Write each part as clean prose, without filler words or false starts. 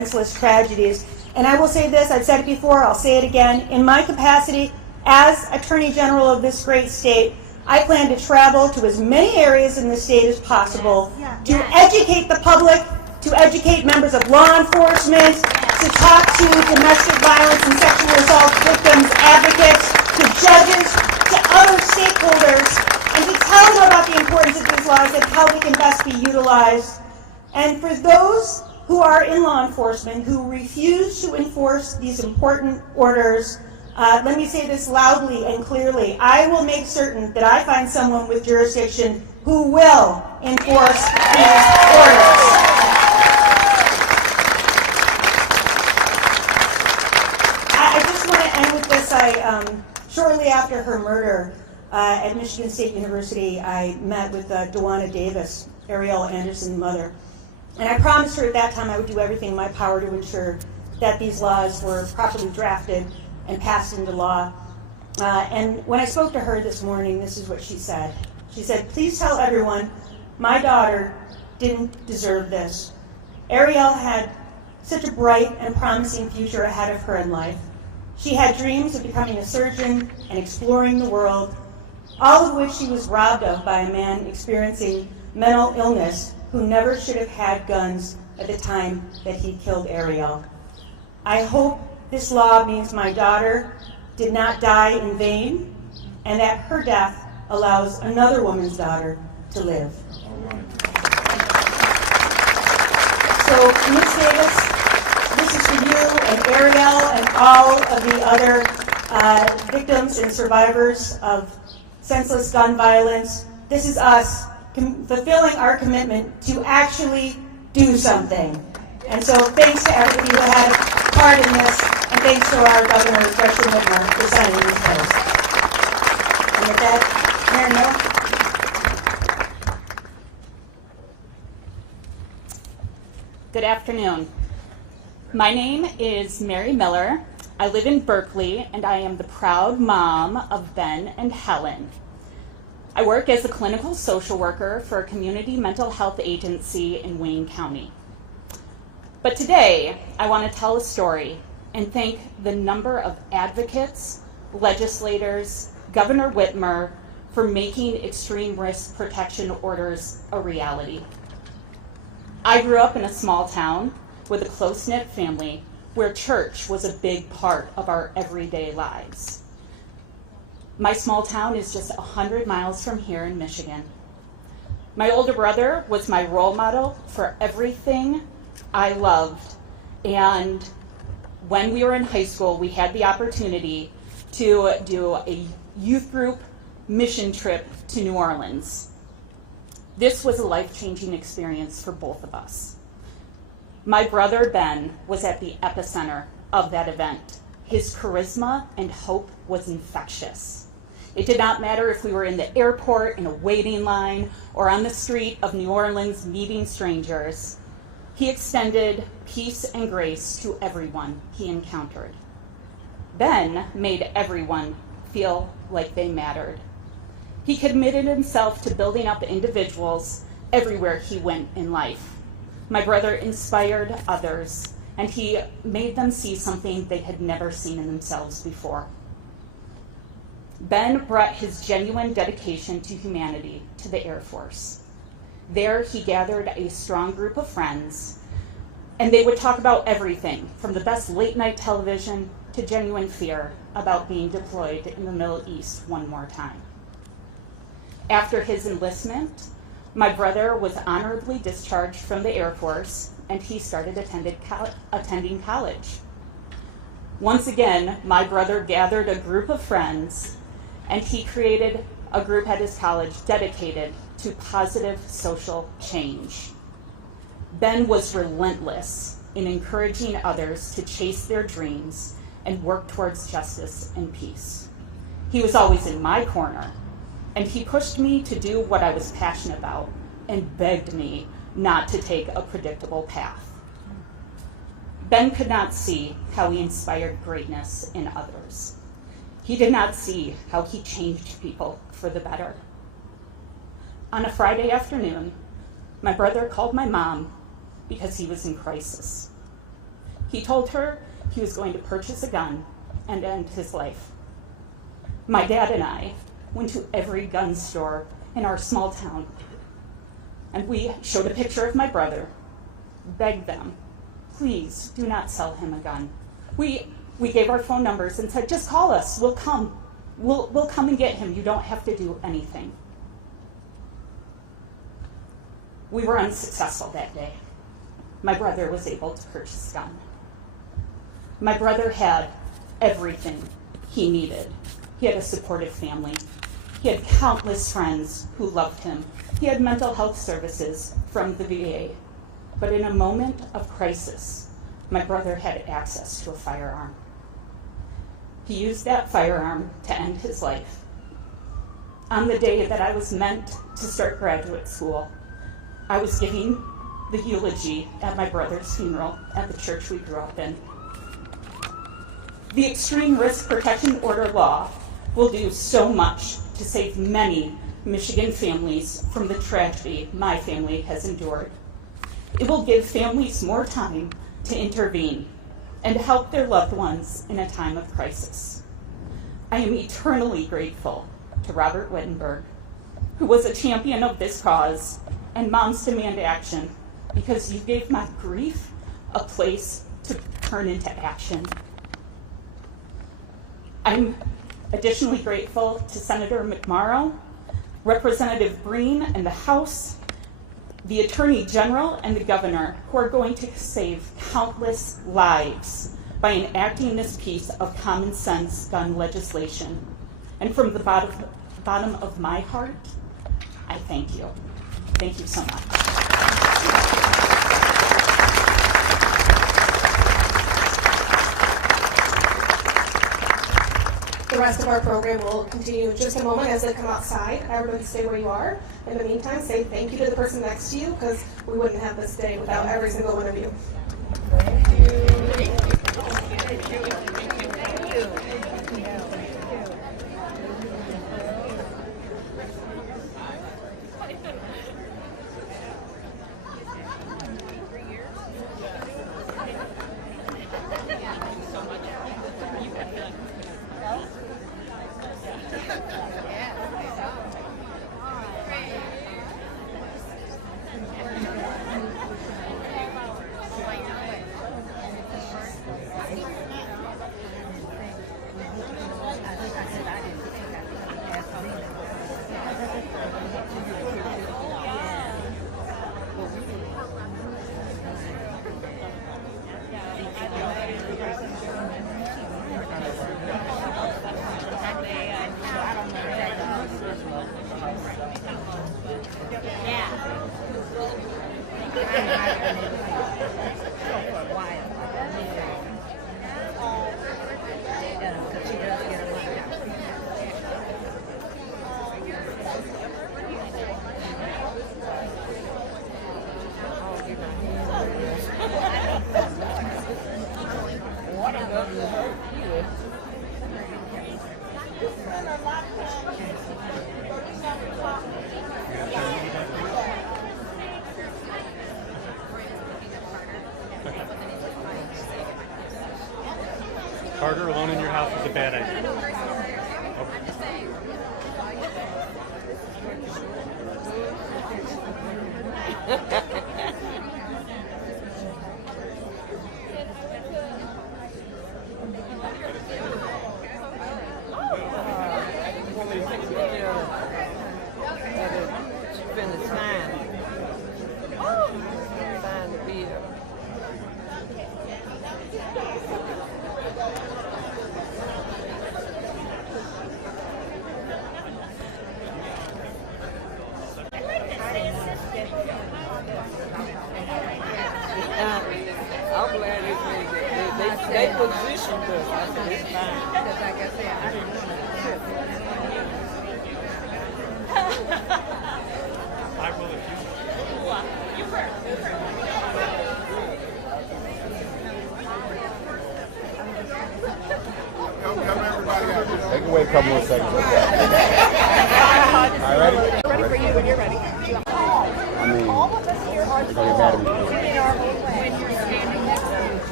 senseless tragedies. And I will say this, I've said it before, I'll say it again. In my capacity as Attorney General of this great state, I plan to travel to as many areas in the state as possible to educate the public, to educate members of law enforcement, to talk to domestic violence and sexual assault victims, advocates, to judges, to other stakeholders, and to tell them about the importance of these laws and how they can best be utilized. And for those who are in law enforcement who refuse to enforce these important orders, let me say this loudly and clearly. I will make certain that I find someone with jurisdiction who will enforce these orders. I just want to end with this. Shortly after her murder at Michigan State University, I met with Dawana Davis, Ariel Anderson's mother. And I promised her at that time I would do everything in my power to ensure that these laws were properly drafted and passed into law. And when I spoke to her this morning, this is what she said. She said, "Please tell everyone my daughter didn't deserve this. Ariel had such a bright and promising future ahead of her in life. She had dreams of becoming a surgeon and exploring the world, all of which she was robbed of by a man experiencing mental illness who never should have had guns at the time that he killed Ariel. I hope this law means my daughter did not die in vain, and that her death allows another woman's daughter to live." So, Ms. Davis, this is for you and Ariel and all of the other victims and survivors of senseless gun violence. This is us fulfilling our commitment to actually do something. And so thanks to everybody who had part in this, and thanks to our Governor, Gretchen Whitmer, for signing these bills. And with that, Mayor Miller. Good afternoon. My name is Mary Miller. I live in Berkeley, and I am the proud mom of Ben and Helen. I work as a clinical social worker for a community mental health agency in Wayne County. But today, I want to tell a story and thank the number of advocates, legislators, Governor Whitmer, for making extreme risk protection orders a reality. I grew up in a small town with a close-knit family where church was a big part of our everyday lives. My small town is just 100 miles from here in Michigan. My older brother was my role model for everything I loved. And when we were in high school, we had the opportunity to do a youth group mission trip to New Orleans. This was a life-changing experience for both of us. My brother Ben was at the epicenter of that event. His charisma and hope was infectious. It did not matter if we were in the airport, in a waiting line, or on the street of New Orleans meeting strangers. He extended peace and grace to everyone he encountered. Ben made everyone feel like they mattered. He committed himself to building up individuals everywhere he went in life. My brother inspired others, and he made them see something they had never seen in themselves before. Ben brought his genuine dedication to humanity to the Air Force. There, he gathered a strong group of friends, and they would talk about everything from the best late-night television to genuine fear about being deployed in the Middle East one more time. After his enlistment, my brother was honorably discharged from the Air Force, and he started attending college. Once again, my brother gathered a group of friends, and he created a group at his college dedicated to positive social change. Ben was relentless in encouraging others to chase their dreams and work towards justice and peace. He was always in my corner, and he pushed me to do what I was passionate about and begged me not to take a predictable path. Ben could not see how he inspired greatness in others. He did not see how he changed people for the better. On a Friday afternoon, my brother called my mom because he was in crisis. He told her he was going to purchase a gun and end his life. My dad and I went to every gun store in our small town, and we showed a picture of my brother, begged them, please do not sell him a gun. We gave our phone numbers and said, just call us, we'll come. We'll come and get him, you don't have to do anything. We were unsuccessful that day. My brother was able to purchase a gun. My brother had everything he needed. He had a supportive family. He had countless friends who loved him. He had mental health services from the VA. But in a moment of crisis, my brother had access to a firearm. He used that firearm to end his life. On the day that I was meant to start graduate school, I was giving the eulogy at my brother's funeral at the church we grew up in. The Extreme Risk Protection Order law will do so much to save many Michigan families from the tragedy my family has endured. It will give families more time to intervene and help their loved ones in a time of crisis. I am eternally grateful to Robert Wittenberg, who was a champion of this cause, and Moms Demand Action, because you gave my grief a place to turn into action. I'm additionally grateful to Senator McMorrow, Representative Breen and the House, the Attorney General and the Governor, who are going to save countless lives by enacting this piece of common sense gun legislation. And from the bottom of my heart, I thank you. Thank you so much. The rest of our program will continue in just a moment as they come outside. Everybody stay where you are. In the meantime, say thank you to the person next to you, because we wouldn't have this day without every single one of you. Thank you. Carter alone in your house is a bad idea. Spend the time. Find the bill. I'm glad they positioned us. I said it's fine. Because like I said, I didn't want to. I will if you. They can wait a couple more seconds. All right, ready? Ready for you when you're ready. I mean, All of us here are they're gonna get mad at me. in our own way. When you're standing next to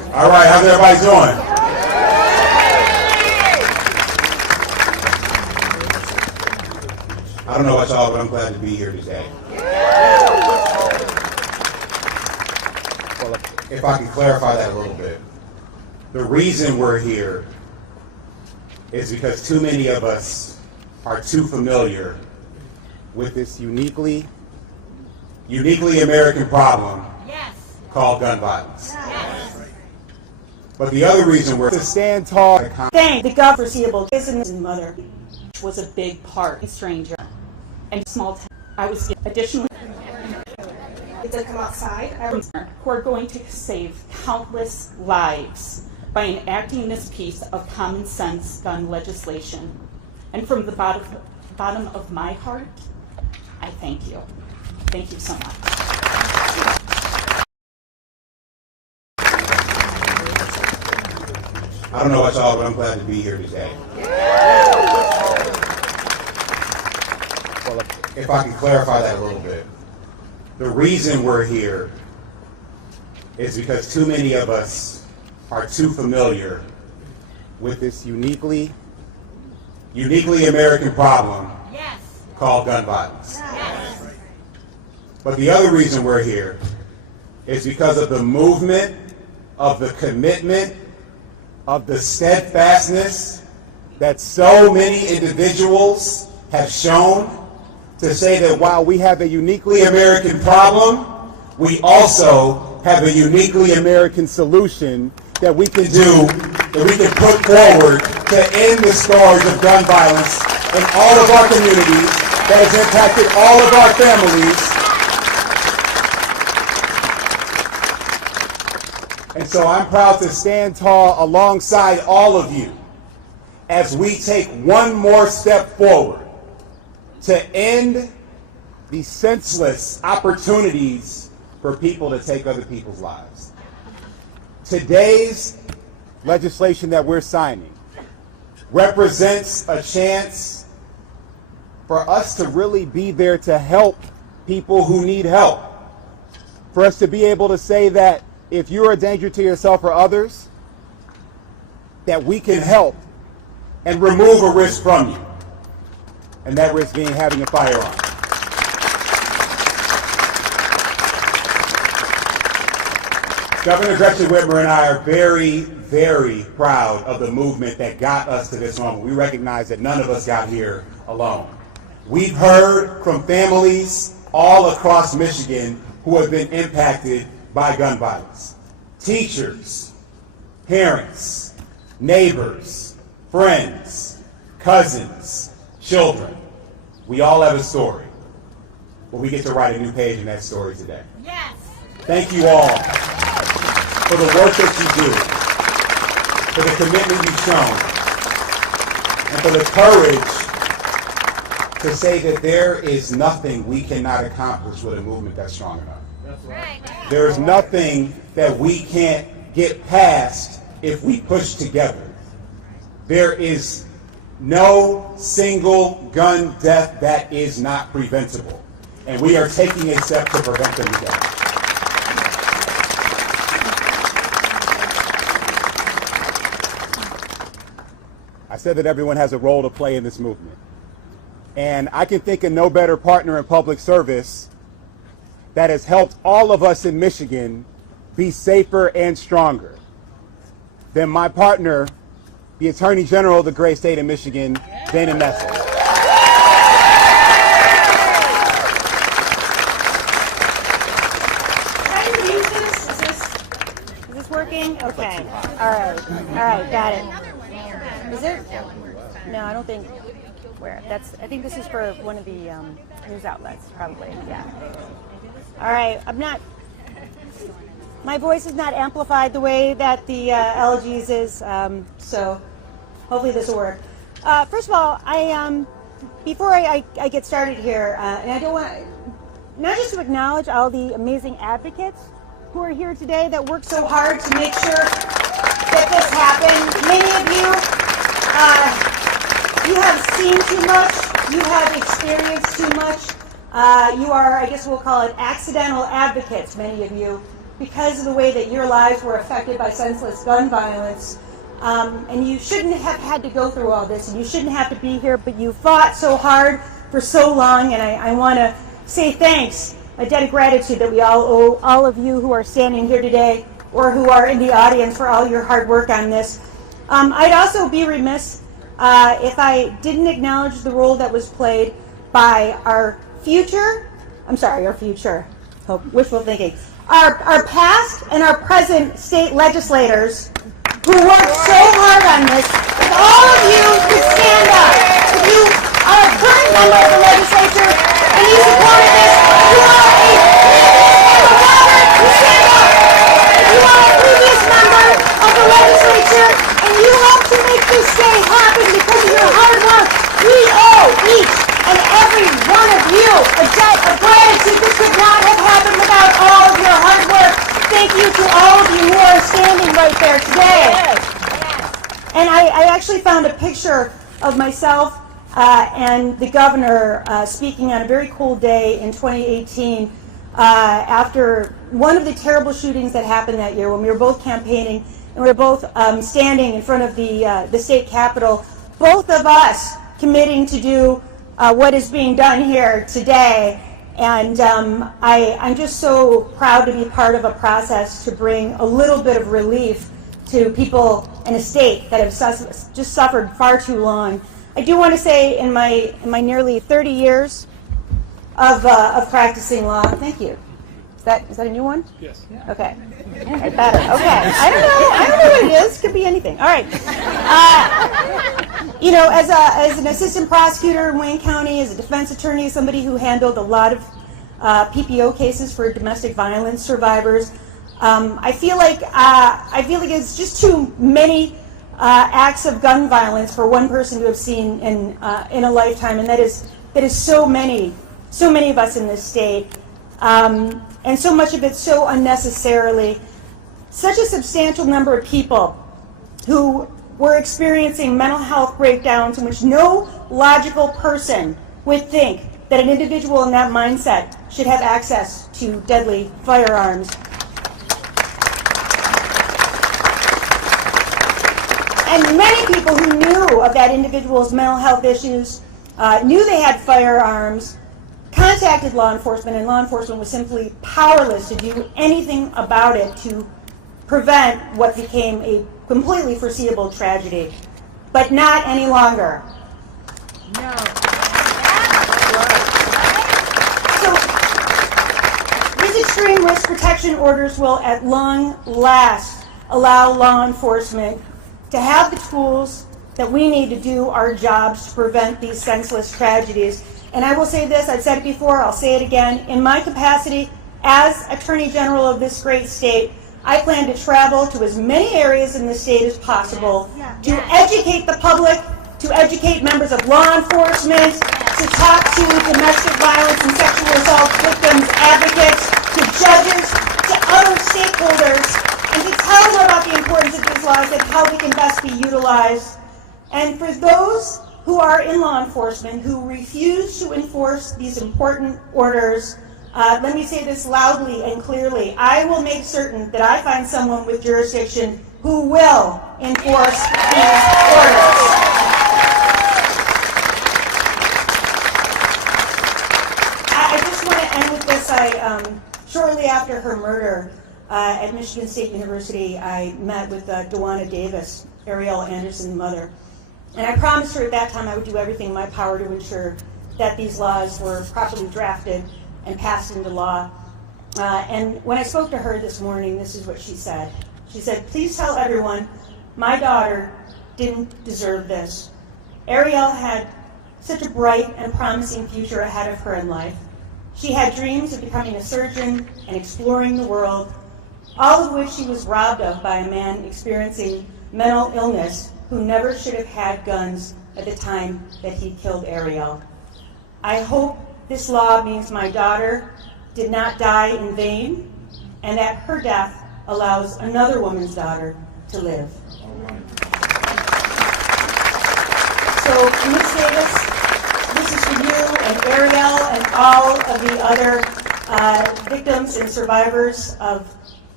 All right, how's everybody doing? I don't know about y'all, but I'm glad to be here today. Well, if I can clarify that a little bit, the reason we're here is because too many of us are too familiar with this uniquely American problem called gun violence. But the other reason we're to stand tall. Thank the God foreseeable his mother was a big part. Stranger and small town. I was additionally To come outside. who are going to save countless lives by enacting this piece of common sense gun legislation. And from the bottom of my heart, I thank you. Thank you so much. I don't know about y'all, but I'm glad to be here today. Well, if I can clarify that a little bit, the reason we're here is because too many of us are too familiar with this uniquely American problem called gun violence. But the other reason we're here is because of the movement, of the commitment, of the steadfastness that so many individuals have shown to say that while we have a uniquely American problem, we also have a uniquely American solution that we can do, that we can put forward to end the scourge of gun violence in all of our communities, that has impacted all of our families. And so I'm proud to stand tall alongside all of you as we take one more step forward to end the senseless opportunities for people to take other people's lives. Today's legislation that we're signing represents a chance for us to really be there to help people who need help. For us to be able to say that if you're a danger to yourself or others, that we can help and remove a risk from you. And that risk being having a firearm. Governor Gretchen Whitmer and I are very, very proud of the movement that got us to this moment. We recognize that none of us got here alone. We've heard from families all across Michigan who have been impacted by gun violence. Teachers, parents, neighbors, friends, cousins, children. We all have a story, but we get to write a new page in that story today. Yes. Thank you all for the work that you do, for the commitment you've shown, and for the courage to say that there is nothing we cannot accomplish with a movement that's strong enough. That's right. There is nothing that we can't get past if we push together. There is no single gun death that is not preventable. And we are taking a step to prevent them together. I said that everyone has a role to play in this movement. And I can think of no better partner in public service that has helped all of us in Michigan be safer and stronger than my partner, the Attorney General of the great state of Michigan, Dana Nessel. Is this working? Okay. All right, got it. Is there? No, I don't think. Where? I think this is for one of the news outlets, probably. Yeah. All right. My voice is not amplified the way that the LG's is, so hopefully this will work. First of all, before I get started here, and I don't want not just to acknowledge all the amazing advocates who are here today that work so hard to make sure that this happened. Many of you have seen too much, you have experienced too much. You are, I guess we'll call it accidental advocates, many of you. because of the way that your lives were affected by senseless gun violence. And you shouldn't have had to go through all this, and you shouldn't have to be here, but you fought so hard for so long, and I want to say thanks, a debt of gratitude that we all owe all of you who are standing here today or who are in the audience for all your hard work on this. I'd also be remiss if I didn't acknowledge the role that was played by our future, wishful thinking, our past and our present state legislators who worked so hard on this. If all of you could stand up, if you are a current member of the legislature and you supported this, you are a stand up. If you are a previous member of the legislature and you helped to make this day happen because of your hard work, we owe each and every one of you a debt of gratitude. This could not have happened without all of your hard work. Thank you to all of you who are standing right there today. And I actually found a picture of myself and the governor speaking on a very cold day in 2018 after one of the terrible shootings that happened that year when we were both campaigning and we were both standing in front of the state capitol, both of us committing to do what is being done here today. And I'm just so proud to be part of a process to bring a little bit of relief to people in a state that have just suffered far too long. I do want to say in my nearly 30 years of practicing law, thank you. Is that a new one? Yes. Okay. All right, better. Okay. I don't know what it is. Could be anything. All right. As an assistant prosecutor in Wayne County, as a defense attorney, somebody who handled a lot of PPO cases for domestic violence survivors, I feel like it's just too many acts of gun violence for one person to have seen in a lifetime, and that is so many of us in this state, and so much of it so unnecessarily. Such a substantial number of people who were experiencing mental health breakdowns in which no logical person would think that an individual in that mindset should have access to deadly firearms. And many people who knew of that individual's mental health issues, knew they had firearms, contacted law enforcement, and law enforcement was simply powerless to do anything about it to prevent what became a completely foreseeable tragedy. But not any longer. No. So, these extreme risk protection orders will at long last allow law enforcement to have the tools that we need to do our jobs to prevent these senseless tragedies. And I will say this, I've said it before, I'll say it again, in my capacity as Attorney General of this great state, I plan to travel to as many areas in the state as possible to educate the public, to educate members of law enforcement, to talk to domestic violence and sexual assault victims advocates, to judges, to other stakeholders, and to tell them about the importance of these laws and how they can best be utilized. And for those who are in law enforcement who refuse to enforce these important orders, let me say this loudly and clearly. I will make certain that I find someone with jurisdiction who will enforce these orders. I just want to end with this. Shortly after her murder at Michigan State University, I met with Duana Davis, Ariel Anderson's mother. And I promised her at that time I would do everything in my power to ensure that these laws were properly drafted and passed into law. And when I spoke to her this morning, this is what she said. She said, "Please tell everyone, my daughter didn't deserve this. Ariel had such a bright and promising future ahead of her in life. She had dreams of becoming a surgeon and exploring the world, all of which she was robbed of by a man experiencing mental illness who never should have had guns at the time that he killed Ariel. I hope this law means my daughter did not die in vain, and that her death allows another woman's daughter to live." So, Ms. Davis, this is for you and Ariel and all of the other victims and survivors of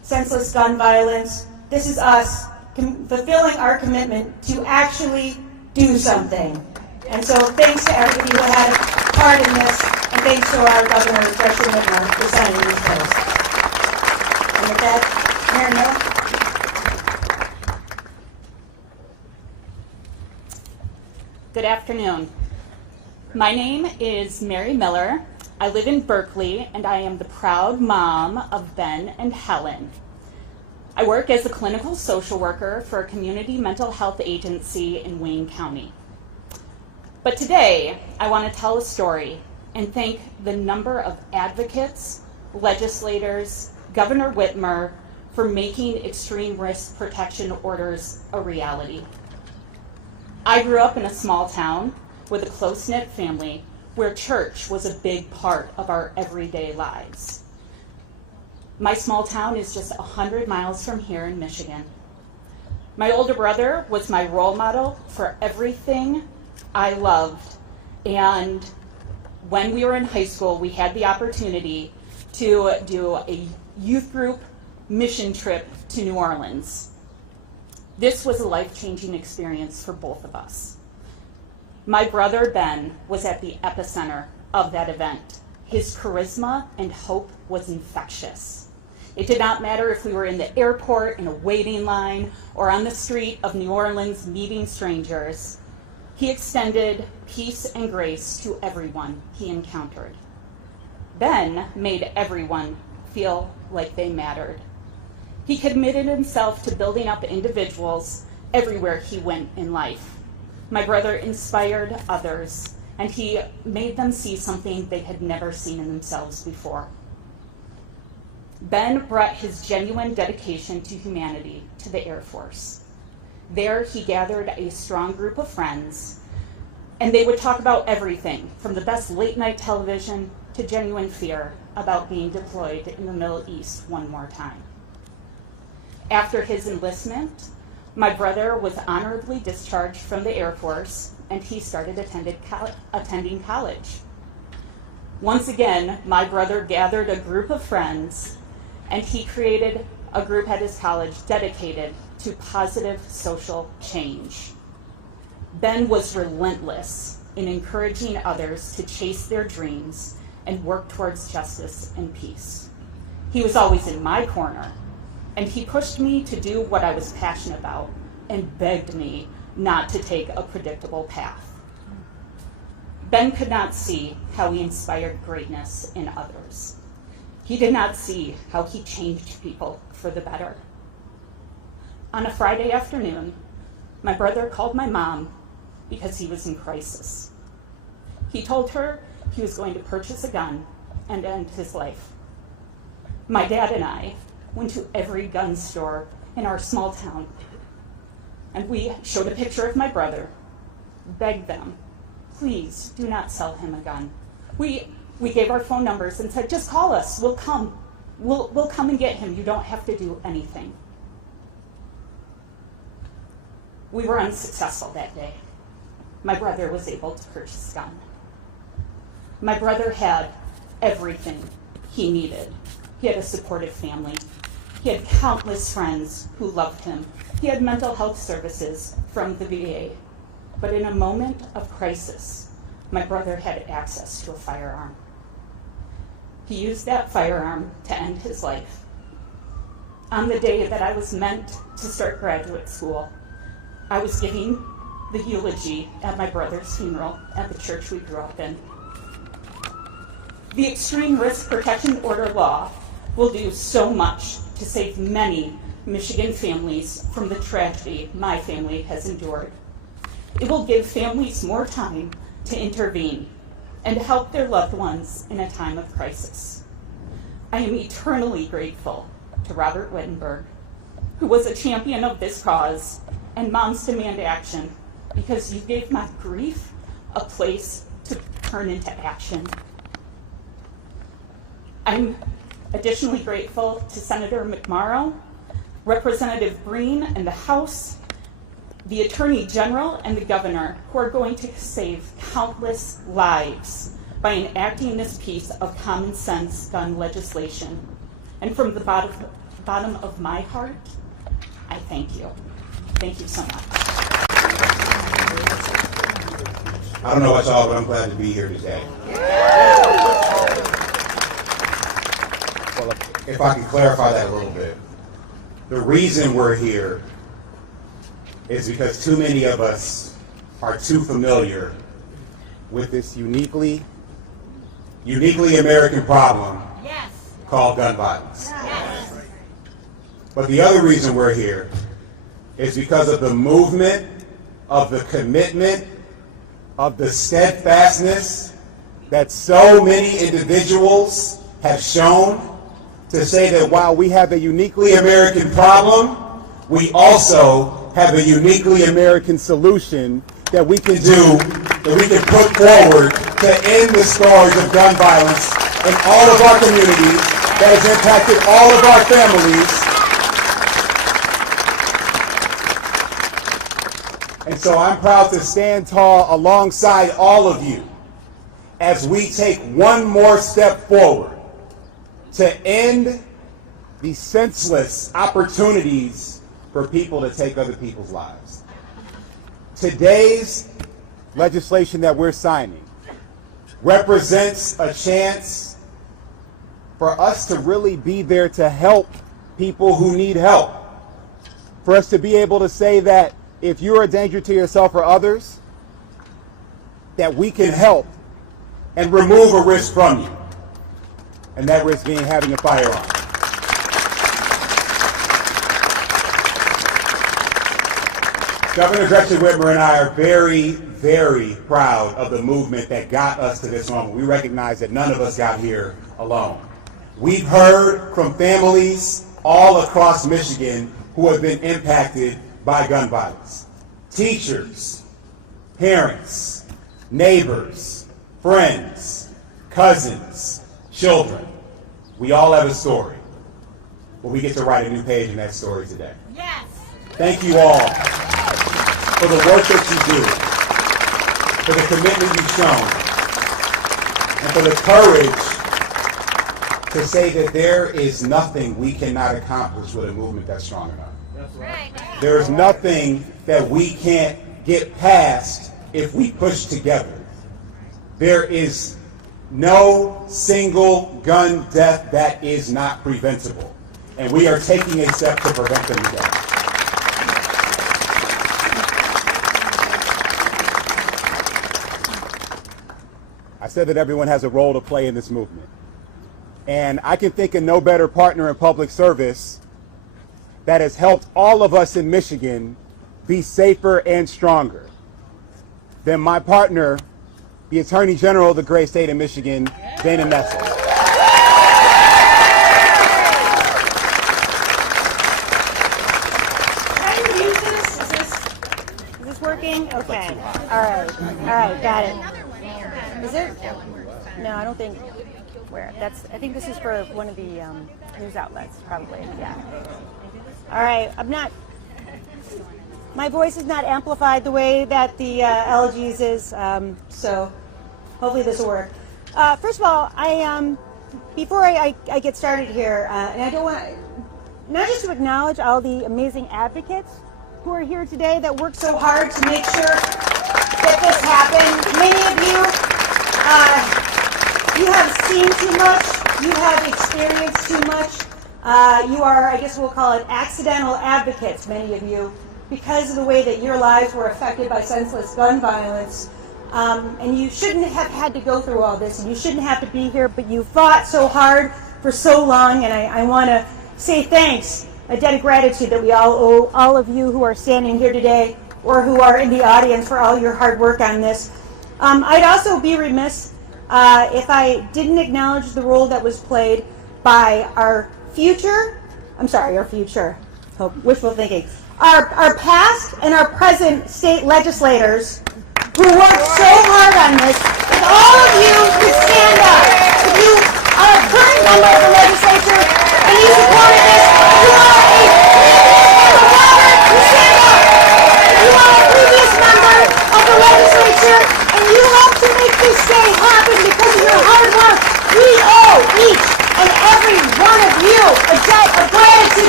senseless gun violence. This is us fulfilling our commitment to actually do something. And so thanks to everybody who had a part in this, and thanks to our Governor, Gretchen Whitmer, for signing these bills. And with that, Mayor Miller. Good afternoon. My name is Mary Miller. I live in Berkeley, and I am the proud mom of Ben and Helen. I work as a clinical social worker for a community mental health agency in Wayne County. But today, I want to tell a story and thank the number of advocates, legislators, Governor Whitmer, for making extreme risk protection orders a reality. I grew up in a small town with a close-knit family where church was a big part of our everyday lives. My small town is just 100 miles from here in Michigan. My older brother was my role model for everything I loved, and when we were in high school, we had the opportunity to do a youth group mission trip to New Orleans. This was a life-changing experience for both of us. My brother Ben was at the epicenter of that event. His charisma and hope was infectious. It did not matter if we were in the airport, in a waiting line, or on the street of New Orleans meeting strangers. He extended peace and grace to everyone he encountered. Ben made everyone feel like they mattered. He committed himself to building up individuals everywhere he went in life. My brother inspired others, and he made them see something they had never seen in themselves before. Ben brought his genuine dedication to humanity to the Air Force. There, he gathered a strong group of friends, and they would talk about everything, from the best late-night television to genuine fear about being deployed in the Middle East one more time. After his enlistment, my brother was honorably discharged from the Air Force, and he started attending college. Once again, my brother gathered a group of friends, and he created a group at his college dedicated to positive social change. Ben was relentless in encouraging others to chase their dreams and work towards justice and peace. He was always in my corner, and he pushed me to do what I was passionate about and begged me not to take a predictable path. Ben could not see how he inspired greatness in others. He did not see how he changed people for the better. On a Friday afternoon, my brother called my mom because he was in crisis. He told her he was going to purchase a gun and end his life. My dad and I went to every gun store in our small town, and we showed a picture of my brother, begged them, please do not sell him a gun. We gave our phone numbers and said, just call us, we'll come. We'll come and get him, you don't have to do anything. We were unsuccessful that day. My brother was able to purchase a gun. My brother had everything he needed. He had a supportive family. He had countless friends who loved him. He had mental health services from the VA. But in a moment of crisis, my brother had access to a firearm. He used that firearm to end his life. On the day that I was meant to start graduate school, I was giving the eulogy at my brother's funeral at the church we grew up in. The Extreme Risk Protection Order law will do so much to save many Michigan families from the tragedy my family has endured. It will give families more time to intervene and help their loved ones in a time of crisis. I am eternally grateful to Robert Wittenberg, who was a champion of this cause, and Moms Demand Action, because you gave my grief a place to turn into action. I'm additionally grateful to Senator McMorrow, Representative Breen and the House, the Attorney General and the Governor, who are going to save countless lives by enacting this piece of common sense gun legislation. And from the bottom of my heart, I thank you. Thank you so much. I don't know about y'all, but I'm glad to be here today. Well, if I can clarify that a little bit. The reason we're here is because too many of us are too familiar with this uniquely American problem called gun violence. But the other reason we're here is because of the movement, of the commitment, of the steadfastness that so many individuals have shown to say that while we have a uniquely American problem, we also have a uniquely American solution that we can do, that we can put forward to end the scourge of gun violence in all of our communities that has impacted all of our families. And so I'm proud to stand tall alongside all of you as we take one more step forward to end the senseless opportunities for people to take other people's lives. Today's legislation that we're signing represents a chance for us to really be there to help people who need help. For us to be able to say that if you're a danger to yourself or others, that we can help and remove a risk from you. And that risk being having a firearm. Governor Gretchen Whitmer and I are very, very proud of the movement that got us to this moment. We recognize that none of us got here alone. We've heard from families all across Michigan who have been impacted by gun violence. Teachers, parents, neighbors, friends, cousins, children. We all have a story, but we get to write a new page in that story today. Yes. Thank you all for the work that you do, for the commitment you've shown, and for the courage to say that there is nothing we cannot accomplish with a movement that's strong enough. That's right. There is nothing that we can't get past if we push together. There is no single gun death that is not preventable. And we are taking a step to prevent them today. I said that everyone has a role to play in this movement. And I can think of no better partner in public service that has helped all of us in Michigan be safer and stronger than my partner, the Attorney General of the great state of Michigan, Dana Nessel. Can I use this? Is this working? Okay. All right, got it. Is it? No, I don't think. Where? I think this is for one of the news outlets, probably. Yeah. All right. My voice is not amplified the way that the LG's is, so hopefully this will work. First of all, before I get started here, and I don't want not just to acknowledge all the amazing advocates who are here today that worked so hard to make sure that this happened. Many of you have seen too much, you have experienced too much. You are, I guess we'll call it accidental advocates, many of you, because of the way that your lives were affected by senseless gun violence. And you shouldn't have had to go through all this, and you shouldn't have to be here, but you fought so hard for so long, and I want to say thanks, a debt of gratitude that we all owe all of you who are standing here today or who are in the audience for all your hard work on this. I'd also be remiss if I didn't acknowledge the role that was played by our future, wishful thinking, our past and our present state legislators who worked so hard on this. If all of you could stand up, if you are a current member of the legislature and you supported this, you are a previous member. Robert, you stand up. You are a previous member of the legislature and you helped to make this day happen because of your hard work. We owe each and every one of you a debt of gratitude.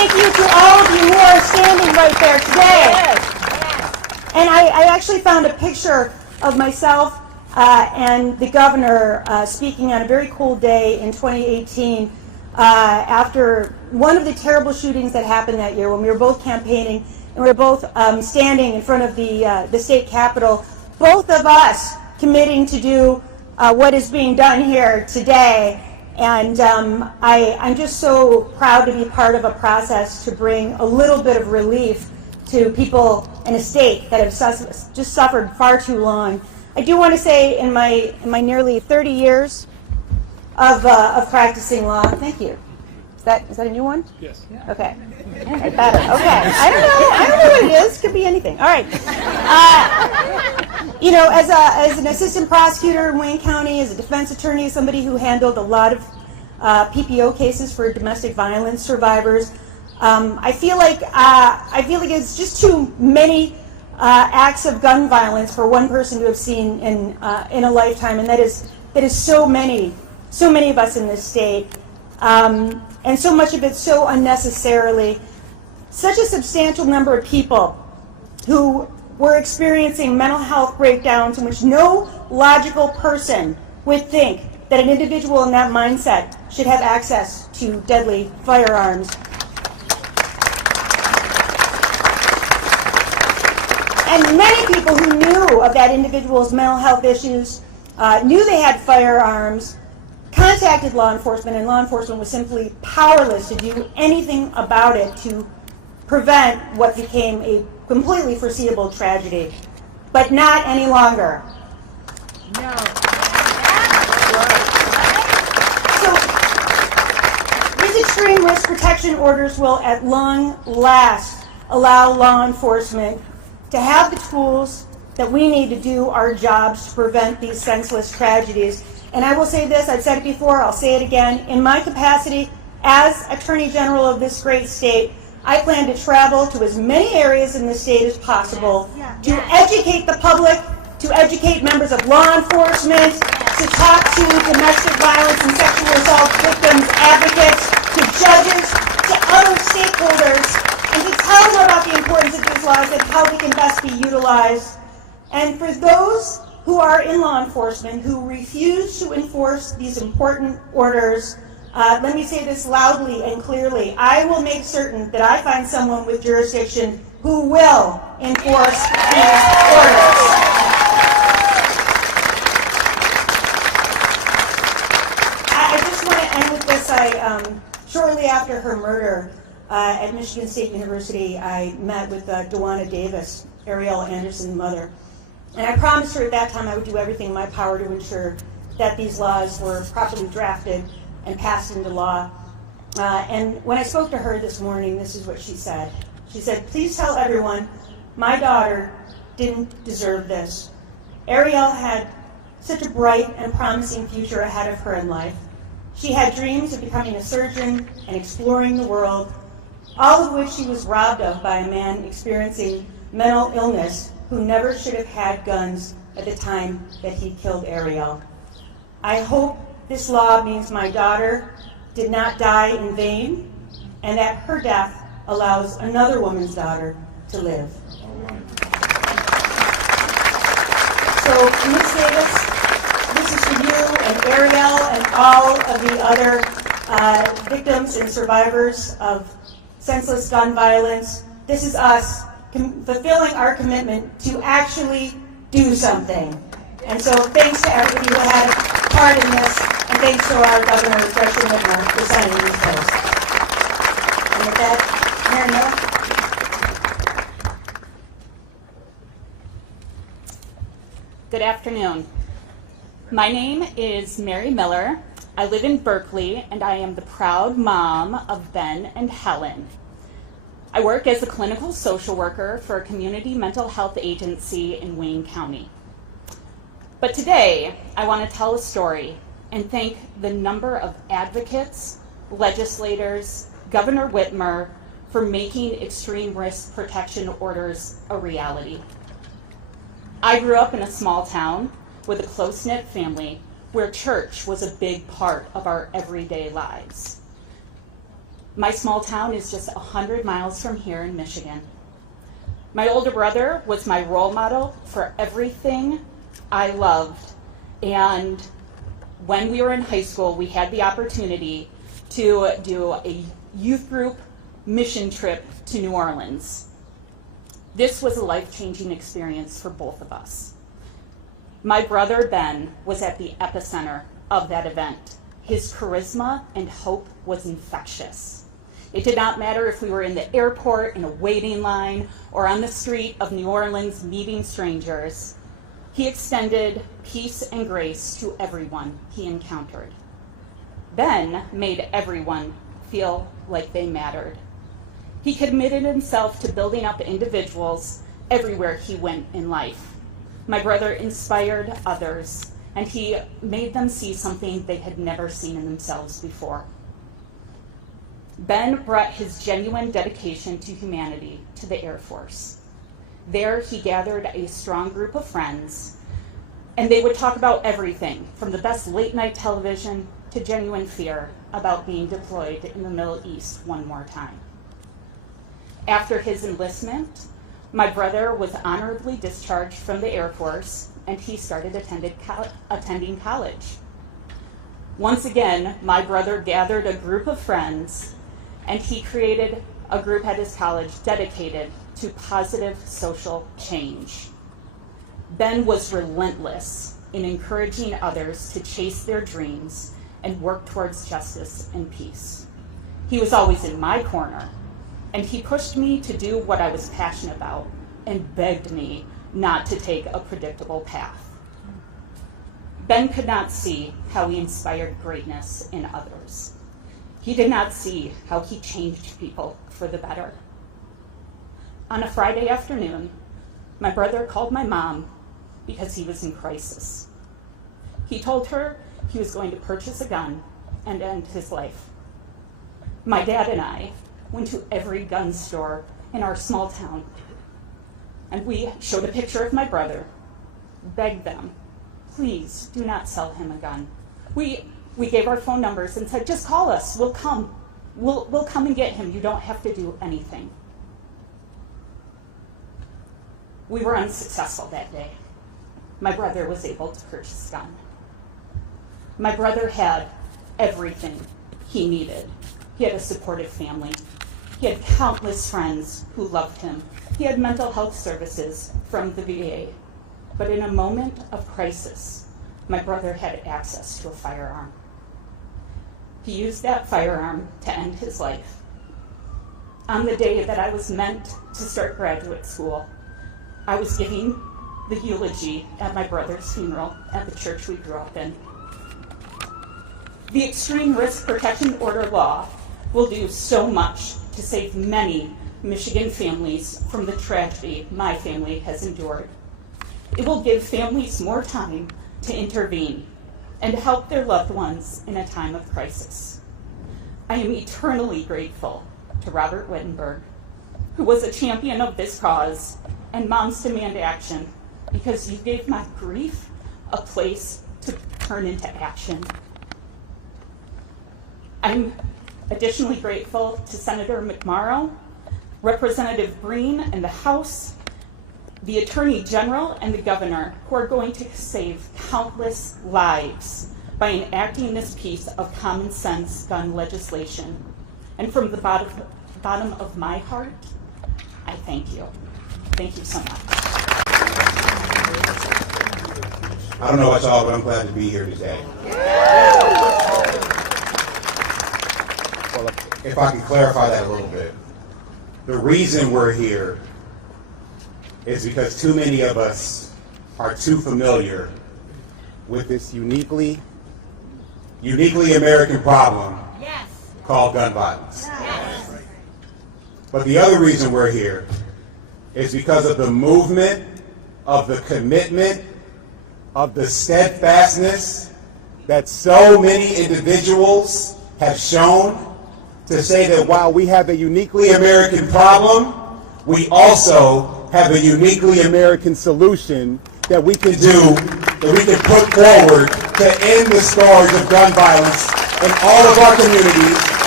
thank you to all of you who are standing right there today. And I actually found a picture of myself and the governor speaking on a very cool day in 2018 after one of the terrible shootings that happened that year when we were both campaigning and we were both standing in front of the state capitol, both of us committing to do what is being done here today. And I'm just so proud to be part of a process to bring a little bit of relief to people in a state that have just suffered far too long. I do want to say in my nearly 30 years of practicing law, thank you. Is that a new one? Yes. Okay. Yeah, better. Okay. I don't know what it is. Could be anything. All right. You know, as an assistant prosecutor in Wayne County, as a defense attorney, somebody who handled a lot of PPO cases for domestic violence survivors, I feel like it's just too many acts of gun violence for one person to have seen in a lifetime, and that is so many of us in this state. And so much of it so unnecessarily. Such a substantial number of people who were experiencing mental health breakdowns in which no logical person would think that an individual in that mindset should have access to deadly firearms. And many people who knew of that individual's mental health issues, knew they had firearms, contacted law enforcement, and law enforcement was simply powerless to do anything about it to prevent what became a completely foreseeable tragedy. But not any longer. No. So, these extreme risk protection orders will at long last allow law enforcement to have the tools that we need to do our jobs to prevent these senseless tragedies. And I will say this, I've said it before, I'll say it again, in my capacity as Attorney General of this great state, I plan to travel to as many areas in the state as possible to educate the public, to educate members of law enforcement, to talk to domestic violence and sexual assault victims advocates, to judges, to other stakeholders, and to tell them about the importance of these laws and how they can best be utilized. And for those who are in law enforcement who refuse to enforce these important orders, let me say this loudly and clearly. I will make certain that I find someone with jurisdiction who will enforce these orders. I just want to end with this. Shortly after her murder at Michigan State University, I met with Dana Nessel, Ariel Anderson's mother. And I promised her at that time I would do everything in my power to ensure that these laws were properly drafted and passed into law. And when I spoke to her this morning, this is what she said. She said, "Please tell everyone, my daughter didn't deserve this. Ariel had such a bright and promising future ahead of her in life. She had dreams of becoming a surgeon and exploring the world, all of which she was robbed of by a man experiencing mental illness who never should have had guns at the time that he killed Ariel. I hope this law means my daughter did not die in vain, and that her death allows another woman's daughter to live." So, Ms. Davis, this is for you and Ariel and all of the other victims and survivors of senseless gun violence. This is us fulfilling our commitment to actually do something. And so thanks to everybody who had a part in this, and thanks to our Governor, Gretchen Whitmer, for signing these bills. And with that, Mayor Miller. Good afternoon. My name is Mary Miller. I live in Berkeley, and I am the proud mom of Ben and Helen. I work as a clinical social worker for a community mental health agency in Wayne County. But today, I want to tell a story and thank the number of advocates, legislators, Governor Whitmer, for making extreme risk protection orders a reality. I grew up in a small town with a close-knit family where church was a big part of our everyday lives. My small town is just 100 miles from here in Michigan. My older brother was my role model for everything I loved. And when we were in high school, we had the opportunity to do a youth group mission trip to New Orleans. This was a life-changing experience for both of us. My brother Ben was at the epicenter of that event. His charisma and hope was infectious. It did not matter if we were in the airport, in a waiting line, or on the street of New Orleans meeting strangers. He extended peace and grace to everyone he encountered. Ben made everyone feel like they mattered. He committed himself to building up individuals everywhere he went in life. My brother inspired others, and he made them see something they had never seen in themselves before. Ben brought his genuine dedication to humanity to the Air Force. There, he gathered a strong group of friends, and they would talk about everything, from the best late-night television to genuine fear about being deployed in the Middle East one more time. After his enlistment, my brother was honorably discharged from the Air Force, and he started attending college. Once again, my brother gathered a group of friends, and he created a group at his college dedicated to positive social change. Ben was relentless in encouraging others to chase their dreams and work towards justice and peace. He was always in my corner, and he pushed me to do what I was passionate about and begged me not to take a predictable path. Ben could not see how he inspired greatness in others. He did not see how he changed people for the better. On a Friday afternoon, my brother called my mom because he was in crisis. He told her he was going to purchase a gun and end his life. My dad and I went to every gun store in our small town, and we showed a picture of my brother, begged them, please do not sell him a gun. We gave our phone numbers and said, just call us, we'll come. We'll come and get him, you don't have to do anything. We were unsuccessful that day. My brother was able to purchase a gun. My brother had everything he needed. He had a supportive family. He had countless friends who loved him. He had mental health services from the VA. But in a moment of crisis, my brother had access to a firearm. He used that firearm to end his life. On the day that I was meant to start graduate school, I was giving the eulogy at my brother's funeral at the church we grew up in. The Extreme Risk Protection Order law will do so much to save many Michigan families from the tragedy my family has endured. It will give families more time to intervene and help their loved ones in a time of crisis. I am eternally grateful to Robert Wittenberg, who was a champion of this cause, and Moms Demand Action, because you gave my grief a place to turn into action. I'm additionally grateful to Senator McMorrow, Representative Breen and the House, the Attorney General and the Governor, who are going to save countless lives by enacting this piece of common sense gun legislation. And from the bottom of my heart, I thank you. Thank you so much. I don't know about y'all, but I'm glad to be here today. Well, if I can clarify that a little bit. The reason we're here is because too many of us are too familiar with this uniquely American problem called gun violence. But the other reason we're here is because of the movement, of the commitment, of the steadfastness that so many individuals have shown to say that while we have a uniquely American problem, we also have a uniquely American solution that we can do, that we can put forward to end the scourge of gun violence in all of our communities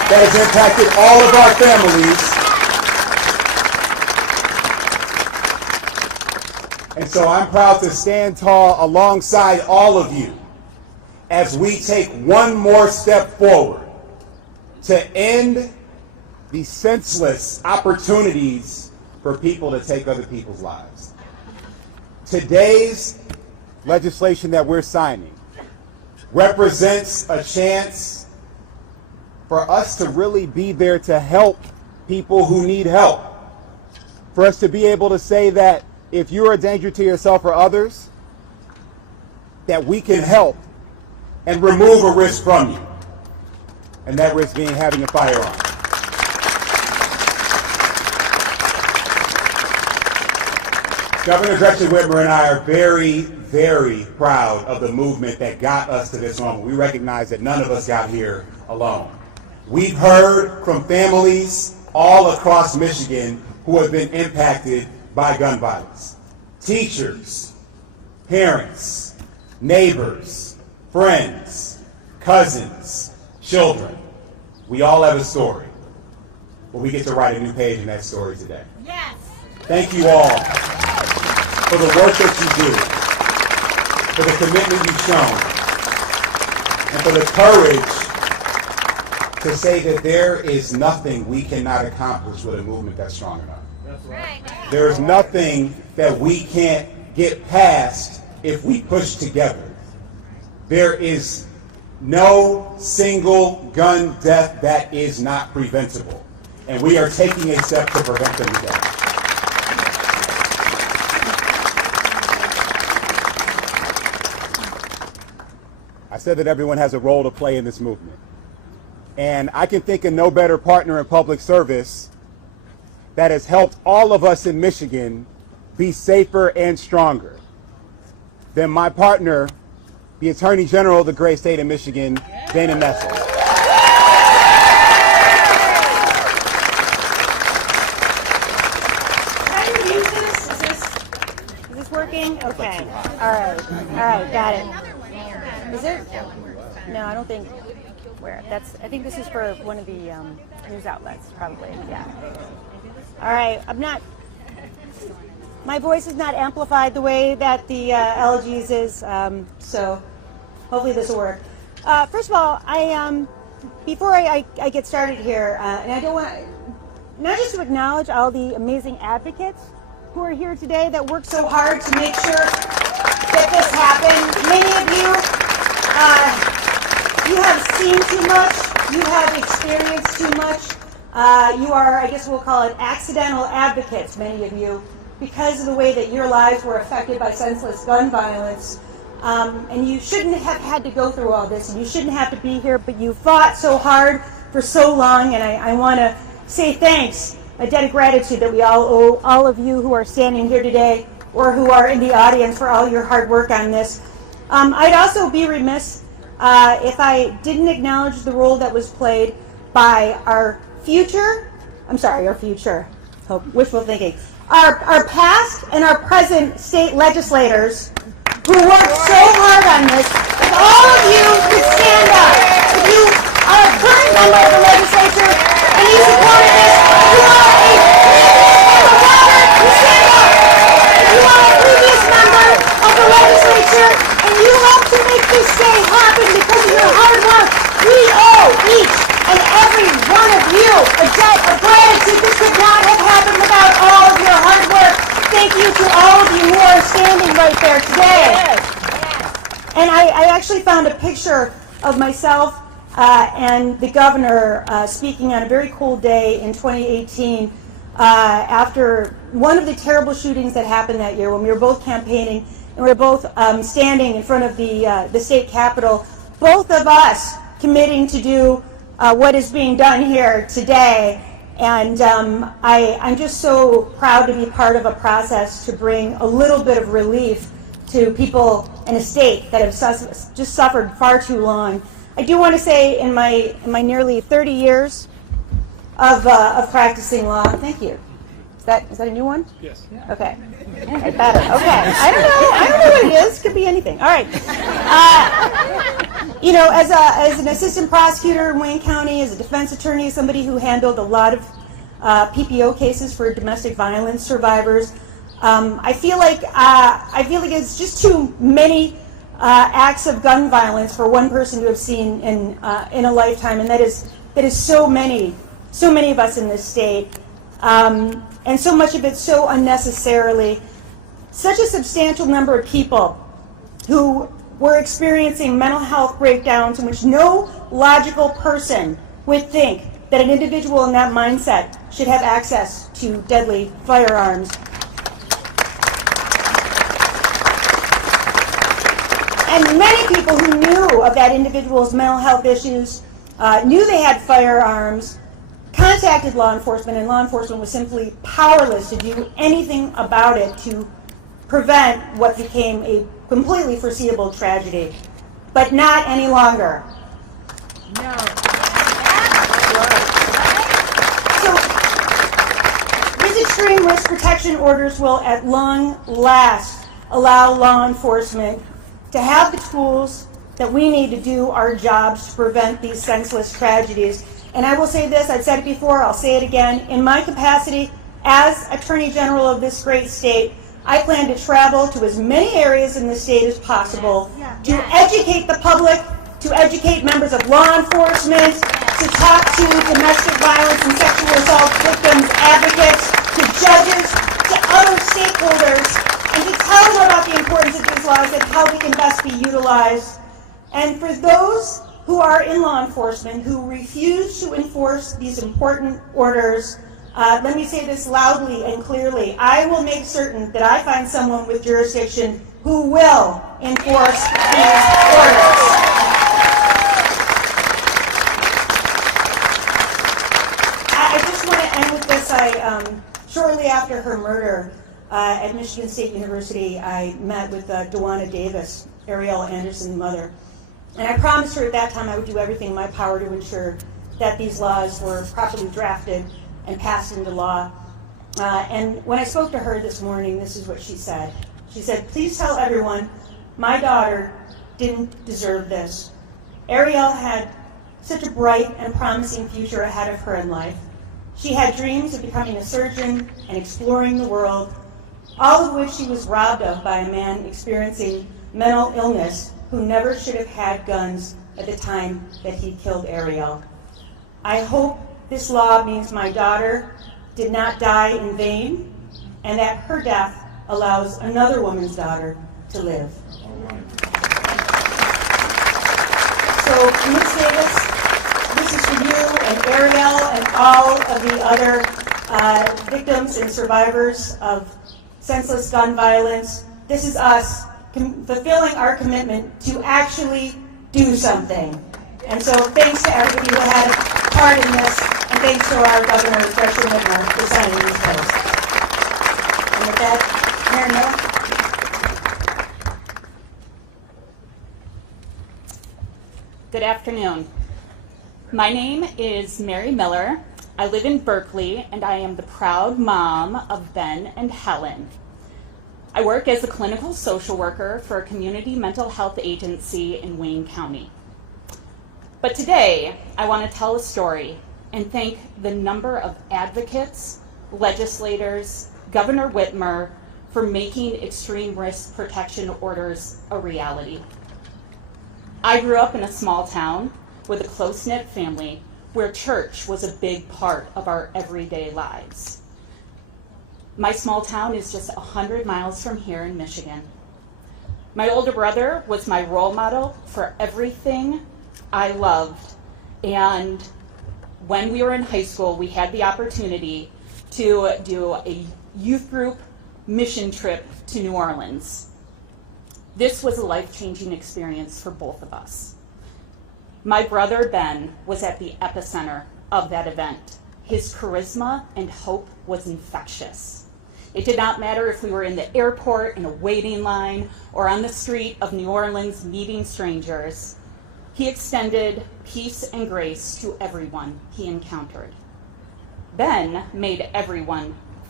that has impacted all of our families. And so I'm proud to stand tall alongside all of you as we take one more step forward to end these senseless opportunities for people to take other people's lives. Today's legislation that we're signing represents a chance for us to really be there to help people who need help. For us to be able to say that if you're a danger to yourself or others, that we can help and remove a risk from you. And that risk being having a firearm. Governor Gretchen Whitmer and I are very, very proud of the movement that got us to this moment. We recognize that none of us got here alone. We've heard from families all across Michigan who have been impacted by gun violence. Teachers, parents, neighbors, friends, cousins, children. We all have a story, but we get to write a new page in that story today. Yes. Thank you all for the work that you do, for the commitment you've shown, and for the courage to say that there is nothing we cannot accomplish with a movement that's strong enough. That's right. There is nothing that we can't get past if we push together. There is no single gun death that is not preventable, and we are taking a step to prevent them today. I said that everyone has a role to play in this movement. And I can think of no better partner in public service that has helped all of us in Michigan be safer and stronger than my partner, the Attorney General of the great state of Michigan, Dana Nessel. Can I use this? Is this working? Okay. All right, got it. Is it? No, I don't think. Where? I think this is for one of the news outlets, probably. Yeah. All right. My voice is not amplified the way that the LG's is, so hopefully this will work. First of all, before I get started here, and I don't want not just to acknowledge all the amazing advocates who are here today that work so hard to make sure that this happened. Many of you have seen too much, you have experienced too much. You are, I guess we'll call it accidental advocates, many of you, because of the way that your lives were affected by senseless gun violence. And you shouldn't have had to go through all this, and you shouldn't have to be here, but you fought so hard for so long, and I want to say thanks, a debt of gratitude that we all owe all of you who are standing here today or who are in the audience for all your hard work on this. I'd also be remiss if I didn't acknowledge the role that was played by our future, wishful thinking, our past and our present state legislators who worked so hard on this. If all of you could stand up, if you are a current member of the legislature and you supported this, you are a previous member of the legislature and you helped to make this day happen because of your hard work, we owe each and every one of you a debt of gratitude. This could not have happened without all of your hard work. Thank you to all of you who are standing right there today. Yes. And I actually found a picture of myself and the governor speaking on a very cold day in 2018 after one of the terrible shootings that happened that year when we were both campaigning and we were both standing in front of the state capitol, both of us committing to do what is being done here today. And I'm just so proud to be part of a process to bring a little bit of relief to people in a state that have just suffered far too long. I do want to say in my nearly 30 years of practicing law, thank you. Is that a new one? Yes. Okay. I better. Okay. I don't know what it is. Could be anything. All right. As an assistant prosecutor in Wayne County, as a defense attorney, somebody who handled a lot of PPO cases for domestic violence survivors, I feel like it's just too many acts of gun violence for one person to have seen in a lifetime, and that is so many of us in this state. And so much of it so unnecessarily. Such a substantial number of people who were experiencing mental health breakdowns in which no logical person would think that an individual in that mindset should have access to deadly firearms. And many people who knew of that individual's mental health issues, knew they had firearms, contacted law enforcement, and law enforcement was simply powerless to do anything about it to prevent what became a completely foreseeable tragedy. But not any longer. No. So, these extreme risk protection orders will at long last allow law enforcement to have the tools that we need to do our jobs to prevent these senseless tragedies. And I will say this, I've said it before, I'll say it again. In my capacity as Attorney General of this great state, I plan to travel to as many areas in the state as possible to educate the public, to educate members of law enforcement, to talk to domestic violence and sexual assault victims, advocates, to judges, to other stakeholders, and to tell them about the importance of these laws and how they can best be utilized. And for those who are in law enforcement who refuse to enforce these important orders, let me say this loudly and clearly. I will make certain that I find someone with jurisdiction who will enforce these orders. I just want to end with this. Shortly after her murder at Michigan State University, I met with Dawana Davis, Ariel Anderson's mother. And I promised her at that time I would do everything in my power to ensure that these laws were properly drafted and passed into law. And when I spoke to her this morning, this is what she said. She said, "Please tell everyone, my daughter didn't deserve this. Ariel had such a bright and promising future ahead of her in life. She had dreams of becoming a surgeon and exploring the world, all of which she was robbed of by a man experiencing mental illness who never should have had guns at the time that he killed Ariel. I hope this law means my daughter did not die in vain, and that her death allows another woman's daughter to live." So, Ms. Davis, this is for you and Ariel and all of the other victims and survivors of senseless gun violence. This is us fulfilling our commitment to actually do something. And so thanks to everybody who had a part in this, and thanks to our Governor, Gretchen Whitmer, for signing this bills. And with that, Mayor Miller. Good afternoon. My name is Mary Miller. I live in Berkeley, and I am the proud mom of Ben and Helen. I work as a clinical social worker for a community mental health agency in Wayne County. But today, I want to tell a story and thank the number of advocates, legislators, Governor Whitmer, for making extreme risk protection orders a reality. I grew up in a small town with a close-knit family where church was a big part of our everyday lives. My small town is just 100 miles from here in Michigan. My older brother was my role model for everything I loved. And when we were in high school, we had the opportunity to do a youth group mission trip to New Orleans. This was a life-changing experience for both of us. My brother Ben was at the epicenter of that event. His charisma and hope was infectious. It did not matter if we were in the airport, in a waiting line, or on the street of New Orleans meeting strangers. He extended peace and grace to everyone he encountered. Ben made everyone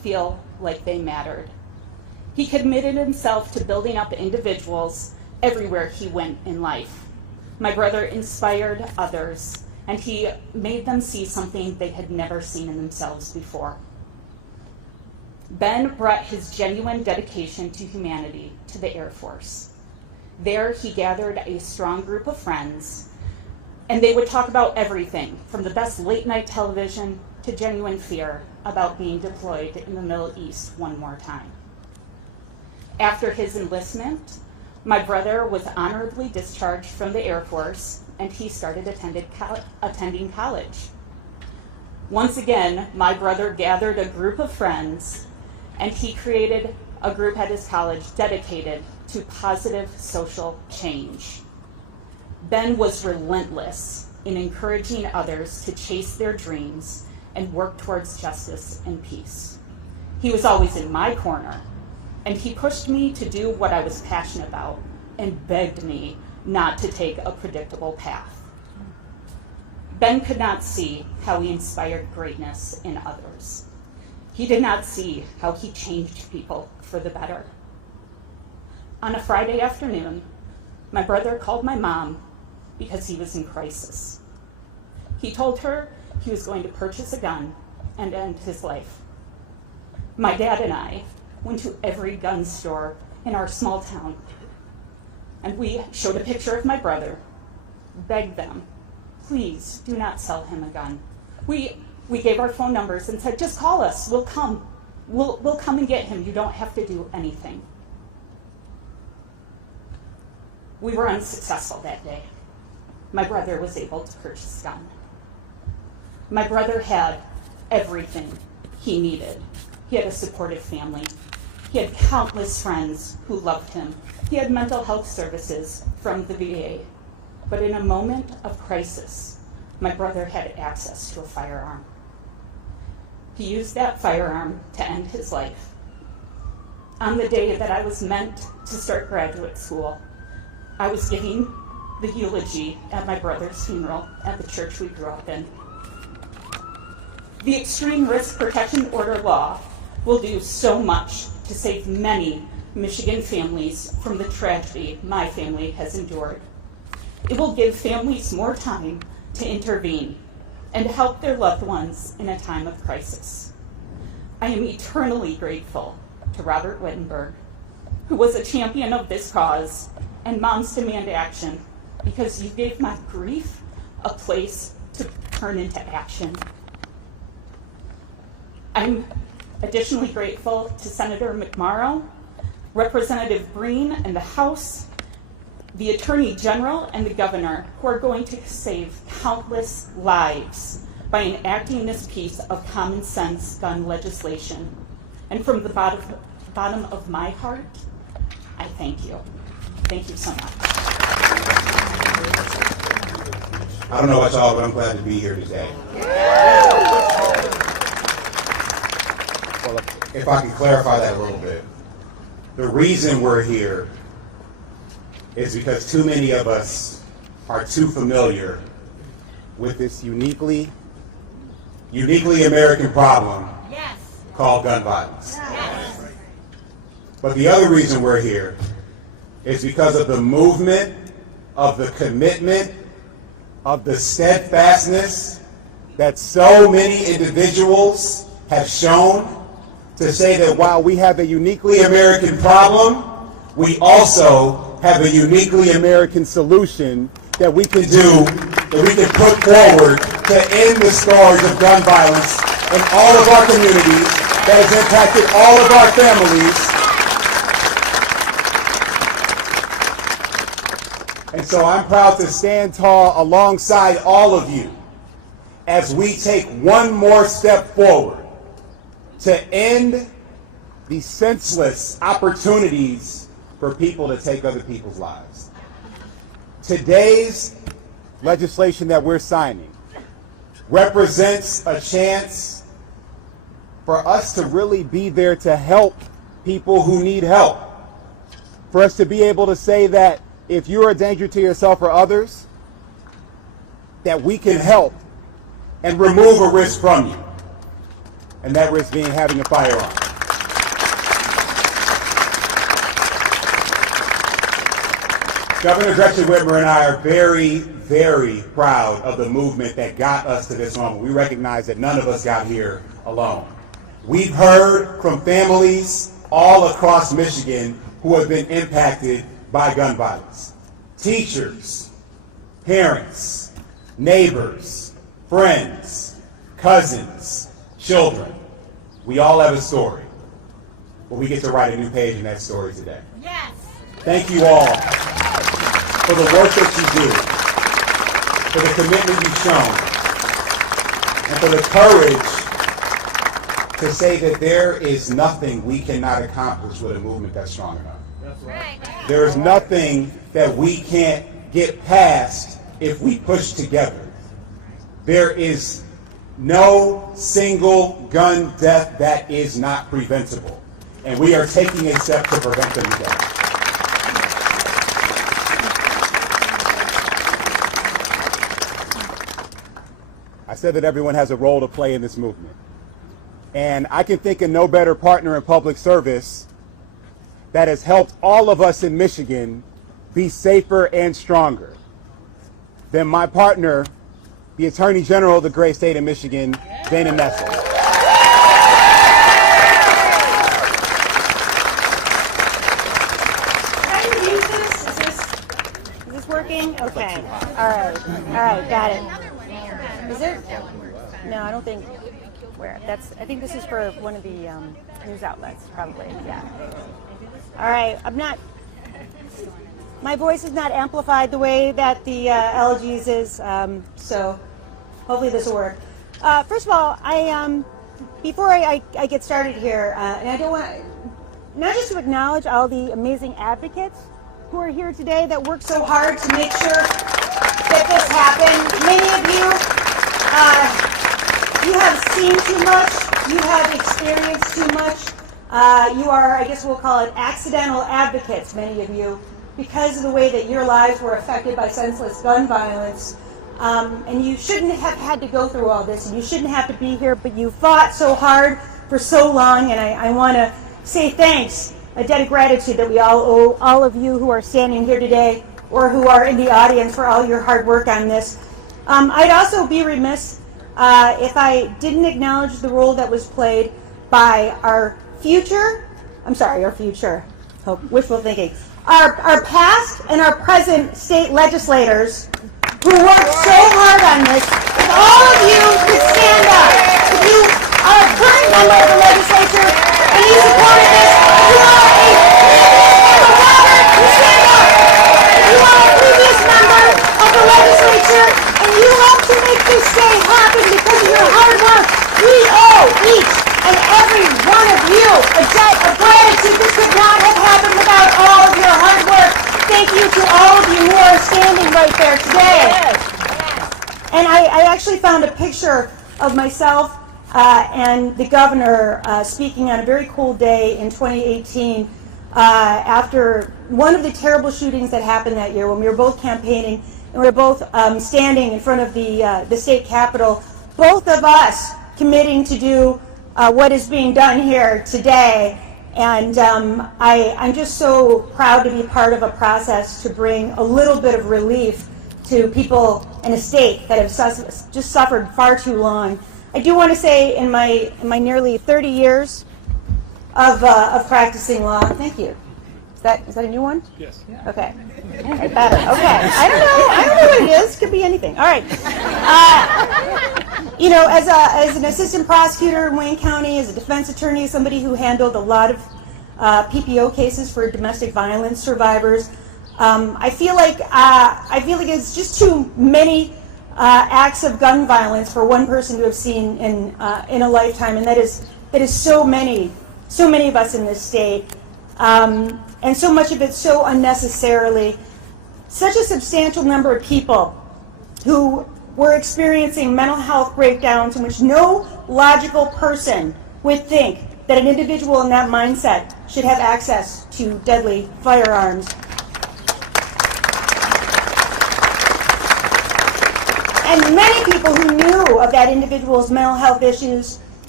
feel like they mattered. He committed himself to building up individuals everywhere he went in life. My brother inspired others, and he made them see something they had never seen in themselves before. Ben brought his genuine dedication to humanity to the Air Force. There, he gathered a strong group of friends, and they would talk about everything, from the best late-night television to genuine fear about being deployed in the Middle East one more time. After his enlistment, my brother was honorably discharged from the Air Force, and he started attending college. Once again, my brother gathered a group of friends, and he created a group at his college dedicated to positive social change. Ben was relentless in encouraging others to chase their dreams and work towards justice and peace. He was always in my corner, and he pushed me to do what I was passionate about and begged me not to take a predictable path. Ben could not see how he inspired greatness in others. He did not see how he changed people for the better. On a Friday afternoon, my brother called my mom because he was in crisis. He told her he was going to purchase a gun and end his life. My dad and I went to every gun store in our small town, and we showed a picture of my brother, begged them, please do not sell him a gun. We gave our phone numbers and said, just call us, we'll come. We'll come and get him, you don't have to do anything. We were unsuccessful that day. My brother was able to purchase a gun. My brother had everything he needed. He had a supportive family. He had countless friends who loved him. He had mental health services from the VA. But in a moment of crisis, my brother had access to a firearm. He used that firearm to end his life. On the day that I was meant to start graduate school, I was giving the eulogy at my brother's funeral at the church we grew up in. The Extreme Risk Protection Order law will do so much to save many Michigan families from the tragedy my family has endured. It will give families more time to intervene and help their loved ones in a time of crisis. I am eternally grateful to Robert Wittenberg, who was a champion of this cause, and Moms Demand Action, because you gave my grief a place to turn into action. I'm additionally grateful to Senator McMorrow, Representative Breen and the House, the Attorney General and the Governor, who are going to save countless lives by enacting this piece of common sense gun legislation. And from the bottom of my heart, I thank you. Thank you so much. I don't know about y'all, but I'm glad to be here today. Well, if I can clarify that a little bit. The reason we're here is because too many of us are too familiar with this uniquely American problem called gun violence. But the other reason we're here is because of the movement, of the commitment, of the steadfastness that so many individuals have shown to say that while we have a uniquely American problem, we also have a uniquely American solution that we can do, that we can put forward to end the scourge of gun violence in all of our communities that has impacted all of our families. And so I'm proud to stand tall alongside all of you as we take one more step forward to end the senseless opportunities for people to take other people's lives. Today's legislation that we're signing represents a chance for us to really be there to help people who need help. For us to be able to say that if you're a danger to yourself or others, that we can help and remove a risk from you. and that risk being having a firearm. Governor Gretchen Whitmer and I are very, very proud of the movement that got us to this moment. We recognize that none of us got here alone. We've heard from families all across Michigan who have been impacted by gun violence. Teachers, parents, neighbors, friends, cousins, children. We all have a story, but we get to write a new page in that story today. Yes. Thank you all for the work that you do, for the commitment you've shown, and for the courage to say that there is nothing we cannot accomplish with a movement that's strong enough. There is nothing that we can't get past if we push together. There is no single gun death that is not preventable, and we are taking a step to prevent them today. I said that everyone has a role to play in this movement. And I can think of no better partner in public service that has helped all of us in Michigan be safer and stronger than my partner, the Attorney General of the great state of Michigan, Dana Nessel. Can I use this? Is this working? Okay. All right, got it. Is it? No, I don't think. Where? I think this is for one of the news outlets, probably. Yeah. All right. My voice is not amplified the way that the LG's is, so hopefully this will work. First of all, before I get started here, and I don't want not just to acknowledge all the amazing advocates who are here today that work so hard to make sure that this happened. Many of you, you have seen too much, you have experienced too much. You are, I guess we'll call it accidental advocates, many of you, because of the way that your lives were affected by senseless gun violence. And you shouldn't have had to go through all this, and you shouldn't have to be here, but you fought so hard for so long, and I want to say thanks, a debt of gratitude that we all owe all of you who are standing here today or who are in the audience for all your hard work on this. I'd also be remiss if I didn't acknowledge the role that was played by our future, wishful thinking, our past and our present state legislators who worked so hard on this. If all of you could stand up, if you are a current member of the legislature and you supported this, you are a previous member of the legislature and you helped to make this day happen because of your hard work, we owe each and every one of you a debt of gratitude. This could not have happened without all of your hard work. Thank you to all of you who are standing right there today. And I actually found a picture of myself and the governor speaking on a very cold day in 2018 after one of the terrible shootings that happened that year when we were both campaigning and we were both standing in front of the state capitol, both of us committing to do what is being done here today. And I'm just so proud to be part of a process to bring a little bit of relief to people in a state that have just suffered far too long. I do want to say in my nearly 30 years of practicing law, thank you. Is that a new one? Yes. Okay. Okay, better. Okay. I don't know what it is. Could be anything. All right. As an assistant prosecutor in Wayne County, as a defense attorney, somebody who handled a lot of PPO cases for domestic violence survivors, I feel like it's just too many acts of gun violence for one person to have seen in a lifetime, and that is so many of us in this state. And so much of it so unnecessarily. Such a substantial number of people who were experiencing mental health breakdowns in which no logical person would think that an individual in that mindset should have access to deadly firearms. And many people who knew of that individual's mental health issues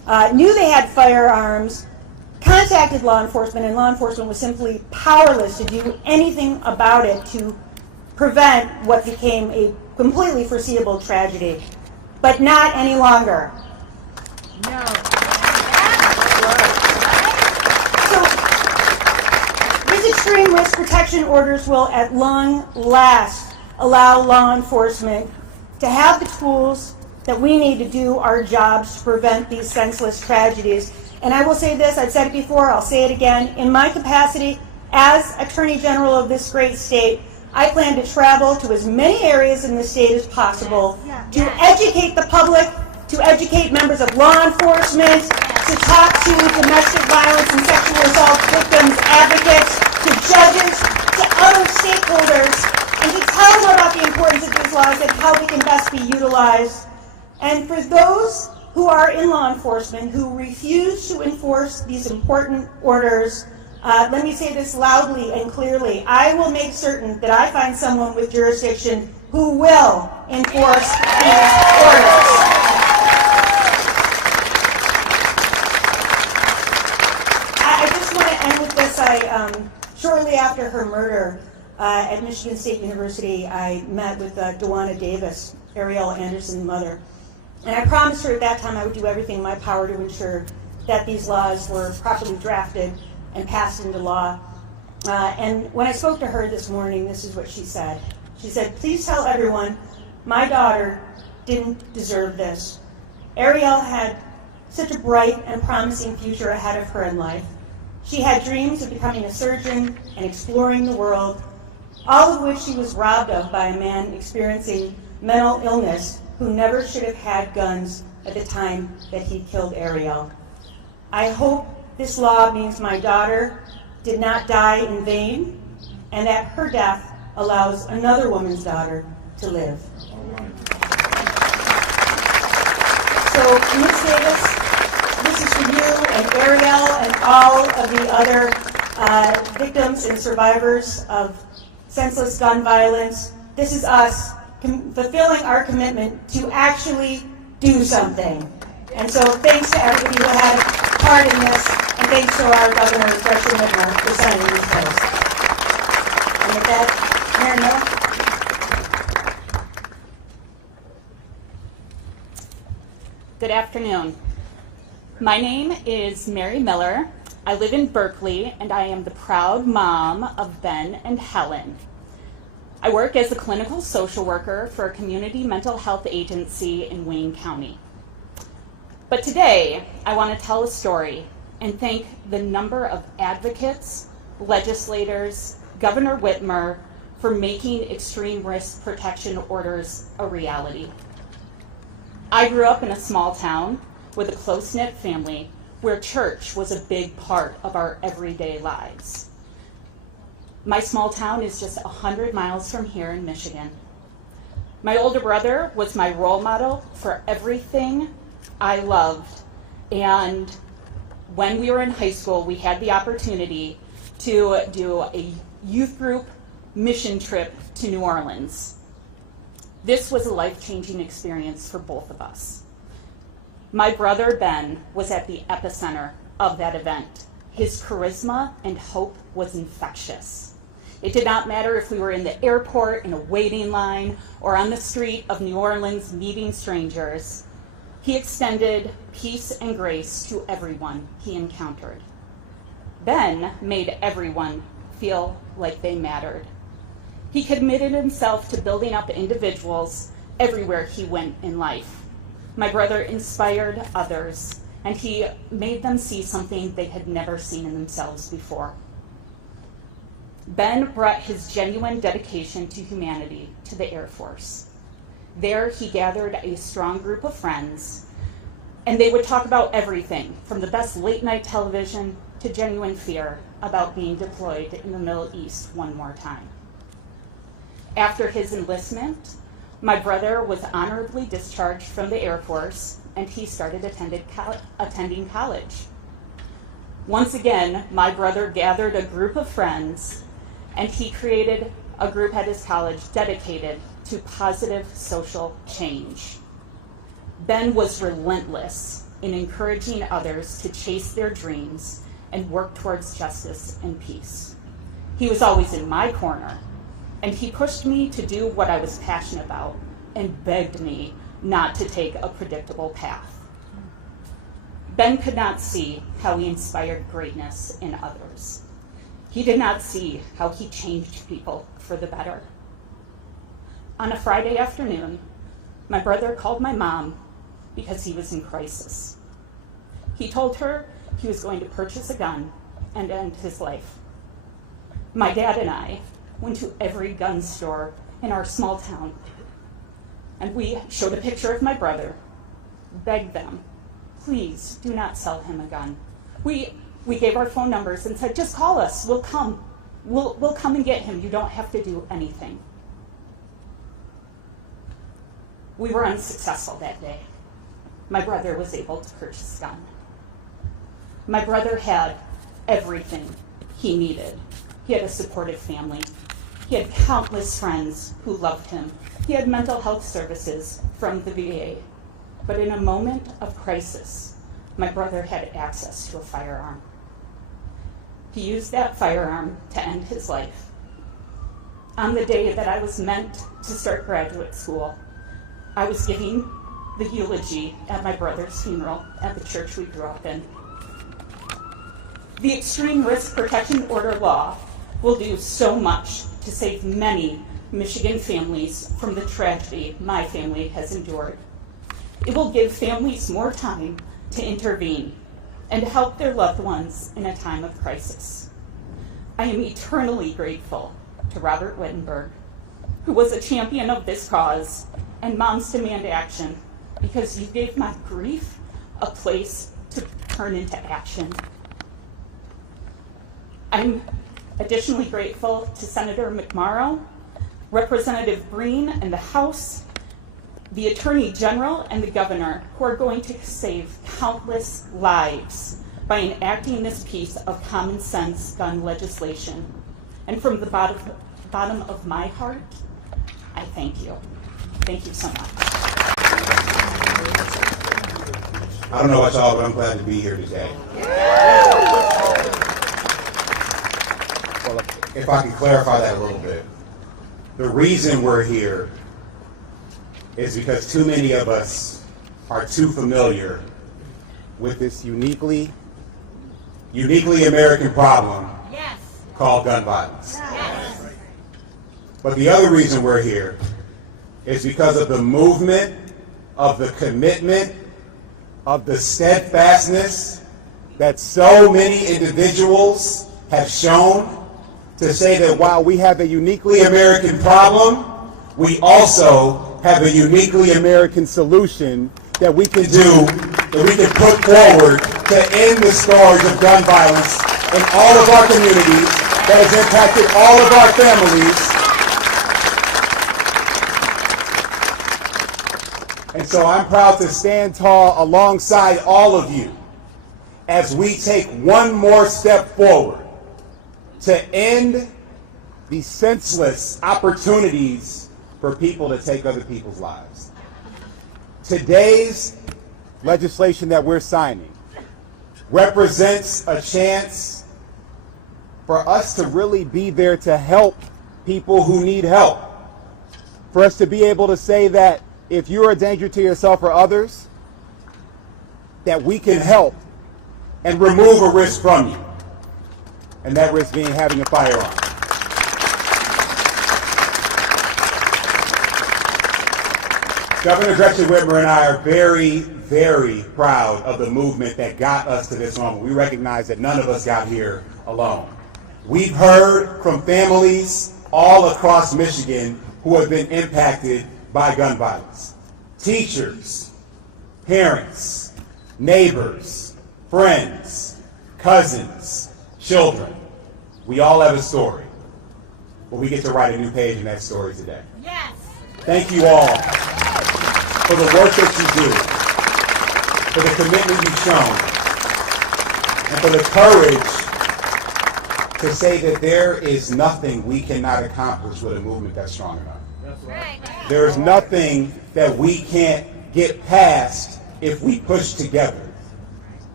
knew they had firearms, contacted law enforcement, and law enforcement was simply powerless to do anything about it to prevent what became a completely foreseeable tragedy. But not any longer. No. So, these extreme risk protection orders will at long last allow law enforcement to have the tools that we need to do our jobs to prevent these senseless tragedies. And I will say this, I've said it before, I'll say it again, in my capacity as Attorney General of this great state, I plan to travel to as many areas in the state as possible to educate the public, to educate members of law enforcement, to talk to domestic violence and sexual assault victims, advocates, to judges, to other stakeholders, and to tell them about the importance of these laws and how they can best be utilized. And for those who are in law enforcement who refuse to enforce these important orders, let me say this loudly and clearly. I will make certain that I find someone with jurisdiction who will enforce these orders. I just want to end with this. Shortly after her murder at Michigan State University, I met with Dawana Davis, Ariel Anderson's mother. And I promised her at that time I would do everything in my power to ensure that these laws were properly drafted and passed into law. And when I spoke to her this morning, this is what she said. She said, "Please tell everyone, my daughter didn't deserve this. Ariel had such a bright and promising future ahead of her in life. She had dreams of becoming a surgeon and exploring the world, all of which she was robbed of by a man experiencing mental illness who never should have had guns at the time that he killed Ariel. I hope this law means my daughter did not die in vain, and that her death allows another woman's daughter to live." So, Ms. Davis, this is for you and Ariel and all of the other victims and survivors of senseless gun violence. This is us fulfilling our commitment to actually do something. And so thanks to everybody who had a part in this, and thanks to our Governor, Gretchen Whitmer, for signing these bills. And with that, Mayor Miller. Good afternoon. My name is Mary Miller. I live in Berkeley, and I am the proud mom of Ben and Helen. I work as a clinical social worker for a community mental health agency in Wayne County. But today, I want to tell a story and thank the number of advocates, legislators, Governor Whitmer, for making extreme risk protection orders a reality. I grew up in a small town with a close-knit family where church was a big part of our everyday lives. My small town is just 100 miles from here in Michigan. My older brother was my role model for everything I loved, and when we were in high school, we had the opportunity to do a youth group mission trip to New Orleans. This was a life-changing experience for both of us. My brother Ben was at the epicenter of that event. His charisma and hope was infectious. It did not matter if we were in the airport, in a waiting line, or on the street of New Orleans meeting strangers. He extended peace and grace to everyone he encountered. Ben made everyone feel like they mattered. He committed himself to building up individuals everywhere he went in life. My brother inspired others, and he made them see something they had never seen in themselves before. Ben brought his genuine dedication to humanity to the Air Force. There, he gathered a strong group of friends, and they would talk about everything from the best late-night television to genuine fear about being deployed in the Middle East one more time. After his enlistment, my brother was honorably discharged from the Air Force, and he started attending college. Once again, my brother gathered a group of friends, and he created a group at his college dedicated to positive social change. Ben was relentless in encouraging others to chase their dreams and work towards justice and peace. He was always in my corner, and he pushed me to do what I was passionate about and begged me not to take a predictable path. Ben could not see how he inspired greatness in others. He did not see how he changed people for the better. On a Friday afternoon, my brother called my mom because he was in crisis. He told her he was going to purchase a gun and end his life. My dad and I went to every gun store in our small town, and we showed a picture of my brother, begged them, please do not sell him a gun. We gave our phone numbers and said, just call us, we'll come. We'll come and get him, you don't have to do anything. We were unsuccessful that day. My brother was able to purchase a gun. My brother had everything he needed. He had a supportive family. He had countless friends who loved him. He had mental health services from the VA. But in a moment of crisis, my brother had access to a firearm. He used that firearm to end his life. On the day that I was meant to start graduate school, I was giving the eulogy at my brother's funeral at the church we grew up in. The Extreme Risk Protection Order law will do so much to save many Michigan families from the tragedy my family has endured. It will give families more time to intervene and help their loved ones in a time of crisis. I am eternally grateful to Robert Wittenberg, who was a champion of this cause, and Moms Demand Action, because you gave my grief a place to turn into action. I'm additionally grateful to Senator McMorrow, Representative Breen and the House, the Attorney General and the Governor, who are going to save countless lives by enacting this piece of common sense gun legislation. And from the bottom of my heart, I thank you. Thank you so much. I don't know about y'all, but I'm glad to be here today. Well, if I can clarify that a little bit, the reason we're here is because too many of us are too familiar with this uniquely American problem called gun violence. But the other reason we're here is because of the movement, of the commitment, of the steadfastness that so many individuals have shown to say that while we have a uniquely American problem, we also have a uniquely American solution that we can do, that we can put forward to end the scourge of gun violence in all of our communities that has impacted all of our families. And so I'm proud to stand tall alongside all of you as we take one more step forward to end the senseless opportunities for people to take other people's lives. Today's legislation that we're signing represents a chance for us to really be there to help people who need help. For us to be able to say that if you're a danger to yourself or others, that we can help and remove a risk from you. And that risk being having a firearm. Governor Gretchen Whitmer and I are very, very proud of the movement that got us to this moment. We recognize that none of us got here alone. We've heard from families all across Michigan who have been impacted by gun violence. Teachers, parents, neighbors, friends, cousins, children. We all have a story, but we get to write a new page in that story today. Yes. Thank you all for the work that you do, for the commitment you've shown, and for the courage to say that there is nothing we cannot accomplish with a movement that's strong enough. Right. There is nothing that we can't get past if we push together.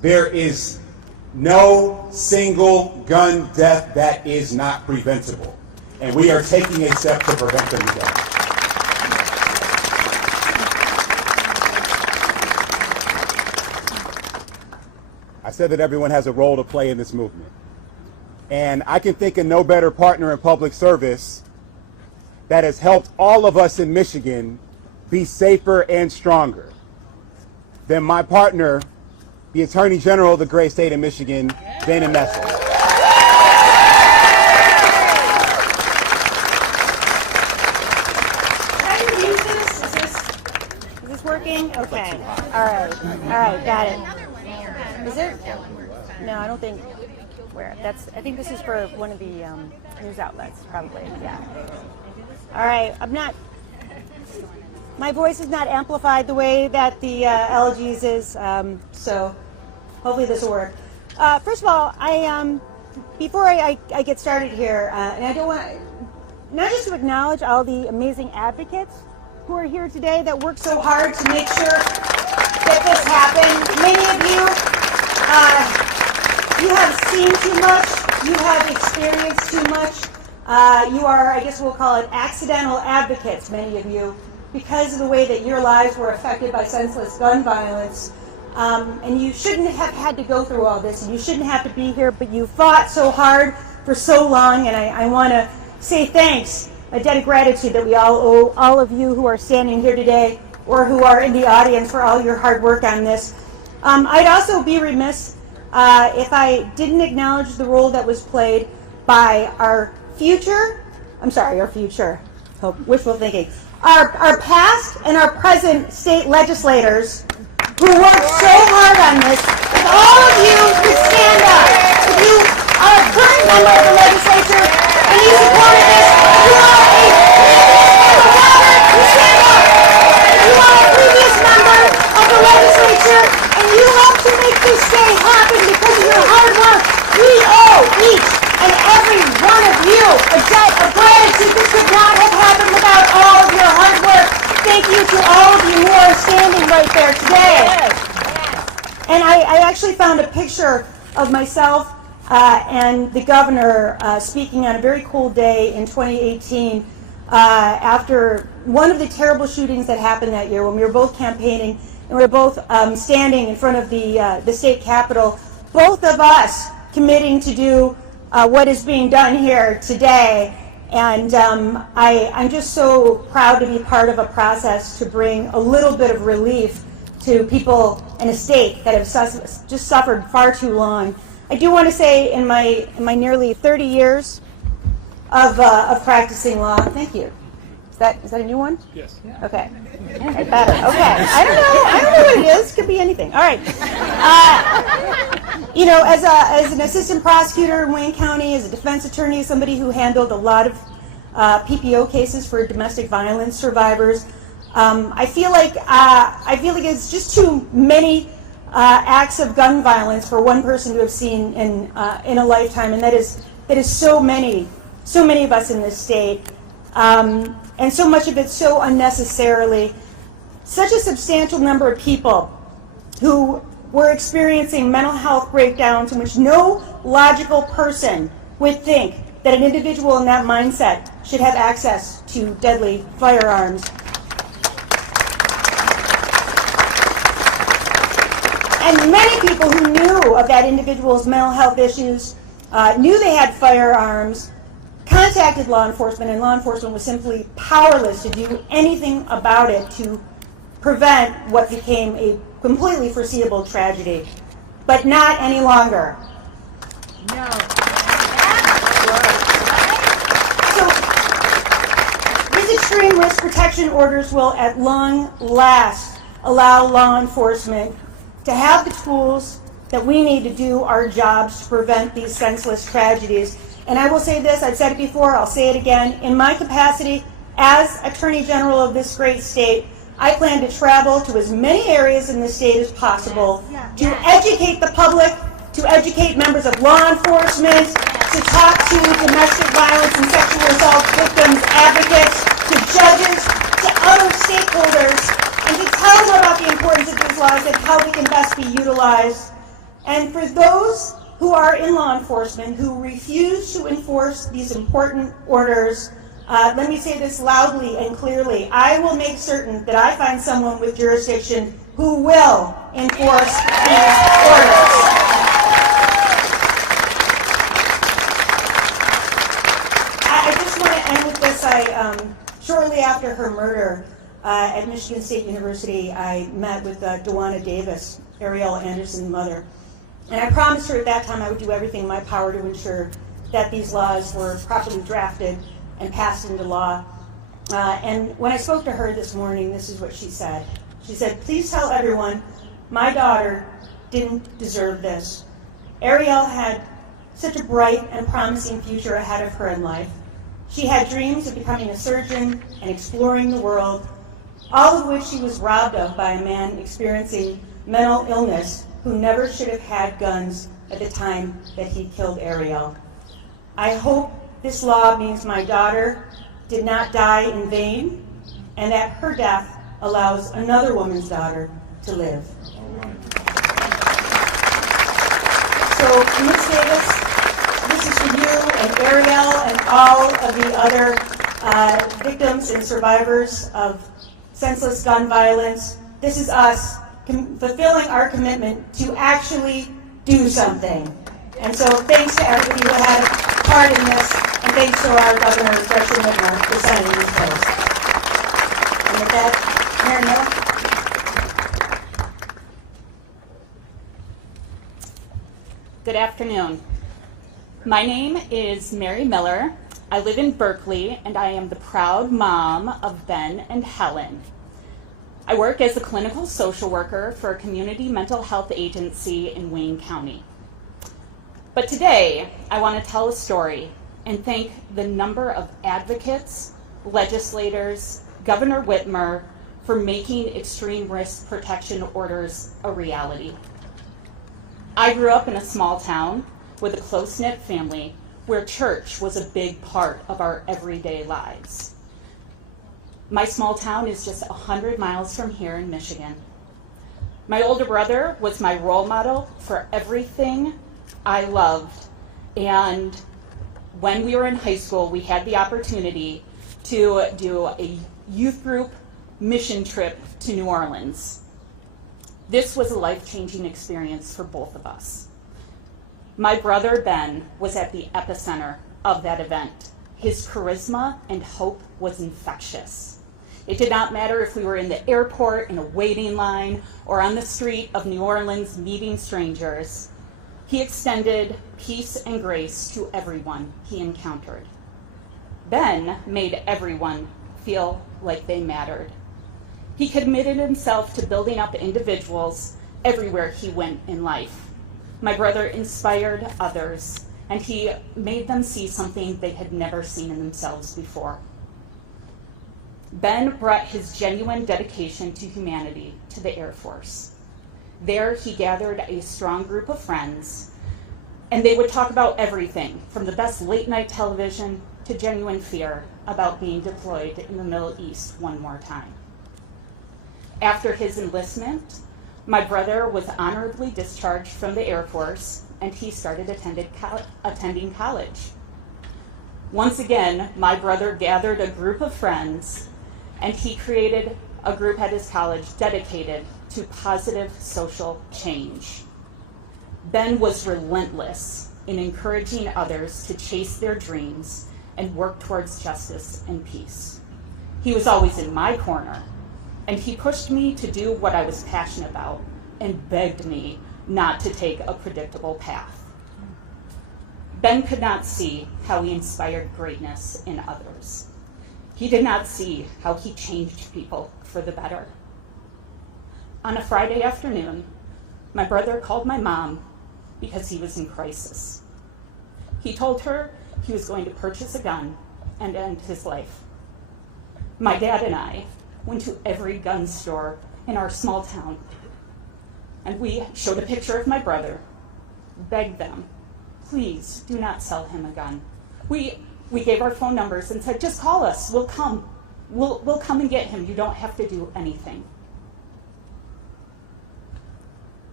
There is no single gun death that is not preventable. And we are taking a step to prevent them today. I said that everyone has a role to play in this movement. And I can think of no better partner in public service that has helped all of us in Michigan be safer and stronger than my partner, the Attorney General of the great state of Michigan, Dana Nessel. Can I use this? Is this working? Okay. All right, got it. Is it? No, I don't think. Where? I think this is for one of the news outlets, probably. Yeah. All right. My voice is not amplified the way that the LG's is, so hopefully this will work. First of all, before I get started here, and I don't want not just to acknowledge all the amazing advocates who are here today that work so hard to make sure that this happened. Many of you, you have seen too much, you have experienced too much. You are, I guess we'll call it accidental advocates, many of you, because of the way that your lives were affected by senseless gun violence. And you shouldn't have had to go through all this, and you shouldn't have to be here, but you fought so hard for so long, and I want to say thanks, a debt of gratitude that we all owe all of you who are standing here today or who are in the audience for all your hard work on this. I'd also be remiss if I didn't acknowledge the role that was played by our future, wishful thinking, our past and our present state legislators who worked so hard on this. If all of you could stand up, if you are a current member of the legislature and you supported this, you are a stand up. You are a previous member of the legislature and you helped to make this day happen because of your hard work. We owe each and every one of you a debt of gratitude. This could not have happened without all of your hard work. Thank you to all of you who are standing right there today. And I actually found a picture of myself and the governor speaking on a very cold day in 2018 after one of the terrible shootings that happened that year when we were both campaigning and we were both standing in front of the state capitol, both of us committing to do what is being done here today. And I'm just so proud to be part of a process to bring a little bit of relief to people in a state that have just suffered far too long. I do want to say in my nearly 30 years of practicing law, thank you. Is that a new one? Yes. Okay. Okay, better. Okay. I don't know what it is. Could be anything. All right. As an assistant prosecutor in Wayne County, as a defense attorney, somebody who handled a lot of PPO cases for domestic violence survivors, I feel like it's just too many acts of gun violence for one person to have seen in a lifetime, and that is so many of us in this state. And so much of it so unnecessarily. Such a substantial number of people who were experiencing mental health breakdowns in which no logical person would think that an individual in that mindset should have access to deadly firearms. And many people who knew of that individual's mental health issues, knew they had firearms, contacted law enforcement, and law enforcement was simply powerless to do anything about it to prevent what became a completely foreseeable tragedy. But not any longer. No. So, these extreme risk protection orders will at long last allow law enforcement to have the tools that we need to do our jobs to prevent these senseless tragedies. And I will say this, I've said it before, I'll say it again, in my capacity as Attorney General of this great state, I plan to travel to as many areas in the state as possible to educate the public, to educate members of law enforcement, to talk to domestic violence and sexual assault victims advocates, to judges, to other stakeholders, and to tell them about the importance of these laws and how they can best be utilized And for those who are in law enforcement who refuse to enforce these important orders, let me say this loudly and clearly. I will make certain that I find someone with jurisdiction who will enforce these orders. I just want to end with this. Shortly after her murder at Michigan State University, I met with Duana Davis, Ariel Anderson's mother. And I promised her at that time I would do everything in my power to ensure that these laws were properly drafted and passed into law. And when I spoke to her this morning, this is what she said. She said, "Please tell everyone my daughter didn't deserve this. Ariel had such a bright and promising future ahead of her in life. She had dreams of becoming a surgeon and exploring the world, all of which she was robbed of by a man experiencing mental illness who never should have had guns at the time that he killed Ariel. I hope this law means my daughter did not die in vain and that her death allows another woman's daughter to live." So, Ms. Davis, this is for you and Ariel and all of the other victims and survivors of senseless gun violence. This is us fulfilling our commitment to actually do something. And so thanks to everybody who had a part in this, and thanks to our Governor, Gretchen Whitmer, for signing this post. And with that, Mayor Miller. Good afternoon. My name is Mary Miller. I live in Berkeley, and I am the proud mom of Ben and Helen. I work as a clinical social worker for a community mental health agency in Wayne County. But today, I want to tell a story and thank the number of advocates, legislators, Governor Whitmer, for making extreme risk protection orders a reality. I grew up in a small town with a close-knit family where church was a big part of our everyday lives. My small town is just 100 miles from here in Michigan. My older brother was my role model for everything I loved. And when we were in high school, we had the opportunity to do a youth group mission trip to New Orleans. This was a life-changing experience for both of us. My brother Ben was at the epicenter of that event. His charisma and hope was infectious. It did not matter if we were in the airport, in a waiting line, or on the street of New Orleans meeting strangers. He extended peace and grace to everyone he encountered. Ben made everyone feel like they mattered. He committed himself to building up individuals everywhere he went in life. My brother inspired others, and he made them see something they had never seen in themselves before. Ben brought his genuine dedication to humanity to the Air Force. There, he gathered a strong group of friends, and they would talk about everything, from the best late-night television to genuine fear about being deployed in the Middle East one more time. After his enlistment, my brother was honorably discharged from the Air Force, and he started attending college. Once again, my brother gathered a group of friends, and he created a group at his college dedicated to positive social change. Ben was relentless in encouraging others to chase their dreams and work towards justice and peace. He was always in my corner, and he pushed me to do what I was passionate about and begged me not to take a predictable path. Ben could not see how he inspired greatness in others. He did not see how he changed people for the better. On a Friday afternoon, my brother called my mom because he was in crisis. He told her he was going to purchase a gun and end his life. My dad and I went to every gun store in our small town, and we showed a picture of my brother, begged them, please do not sell him a gun. We gave our phone numbers and said, just call us, we'll come. We'll come and get him, you don't have to do anything.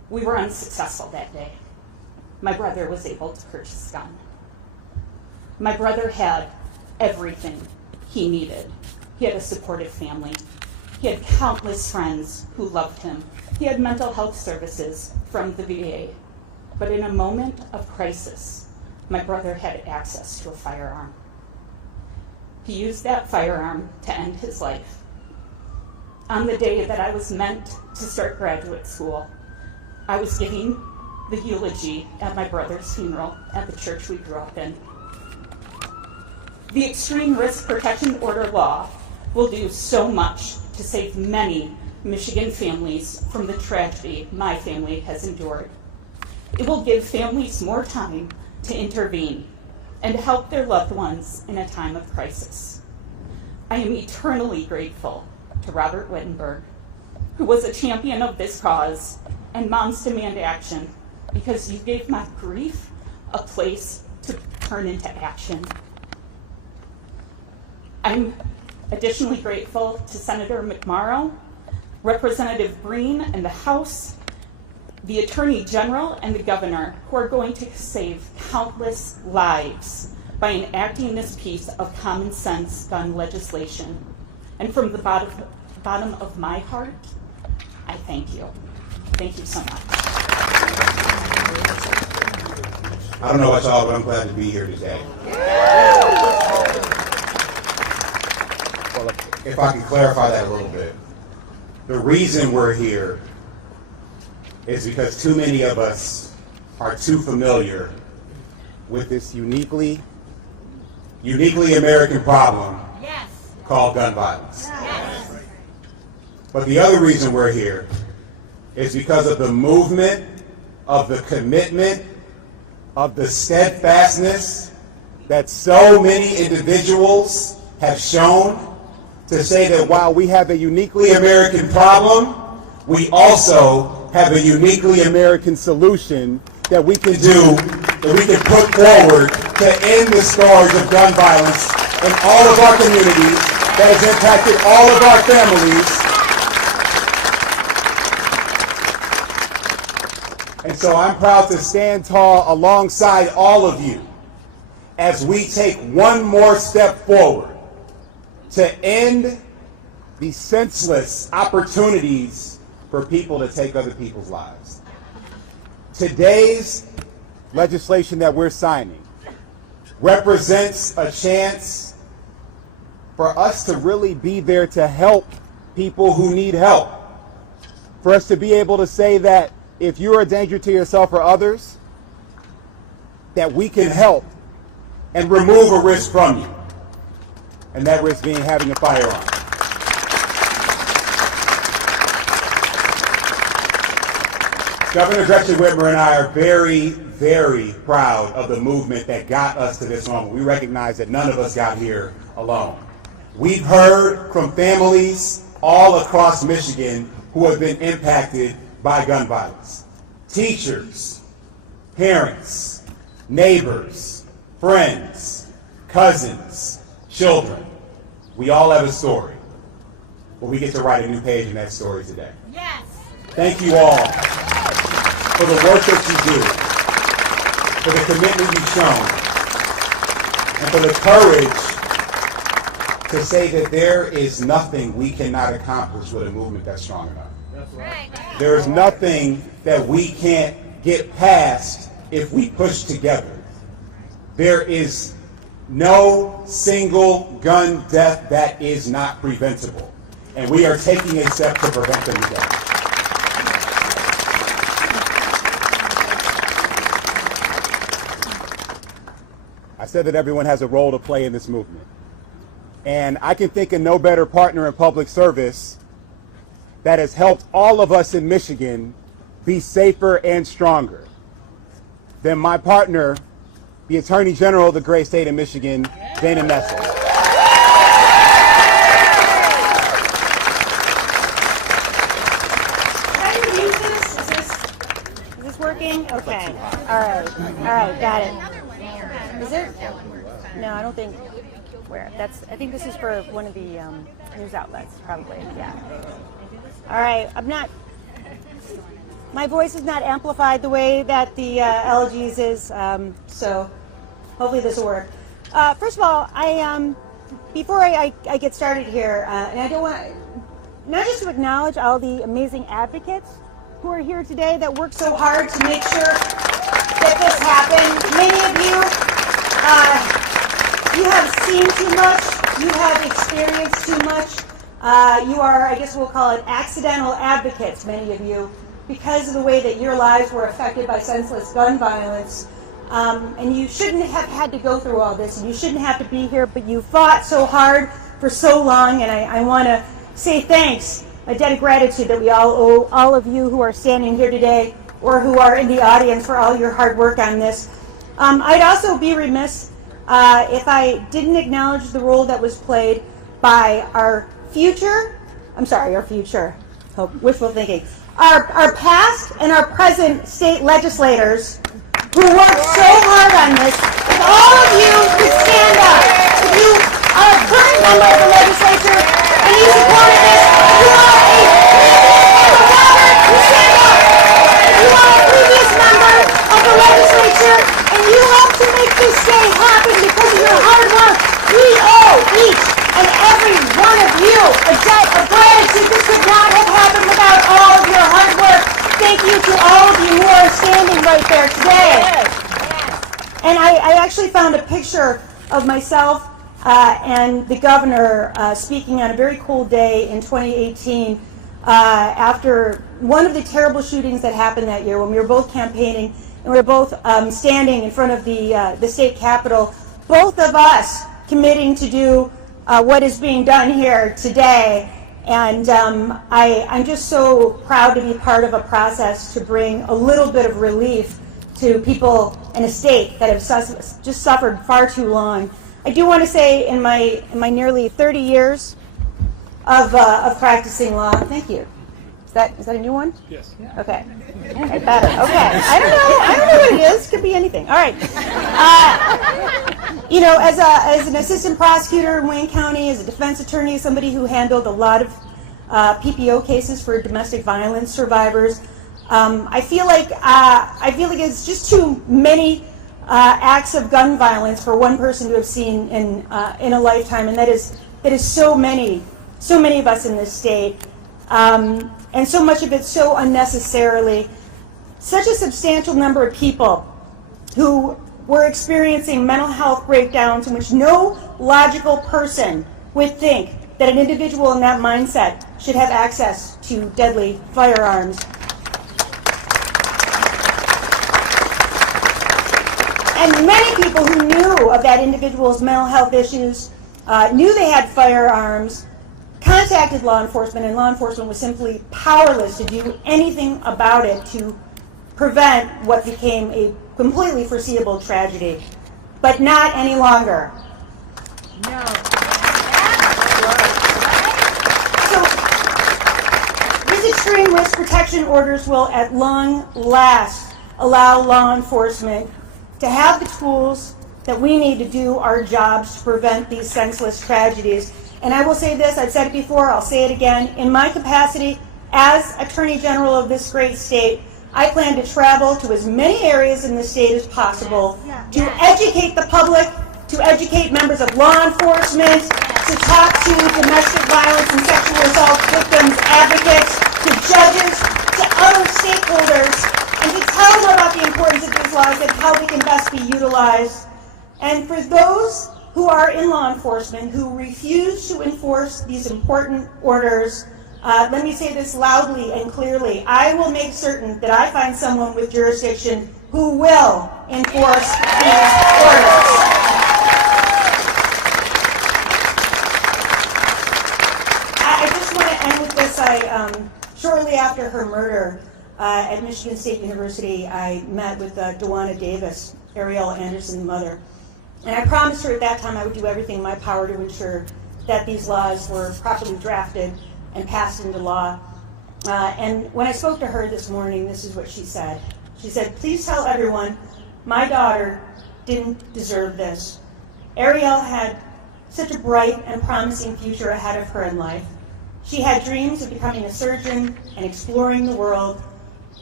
We were unsuccessful that day. My brother was able to purchase a gun. My brother had everything he needed. He had a supportive family. He had countless friends who loved him. He had mental health services from the VA. But in a moment of crisis, my brother had access to a firearm. He used that firearm to end his life. On the day that I was meant to start graduate school, I was giving the eulogy at my brother's funeral at the church we grew up in. The Extreme Risk Protection Order law will do so much to save many Michigan families from the tragedy my family has endured. It will give families more time to intervene and help their loved ones in a time of crisis. I am eternally grateful to Robert Wittenberg, who was a champion of this cause, and Moms Demand Action, because you gave my grief a place to turn into action. I'm additionally grateful to Senator McMorrow, Representative Breen and the House, the Attorney General and the Governor, who are going to save countless lives by enacting this piece of common sense gun legislation. And from the bottom of my heart, I thank you. Thank you so much. I don't know about y'all, but I'm glad to be here today. Well, if I can clarify that a little bit. The reason we're here is because too many of us are too familiar with this uniquely American problem called gun violence. Yes. But the other reason we're here is because of the movement, of the commitment, of the steadfastness that so many individuals have shown to say that while we have a uniquely American problem, we also have a uniquely American solution that we can do, that we can put forward to end the scourge of gun violence in all of our communities, that has impacted all of our families. And so I'm proud to stand tall alongside all of you as we take one more step forward to end the senseless opportunities for people to take other people's lives. Today's legislation that we're signing represents a chance for us to really be there to help people who need help. For us to be able to say that if you're a danger to yourself or others, that we can help and remove a risk from you. And that risk being having a firearm. Governor Gretchen Whitmer and I are very, very proud of the movement that got us to this moment. We recognize that none of us got here alone. We've heard from families all across Michigan who have been impacted by gun violence. Teachers, parents, neighbors, friends, cousins, children. We all have a story, but we get to write a new page in that story today. Yes. Thank you all for the work that you do, for the commitment you've shown, and for the courage to say that there is nothing we cannot accomplish with a movement that's strong enough. That's right. There is nothing that we can't get past if we push together. There is no single gun death that is not preventable. And we are taking a step to prevent them today. I said that everyone has a role to play in this movement. And I can think of no better partner in public service that has helped all of us in Michigan be safer and stronger than my partner, the Attorney General of the great state of Michigan, Dana Nessel. Can you use this? Is this working? Okay. All right, got it. Is it? No, I don't think. Where? I think this is for one of the news outlets, probably. Yeah. All right. my voice is not amplified the way that the LG's is, so hopefully this will work. First of all, before I get started here, and I don't want not just to acknowledge all the amazing advocates who are here today that worked so hard to make sure that this happened. Many of you, you have seen too much, you have experienced too much. You are, I guess we'll call it accidental advocates, many of you, because of the way that your lives were affected by senseless gun violence. And you shouldn't have had to go through all this, and you shouldn't have to be here, but you fought so hard for so long, and I want to say thanks, a debt of gratitude that we all owe all of you who are standing here today or who are in the audience for all your hard work on this. I'd also be remiss if I didn't acknowledge the role that was played by our wishful thinking, our past and our present state legislators who worked so hard on this. If all of you could stand up, if you are a current member of the legislature and you supported this, you are a previous member of the legislature and you helped to make this day happen because of your hard work, we owe each and every one of you a debt of gratitude. This could not have happened without all of your hard work. Thank you to all of you who are standing right there today. And I actually found a picture of myself and the governor speaking on a very cold day in 2018 after one of the terrible shootings that happened that year when we were both campaigning and we were both standing in front of the state capitol, both of us committing to do what is being done here today. And I'm just so proud to be part of a process to bring a little bit of relief to people in a state that have just suffered far too long. I do want to say in my nearly 30 years of practicing law, thank you. Is that a new one? Yes. Okay. Okay, better. Okay. I don't know what it is. Could be anything. All right. You know, as an assistant prosecutor in Wayne County, as a defense attorney, somebody who handled a lot of PPO cases for domestic violence survivors, I feel like it's just too many acts of gun violence for one person to have seen in a lifetime, and that is so many of us in this state, and so much of it so unnecessarily. Such a substantial number of people who were experiencing mental health breakdowns in which no logical person would think that an individual in that mindset should have access to deadly firearms. And many people who knew of that individual's mental health issues, knew they had firearms, contacted law enforcement, and law enforcement was simply powerless to do anything about it to prevent what became a completely foreseeable tragedy. But not any longer. No. So, these extreme risk protection orders will at long last allow law enforcement to have the tools that we need to do our jobs to prevent these senseless tragedies. And I will say this, I've said it before, I'll say it again, in my capacity as Attorney General of this great state, I plan to travel to as many areas in the state as possible to educate the public, to educate members of law enforcement, to talk to domestic violence and sexual assault victims advocates, to judges, to other stakeholders, and to tell them about the importance of these laws and how they can best be utilized. And for those who are in law enforcement who refuse to enforce these important orders, let me say this loudly and clearly. I will make certain that I find someone with jurisdiction who will enforce these orders. I just want to end with this. Shortly after her murder at Michigan State University, I met with Dana Nessel, Ariel Anderson's mother. And I promised her at that time I would do everything in my power to ensure that these laws were properly drafted and passed into law. And when I spoke to her this morning, this is what she said. She said, "Please tell everyone, my daughter didn't deserve this. Ariel had such a bright and promising future ahead of her in life. She had dreams of becoming a surgeon and exploring the world.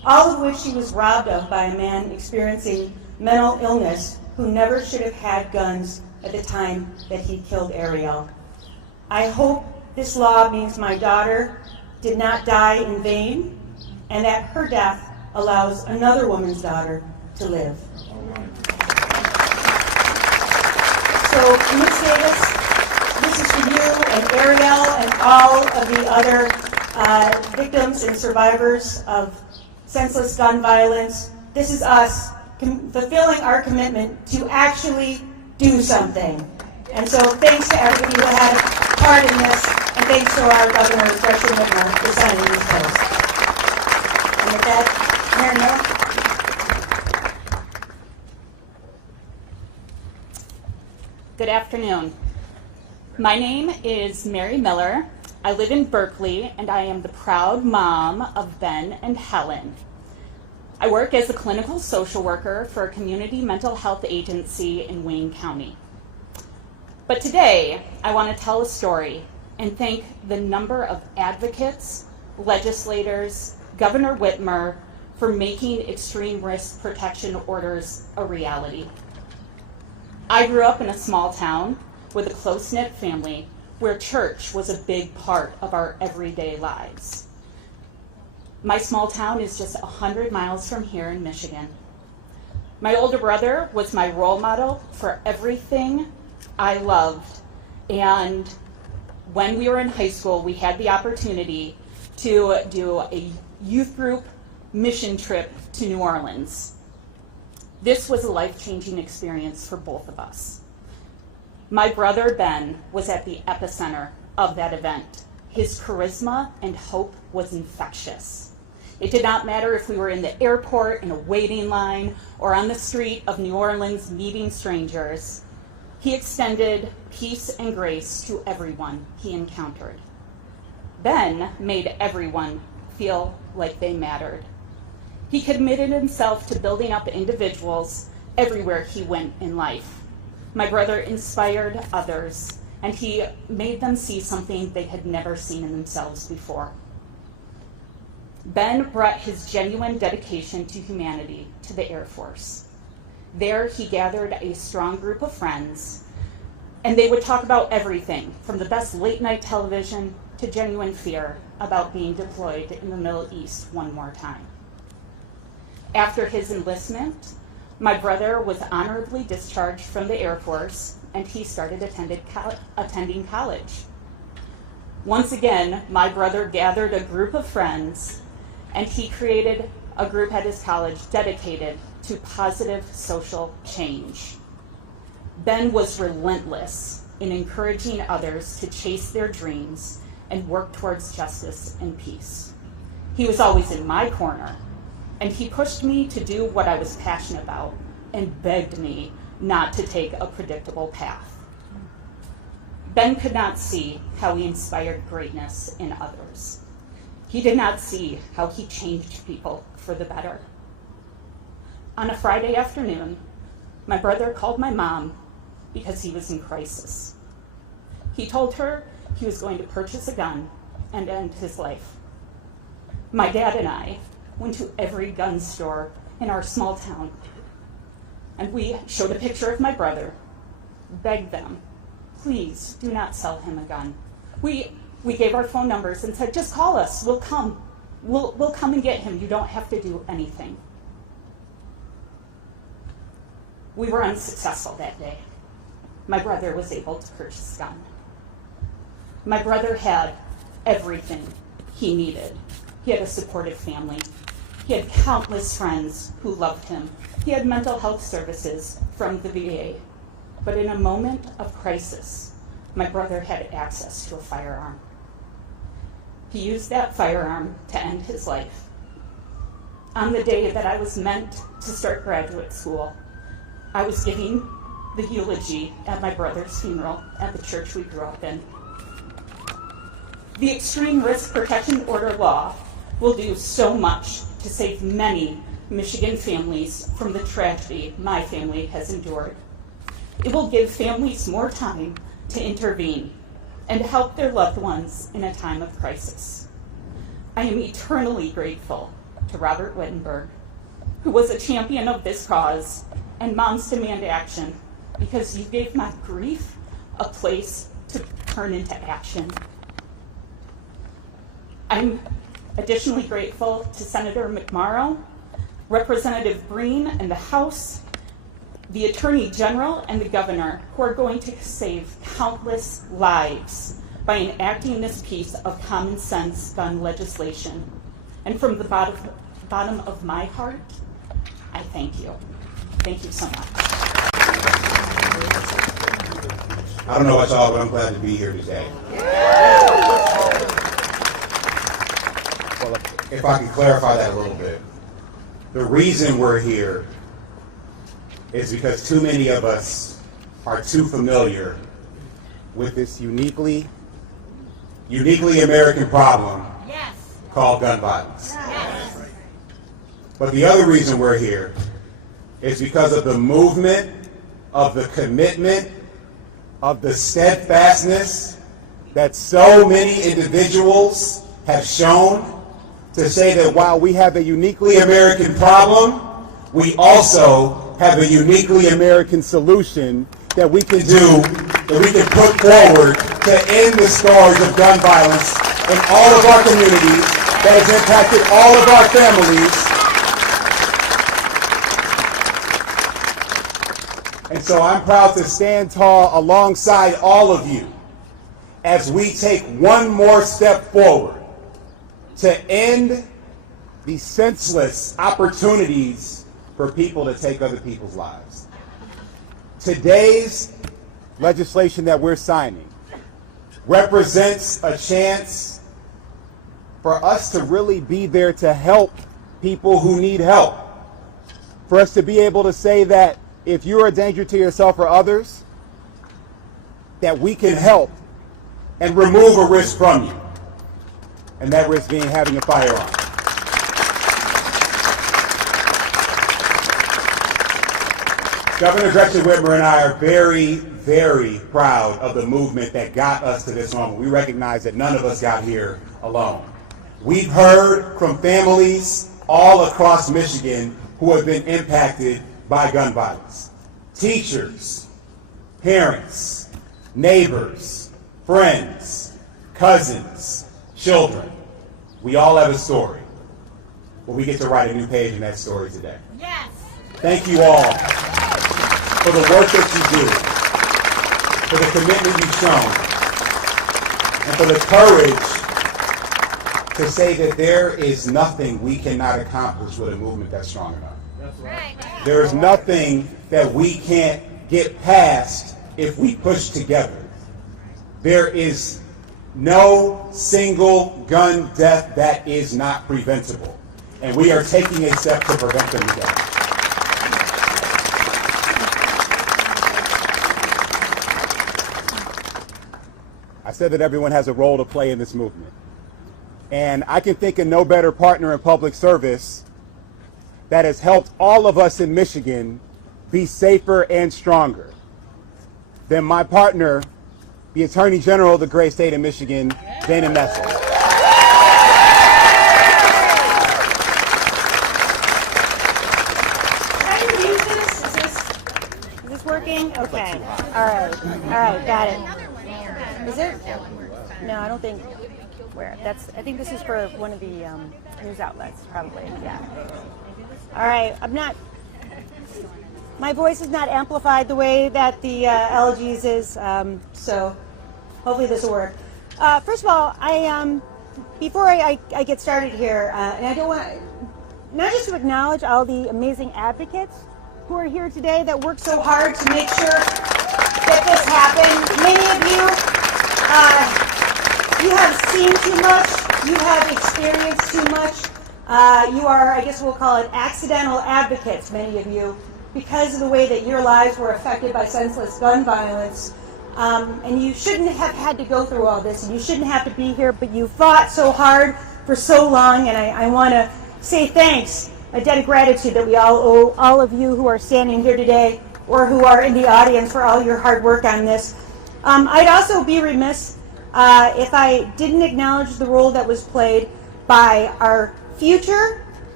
all of which she was robbed of by a man experiencing mental illness who never should have had guns at the time that he killed Ariel. I hope this law means my daughter did not die in vain, and that her death allows another woman's daughter to live. So, Ms. Davis, this is for you and Ariel and all of the other victims and survivors of senseless gun violence. This is us fulfilling our commitment to actually do something. And so thanks to everybody who had a part in this, and thanks to our Governor, Gretchen Whitmer, for signing these bills. And with that, Mayor Miller. Good afternoon. My name is Mary Miller. I live in Berkeley, and I am the proud mom of Ben and Helen. I work as a clinical social worker for a community mental health agency in Wayne County. But today, I want to tell a story and thank the number of advocates, legislators, Governor Whitmer, for making extreme risk protection orders a reality. I grew up in a small town with a close-knit family where church was a big part of our everyday lives. My small town is just 100 miles from here in Michigan. My older brother was my role model for everything I loved, and when we were in high school, we had the opportunity to do a youth group mission trip to New Orleans. This was a life-changing experience for both of us. My brother Ben was at the epicenter of that event. His charisma and hope was infectious. It did not matter if we were in the airport, in a waiting line, or on the street of New Orleans meeting strangers. He extended peace and grace to everyone he encountered. Ben made everyone feel like they mattered. He committed himself to building up individuals everywhere he went in life. My brother inspired others, and he made them see something they had never seen in themselves before. Ben brought his genuine dedication to humanity to the Air Force. There, he gathered a strong group of friends, and they would talk about everything, from the best late-night television to genuine fear about being deployed in the Middle East one more time. After his enlistment, my brother was honorably discharged from the Air Force, and he started attending college. Once again, my brother gathered a group of friends, and he created a group at his college dedicated to positive social change. Ben was relentless in encouraging others to chase their dreams and work towards justice and peace. He was always in my corner, and he pushed me to do what I was passionate about and begged me not to take a predictable path. Ben could not see how he inspired greatness in others. He did not see how he changed people for the better. On a Friday afternoon, my brother called my mom because he was in crisis. He told her he was going to purchase a gun and end his life. My dad and I went to every gun store in our small town, and we showed a picture of my brother, begged them, please do not sell him a gun. We gave our phone numbers and said, just call us, we'll come. We'll come and get him, you don't have to do anything. We were unsuccessful that day. My brother was able to purchase a gun. My brother had everything he needed. He had a supportive family. He had countless friends who loved him. He had mental health services from the VA. But in a moment of crisis, my brother had access to a firearm. He used that firearm to end his life. On the day that I was meant to start graduate school, I was giving the eulogy at my brother's funeral at the church we grew up in. The Extreme Risk Protection Order law will do so much to save many Michigan families from the tragedy my family has endured. It will give families more time to intervene and help their loved ones in a time of crisis. I am eternally grateful to Robert Wittenberg, who was a champion of this cause, and Moms Demand Action, because you gave my grief a place to turn into action. I'm additionally grateful to Senator McMorrow, Representative Breen and the House, the Attorney General and the Governor, who are going to save countless lives by enacting this piece of common sense gun legislation. And from the bottom of my heart, I thank you. Thank you so much. I don't know about y'all, but I'm glad to be here today. Well, if I can clarify that a little bit. The reason we're here is because too many of us are too familiar with this uniquely American problem called gun violence. But the other reason we're here is because of the movement, of the commitment, of the steadfastness that so many individuals have shown to say that while we have a uniquely American problem, we also have a uniquely American solution that we can do, that we can put forward to end the scourge of gun violence in all of our communities that has impacted all of our families. And so I'm proud to stand tall alongside all of you as we take one more step forward to end the senseless opportunities for people to take other people's lives. Today's legislation that we're signing represents a chance for us to really be there to help people who need help. For us to be able to say that if you're a danger to yourself or others, that we can help and remove a risk from you. And that risk being having a firearm. Governor Gretchen Whitmer and I are very, very proud of the movement that got us to this moment. We recognize that none of us got here alone. We've heard from families all across Michigan who have been impacted by gun violence. Teachers, parents, neighbors, friends, cousins, children. We all have a story, but we get to write a new page in that story today. Yes. Thank you all for the work that you do, for the commitment you've shown, and for the courage to say that there is nothing we cannot accomplish with a movement that's strong enough. That's right. There is nothing that we can't get past if we push together. There is no single gun death that is not preventable. And we are taking a step to prevent them together. I said that everyone has a role to play in this movement. And I can think of no better partner in public service that has helped all of us in Michigan be safer and stronger than my partner, the Attorney General of the great state of Michigan, Dana Nessel. Can I review this? Is this working? Okay. All right, got it. Is it? No, I don't think. Where? I think this is for one of the news outlets, probably. Yeah. All right. My voice is not amplified the way that the LG's is, so hopefully this will work. First of all, before I get started here, and I don't want not just to acknowledge all the amazing advocates who are here today that work so hard to make sure that this happened. Many of you have seen too much, you have experienced too much. You are, I guess we'll call it accidental advocates, many of you, because of the way that your lives were affected by senseless gun violence. And you shouldn't have had to go through all this, and you shouldn't have to be here, but you fought so hard for so long, and I want to say thanks, a debt of gratitude that we all owe all of you who are standing here today or who are in the audience for all your hard work on this. I'd also be remiss if I didn't acknowledge the role that was played by our future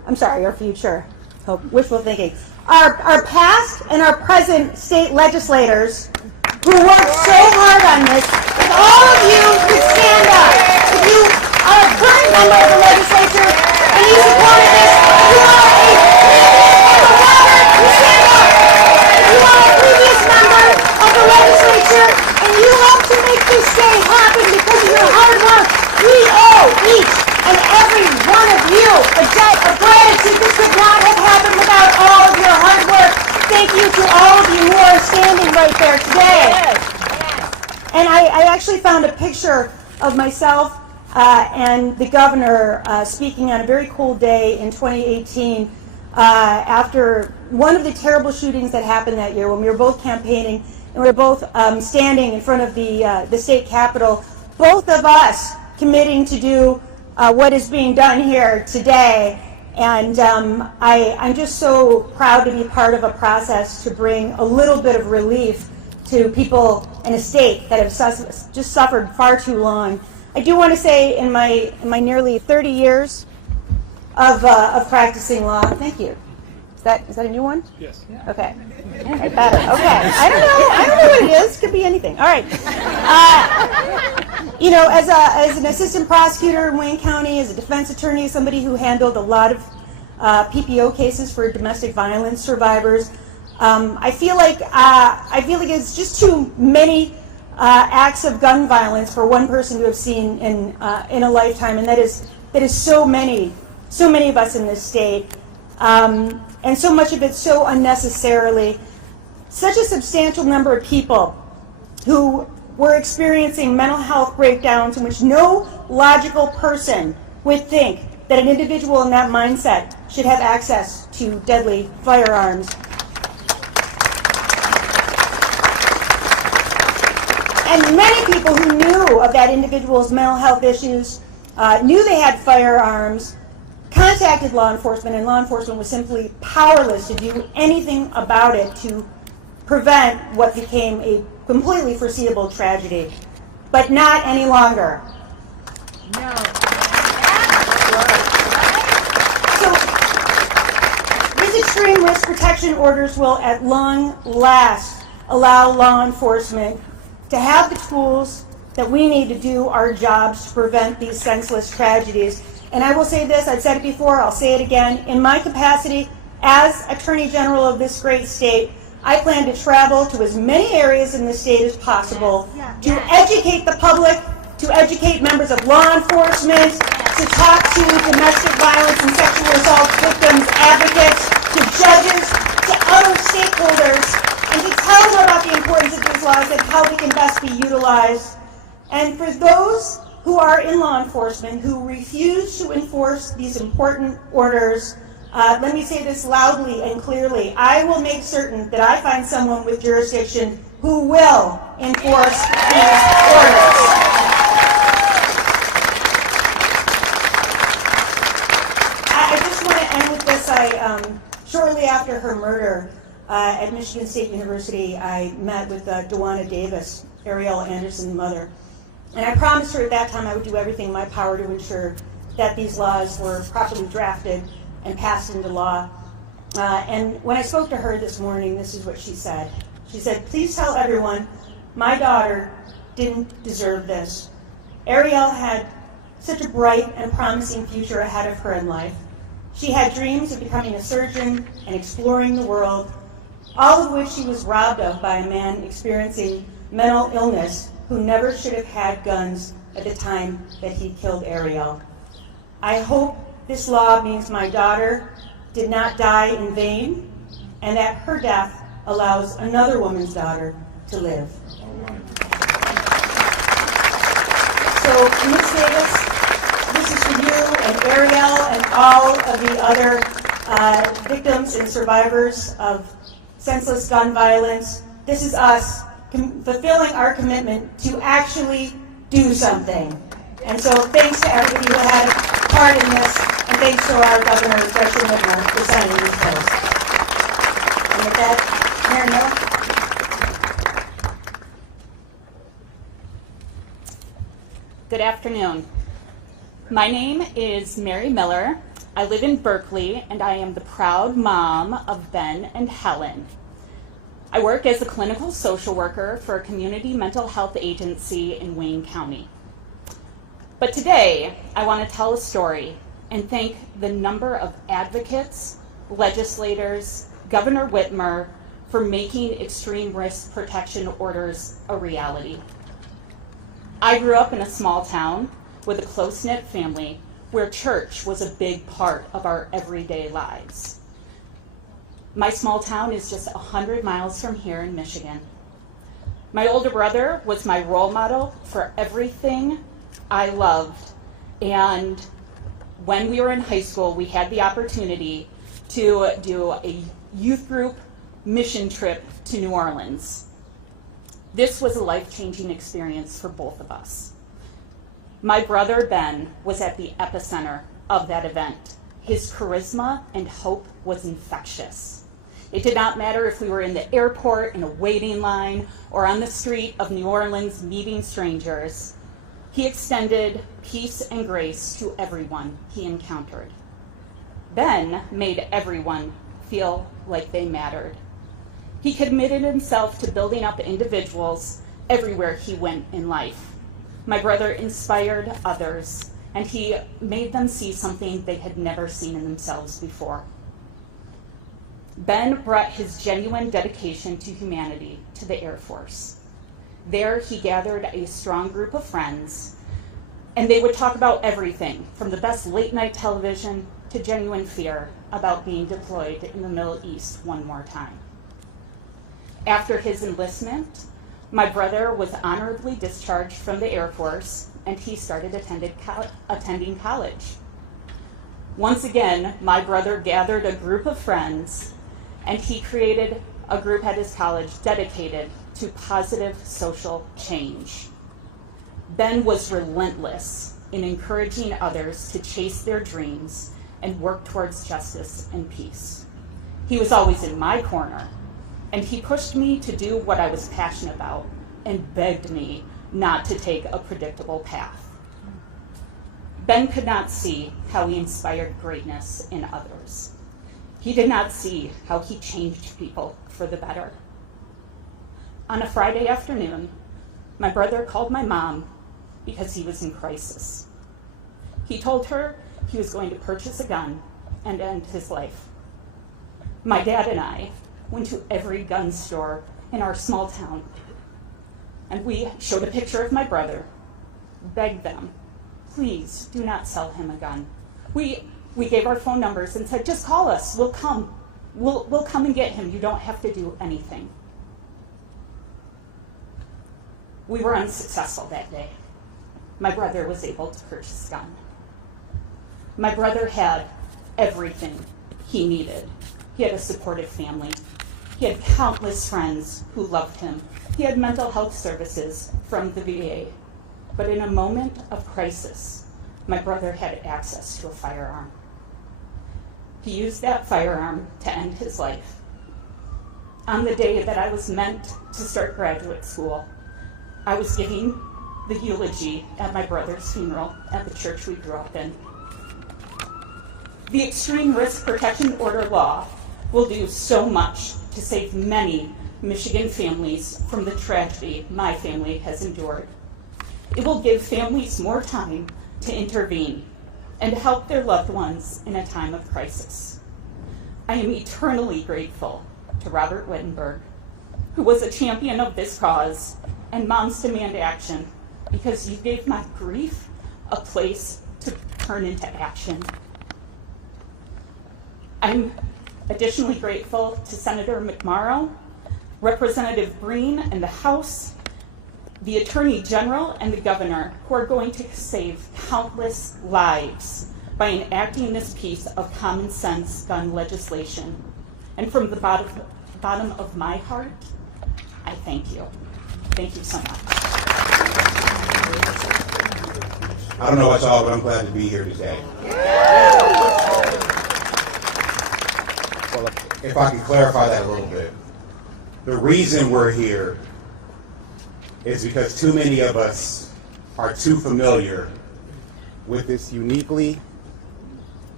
our future. Hope, wishful thinking. Our past and our present state legislators who worked so hard on this, if all of you could stand up, if you are a current member of the legislature and you supported this, you are a stand up. If you are a previous member of the legislature and you helped to make this day happen because of your hard work, we owe each and every one of you a debt of gratitude. This could not have happened without all of your hard work. Thank you to all of you who are standing right there today. And I actually found a picture of myself and the governor speaking on a very cool day in 2018 after one of the terrible shootings that happened that year when we were both campaigning and we were both standing in front of the state capitol, both of us committing to do what is being done here today. And I'm just so proud to be part of a process to bring a little bit of relief to people in a state that have just suffered far too long. I do want to say in my nearly 30 years of practicing law, thank you. Is that a new one? Yes. Okay. I better. Okay. I don't know what it is. Could be anything. All right. You know, as an assistant prosecutor in Wayne County, as a defense attorney, somebody who handled a lot of PPO cases for domestic violence survivors, I feel like it's just too many acts of gun violence for one person to have seen in a lifetime, and that is so many of us in this state. And so much of it so unnecessarily. Such a substantial number of people who were experiencing mental health breakdowns in which no logical person would think that an individual in that mindset should have access to deadly firearms. And many people who knew of that individual's mental health issues, knew they had firearms, contacted law enforcement, and law enforcement was simply powerless to do anything about it to prevent what became a completely foreseeable tragedy. But not any longer. No. So, these extreme risk protection orders will at long last allow law enforcement to have the tools that we need to do our jobs to prevent these senseless tragedies. And I will say this, I've said it before, I'll say it again, in my capacity as Attorney General of this great state, I plan to travel to as many areas in the state as possible to educate the public, to educate members of law enforcement, to talk to domestic violence and sexual assault victims, advocates, to judges, to other stakeholders, and to tell them about the importance of these laws and how they can best be utilized. And for those who are in law enforcement who refuse to enforce these important orders, let me say this loudly and clearly. I will make certain that I find someone with jurisdiction who will enforce these orders. I just want to end with this. Shortly after her murder at Michigan State University, I met with Dana Nessel, Ariel Anderson's mother. And I promised her at that time I would do everything in my power to ensure that these laws were properly drafted and passed into law. And when I spoke to her this morning, this is what she said. She said, "Please tell everyone, my daughter didn't deserve this. Ariel had such a bright and promising future ahead of her in life. She had dreams of becoming a surgeon and exploring the world, all of which she was robbed of by a man experiencing mental illness who never should have had guns at the time that he killed Ariel. I hope this law means my daughter did not die in vain, and that her death allows another woman's daughter to live." So, Ms. Davis, this is for you and Ariel and all of the other victims and survivors of senseless gun violence. This is us fulfilling our commitment to actually do something. And so thanks to everybody who had a part in this, and thanks to our Governor, Gretchen Whitmer, for signing this bill. And with that, Mayor Miller. Good afternoon. My name is Mary Miller. I live in Berkeley, and I am the proud mom of Ben and Helen. I work as a clinical social worker for a community mental health agency in Wayne County. But today, I want to tell a story and thank the number of advocates, legislators, Governor Whitmer, for making extreme risk protection orders a reality. I grew up in a small town with a close-knit family where church was a big part of our everyday lives. My small town is just 100 miles from here in Michigan. My older brother was my role model for everything I loved, and when we were in high school, we had the opportunity to do a youth group mission trip to New Orleans. This was a life-changing experience for both of us. My brother Ben was at the epicenter of that event. His charisma and hope was infectious. It did not matter if we were in the airport, in a waiting line, or on the street of New Orleans meeting strangers. He extended peace and grace to everyone he encountered. Ben made everyone feel like they mattered. He committed himself to building up individuals everywhere he went in life. My brother inspired others, and he made them see something they had never seen in themselves before. Ben brought his genuine dedication to humanity to the Air Force. There, he gathered a strong group of friends, and they would talk about everything, from the best late-night television to genuine fear about being deployed in the Middle East one more time. After his enlistment, my brother was honorably discharged from the Air Force, and he started attending college. Once again, my brother gathered a group of friends, and he created a group at his college dedicated to positive social change. Ben was relentless in encouraging others to chase their dreams and work towards justice and peace. He was always in my corner, and he pushed me to do what I was passionate about and begged me not to take a predictable path. Ben could not see how he inspired greatness in others. He did not see how he changed people for the better. On a Friday afternoon, my brother called my mom because he was in crisis. He told her he was going to purchase a gun and end his life. My dad and I went to every gun store in our small town, and we showed a picture of my brother, begged them, please do not sell him a gun. We gave our phone numbers and said, just call us, we'll come. We'll come and get him, you don't have to do anything. We were unsuccessful that day. My brother was able to purchase a gun. My brother had everything he needed. He had a supportive family. He had countless friends who loved him. He had mental health services from the VA. But in a moment of crisis, my brother had access to a firearm. He used that firearm to end his life. On the day that I was meant to start graduate school, I was giving the eulogy at my brother's funeral at the church we grew up in. The Extreme Risk Protection Order law will do so much to save many Michigan families from the tragedy my family has endured. It will give families more time to intervene and help their loved ones in a time of crisis. I am eternally grateful to Robert Wittenberg, who was a champion of this cause, and Moms Demand Action, because you gave my grief a place to turn into action. I'm additionally grateful to Senator McMorrow, Representative Breen and the House, the Attorney General and the Governor, who are going to save countless lives by enacting this piece of common sense gun legislation. And from the bottom of my heart, I thank you. Thank you so much. I don't know about y'all, but I'm glad to be here today. Well, if I can clarify that a little bit. The reason we're here is because too many of us are too familiar with this uniquely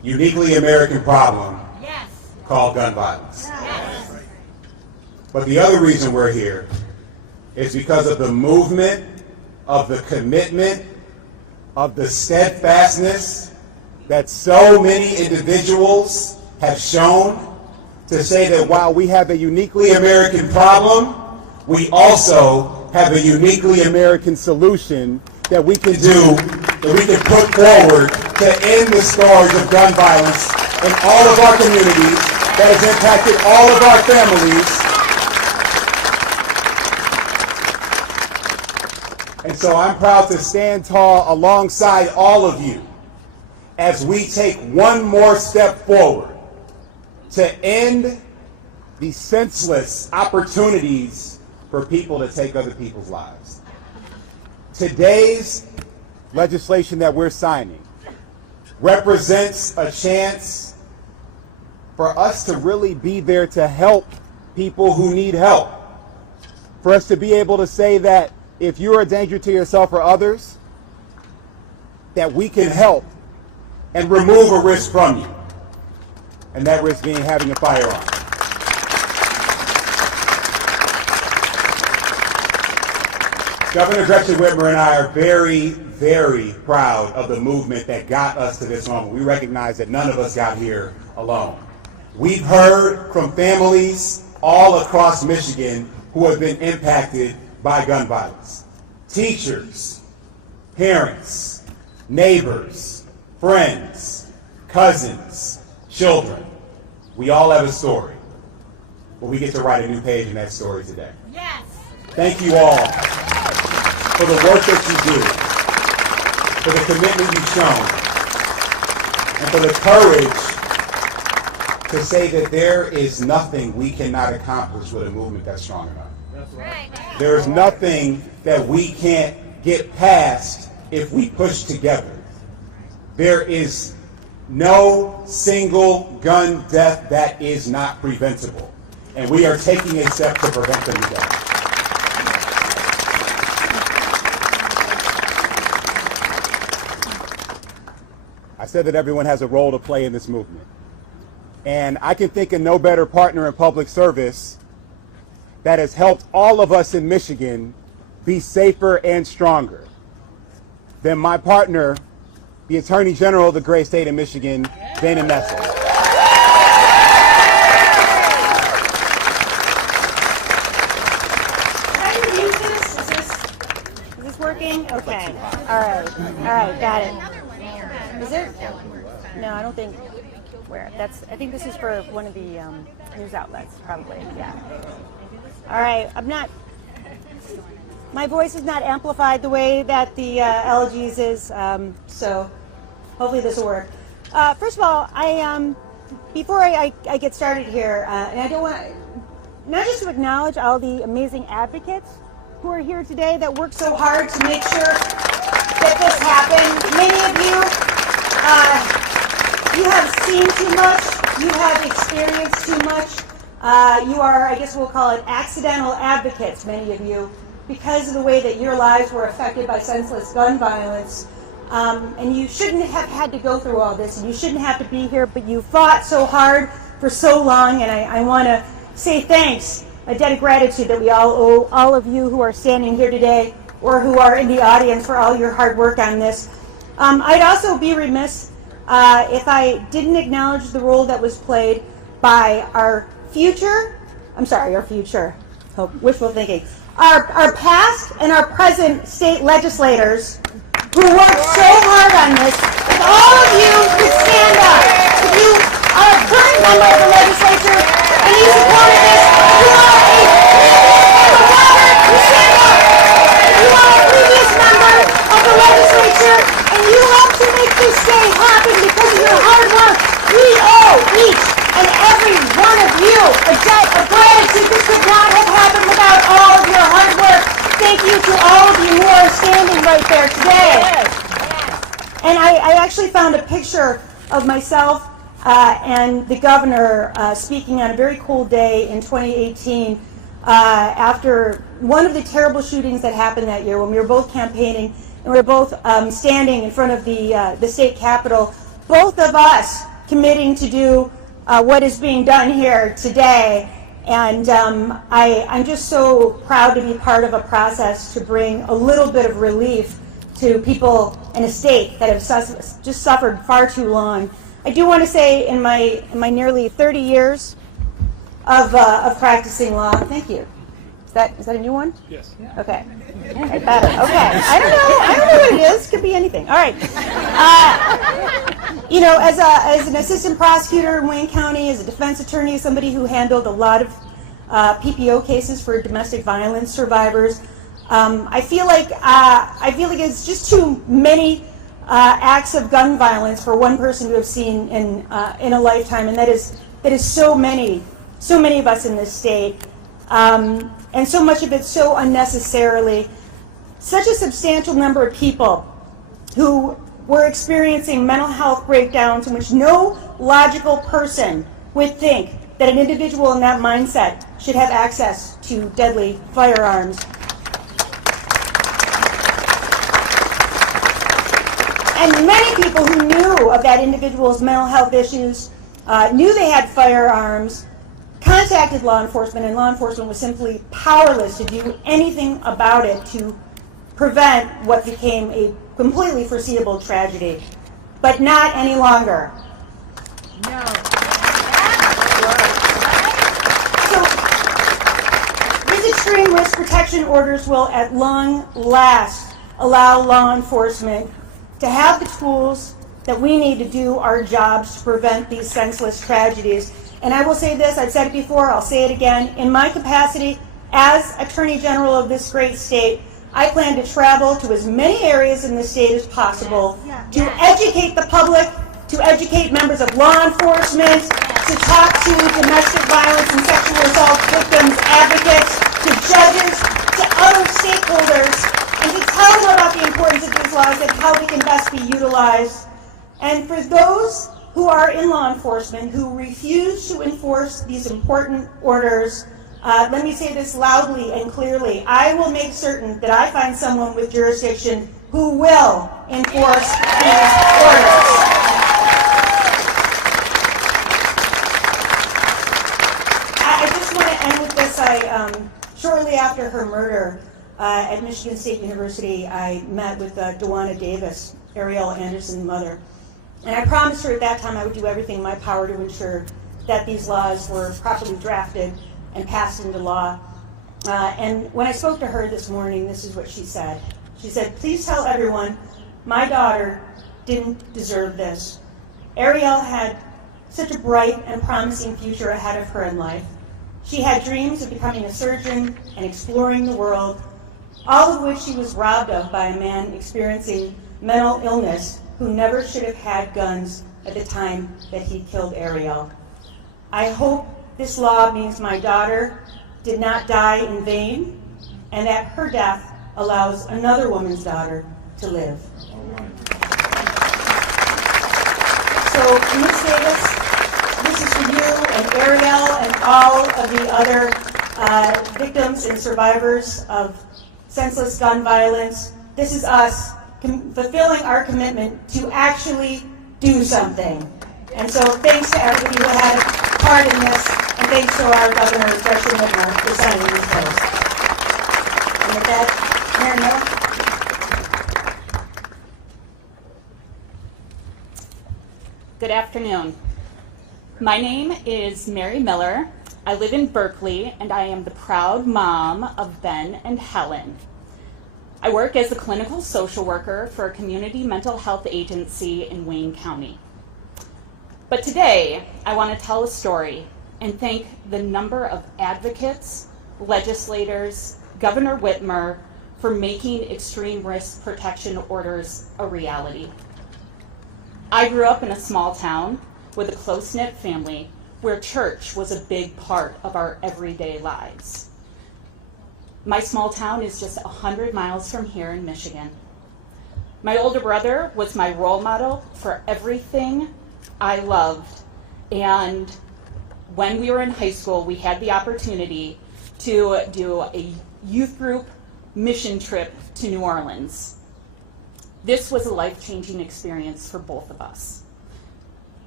uniquely American problem called gun violence. But the other reason we're here is because of the movement, of the commitment, of the steadfastness that so many individuals have shown to say that while we have a uniquely American problem, we also have a uniquely American solution that we can do, that we can put forward to end the scourge of gun violence in all of our communities that has impacted all of our families. And so I'm proud to stand tall alongside all of you as we take one more step forward to end the senseless opportunities for people to take other people's lives. Today's legislation that we're signing represents a chance for us to really be there to help people who need help. For us to be able to say that if you're a danger to yourself or others, that we can help and remove a risk from you. And that risk being having a firearm. Governor Gretchen Whitmer and I are very, very proud of the movement that got us to this moment. We recognize that none of us got here alone. We've heard from families all across Michigan who have been impacted by gun violence. Teachers, parents, neighbors, friends, cousins, children. We all have a story, but we get to write a new page in that story today. Yes. Thank you all for the work that you do, for the commitment you've shown, and for the courage to say that there is nothing we cannot accomplish with a movement that's strong enough. That's right. There is nothing that we can't get past if we push together. There is no single gun death that is not preventable, and we are taking a step to prevent them together. I said that everyone has a role to play in this movement, and I can think of no better partner in public service that has helped all of us in Michigan be safer and stronger than my partner, the Attorney General of the great state of Michigan, Dana Nessel. Is this working? Okay. All right, got it. Is there? No, I don't think. Where? I think this is for one of the news outlets, probably. Yeah. All right. My voice is not amplified the way that the LG's is, so hopefully this will work. First of all, before I get started here, and I don't want not just to acknowledge all the amazing advocates who are here today that work so hard to make sure that this happened. Many of you have seen too much, you have experienced too much. You are, I guess we'll call it, accidental advocates, many of you, because of the way that your lives were affected by senseless gun violence. And you shouldn't have had to go through all this, and you shouldn't have to be here, but you fought so hard for so long, and I want to say thanks, a debt of gratitude that we all owe all of you who are standing here today or who are in the audience for all your hard work on this. I'd also be remiss if I didn't acknowledge the role that was played by our future, wishful thinking, our past and our present state legislators who worked so hard on this. If all of you could stand up, if you are a current member of the legislature and you supported this, you are a stand up. If you are a previous member of the legislature and you helped to make this day happen because of your hard work, we owe each and every one of you a debt of gratitude. This could not have happened without all of your hard work. Thank you to all of you who are standing right there today. Yes. And I actually found a picture of myself and the governor speaking on a very cold day in 2018 after one of the terrible shootings that happened that year when we were both campaigning and we were both standing in front of the state capitol. Both of us committing to do what is being done here today. And I'm just so proud to be part of a process to bring a little bit of relief to people in a state that have just suffered far too long. I do want to say in my nearly 30 years of practicing law, thank you. Is that a new one? Yes. Okay. I better. Okay. I don't know what it is. Could be anything. All right. As an assistant prosecutor in Wayne County, as a defense attorney, somebody who handled a lot of PPO cases for domestic violence survivors, I feel like it's just too many acts of gun violence for one person to have seen in a lifetime, and that is so many of us in this state. And so much of it so unnecessarily. Such a substantial number of people who were experiencing mental health breakdowns in which no logical person would think that an individual in that mindset should have access to deadly firearms. And many people who knew of that individual's mental health issues, knew they had firearms, contacted law enforcement, and law enforcement was simply powerless to do anything about it to prevent what became a completely foreseeable tragedy. But not any longer. No. So, these extreme risk protection orders will at long last allow law enforcement to have the tools that we need to do our jobs to prevent these senseless tragedies. And I will say this, I've said it before, I'll say it again. In my capacity as Attorney General of this great state, I plan to travel to as many areas in the state as possible to educate the public, to educate members of law enforcement, to talk to domestic violence and sexual assault victims advocates, to judges, to other stakeholders, and to tell them about the importance of these laws and how they can best be utilized. And for those who are in law enforcement who refuse to enforce these important orders, let me say this loudly and clearly. I will make certain that I find someone with jurisdiction who will enforce these orders. I just want to end with this. Shortly after her murder at Michigan State University, I met with Dawana Davis, Ariel Anderson's mother. And I promised her at that time I would do everything in my power to ensure that these laws were properly drafted and passed into law. And when I spoke to her this morning, this is what she said. She said, "Please tell everyone, my daughter didn't deserve this. Ariel had such a bright and promising future ahead of her in life. She had dreams of becoming a surgeon and exploring the world, all of which she was robbed of by a man experiencing mental illness who never should have had guns at the time that he killed Ariel. I hope this law means my daughter did not die in vain, and that her death allows another woman's daughter to live." So, Ms. Davis, this is for you and Ariel and all of the other victims and survivors of senseless gun violence. This is us fulfilling our commitment to actually do something. And so thanks to everybody who had a part in this, and thanks to our Governor, Gretchen Whitmer, for signing this bill. And with that, Mayor Miller. Good afternoon. My name is Mary Miller. I live in Berkeley, and I am the proud mom of Ben and Helen. I work as a clinical social worker for a community mental health agency in Wayne County. But today, I want to tell a story and thank the number of advocates, legislators, Governor Whitmer, for making extreme risk protection orders a reality. I grew up in a small town with a close-knit family where church was a big part of our everyday lives. My small town is just 100 miles from here in Michigan. My older brother was my role model for everything I loved. And when we were in high school, we had the opportunity to do a youth group mission trip to New Orleans. This was a life-changing experience for both of us.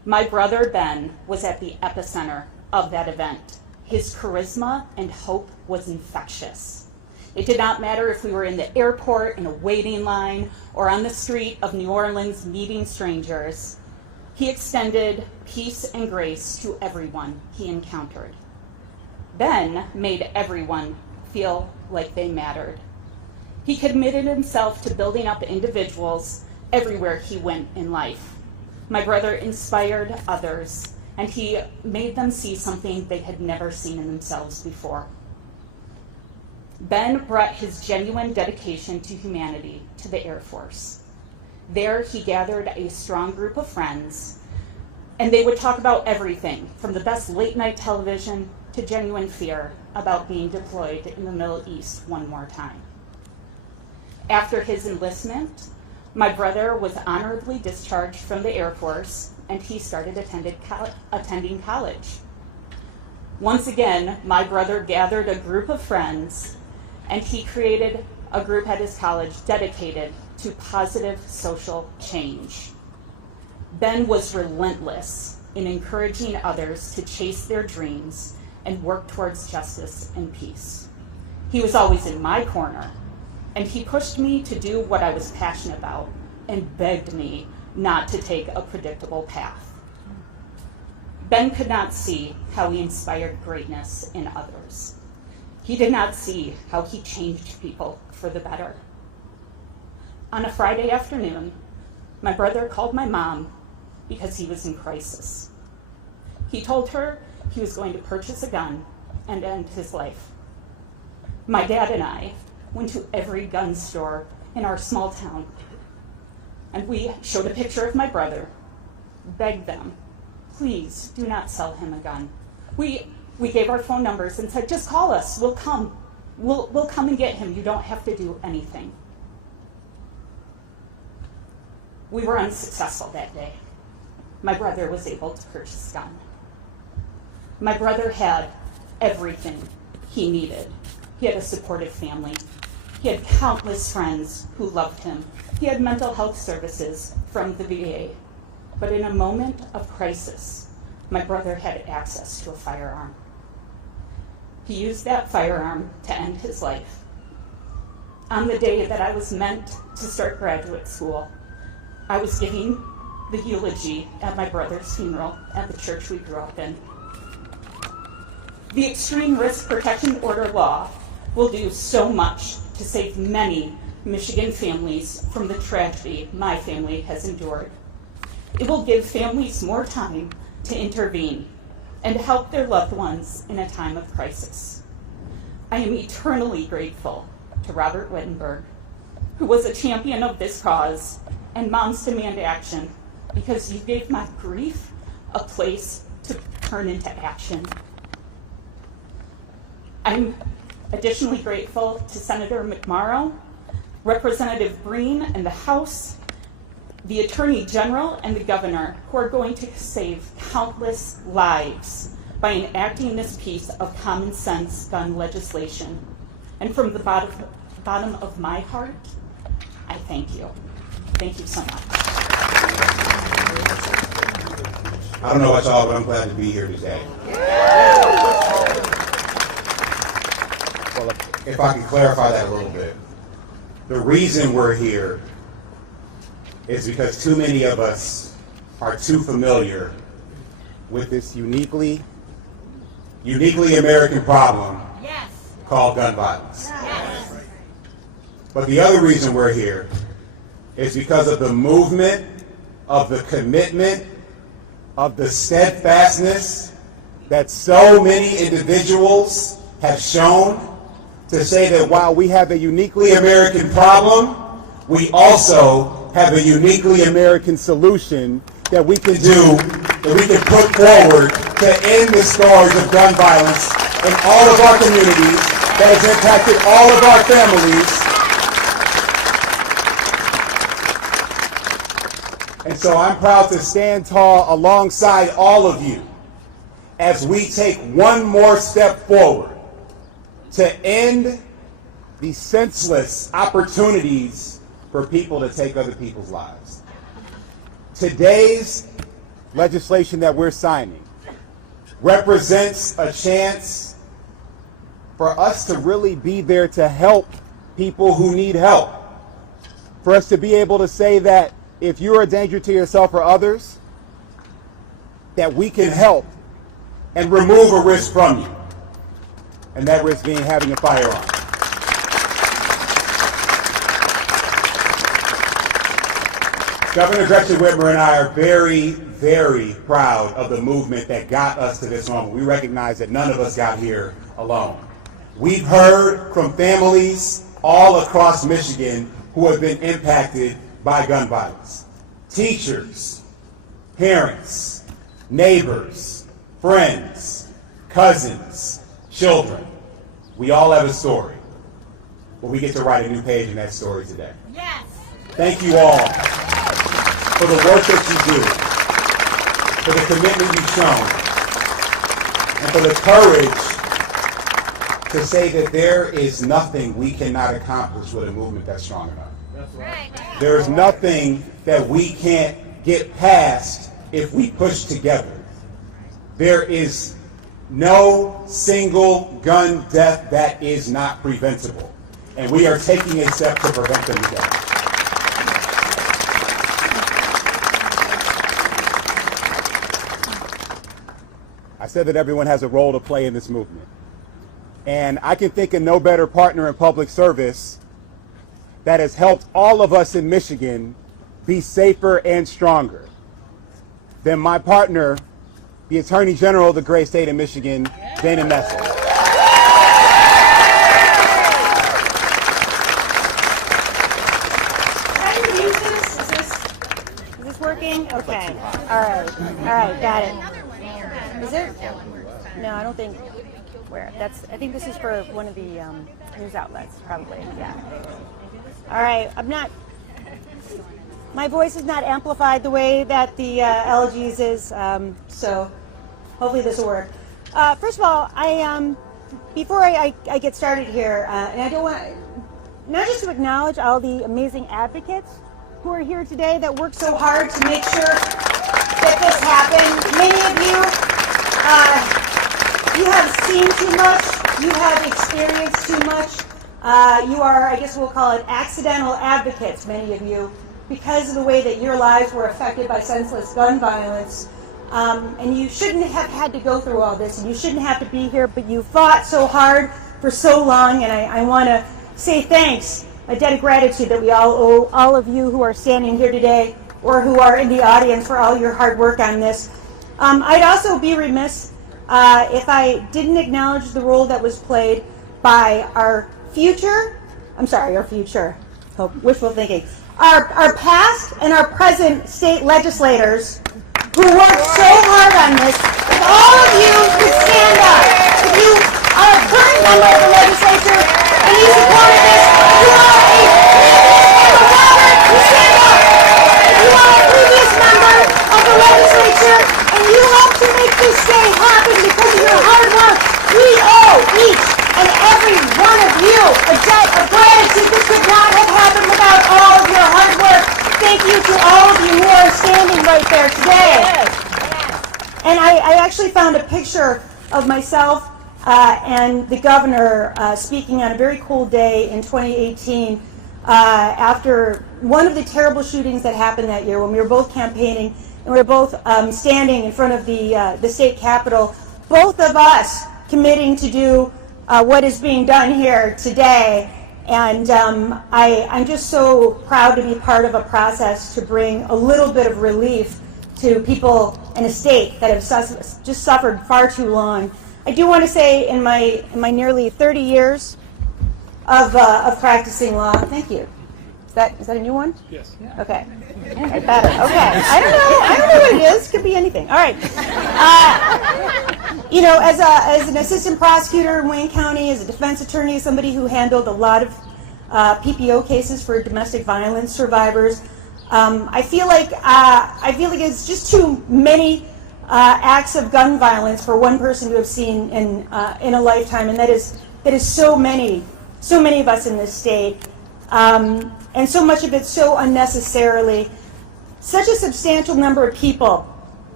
My brother Ben was at the epicenter of that event. His charisma and hope was infectious. It did not matter if we were in the airport, in a waiting line, or on the street of New Orleans meeting strangers. He extended peace and grace to everyone he encountered. Ben made everyone feel like they mattered. He committed himself to building up individuals everywhere he went in life. My brother inspired others, and he made them see something they had never seen in themselves before. Ben brought his genuine dedication to humanity to the Air Force. There, he gathered a strong group of friends, and they would talk about everything, from the best late-night television to genuine fear about being deployed in the Middle East one more time. After his enlistment, my brother was honorably discharged from the Air Force, and he started attending college. Once again, my brother gathered a group of friends, and he created a group at his college dedicated to positive social change. Ben was relentless in encouraging others to chase their dreams and work towards justice and peace. He was always in my corner, and he pushed me to do what I was passionate about and begged me not to take a predictable path. Ben could not see how he inspired greatness in others. He did not see how he changed people for the better. On a Friday afternoon, my brother called my mom because he was in crisis. He told her he was going to purchase a gun and end his life. My dad and I went to every gun store in our small town, and we showed a picture of my brother, begged them, please do not sell him a gun. We gave our phone numbers and said, just call us, we'll come. We'll come and get him, you don't have to do anything. We were unsuccessful that day. My brother was able to purchase a gun. My brother had everything he needed. He had a supportive family. He had countless friends who loved him. He had mental health services from the VA. But in a moment of crisis, my brother had access to a firearm. He used that firearm to end his life. On the day that I was meant to start graduate school, I was giving the eulogy at my brother's funeral at the church we grew up in. The Extreme Risk Protection Order law will do so much to save many Michigan families from the tragedy my family has endured. It will give families more time to intervene and help their loved ones in a time of crisis. I am eternally grateful to Robert Wittenberg, who was a champion of this cause, and Moms Demand Action, because you gave my grief a place to turn into action. I'm additionally grateful to Senator McMorrow, Representative Breen and the House, the Attorney General and the Governor, who are going to save countless lives by enacting this piece of common sense gun legislation. And from the bottom of my heart, I thank you. Thank you so much. I don't know about y'all, but I'm glad to be here today. Well, if I can clarify that a little bit. The reason we're here is because too many of us are too familiar with this uniquely American problem called gun violence. But the other reason we're here is because of the movement, of the commitment, of the steadfastness that so many individuals have shown to say that while we have a uniquely American problem, we also have a uniquely American solution that we can do, that we can put forward to end the scourge of gun violence in all of our communities that has impacted all of our families. And so I'm proud to stand tall alongside all of you as we take one more step forward to end the senseless opportunities for people to take other people's lives. Today's legislation that we're signing represents a chance for us to really be there to help people who need help. For us to be able to say that if you're a danger to yourself or others, that we can help and remove a risk from you. And that risk being having a firearm. Governor Gretchen Whitmer and I are very, very proud of the movement that got us to this moment. We recognize that none of us got here alone. We've heard from families all across Michigan who have been impacted by gun violence. Teachers, parents, neighbors, friends, cousins, children. We all have a story, but we get to write a new page in that story today. Yes. Thank you all for the work that you do, for the commitment you've shown, and for the courage to say that there is nothing we cannot accomplish with a movement that's strong enough. That's right. There is nothing that we can't get past if we push together. There is no single gun death that is not preventable, and we are taking a step to prevent them together. I said that everyone has a role to play in this movement. And I can think of no better partner in public service that has helped all of us in Michigan be safer and stronger than my partner, the Attorney General of the great state of Michigan, Dana Nessel. Is this working? Okay. All right, got it. Is it? No, I don't think. Where? I think this is for one of the news outlets, probably. Yeah. All right. My voice is not amplified the way that the LG's is, so hopefully this will work. First of all, before I get started here, and I don't want not just to acknowledge all the amazing advocates who are here today that work so hard to make sure that this happens. Many of you, you have seen too much, you have experienced too much. You are, I guess we'll call it accidental advocates, many of you, because of the way that your lives were affected by senseless gun violence. And you shouldn't have had to go through all this, and you shouldn't have to be here, but you fought so hard for so long, and I want to say thanks, a debt of gratitude that we all owe all of you who are standing here today or who are in the audience for all your hard work on this. I'd also be remiss if I didn't acknowledge the role that was played by our future, wishful thinking, our past and our present state legislators who worked so hard on this. If all of you could stand up, if you are a current member of the legislature and you supported this, you are a Robert, you stand up. If you are a previous member of the legislature and you helped to make this day happen because of your hard work, we owe each and every one of you a debt of gratitude. This could not have happened without all of your hard work. Thank you to all of you who are standing right there today. And I actually found a picture of myself and the governor speaking on a very cold day in 2018 after one of the terrible shootings that happened that year when we were both campaigning and we were both standing in front of the state capitol, both of us committing to do what is being done here today. And I'm just so proud to be part of a process to bring a little bit of relief to people in a state that have just suffered far too long. I do want to say in my nearly 30 years of practicing law, thank you. Is that a new one? Yes. Okay. I better. Okay. I don't know what it is. Could be anything. All right. As an assistant prosecutor in Wayne County, as a defense attorney, somebody who handled a lot of PPO cases for domestic violence survivors, I feel like it's just too many acts of gun violence for one person to have seen in a lifetime, and that is so many of us in this state, and so much of it so unnecessarily. Such a substantial number of people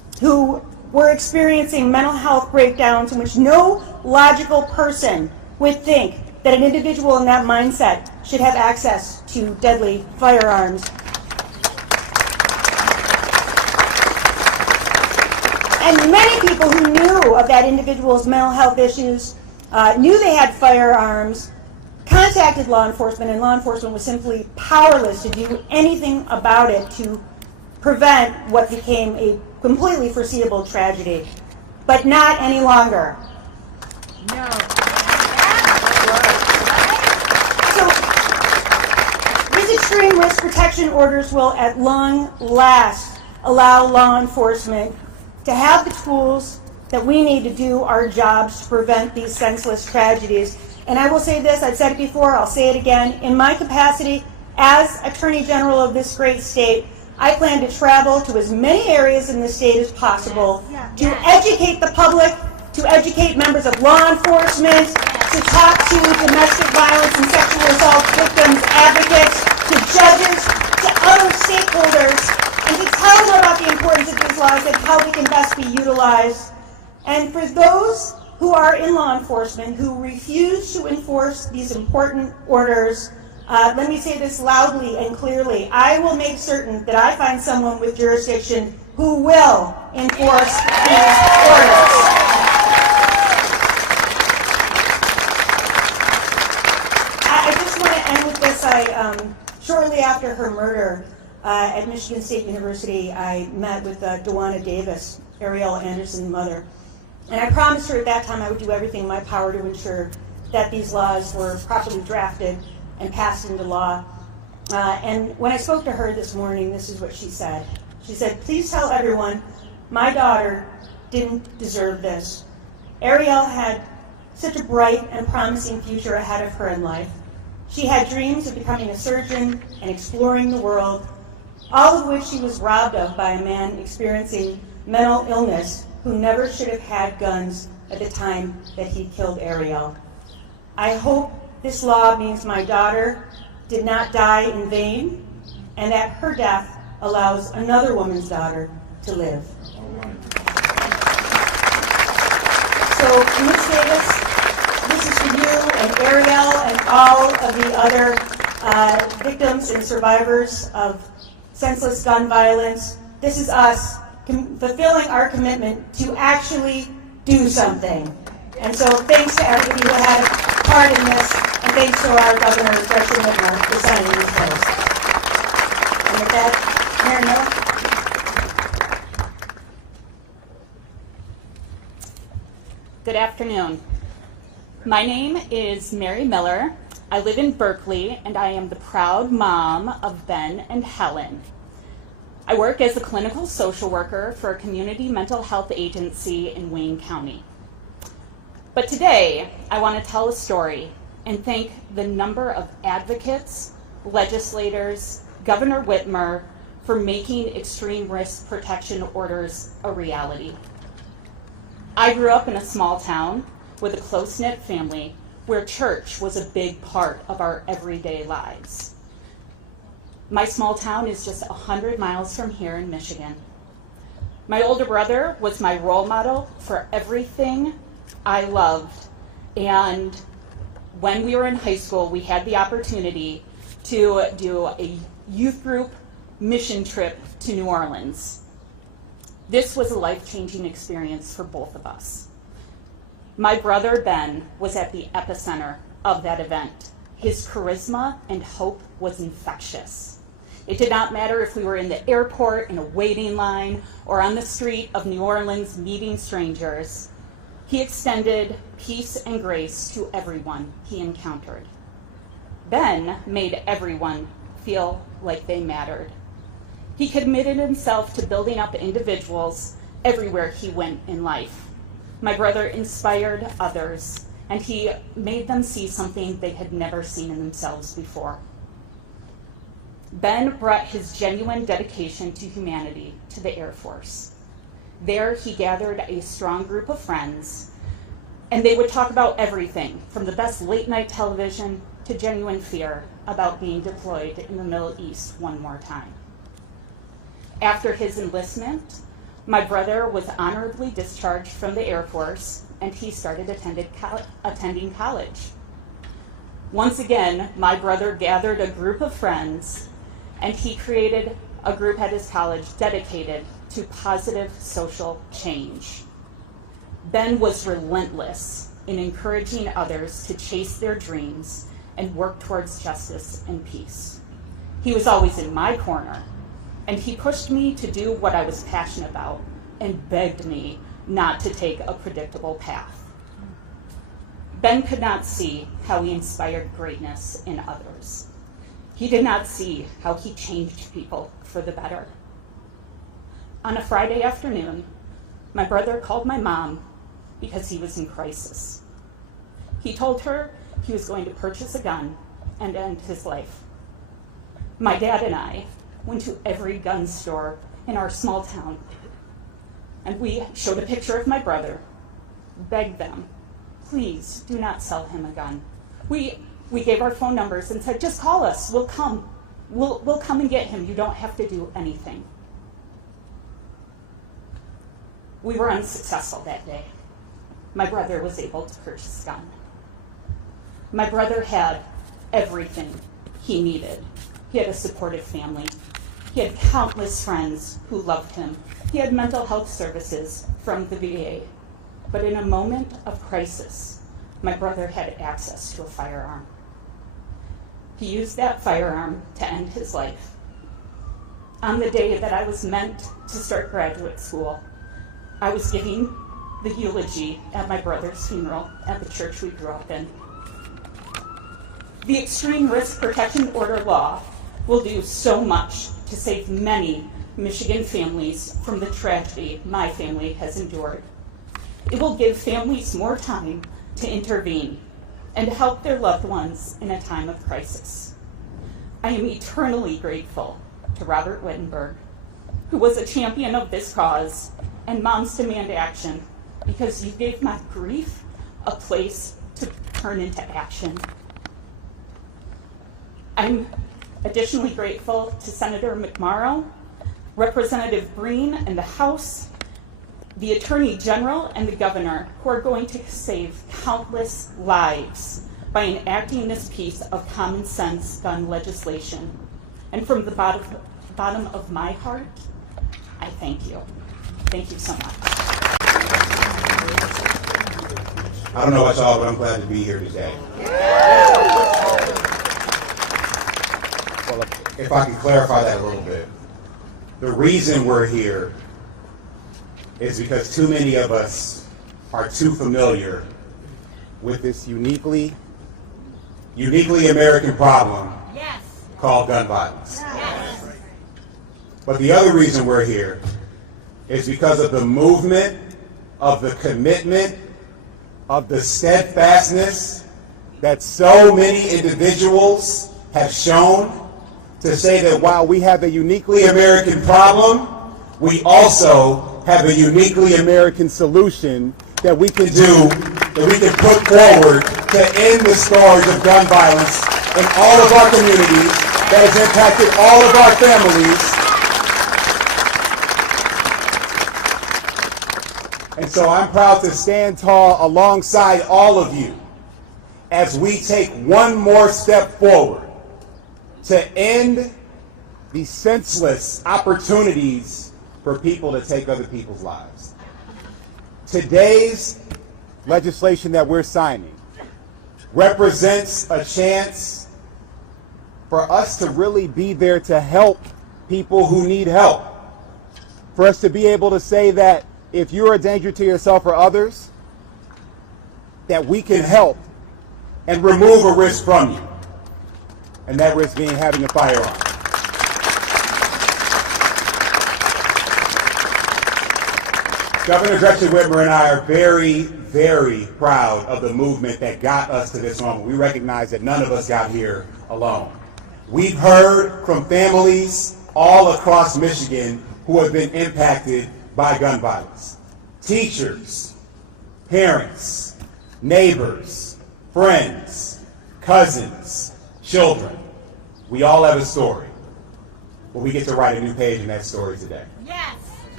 who were experiencing mental health breakdowns in which no logical person would think that an individual in that mindset should have access to deadly firearms. And many people who knew of that individual's mental health issues, knew they had firearms, contacted law enforcement, and law enforcement was simply powerless to do anything about it to prevent what became a completely foreseeable tragedy. But not any longer. No. So these extreme risk protection orders will at long last allow law enforcement to have the tools that we need to do our jobs to prevent these senseless tragedies. And I will say this, I've said it before, I'll say it again, in my capacity as Attorney General of this great state, I plan to travel to as many areas in the state as possible to educate the public, to educate members of law enforcement, to talk to domestic violence and sexual assault victims, advocates, to judges, to other stakeholders, and to tell them about the importance of these laws and how they can best be utilized. And for those who are in law enforcement who refuse to enforce these important orders, let me say this loudly and clearly. I will make certain that I find someone with jurisdiction who will enforce these orders. I just want to end with this. Shortly after her murder at Michigan State University, I met with Dawana Davis, Ariel Anderson's mother. And I promised her at that time I would do everything in my power to ensure that these laws were properly drafted and passed into law. And when I spoke to her this morning, this is what she said. She said, "Please tell everyone my daughter didn't deserve this. Ariel had such a bright and promising future ahead of her in life. She had dreams of becoming a surgeon and exploring the world, all of which she was robbed of by a man experiencing mental illness who never should have had guns at the time that he killed Ariel. I hope this law means my daughter did not die in vain, and that her death allows another woman's daughter to live." So, Ms. Davis, this is for you and Ariel and all of the other victims and survivors of senseless gun violence. This is us fulfilling our commitment to actually do something. And so thanks to everybody who had a part in this, and thanks to our Governor, Gretchen Whitmer, for signing these bills. And with that, Mayor Miller. Good afternoon. My name is Mary Miller. I live in Berkeley, and I am the proud mom of Ben and Helen. I work as a clinical social worker for a community mental health agency in Wayne County. But today, I want to tell a story and thank the number of advocates, legislators, Governor Whitmer, for making extreme risk protection orders a reality. I grew up in a small town with a close-knit family where church was a big part of our everyday lives. My small town is just 100 miles from here in Michigan. My older brother was my role model for everything I loved, and when we were in high school, we had the opportunity to do a youth group mission trip to New Orleans. This was a life-changing experience for both of us. My brother Ben was at the epicenter of that event. His charisma and hope was infectious. It did not matter if we were in the airport, in a waiting line, or on the street of New Orleans meeting strangers. He extended peace and grace to everyone he encountered. Ben made everyone feel like they mattered. He committed himself to building up individuals everywhere he went in life. My brother inspired others, and he made them see something they had never seen in themselves before. Ben brought his genuine dedication to humanity to the Air Force. There, he gathered a strong group of friends, and they would talk about everything, from the best late-night television to genuine fear about being deployed in the Middle East one more time. After his enlistment, My brother was honorably discharged from the Air Force, and he started attending college. Once again, my brother gathered a group of friends, and he created a group at his college dedicated to positive social change. Ben was relentless in encouraging others to chase their dreams and work towards justice and peace. He was always in my corner, and he pushed me to do what I was passionate about and begged me not to take a predictable path. Ben could not see how he inspired greatness in others. He did not see how he changed people for the better. On a Friday afternoon, my brother called my mom because he was in crisis. He told her he was going to purchase a gun and end his life. My dad and I went to every gun store in our small town, and we showed a picture of my brother, begged them, please do not sell him a gun. We gave our phone numbers and said, just call us, we'll come. We'll come and get him, you don't have to do anything. We were unsuccessful that day. My brother was able to purchase a gun. My brother had everything he needed. He had a supportive family. He had countless friends who loved him. He had mental health services from the VA. But in a moment of crisis, my brother had access to a firearm. He used that firearm to end his life. On the day that I was meant to start graduate school, I was giving the eulogy at my brother's funeral at the church we grew up in. The Extreme Risk Protection Order law will do so much to save many Michigan families from the tragedy my family has endured. It will give families more time to intervene and help their loved ones in a time of crisis. I am eternally grateful to Robert Wittenberg, who was a champion of this cause, and Moms Demand Action, because you gave my grief a place to turn into action. I'm additionally grateful to Senator McMorrow, Representative Breen and the House, the Attorney General and the Governor, who are going to save countless lives by enacting this piece of common sense gun legislation. And from the bottom of my heart, I thank you. Thank you so much. I don't know about y'all, but I'm glad to be here today. Well, if I can clarify that a little bit. The reason we're here is because too many of us are too familiar with this uniquely American problem called gun violence. But the other reason we're here is because of the movement, of the commitment, of the steadfastness that so many individuals have shown to say that while we have a uniquely American problem, we also have a uniquely American solution that we can do, that we can put forward to end the scourge of gun violence in all of our communities that has impacted all of our families. And so I'm proud to stand tall alongside all of you as we take one more step forward to end the senseless opportunities for people to take other people's lives. Today's legislation that we're signing represents a chance for us to really be there to help people who need help. For us to be able to say that if you're a danger to yourself or others, that we can help and remove a risk from you. And that risk being having a firearm. Governor Gretchen Whitmer and I are very, very proud of the movement that got us to this moment. We recognize that none of us got here alone. We've heard from families all across Michigan who have been impacted by gun violence. Teachers, parents, neighbors, friends, cousins, children. We all have a story, but we get to write a new page in that story today. Yes.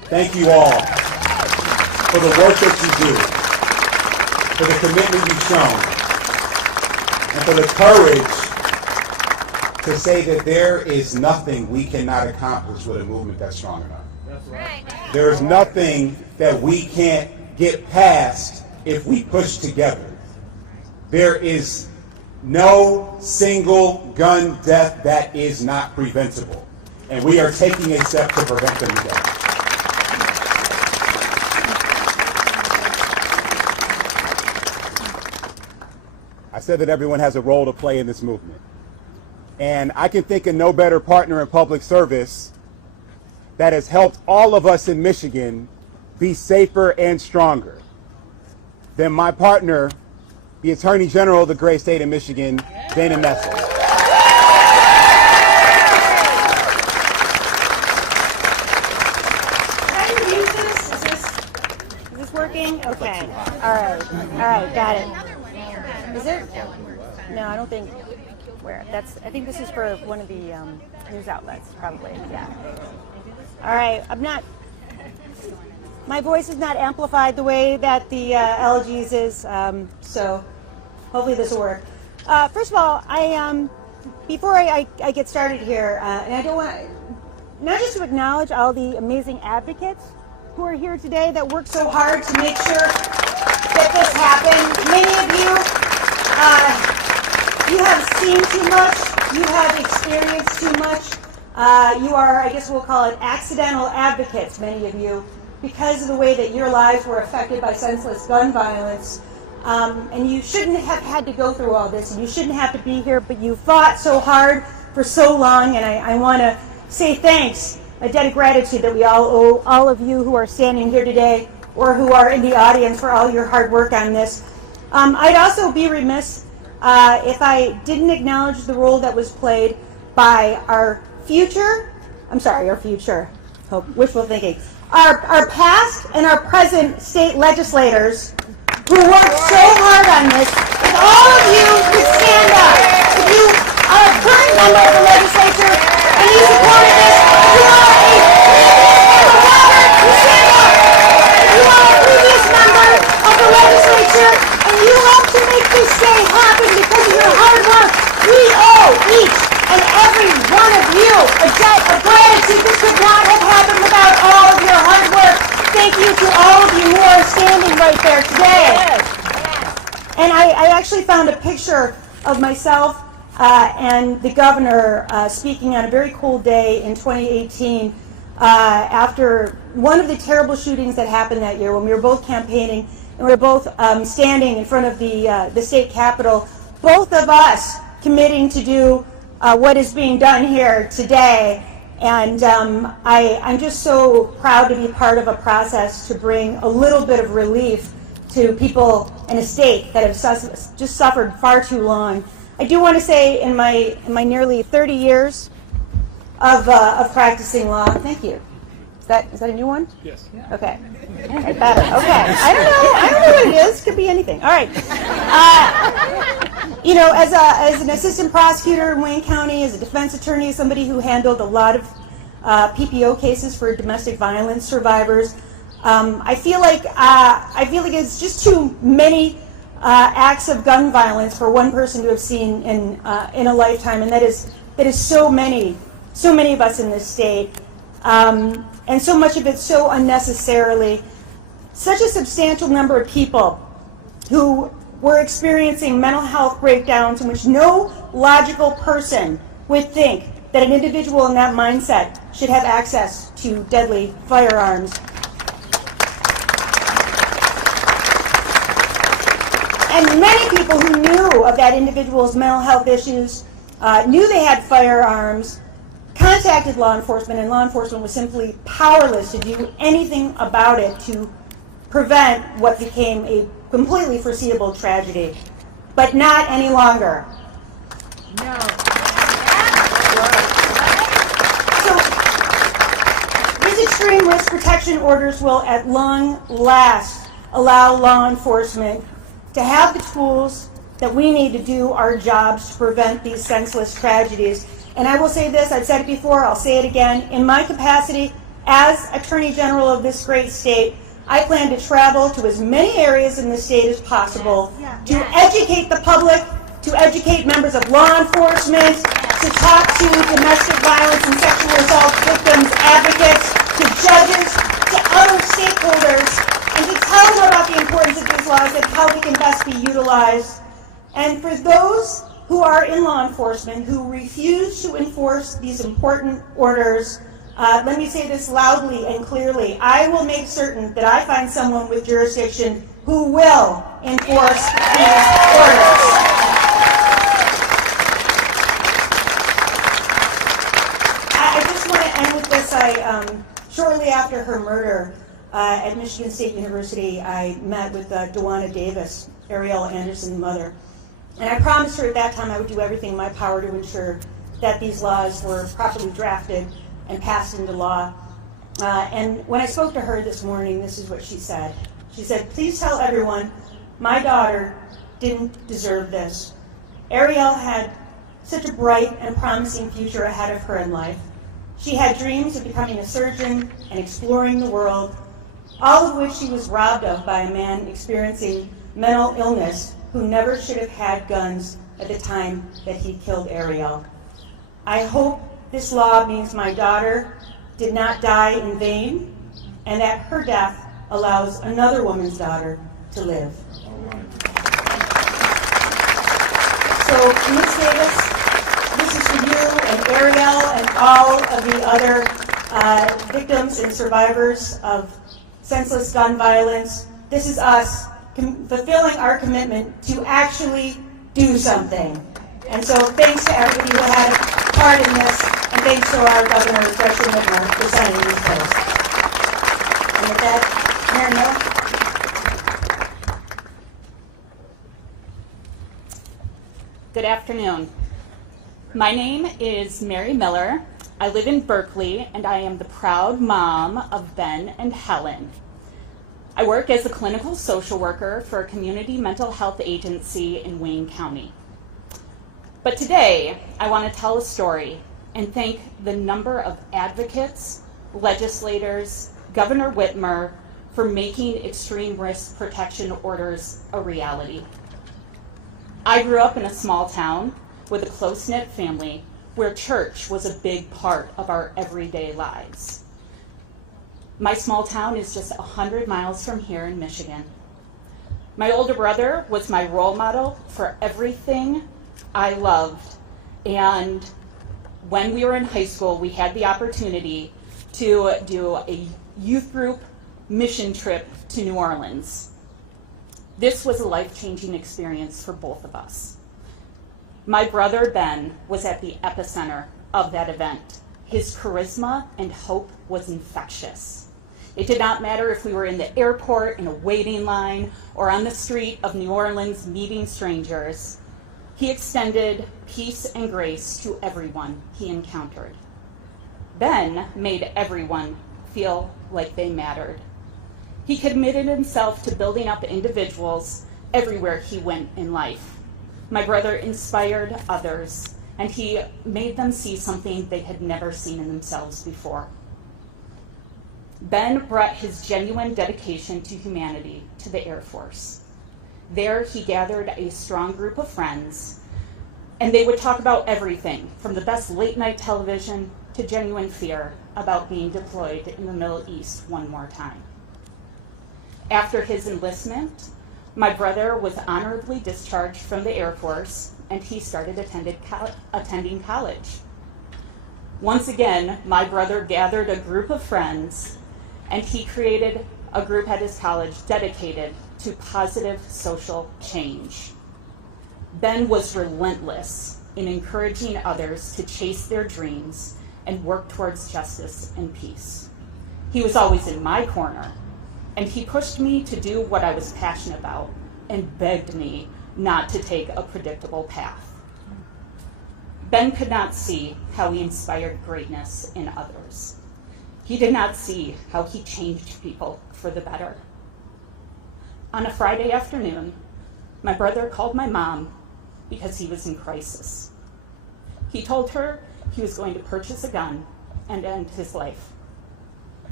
Thank you all for the work that you do, for the commitment you've shown, and for the courage to say that there is nothing we cannot accomplish with a movement that's strong enough. There's nothing that we can't get past if we push together. There is no single gun death that is not preventable, and we are taking a step to prevent them today. I said that everyone has a role to play in this movement, and I can think of no better partner in public service that has helped all of us in Michigan be safer and stronger than my partner, the Attorney General of the great state of Michigan, Dana Nessel. Can I use this? Is this working? Okay. All right, got it. Is it? No, I don't think. Where? I think this is for one of the news outlets, probably. Yeah. All right. My voice is not amplified the way that the LG's is, so hopefully this will work. First of all, before I get started here, and I don't want not just to acknowledge all the amazing advocates who are here today that work so hard to make sure that this happened. Many of you, you have seen too much, you have experienced too much. You are, I guess we'll call it, accidental advocates, many of you, because of the way that your lives were affected by senseless gun violence. And you shouldn't have had to go through all this, and you shouldn't have to be here, but you fought so hard for so long, and I want to say thanks, a debt of gratitude that we all owe all of you who are standing here today or who are in the audience for all your hard work on this. I'd also be remiss if I didn't acknowledge the role that was played by our future, wishful thinking, our past and our present state legislators who worked so hard on this. If all of you could stand up, if you are a current member of the legislature and you supported this, you are a previous member of the legislature and you helped to make this day happen because of your hard work. We owe each and every one of you a debt of gratitude. This could not have happened without all of your hard work. Thank you to all of you who are standing right there today. And I actually found a picture of myself and the governor speaking on a very cold day in 2018 after one of the terrible shootings that happened that year when we were both campaigning and we were both standing in front of the state capitol, both of us committing to do what is being done here today. And I'm just so proud to be part of a process to bring a little bit of relief to people in a state that have just suffered far too long. I do want to say in my nearly 30 years of practicing law, thank you. Is that a new one? Yes. Okay. Okay, better. Okay. I don't know what it is. Could be anything. All right. As an assistant prosecutor in Wayne County, as a defense attorney, somebody who handled a lot of PPO cases for domestic violence survivors, I feel like it's just too many acts of gun violence for one person to have seen in a lifetime, and that is so many of us in this state. And so much of it so unnecessarily. Such a substantial number of people who were experiencing mental health breakdowns in which no logical person would think that an individual in that mindset should have access to deadly firearms. And many people who knew of that individual's mental health issues, knew they had firearms, contacted law enforcement, and law enforcement was simply powerless to do anything about it to prevent what became a completely foreseeable tragedy. But not any longer. No. So, these extreme risk protection orders will at long last allow law enforcement to have the tools that we need to do our jobs to prevent these senseless tragedies. And I will say this, I've said it before, I'll say it again, in my capacity As Attorney General of this great state, I plan to travel to as many areas in the state as possible to educate the public, to educate members of law enforcement, to talk to domestic violence and sexual assault victims, advocates, to judges, to other stakeholders, and to tell them about the importance of these laws and how they can best be utilized. And for those who are in law enforcement who refuse to enforce these important orders, let me say this loudly and clearly. I will make certain that I find someone with jurisdiction who will enforce these orders. I just want to end with this. Shortly after her murder at Michigan State University, I met with Duana Davis, Ariel Anderson's mother. And I promised her at that time I would do everything in my power to ensure that these laws were properly drafted and passed into law. And when I spoke to her this morning, this is what she said. She said, "Please tell everyone, my daughter didn't deserve this. Ariel had such a bright and promising future ahead of her in life. She had dreams of becoming a surgeon and exploring the world, all of which she was robbed of by a man experiencing mental illness who never should have had guns at the time that he killed Ariel. I hope this law means my daughter did not die in vain, and that her death allows another woman's daughter to live." So, Ms. Davis, this is for you and Ariel and all of the other victims and survivors of senseless gun violence. This is us fulfilling our commitment to actually do something. And so thanks to everybody who had a part in this, and thanks to our Governor, Gretchen Whitmer, for signing these bills. And with that, Mayor Miller. Good afternoon. My name is Mary Miller. I live in Berkeley, and I am the proud mom of Ben and Helen. I work as a clinical social worker for a community mental health agency in Wayne County. But today, I want to tell a story and thank the number of advocates, legislators, Governor Whitmer, for making extreme risk protection orders a reality. I grew up in a small town with a close-knit family where church was a big part of our everyday lives. My small town is just 100 miles from here in Michigan. My older brother was my role model for everything I loved, and when we were in high school, we had the opportunity to do a youth group mission trip to New Orleans. This was a life-changing experience for both of us. My brother Ben was at the epicenter of that event. His charisma and hope was infectious. It did not matter if we were in the airport, in a waiting line, or on the street of New Orleans meeting strangers. He extended peace and grace to everyone he encountered. Ben made everyone feel like they mattered. He committed himself to building up individuals everywhere he went in life. My brother inspired others, and he made them see something they had never seen in themselves before. Ben brought his genuine dedication to humanity to the Air Force. There, he gathered a strong group of friends, and they would talk about everything from the best late-night television to genuine fear about being deployed in the Middle East one more time. After his enlistment, my brother was honorably discharged from the Air Force, and he started attending college. Once again, my brother gathered a group of friends, and he created a group at his college dedicated to positive social change. Ben was relentless in encouraging others to chase their dreams and work towards justice and peace. He was always in my corner, and he pushed me to do what I was passionate about and begged me not to take a predictable path. Ben could not see how he inspired greatness in others. He did not see how he changed people for the better. On a Friday afternoon, my brother called my mom because he was in crisis. He told her he was going to purchase a gun and end his life.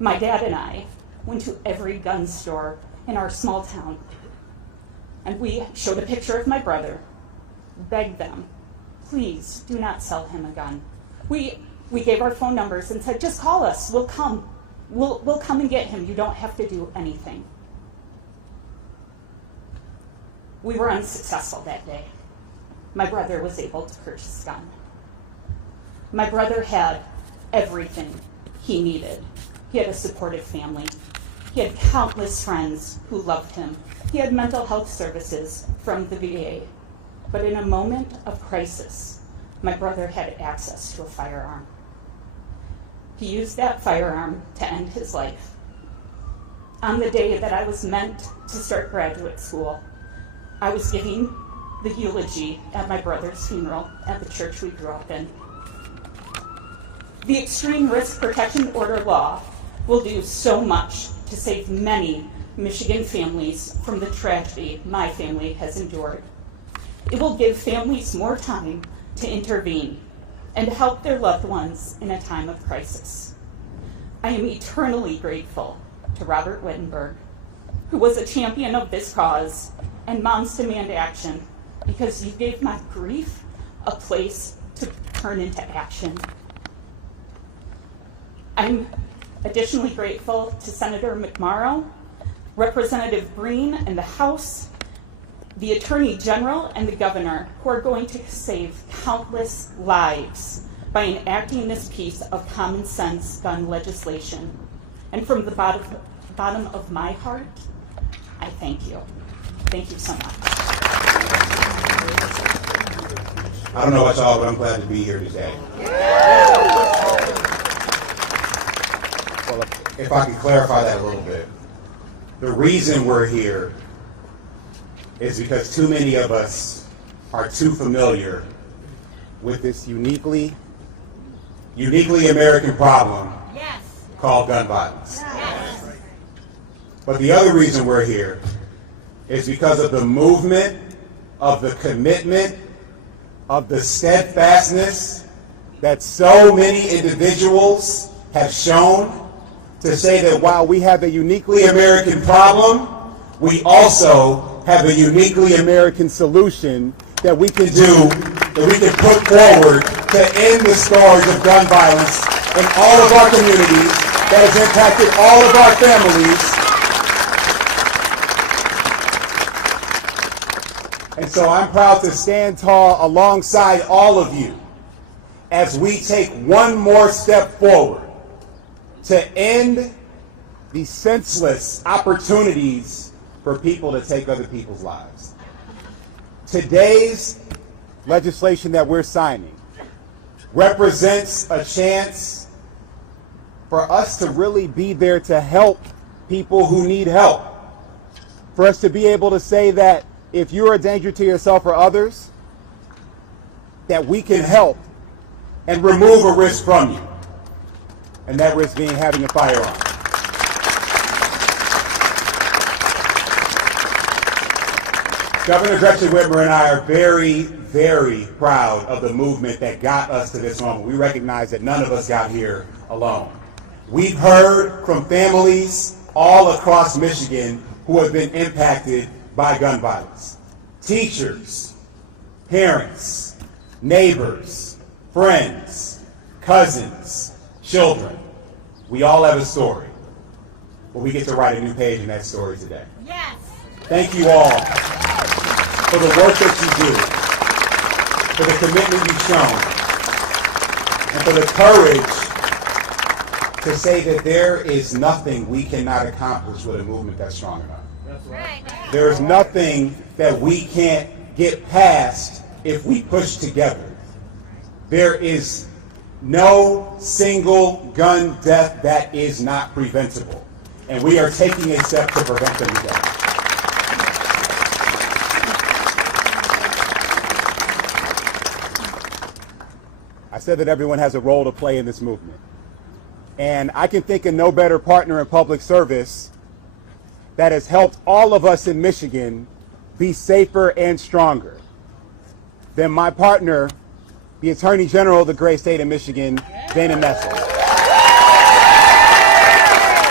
My dad and I went to every gun store in our small town, and we showed a picture of my brother, begged them, please do not sell him a gun. We gave our phone numbers and said, just call us, we'll come. We'll come and get him. You don't have to do anything. We were unsuccessful that day. My brother was able to purchase a gun. My brother had everything he needed. He had a supportive family. He had countless friends who loved him. He had mental health services from the VA. But in a moment of crisis, my brother had access to a firearm. He used that firearm to end his life. On the day that I was meant to start graduate school, I was giving the eulogy at my brother's funeral at the church we grew up in. The Extreme Risk Protection Order law will do so much to save many Michigan families from the tragedy my family has endured. It will give families more time to intervene and help their loved ones in a time of crisis. I am eternally grateful to Robert Wittenberg, who was a champion of this cause, and Moms Demand Action, because you gave my grief a place to turn into action. I'm additionally grateful to Senator McMorrow, Representative Breen and the House, the Attorney General and the Governor, who are going to save countless lives by enacting this piece of common sense gun legislation. And from the bottom of my heart, I thank you. Thank you so much. I don't know about y'all, but I'm glad to be here today. Well, if I can clarify that a little bit. The reason we're here is because too many of us are too familiar with this uniquely American problem called gun violence. Yes. But the other reason we're here is because of the movement, of the commitment, of the steadfastness that so many individuals have shown to say that while we have a uniquely American problem, we also have a uniquely American solution that we can do, that we can put forward to end the scourge of gun violence in all of our communities, that has impacted all of our families. And so I'm proud to stand tall alongside all of you as we take one more step forward to end the senseless opportunities for people to take other people's lives. Today's legislation that we're signing represents a chance for us to really be there to help people who need help. For us to be able to say that if you're a danger to yourself or others, that we can help and remove a risk from you. And that risk being having a firearm. Governor Gretchen Whitmer and I are very, very proud of the movement that got us to this moment. We recognize that none of us got here alone. We've heard from families all across Michigan who have been impacted by gun violence. Teachers, parents, neighbors, friends, cousins, children. We all have a story, but we get to write a new page in that story today. Yes. Thank you all for the work that you do, for the commitment you've shown, and for the courage to say that there is nothing we cannot accomplish with a movement that's strong enough. That's right. There is nothing that we can't get past if we push together. There is no single gun death that is not preventable. And we are taking a step to prevent them today. I said that everyone has a role to play in this movement. And I can think of no better partner in public service that has helped all of us in Michigan be safer and stronger than my partner, the Attorney General of the great state of Michigan, Dana Nessel.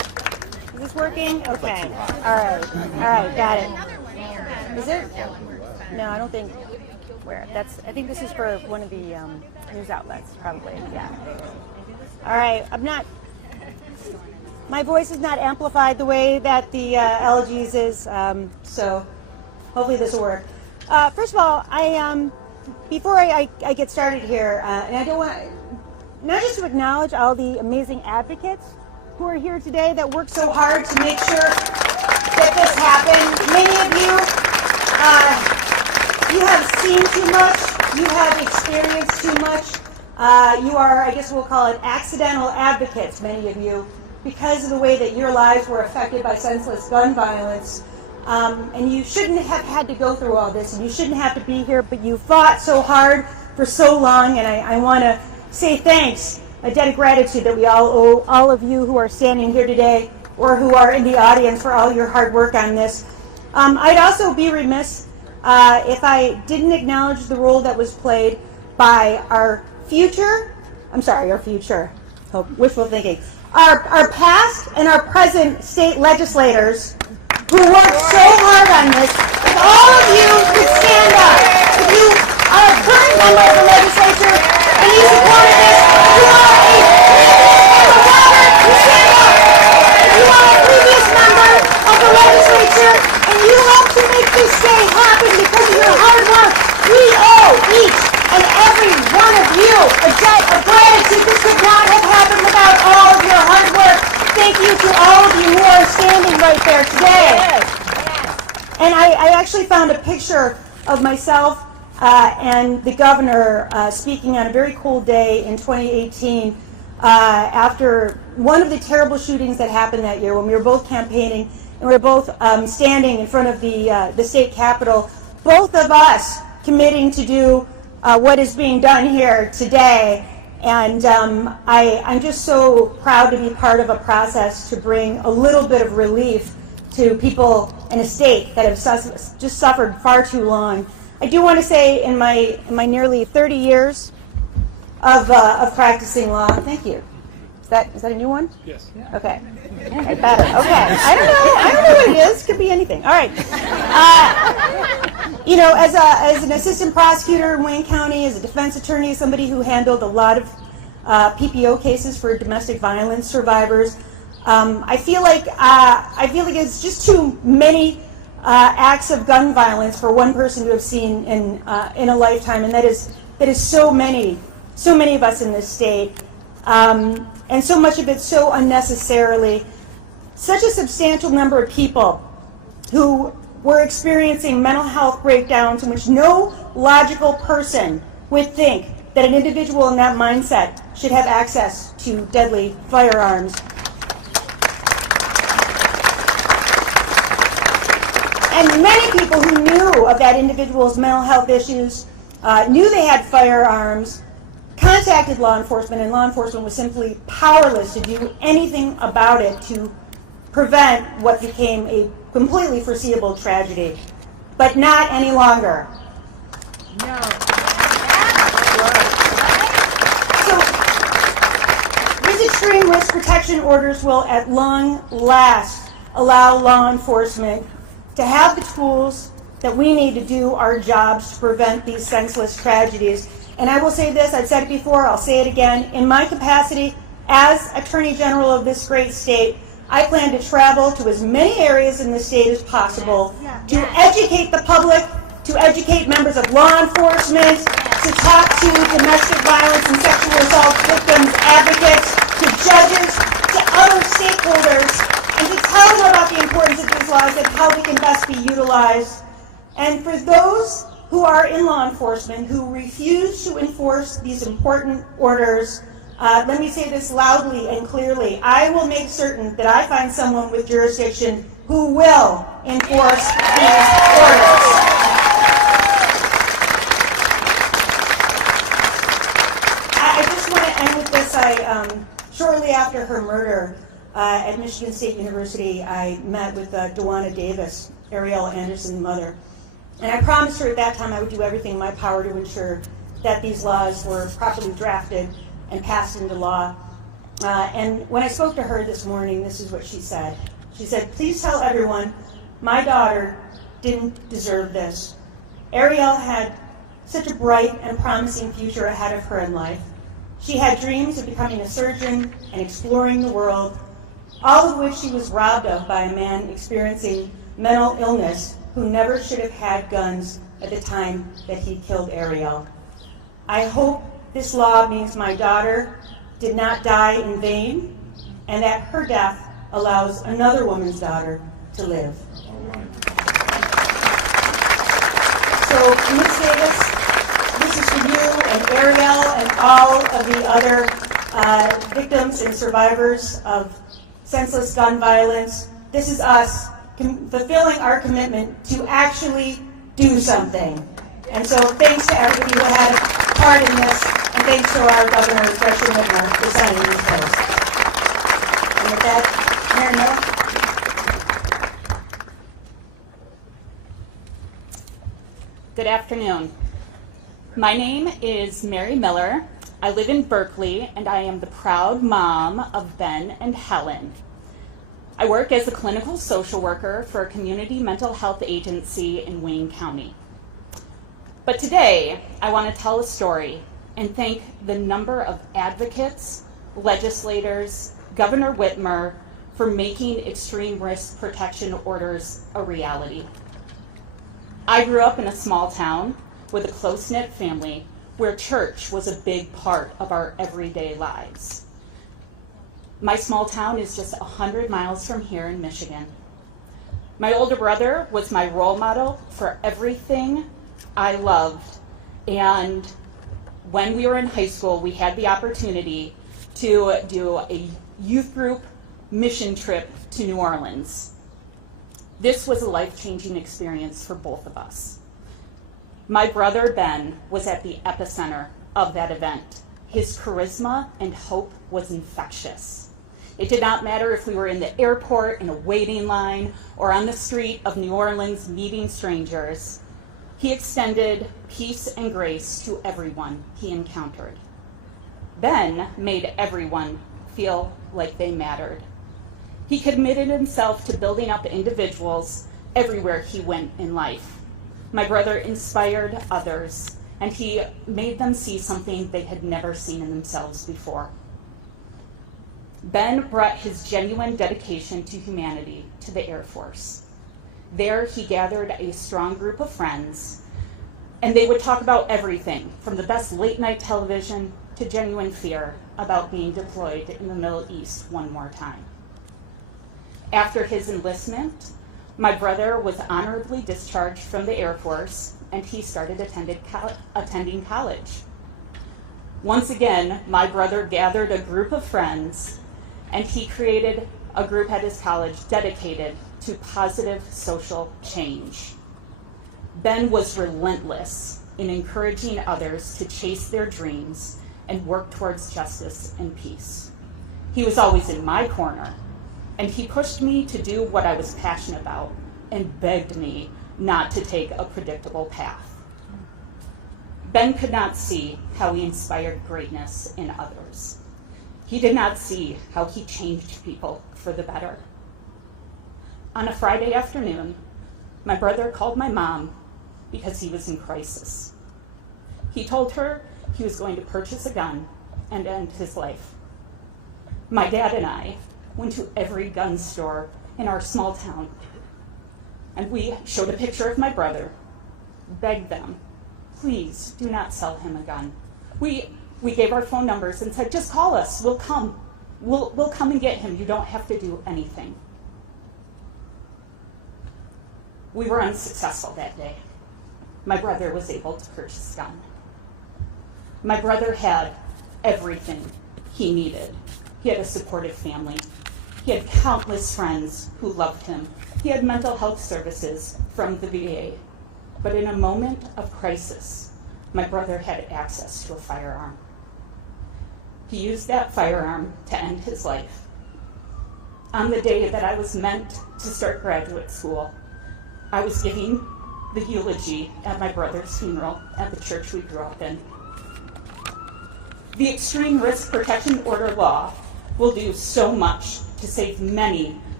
right, got it. Is there? No, I don't think. Where? I think this is for one of the news outlets, probably. Yeah. All right. My voice is not amplified the way that the LG's is, so hopefully this will work. First of all, before I get started here, and I don't want not just to acknowledge all the amazing advocates who are here today that work so hard to make sure that this happened. Many of you have seen too much, you have experienced too much. You are, I guess we'll call it, accidental advocates, many of you, because of the way that your lives were affected by senseless gun violence. And you shouldn't have had to go through all this, and you shouldn't have to be here, but you fought so hard for so long, and I want to say thanks, a debt of gratitude that we all owe all of you who are standing here today or who are in the audience for all your hard work on this. I'd also be remiss if I didn't acknowledge the role that was played by our future, wishful thinking, our past and our present state legislators who worked so hard on this. If all of you could stand up, if you are a current member of the legislature and you supported this, you are a Robert, you stand up. If you are a previous member of the legislature and you helped to make this day happen because of your hard work, we owe each and every one of you a debt of gratitude. This could not have happened without all of your hard work. Thank you to all of you who are standing right there today. And I actually found a picture of myself and the governor speaking on a very cold day in 2018 after one of the terrible shootings that happened that year when we were both campaigning and we were both standing in front of the state capitol, both of us committing to do what is being done here today. And I'm just so proud to be part of a process to bring a little bit of relief to people in a state that have just suffered far too long. I do want to say in my nearly 30 years of practicing law, thank you. Is that a new one? Yes. Okay. Okay, better. Okay. I don't know what it is. Could be anything. All right. As an assistant prosecutor in Wayne County, as a defense attorney, somebody who handled a lot of PPO cases for domestic violence survivors, I feel like it's just too many acts of gun violence for one person to have seen in a lifetime, and that is so many of us in this state, and so much of it so unnecessarily. Such a substantial number of people who were experiencing mental health breakdowns in which no logical person would think that an individual in that mindset should have access to deadly firearms. And many people who knew of that individual's mental health issues, knew they had firearms, contacted law enforcement, and law enforcement was simply powerless to do anything about it to prevent what became a completely foreseeable tragedy. But not any longer. No. So, these extreme risk protection orders will at long last allow law enforcement to have the tools that we need to do our jobs to prevent these senseless tragedies. And I will say this, I've said it before, I'll say it again, in my capacity as Attorney General of this great state, I plan to travel to as many areas in the state as possible to educate the public, to educate members of law enforcement, to talk to domestic violence and sexual assault victims advocates, to judges, to other stakeholders, and to tell them about the importance of these laws and how they can best be utilized. And for those who are in law enforcement who refuse to enforce these important orders, let me say this loudly and clearly. I will make certain that I find someone with jurisdiction who will enforce these orders. I just want to end with this. Shortly after her murder at Michigan State University, I met with Duana Davis, Ariel Anderson's mother. And I promised her at that time I would do everything in my power to ensure that these laws were properly drafted and passed into law. And when I spoke to her this morning, this is what she said. She said, "Please tell everyone My daughter didn't deserve this. Ariel had such a bright and promising future ahead of her in life. She had dreams of becoming a surgeon and exploring the world, all of which she was robbed of by a man experiencing mental illness who never should have had guns at the time that he killed Ariel. I hope this law means my daughter did not die in vain, and that her death allows another woman's daughter to live. So, Ms. Davis, this is for you and Ariel and all of the other victims and survivors of senseless gun violence. This is us fulfilling our commitment to actually do something. And so thanks to everybody who had a part in this, and thanks to our Governor, Gretchen Whitmer, for signing this post. And with that, Mayor Miller. Good afternoon. My name is Mary Miller. I live in Berkeley, and I am the proud mom of Ben and Helen. I work as a clinical social worker for a community mental health agency in Wayne County. But today, I want to tell a story and thank the number of advocates, legislators, Governor Whitmer, for making extreme risk protection orders a reality. I grew up in a small town with a close-knit family where church was a big part of our everyday lives. My small town is just 100 miles from here in Michigan. My older brother was my role model for everything I loved, and when we were in high school, we had the opportunity to do a youth group mission trip to New Orleans. This was a life-changing experience for both of us. My brother Ben was at the epicenter of that event. His charisma and hope was infectious. It did not matter if we were in the airport, in a waiting line, or on the street of New Orleans meeting strangers. He extended peace and grace to everyone he encountered. Ben made everyone feel like they mattered. He committed himself to building up individuals everywhere he went in life. My brother inspired others, and he made them see something they had never seen in themselves before. Ben brought his genuine dedication to humanity to the Air Force. There, he gathered a strong group of friends, and they would talk about everything, from the best late-night television to genuine fear about being deployed in the Middle East one more time. After his enlistment, my brother was honorably discharged from the Air Force, and he started attending college. Once again, my brother gathered a group of friends, and he created a group at his college dedicated to positive social change. Ben was relentless in encouraging others to chase their dreams and work towards justice and peace. He was always in my corner, and he pushed me to do what I was passionate about and begged me not to take a predictable path. Ben could not see how he inspired greatness in others. He did not see how he changed people for the better. On a Friday afternoon, my brother called my mom because he was in crisis. He told her he was going to purchase a gun and end his life. My dad and I went to every gun store in our small town, and we showed a picture of my brother, begged them, please do not sell him a gun. We gave our phone numbers and said, just call us, we'll come. We'll come and get him, you don't have to do anything. We were unsuccessful that day. My brother was able to purchase a gun. My brother had everything he needed. He had a supportive family. He had countless friends who loved him. He had mental health services from the VA. But in a moment of crisis, my brother had access to a firearm. He used that firearm to end his life. On the day that I was meant to start graduate school, I was giving the eulogy at my brother's funeral at the church we grew up in. The Extreme Risk Protection Order law will do so much to save many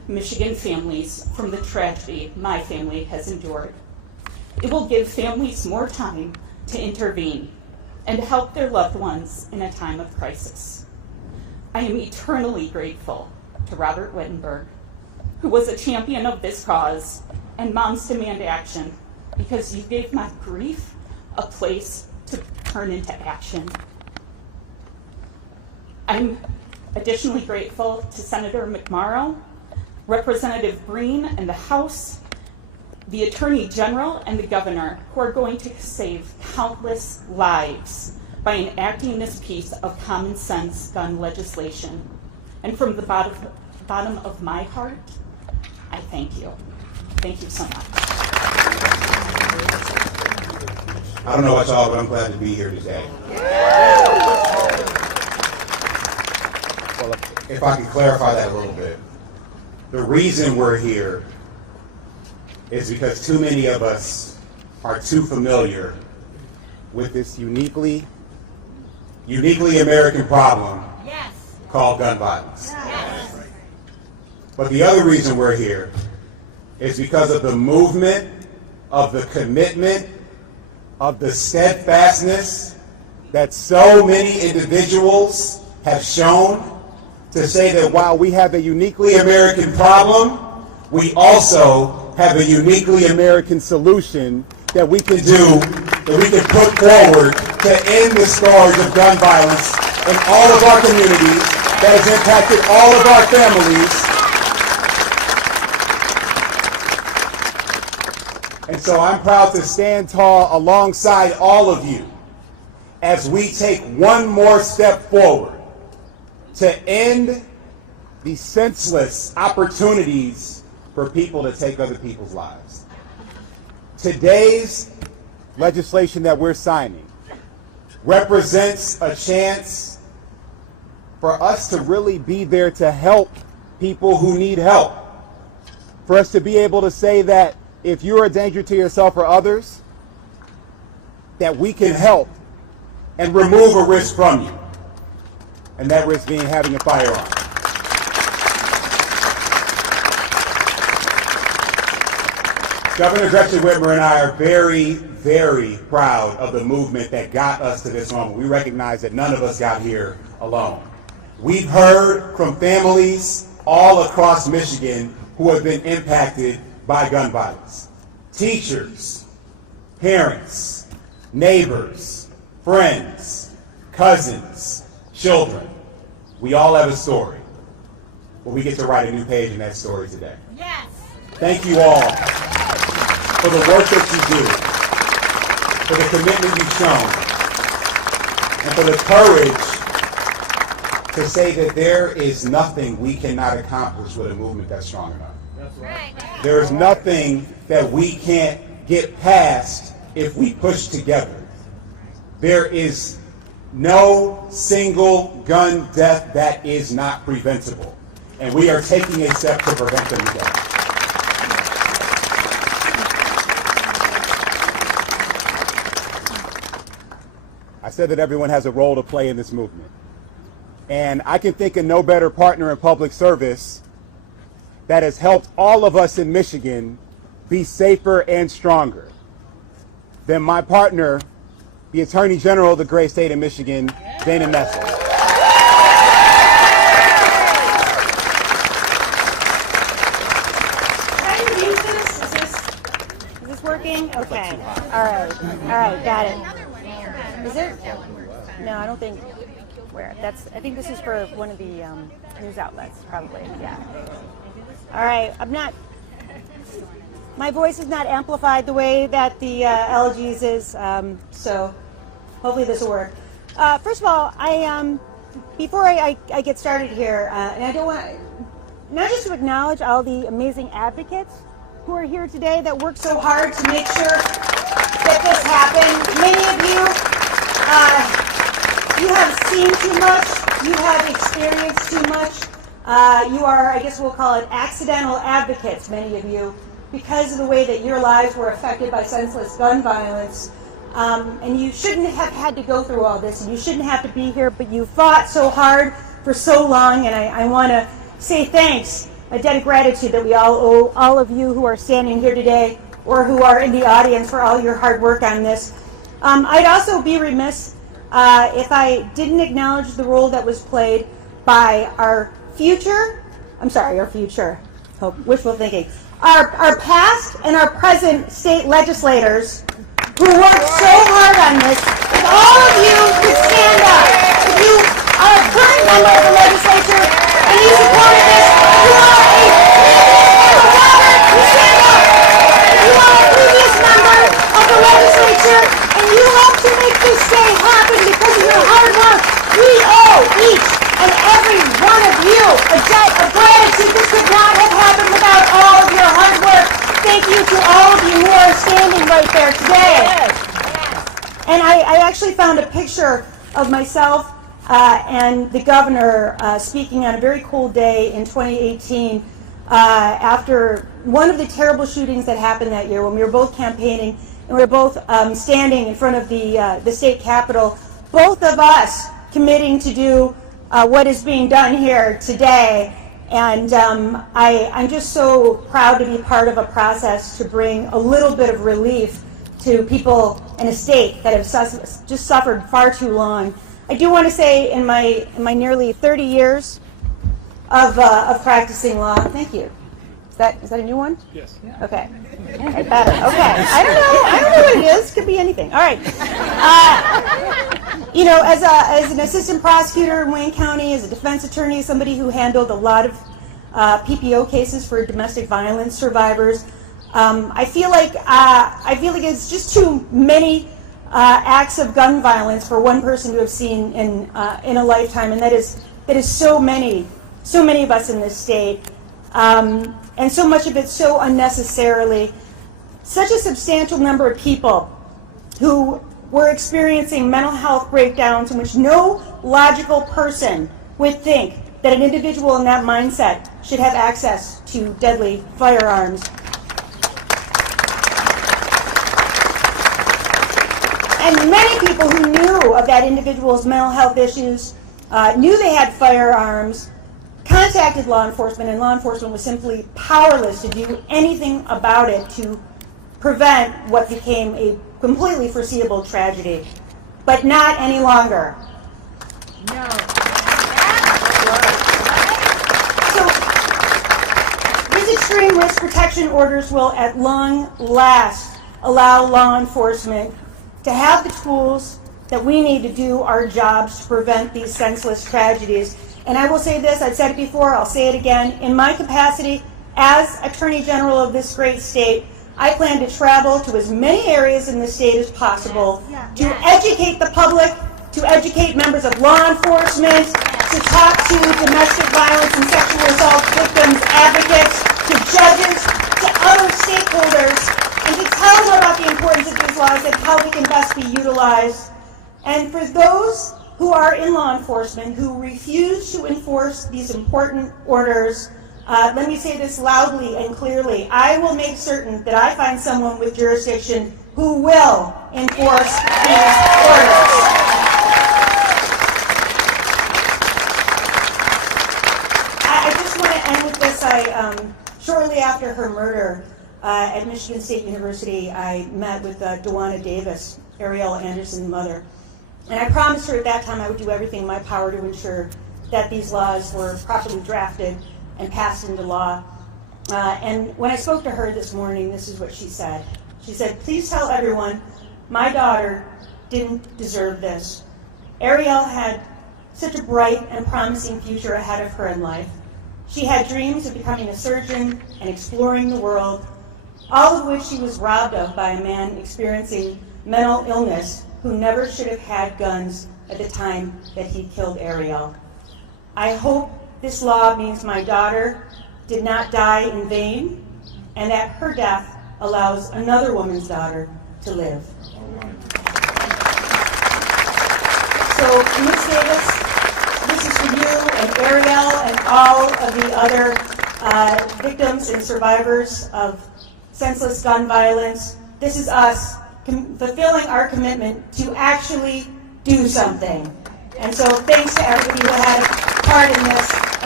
Michigan families from the tragedy my family has endured. It will give families more time to intervene and help their loved ones in a time of crisis. I am eternally grateful to Robert Wittenberg, who was a champion of this cause, and Moms Demand Action, because you gave my grief a place to turn into action. I'm additionally grateful to Senator McMorrow, Representative Breen and the House, the Attorney General and the Governor, who are going to save countless lives by enacting this piece of common sense gun legislation. And from the bottom of my heart, I thank you. Thank you so much. I don't know about y'all, but I'm glad to be here today. Well, if I can clarify that a little bit. The reason we're here is because too many of us are too familiar with this uniquely American problem called gun violence. But the other reason we're here is because of the movement, of the commitment, of the steadfastness that so many individuals have shown to say that while we have a uniquely American problem, we also have a uniquely American solution that we can do, that we can put forward to end the scourge of gun violence in all of our communities that has impacted all of our families. And so I'm proud to stand tall alongside all of you as we take one more step forward to end the senseless opportunities for people to take other people's lives. Today's legislation that we're signing represents a chance for us to really be there to help people who need help. For us to be able to say that if you're a danger to yourself or others, that we can help and remove a risk from you. And that risk being having a firearm. Governor Gretchen Whitmer and I are very, very proud of the movement that got us to this moment. We recognize that none of us got here alone. We've heard from families all across Michigan who have been impacted by gun violence. Teachers, parents, neighbors, friends, cousins, children. We all have a story, but we get to write a new page in that story today. Yes. Thank you all for the work that you do, for the commitment you've shown, and for the courage to say that there is nothing we cannot accomplish with a movement that's strong enough. That's right. There is nothing that we can't get past if we push together. There is no single gun death that is not preventable. And we are taking a step to prevent them today. I said that everyone has a role to play in this movement. And I can think of no better partner in public service that has helped all of us in Michigan be safer and stronger than my partner, the Attorney General of the great state of Michigan, Dana Nessel. Is this working? Okay. All right, got it. Is it? No, I don't think. Where? I think this is for one of the news outlets, probably. Yeah. All right. My voice is not amplified the way that the LG's is, so hopefully this will work. First of all, before I get started here, and I don't want not just to acknowledge all the amazing advocates who are here today that work so hard to make sure that this happened. Many of you have seen too much, you have experienced too much. You are, I guess we'll call it accidental advocates, many of you, because of the way that your lives were affected by senseless gun violence. And you shouldn't have had to go through all this, and you shouldn't have to be here, but you fought so hard for so long, and I want to say thanks a debt of gratitude that we all owe all of you who are standing here today or who are in the audience for all your hard work on this. I'd also be remiss if I didn't acknowledge the role that was played by our wishful thinking, our past and our present state legislators who worked so hard on this. If all of you could stand up, if you are a current member of the legislature and you supported this, you are a stand up. If you are a previous member of the legislature and you helped to make this day happen because of your hard work, we owe each and every one of you a debt of gratitude. This could not have happened without all of your hard work. Thank you to all of you who are standing right there today. And I actually found a picture of myself and the governor speaking on a very cold day in 2018 after one of the terrible shootings that happened that year when we were both campaigning and we were both standing in front of the state capitol, both of us committing to do what is being done here today. And I'm just so proud to be part of a process to bring a little bit of relief to people in a state that have just suffered far too long. I do want to say in my nearly 30 years of practicing law, thank you. Is that a new one? Yes. Okay. Yeah, better. Okay. I don't know what it is. Could be anything. All right. As an assistant prosecutor in Wayne County, as a defense attorney, somebody who handled a lot of PPO cases for domestic violence survivors, I feel like it's just too many acts of gun violence for one person to have seen in a lifetime, and that is so many of us in this state. And so much of it so unnecessarily. Such a substantial number of people who were experiencing mental health breakdowns in which no logical person would think that an individual in that mindset should have access to deadly firearms. And many people who knew of that individual's mental health issues, knew they had firearms, contacted law enforcement, and law enforcement was simply powerless to do anything about it to prevent what became a completely foreseeable tragedy. But not any longer. No. So, these extreme risk protection orders will at long last allow law enforcement to have the tools that we need to do our jobs to prevent these senseless tragedies. And I will say this, I've said it before, I'll say it again, in my capacity as Attorney General of this great state, I plan to travel to as many areas in the state as possible to educate the public, to educate members of law enforcement, to talk to domestic violence and sexual assault victims, advocates, to judges, to other stakeholders, and to tell them about the importance of these laws and how they can best be utilized. And for those who are in law enforcement who refuse to enforce these important orders, let me say this loudly and clearly. I will make certain that I find someone with jurisdiction who will enforce these orders. I just want to end with this. Shortly after her murder at Michigan State University, I met with Dana Nessel, Ariel Anderson's mother. And I promised her at that time I would do everything in my power to ensure that these laws were properly drafted and passed into law. And when I spoke to her this morning, this is what she said. She said, "Please tell everyone, my daughter didn't deserve this. Ariel had such a bright and promising future ahead of her in life. She had dreams of becoming a surgeon and exploring the world, all of which she was robbed of by a man experiencing mental illness who never should have had guns at the time that he killed Ariel. I hope this law means my daughter did not die in vain, and that her death allows another woman's daughter to live." So, Ms. Davis, this is for you and Ariel and all of the other victims and survivors of senseless gun violence. This is us fulfilling our commitment to actually do something. And so thanks to everybody who had a part in this, and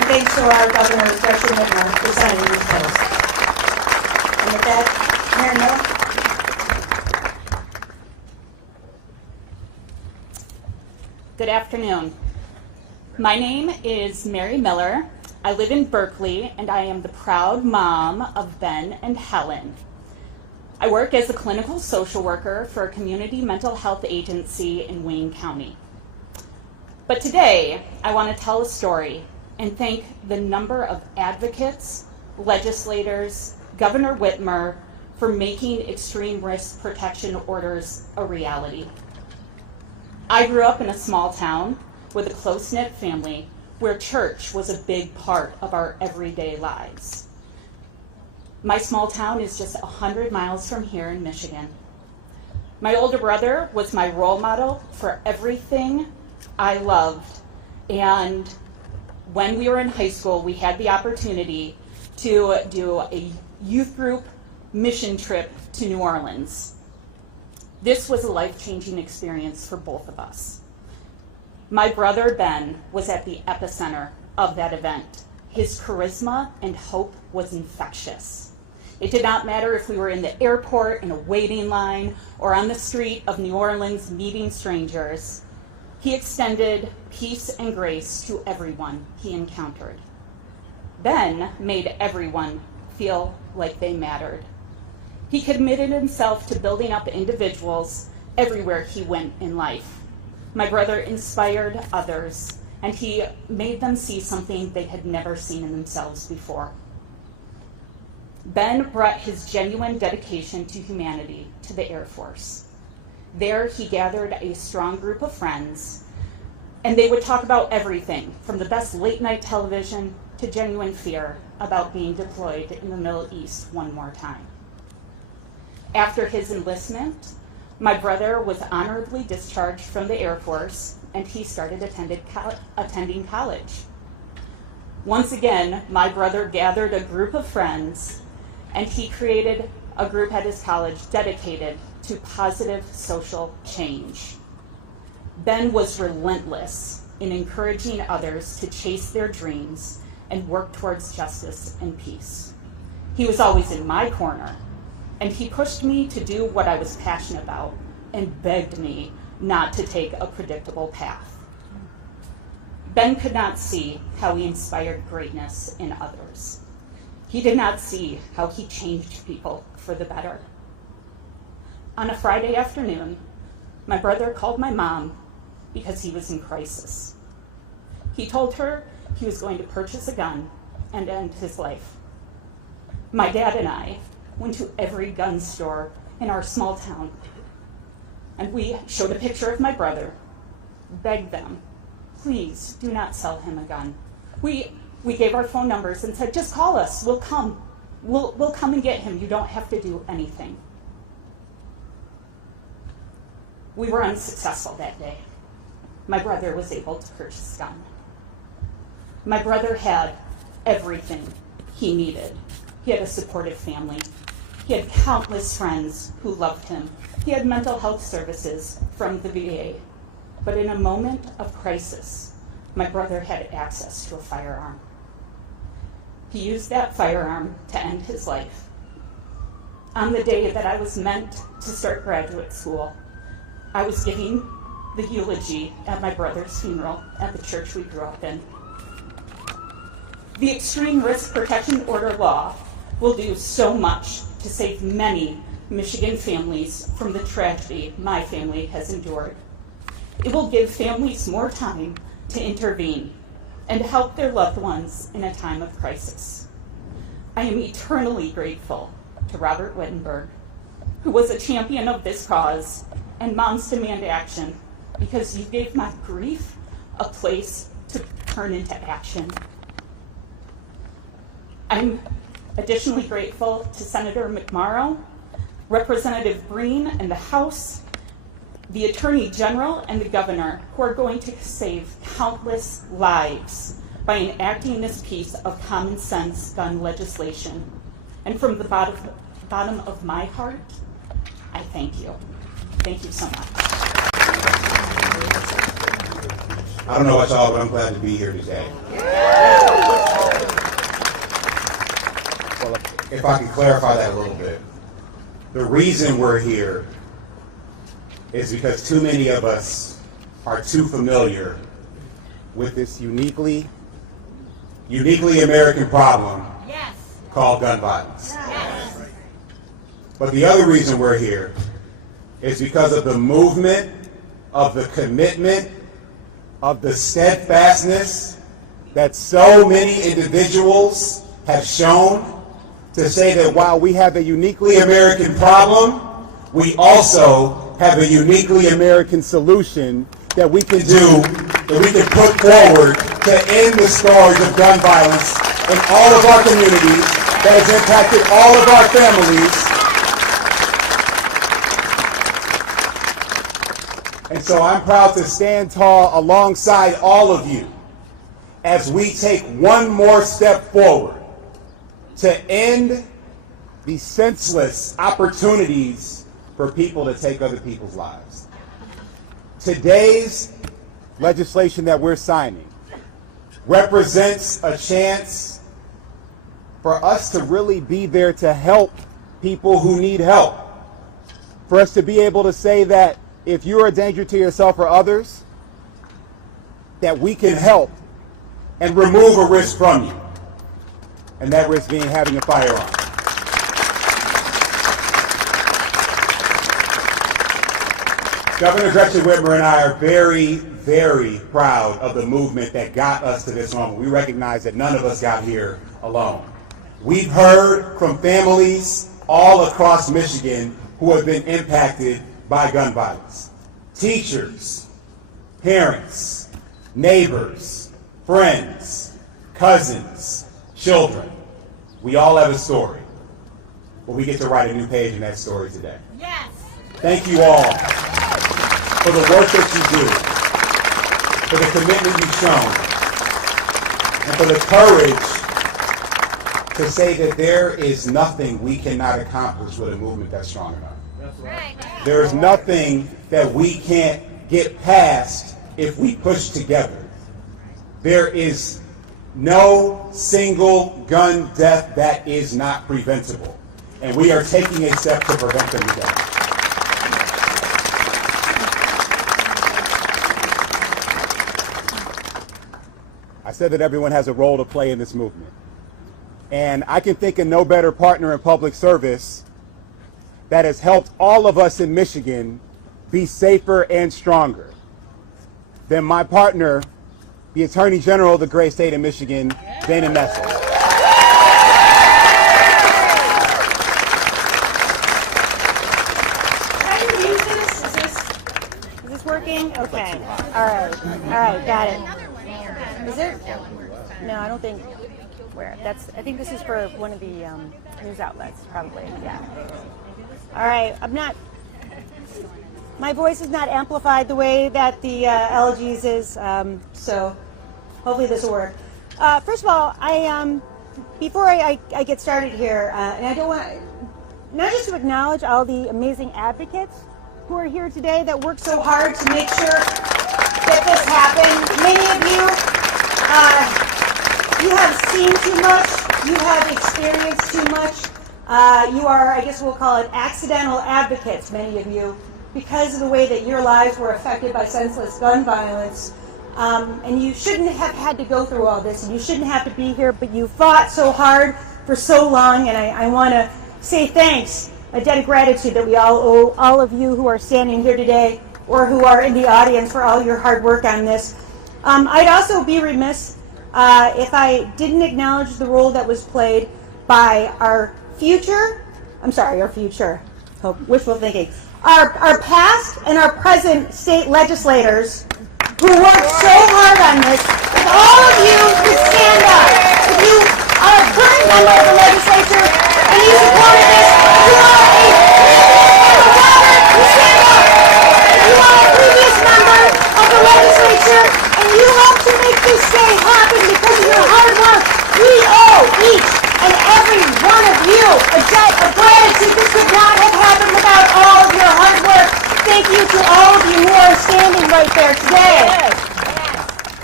thanks to our Governor, Gretchen Whitmer, for signing these bills. And with that, Mayor Miller. Good afternoon. My name is Mary Miller. I live in Berkeley, and I am the proud mom of Ben and Helen. I work as a clinical social worker for a community mental health agency in Wayne County. But today, I want to tell a story and thank the number of advocates, legislators, Governor Whitmer, for making extreme risk protection orders a reality. I grew up in a small town with a close-knit family where church was a big part of our everyday lives. My small town is just 100 miles from here in Michigan. My older brother was my role model for everything I loved, and when we were in high school, we had the opportunity to do a youth group mission trip to New Orleans. This was a life-changing experience for both of us. My brother Ben was at the epicenter of that event. His charisma and hope was infectious. It did not matter if we were in the airport, in a waiting line, or on the street of New Orleans meeting strangers. He extended peace and grace to everyone he encountered. Ben made everyone feel like they mattered. He committed himself to building up individuals everywhere he went in life. My brother inspired others, and he made them see something they had never seen in themselves before. Ben brought his genuine dedication to humanity to the Air Force. There, he gathered a strong group of friends, and they would talk about everything, from the best late-night television to genuine fear about being deployed in the Middle East one more time. After his enlistment, my brother was honorably discharged from the Air Force, and he started attending college. Once again, my brother gathered a group of friends, and he created a group at his college dedicated to positive social change. Ben was relentless in encouraging others to chase their dreams and work towards justice and peace. He was always in my corner, and he pushed me to do what I was passionate about and begged me not to take a predictable path. Ben could not see how he inspired greatness in others. He did not see how he changed people for the better. On a Friday afternoon, my brother called my mom because he was in crisis. He told her he was going to purchase a gun and end his life. My dad and I went to every gun store in our small town, and we showed a picture of my brother, begged them, please do not sell him a gun. We gave our phone numbers and said, just call us, we'll come. We'll come and get him, you don't have to do anything. We were unsuccessful that day. My brother was able to purchase a gun. My brother had everything he needed. He had a supportive family. He had countless friends who loved him. He had mental health services from the VA. But in a moment of crisis, my brother had access to a firearm. He used that firearm to end his life. On the day that I was meant to start graduate school, I was giving the eulogy at my brother's funeral at the church we grew up in. The Extreme Risk Protection Order law will do so much to save many Michigan families from the tragedy my family has endured. It will give families more time to intervene and help their loved ones in a time of crisis. I am eternally grateful to Robert Wittenberg, who was a champion of this cause, and Moms Demand Action, because you gave my grief a place to turn into action. I'm additionally grateful to Senator McMorrow, Representative Breen and the House, the Attorney General and the Governor, who are going to save countless lives by enacting this piece of common sense gun legislation. And from the bottom of my heart, I thank you. Thank you so much. I don't know about y'all, but I'm glad to be here today. Well, if I can clarify that a little bit. The reason we're here is because too many of us are too familiar with this uniquely American problem called gun violence. But the other reason we're here is because of the movement, of the commitment, of the steadfastness that so many individuals have shown to say that while we have a uniquely American problem, we also have a uniquely American solution that we can do, that we can put forward to end the scourge of gun violence in all of our communities that has impacted all of our families. And so I'm proud to stand tall alongside all of you as we take one more step forward to end these senseless opportunities for people to take other people's lives. Today's legislation that we're signing represents a chance for us to really be there to help people who need help. For us to be able to say that if you're a danger to yourself or others, that we can help and remove a risk from you. And that risk being having a firearm. Governor Gretchen Whitmer and I are very, very proud of the movement that got us to this moment. We recognize that none of us got here alone. We've heard from families all across Michigan who have been impacted by gun violence. Teachers, parents, neighbors, friends, cousins, children. We all have a story, but we get to write a new page in that story today. Yes. Thank you all for the work that you do, for the commitment you've shown, and for the courage to say that there is nothing we cannot accomplish with a movement that's strong enough. That's right. There is nothing that we can't get past if we push together. There is no single gun death that is not preventable. And we are taking a step to prevent them today. I said that everyone has a role to play in this movement. And I can think of no better partner in public service that has helped all of us in Michigan be safer and stronger than my partner, the Attorney General of the great state of Michigan, Dana Nessel. Can I use this? Is this working? Okay. All right, got it. Is it? No, I don't think. Where? I think this is for one of the news outlets, probably. Yeah. All right. My voice is not amplified the way that the LG's is, so hopefully this will work. First of all, before I get started here, and I don't want not just to acknowledge all the amazing advocates who are here today that work so hard to make sure that this happened. Many of you have seen too much, you have experienced too much. You are, I guess we'll call it accidental advocates, many of you, because of the way that your lives were affected by senseless gun violence. And you shouldn't have had to go through all this, and you shouldn't have to be here, but you fought so hard for so long, and I want to say thanks, a debt of gratitude that we all owe all of you who are standing here today or who are in the audience for all your hard work on this. I'd also be remiss if I didn't acknowledge the role that was played by our future, wishful thinking, our past and our present state legislators who worked so hard on this. If all of you could stand up, if you are a current member of the legislature and you supported this, you are a stand up. If you are a previous member of the legislature and you helped to make this day happen because of your hard work, we owe each and every one of you a debt of gratitude. This could not have happened without all of your hard work. Thank you to all of you who are standing right there today.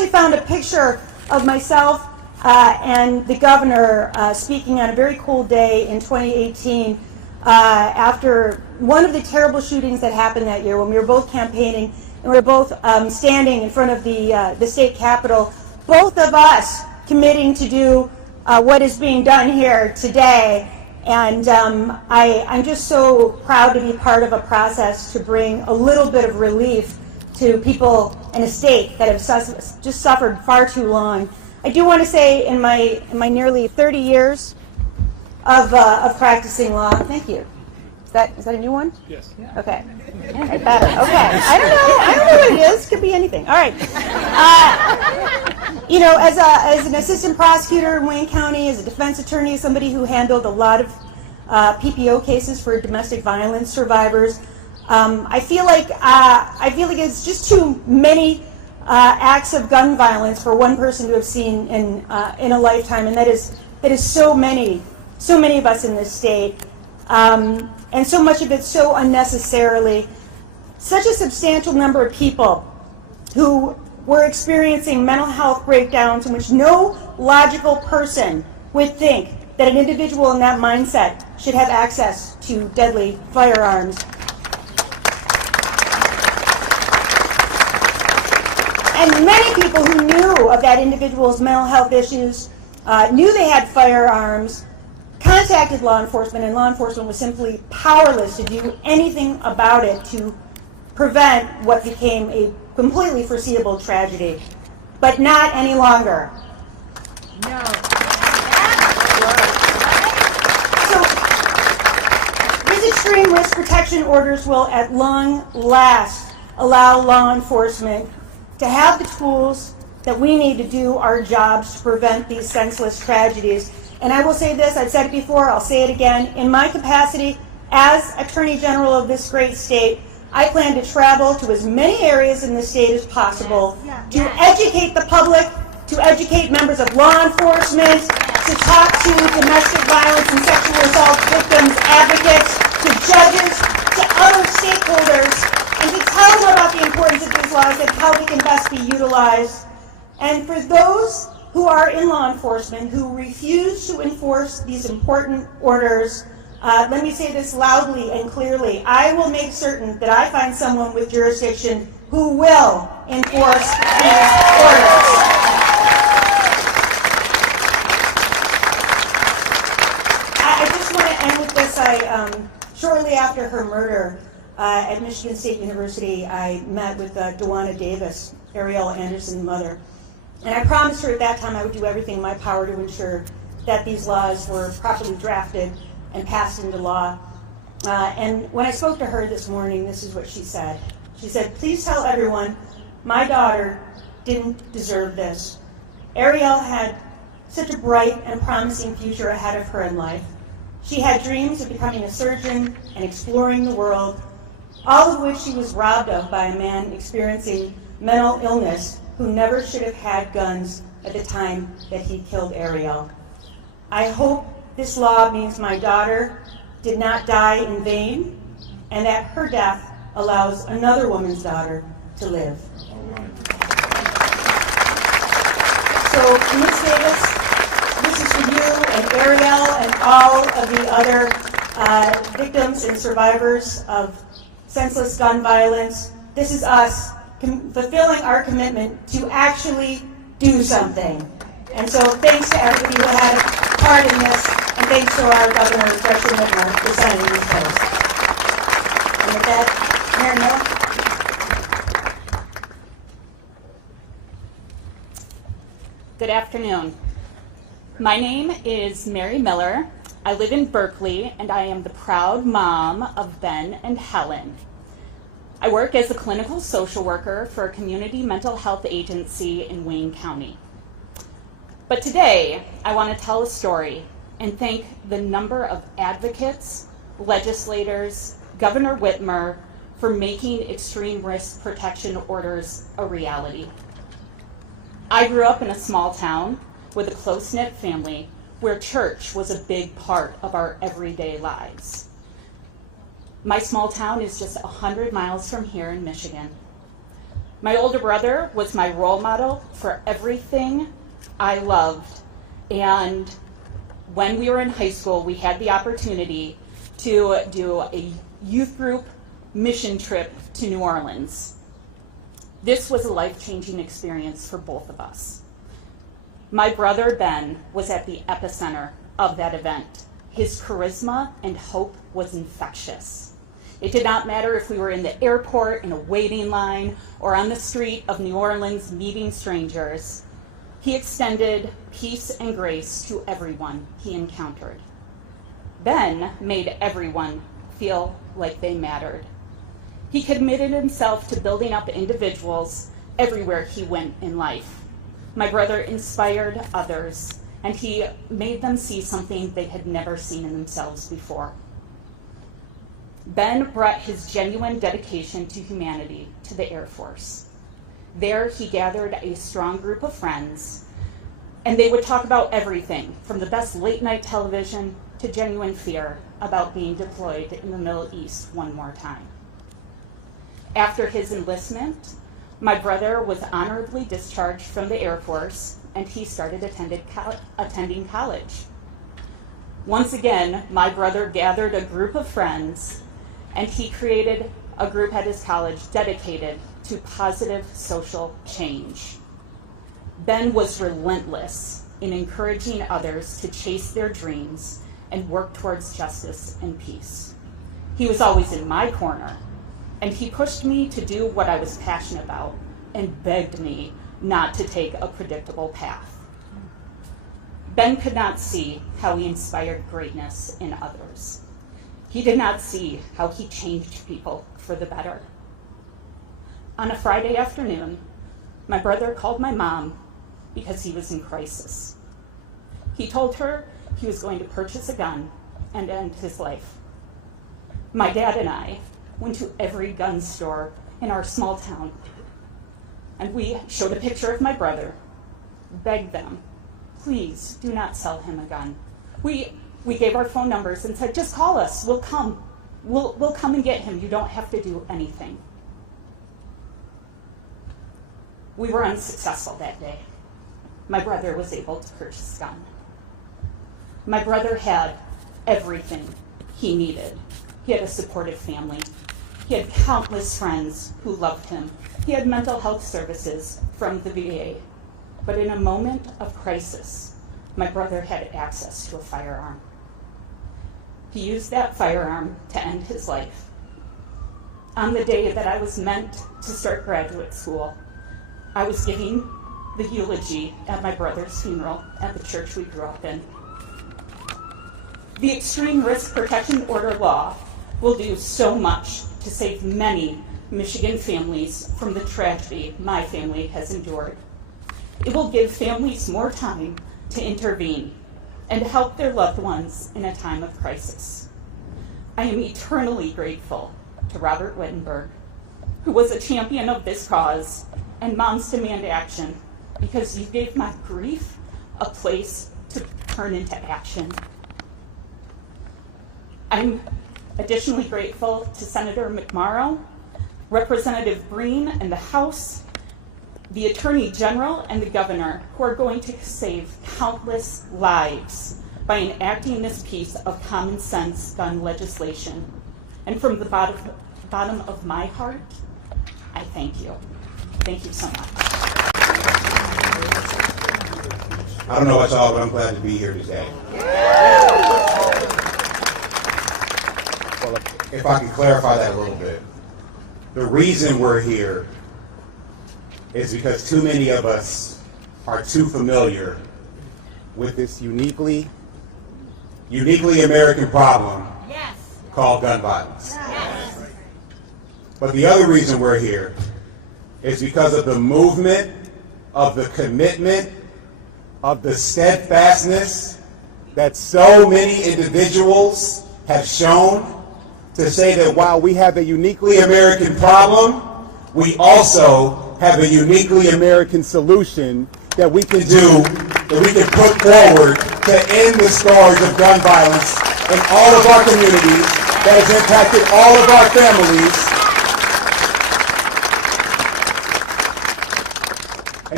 actually found a picture of myself and the governor speaking on a very cold day in 2018 after one of the terrible shootings that happened that year when we were both campaigning and we were both standing in front of the state capitol, both of us committing to do what is being done here today. And I'm just so proud to be part of a process to bring a little bit of relief to people in a state that have just suffered far too long. I do want to say in my nearly 30 years of practicing law, thank you. Is that a new one? Yes. Okay. I better. Okay. I don't know what it is. Could be anything. All right. You know, as an assistant prosecutor in Wayne County, as a defense attorney, somebody who handled a lot of PPO cases for domestic violence survivors, I feel like it's just too many acts of gun violence for one person to have seen in a lifetime, and that is so many of us in this state, and so much of it so unnecessarily. Such a substantial number of people who were experiencing mental health breakdowns in which no logical person would think that an individual in that mindset should have access to deadly firearms. And many people who knew of that individual's mental health issues, knew they had firearms, contacted law enforcement, and law enforcement was simply powerless to do anything about it to prevent what became a completely foreseeable tragedy. But not any longer. No. So, these extreme risk protection orders will at long last allow law enforcement to have the tools that we need to do our jobs to prevent these senseless tragedies. And I will say this, I've said it before, I'll say it again, in my capacity as Attorney General of this great state, I plan to travel to as many areas in the state as possible to educate the public, to educate members of law enforcement, to talk to domestic violence and sexual assault victims, advocates, to judges, to other stakeholders, and to tell them about the importance of these laws and how they can best be utilized. And for those who are in law enforcement who refuse to enforce these important orders, let me say this loudly and clearly. I will make certain that I find someone with jurisdiction who will enforce these orders. I just want to end with this. Shortly after her murder at Michigan State University, I met with Dawana Davis, Ariel Anderson's mother. And I promised her at that time I would do everything in my power to ensure that these laws were properly drafted and passed into law. And when I spoke to her this morning, this is what she said. She said, "Please tell everyone, my daughter didn't deserve this. Ariel had such a bright and promising future ahead of her in life. She had dreams of becoming a surgeon and exploring the world, all of which she was robbed of by a man experiencing mental illness who never should have had guns at the time that he killed Ariel. I hope this law means my daughter did not die in vain, and that her death allows another woman's daughter to live." So, Ms. Davis, this is for you and Ariel and all of the other victims and survivors of senseless gun violence. This is us fulfilling our commitment to actually do something. And so thanks to everybody who had a part in this, and thanks to our Governor, Gretchen Whitmer, for signing these bills. And with that, Mayor Miller. Good afternoon. My name is Mary Miller. I live in Berkeley, and I am the proud mom of Ben and Helen. I work as a clinical social worker for a community mental health agency in Wayne County. But today, I want to tell a story and thank the number of advocates, legislators, Governor Whitmer, for making extreme risk protection orders a reality. I grew up in a small town with a close-knit family where church was a big part of our everyday lives. My small town is just 100 miles from here in Michigan. My older brother was my role model for everything I loved. And when we were in high school, we had the opportunity to do a youth group mission trip to New Orleans. This was a life-changing experience for both of us. My brother Ben was at the epicenter of that event. His charisma and hope was infectious. It did not matter if we were in the airport, in a waiting line, or on the street of New Orleans meeting strangers. He extended peace and grace to everyone he encountered. Ben made everyone feel like they mattered. He committed himself to building up individuals everywhere he went in life. My brother inspired others, and he made them see something they had never seen in themselves before. Ben brought his genuine dedication to humanity to the Air Force. There, he gathered a strong group of friends, and they would talk about everything, from the best late-night television to genuine fear about being deployed in the Middle East one more time. After his enlistment, my brother was honorably discharged from the Air Force, and he started attending college. Once again, my brother gathered a group of friends, and he created a group at his college dedicated to positive social change. Ben was relentless in encouraging others to chase their dreams and work towards justice and peace. He was always in my corner, and he pushed me to do what I was passionate about and begged me not to take a predictable path. Ben could not see how he inspired greatness in others. He did not see how he changed people for the better. On a Friday afternoon, my brother called my mom because he was in crisis. He told her he was going to purchase a gun and end his life. My dad and I went to every gun store in our small town, and we showed a picture of my brother, begged them, please do not sell him a gun. We gave our phone numbers and said, just call us, we'll come. We'll come and get him, you don't have to do anything. We were unsuccessful that day. My brother was able to purchase a gun. My brother had everything he needed. He had a supportive family. He had countless friends who loved him. He had mental health services from the VA. But in a moment of crisis, my brother had access to a firearm. He used that firearm to end his life. On the day that I was meant to start graduate school, I was giving the eulogy at my brother's funeral at the church we grew up in. The Extreme Risk Protection Order law will do so much to save many Michigan families from the tragedy my family has endured. It will give families more time to intervene and help their loved ones in a time of crisis. I am eternally grateful to Robert Wittenberg, who was a champion of this cause, and Moms Demand Action, because you gave my grief a place to turn into action. I'm additionally grateful to Senator McMorrow, Representative Breen and the House, the Attorney General and the Governor, who are going to save countless lives by enacting this piece of common sense gun legislation. And from the bottom of my heart, I thank you. Thank you so much. I don't know about y'all, but I'm glad to be here today. Well, if I can clarify that a little bit. The reason we're here is because too many of us are too familiar with this uniquely American problem called gun violence. But the other reason we're here is because of the movement, of the commitment, of the steadfastness that so many individuals have shown to say that while we have a uniquely American problem, we also have a uniquely American solution that we can do, that we can put forward to end the scourge of gun violence in all of our communities, that has impacted all of our families.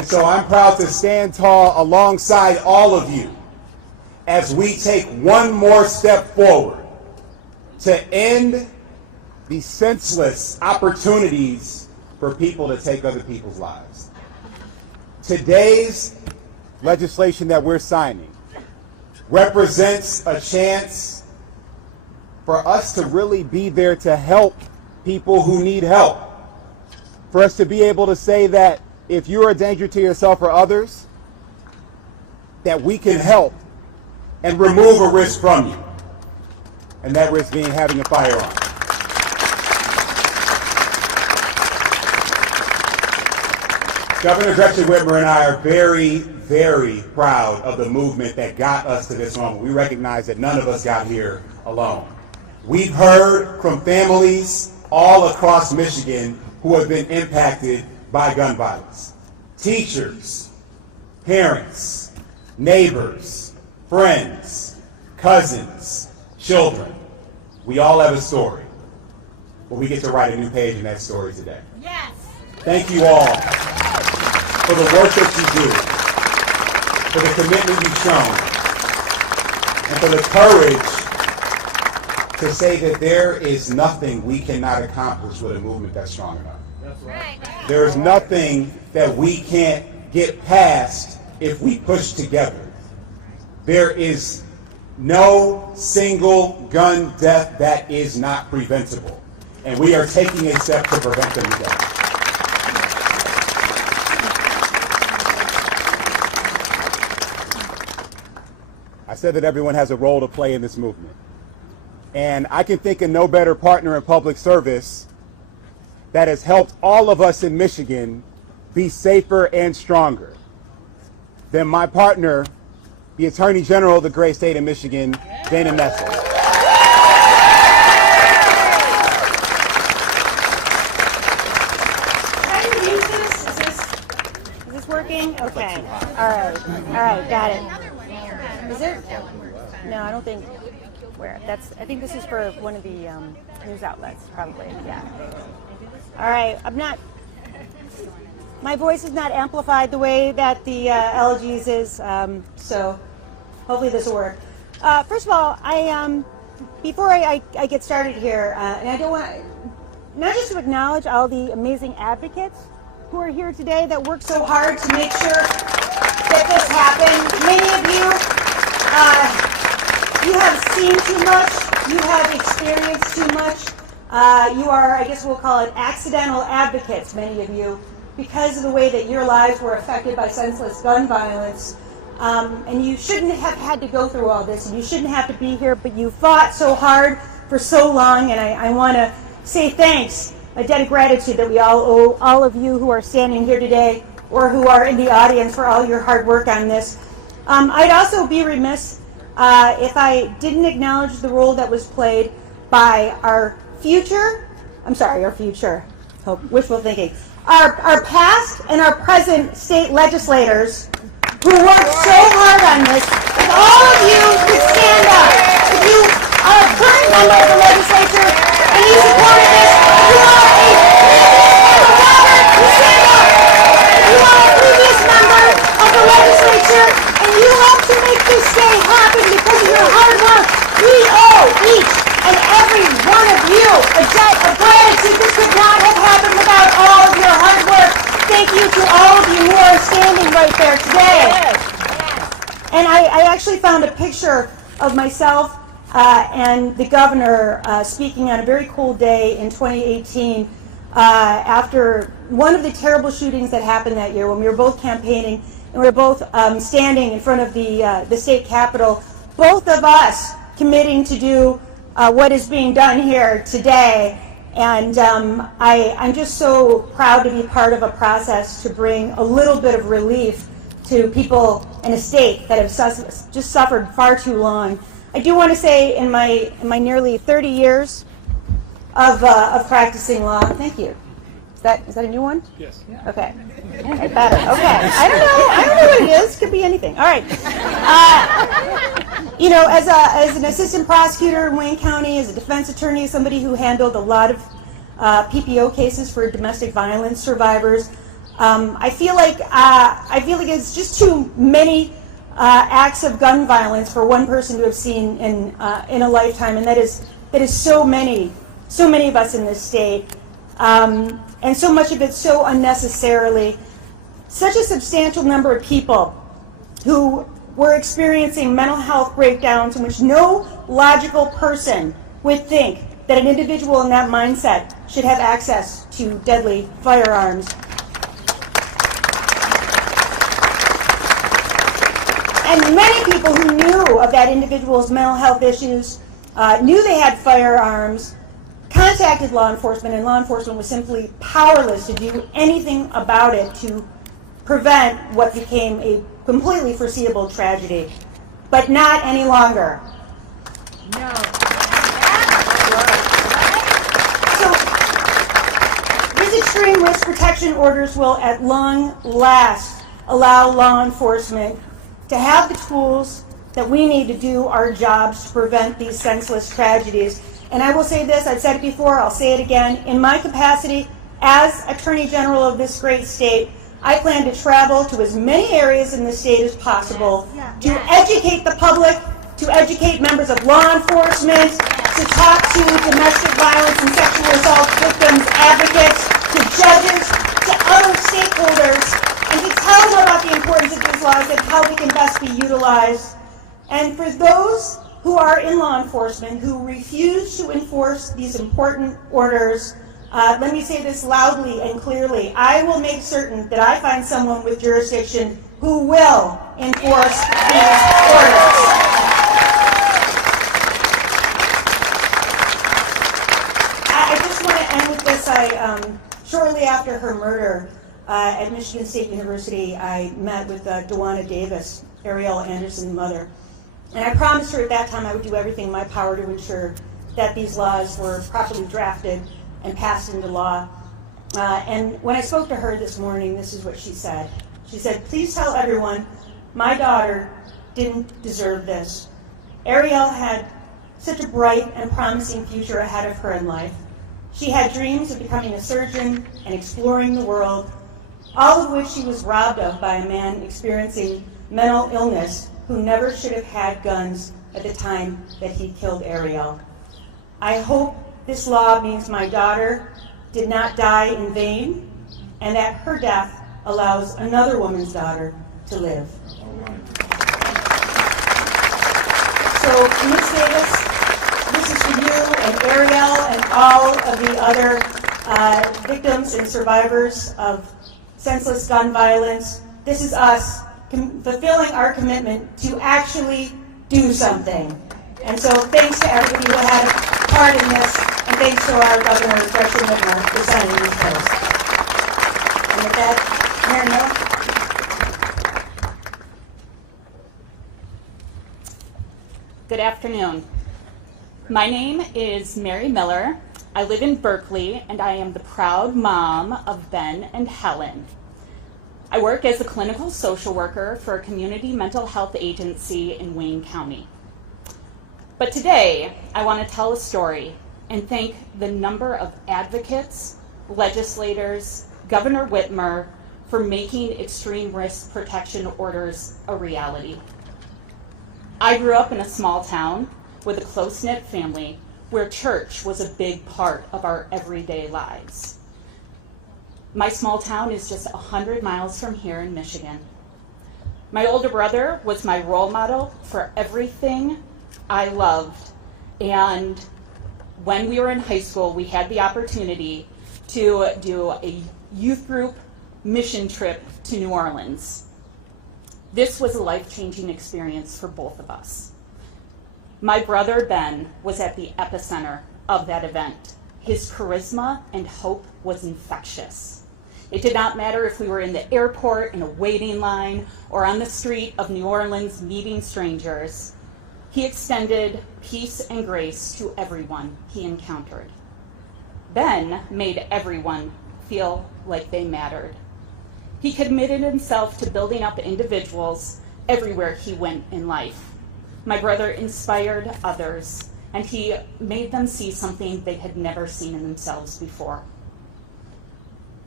And so I'm proud to stand tall alongside all of you as we take one more step forward to end the senseless opportunities for people to take other people's lives. Today's legislation that we're signing represents a chance for us to really be there to help people who need help. For us to be able to say that if you're a danger to yourself or others, that we can help and remove a risk from you. And that risk being having a firearm. Governor Gretchen Whitmer and I are very, very proud of the movement that got us to this moment. We recognize that none of us got here alone. We've heard from families all across Michigan who have been impacted by gun violence. Teachers, parents, neighbors, friends, cousins, children. We all have a story, but we get to write a new page in that story today. Yes. Thank you all for the work that you do, for the commitment you've shown, and for the courage to say that there is nothing we cannot accomplish with a movement that's strong enough. There is nothing that we can't get past if we push together. There is no single gun death that is not preventable. And we are taking a step to prevent them today. I said that everyone has a role to play in this movement. And I can think of no better partner in public service that has helped all of us in Michigan be safer and stronger than my partner, the Attorney General of the great state of Michigan, Dana Nessel. Can you use this? Is this working? Okay. All right, got it. Is it? No, I don't think. Where? I think this is for one of the news outlets, probably. Yeah. All right. My voice is not amplified the way that the LG's is, so hopefully this will work. First of all, before I get started here, and I don't want not just to acknowledge all the amazing advocates who are here today that work so hard to make sure that this happens. Many of you, you have seen too much, you have experienced too much. You are, I guess we'll call it accidental advocates, many of you, because of the way that your lives were affected by senseless gun violence. And you shouldn't have had to go through all this, and you shouldn't have to be here, but you fought so hard for so long, and I want to say thanks, a debt of gratitude that we all owe all of you who are standing here today or who are in the audience for all your hard work on this. I'd also be remiss if I didn't acknowledge the role that was played by our future, wishful thinking, our past and our present state legislators who worked so hard on this. If all of you could stand up, if you are a current member of the legislature and you supported this, you are a stand up. If you are a previous member of the legislature and you helped to make this day happen because of your hard work, we owe each and every one of you a debt of gratitude. This could not have happened without all of your hard work. Thank you to all of you who are standing right there today. Yes. And I actually found a picture of myself and the governor speaking on a very cold day in 2018 after one of the terrible shootings that happened that year when we were both campaigning and we were both standing in front of the state capitol, both of us committing to do what is being done here today. And I'm just so proud to be part of a process to bring a little bit of relief to people in a state that have just suffered far too long. I do want to say in my nearly 30 years of practicing law, thank you. Is that a new one? Yes. Okay. Okay, better. Okay. I don't know what it is. Could be anything. All right. As an assistant prosecutor in Wayne County, as a defense attorney, somebody who handled a lot of PPO cases for domestic violence survivors, I feel like it's just too many acts of gun violence for one person to have seen in a lifetime, and that is so many of us in this state, and so much of it so unnecessarily. Such a substantial number of people who were experiencing mental health breakdowns in which no logical person would think that an individual in that mindset should have access to deadly firearms. And many people who knew of that individual's mental health issues, knew they had firearms, contacted law enforcement, and law enforcement was simply powerless to do anything about it to prevent what became a completely foreseeable tragedy. But not any longer. No. So these extreme risk protection orders will at long last allow law enforcement to have the tools that we need to do our jobs to prevent these senseless tragedies. And I will say this, I've said it before, I'll say it again, in my capacity as Attorney General of this great state, I plan to travel to as many areas in the state as possible to educate the public, to educate members of law enforcement, to talk to domestic violence and sexual assault victims advocates, to judges, to other stakeholders, and to tell them about the importance of these laws and how they can best be utilized. And for those who are in law enforcement who refuse to enforce these important orders, let me say this loudly and clearly. I will make certain that I find someone with jurisdiction who will enforce these orders. I just want to end with this. Shortly after her murder at Michigan State University, I met with Dawana Davis, Ariel Anderson's mother. And I promised her at that time I would do everything in my power to ensure that these laws were properly drafted and passed into law. And when I spoke to her this morning, this is what she said. She said, "Please tell everyone, my daughter didn't deserve this. Ariel had such a bright and promising future ahead of her in life. She had dreams of becoming a surgeon and exploring the world, all of which she was robbed of by a man experiencing mental illness who never should have had guns at the time that he killed Ariel. I hope this law means my daughter did not die in vain, and that her death allows another woman's daughter to live." So, Ms. Davis, this is for you and Ariel and all of the other victims and survivors of senseless gun violence. This is us fulfilling our commitment to actually do something. And so thanks to everybody who had a part in this, and thanks to our Governor, Gretchen Whitmer, for signing these bills. And with that, Mayor Miller. Good afternoon. My name is Mary Miller. I live in Berkeley, and I am the proud mom of Ben and Helen. I work as a clinical social worker for a community mental health agency in Wayne County. But today, I want to tell a story and thank the number of advocates, legislators, Governor Whitmer, for making extreme risk protection orders a reality. I grew up in a small town with a close-knit family where church was a big part of our everyday lives. My small town is just 100 miles from here in Michigan. My older brother was my role model for everything I loved, and when we were in high school, we had the opportunity to do a youth group mission trip to New Orleans. This was a life-changing experience for both of us. My brother Ben was at the epicenter of that event. His charisma and hope was infectious. It did not matter if we were in the airport, in a waiting line, or on the street of New Orleans meeting strangers. He extended peace and grace to everyone he encountered. Ben made everyone feel like they mattered. He committed himself to building up individuals everywhere he went in life. My brother inspired others, and he made them see something they had never seen in themselves before.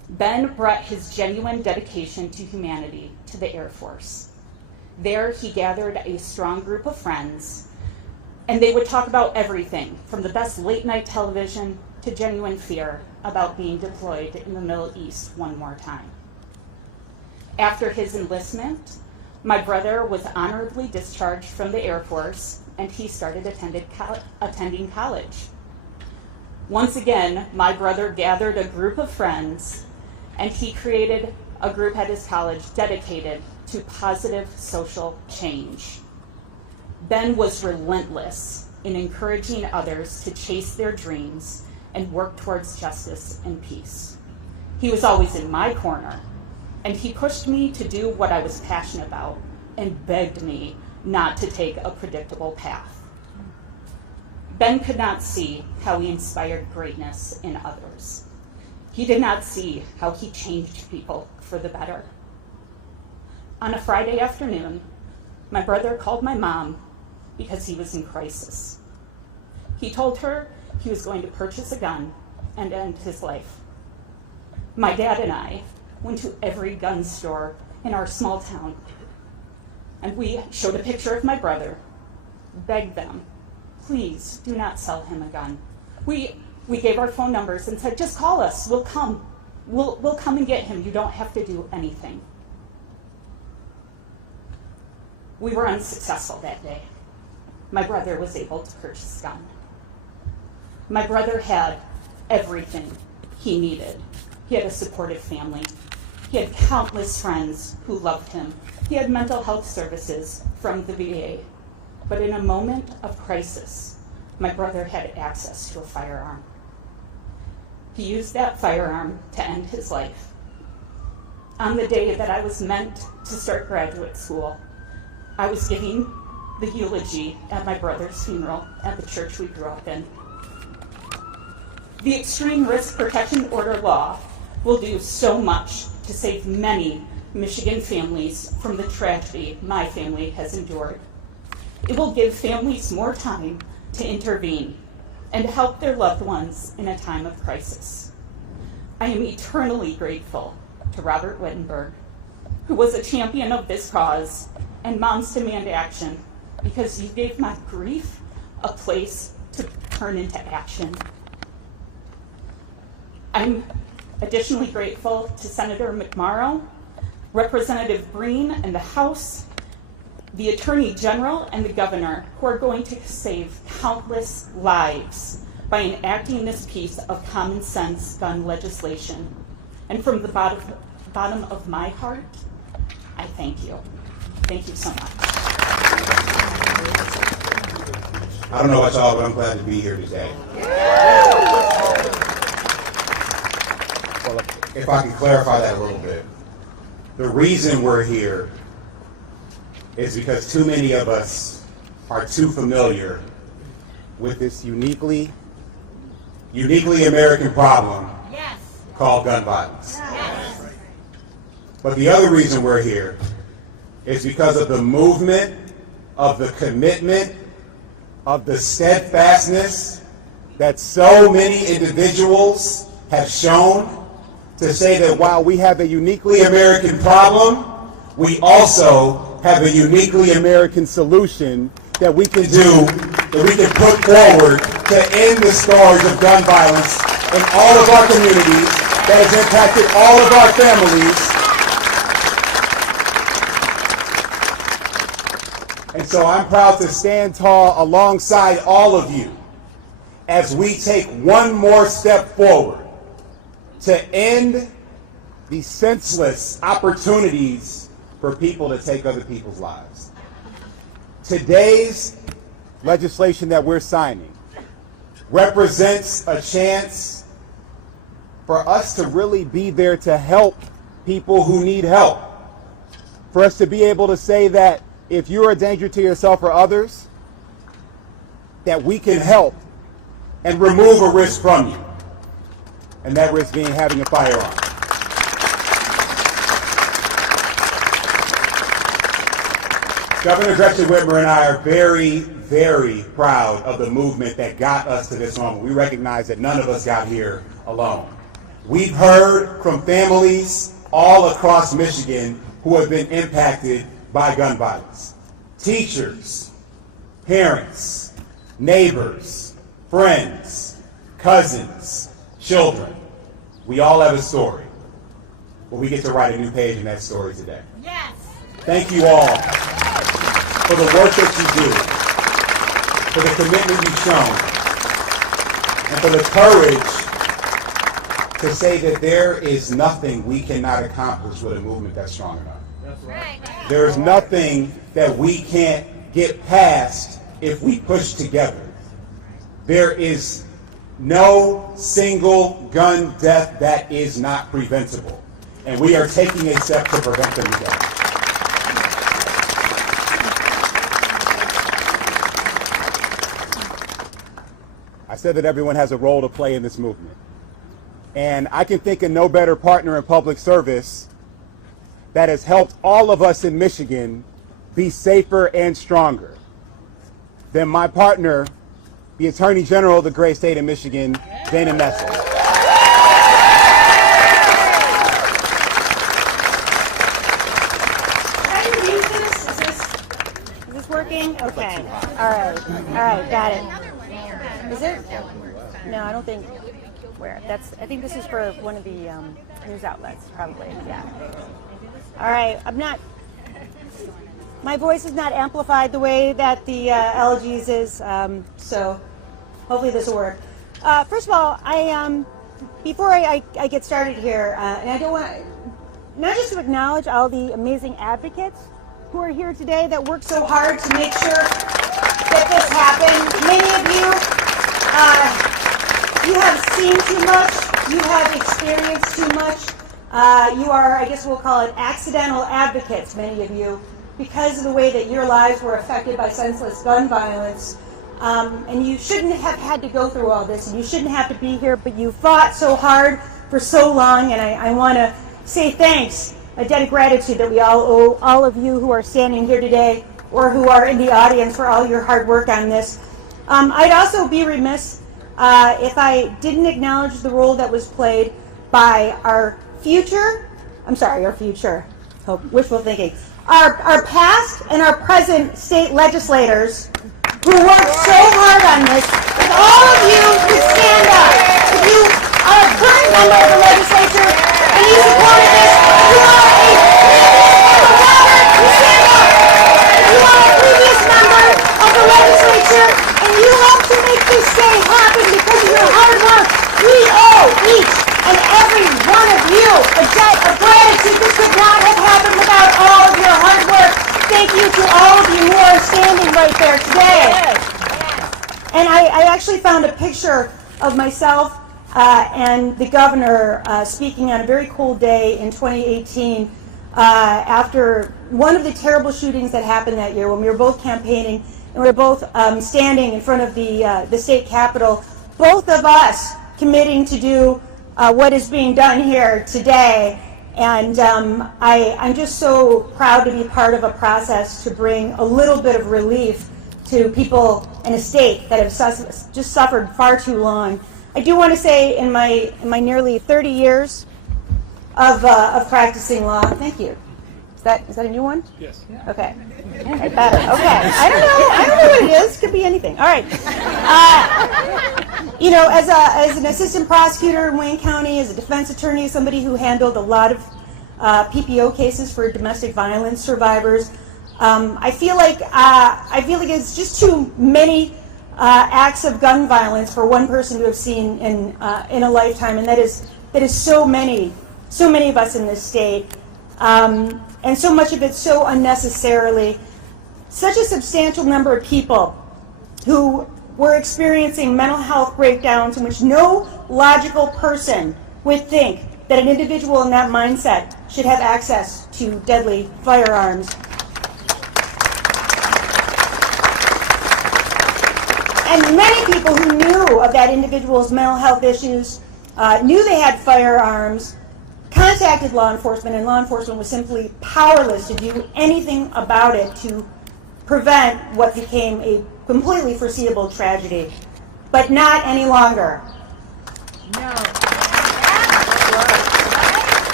Ben brought his genuine dedication to humanity to the Air Force. There, he gathered a strong group of friends, and they would talk about everything from the best late-night television to genuine fear about being deployed in the Middle East one more time. After his enlistment, my brother was honorably discharged from the Air Force, and he started attending college. Once again, my brother gathered a group of friends, and he created a group at his college dedicated to positive social change. Ben was relentless in encouraging others to chase their dreams and work towards justice and peace. He was always in my corner, and he pushed me to do what I was passionate about and begged me not to take a predictable path. Ben could not see how he inspired greatness in others. He did not see how he changed people for the better. On a Friday afternoon, my brother called my mom because he was in crisis. He told her he was going to purchase a gun and end his life. My dad and I went to every gun store in our small town, and we showed a picture of my brother, begged them, please do not sell him a gun. We gave our phone numbers and said, just call us, we'll come. We'll come and get him, you don't have to do anything. We were unsuccessful that day. My brother was able to purchase a gun. My brother had everything he needed. He had a supportive family. He had countless friends who loved him. He had mental health services from the VA. But in a moment of crisis, my brother had access to a firearm. He used that firearm to end his life. On the day that I was meant to start graduate school, I was giving the eulogy at my brother's funeral at the church we grew up in. The Extreme Risk Protection Order law will do so much to save many Michigan families from the tragedy my family has endured. It will give families more time to intervene and help their loved ones in a time of crisis. I am eternally grateful to Robert Wittenberg, who was a champion of this cause and Moms Demand Action, because you gave my grief a place to turn into action. I'm additionally grateful to Senator McMorrow, Representative Breen and the House, the Attorney General and the Governor, who are going to save countless lives by enacting this piece of common sense gun legislation. And from the bottom of my heart, I thank you. Thank you so much. I don't know about y'all, but I'm glad to be here today. Well, if I can clarify that a little bit. The reason we're here is because too many of us are too familiar with this uniquely American problem called gun violence. But the other reason we're here is because of the movement, of the commitment, of the steadfastness that so many individuals have shown to say that while we have a uniquely American problem, we also have a uniquely American solution that we can do, that we can put forward to end the scourge of gun violence in all of our communities that has impacted all of our families. And so I'm proud to stand tall alongside all of you as we take one more step forward to end the senseless opportunities for people to take other people's lives. Today's legislation that we're signing represents a chance for us to really be there to help people who need help. For us to be able to say that if you're a danger to yourself or others, that we can help and remove a risk from you. And that risk being having a firearm. Governor Gretchen Whitmer and I are very, very proud of the movement that got us to this moment. We recognize that none of us got here alone. We've heard from families all across Michigan who have been impacted by gun violence. Teachers, parents, neighbors, friends, cousins, children. We all have a story, but we get to write a new page in that story today. Yes. Thank you all for the work that you do, for the commitment you've shown, and for the courage to say that there is nothing we cannot accomplish with a movement that's strong enough. That's right. There's nothing that we can't get past if we push together. There is no single gun death that is not preventable, and we are taking a step to prevent them together. I said that everyone has a role to play in this movement. And I can think of no better partner in public service that has helped all of us in Michigan be safer and stronger than my partner, the Attorney General of the great state of Michigan, Dana Nessel. Is this working? Okay. All right, got it. Is it? No, I don't think. Where? I think this is for one of the news outlets, probably. Yeah. All right. My voice is not amplified the way that the LG's is, so hopefully this will work. First of all, before I get started here, and I don't want not just to acknowledge all the amazing advocates who are here today that work so hard to make sure that this happened. Many of you, you have seen too much, you have experienced too much. You are, I guess we'll call it accidental advocates, many of you, because of the way that your lives were affected by senseless gun violence. And you shouldn't have had to go through all this, and you shouldn't have to be here, but you fought so hard for so long, and I want to say thanks, a debt of gratitude that we all owe all of you who are standing here today or who are in the audience for all your hard work on this. I'd also be remiss if I didn't acknowledge the role that was played by our future, wishful thinking, our past and our present state legislators who worked so hard on this. If all of you could stand up, if you are a current member of the legislature and you supported this, you are a previous member of the legislature and you helped to make this day happen because of your hard work. We owe each and every one of you a debt of gratitude. This could not have happened without all of your hard work. Thank you to all of you who are standing right there today. And I actually found a picture of myself and the governor speaking on a very cold day in 2018 after one of the terrible shootings that happened that year when we were both campaigning and we were both standing in front of the state capitol, both of us committing to do what is being done here today. And I'm just so proud to be part of a process to bring a little bit of relief to people in a state that have just suffered far too long. I do want to say in my nearly 30 years of practicing law, thank you. Is that a new one? Yes. Okay. Okay, better. Okay. I don't know what it is. Could be anything. All right. As an assistant prosecutor in Wayne County, as a defense attorney, somebody who handled a lot of PPO cases for domestic violence survivors, I feel like it's just too many acts of gun violence for one person to have seen in a lifetime, and that is so many of us in this state. And so much of it so unnecessarily. Such a substantial number of people who were experiencing mental health breakdowns in which no logical person would think that an individual in that mindset should have access to deadly firearms. And many people who knew of that individual's mental health issues, knew they had firearms, contacted law enforcement, and law enforcement was simply powerless to do anything about it to prevent what became a completely foreseeable tragedy. But not any longer. No.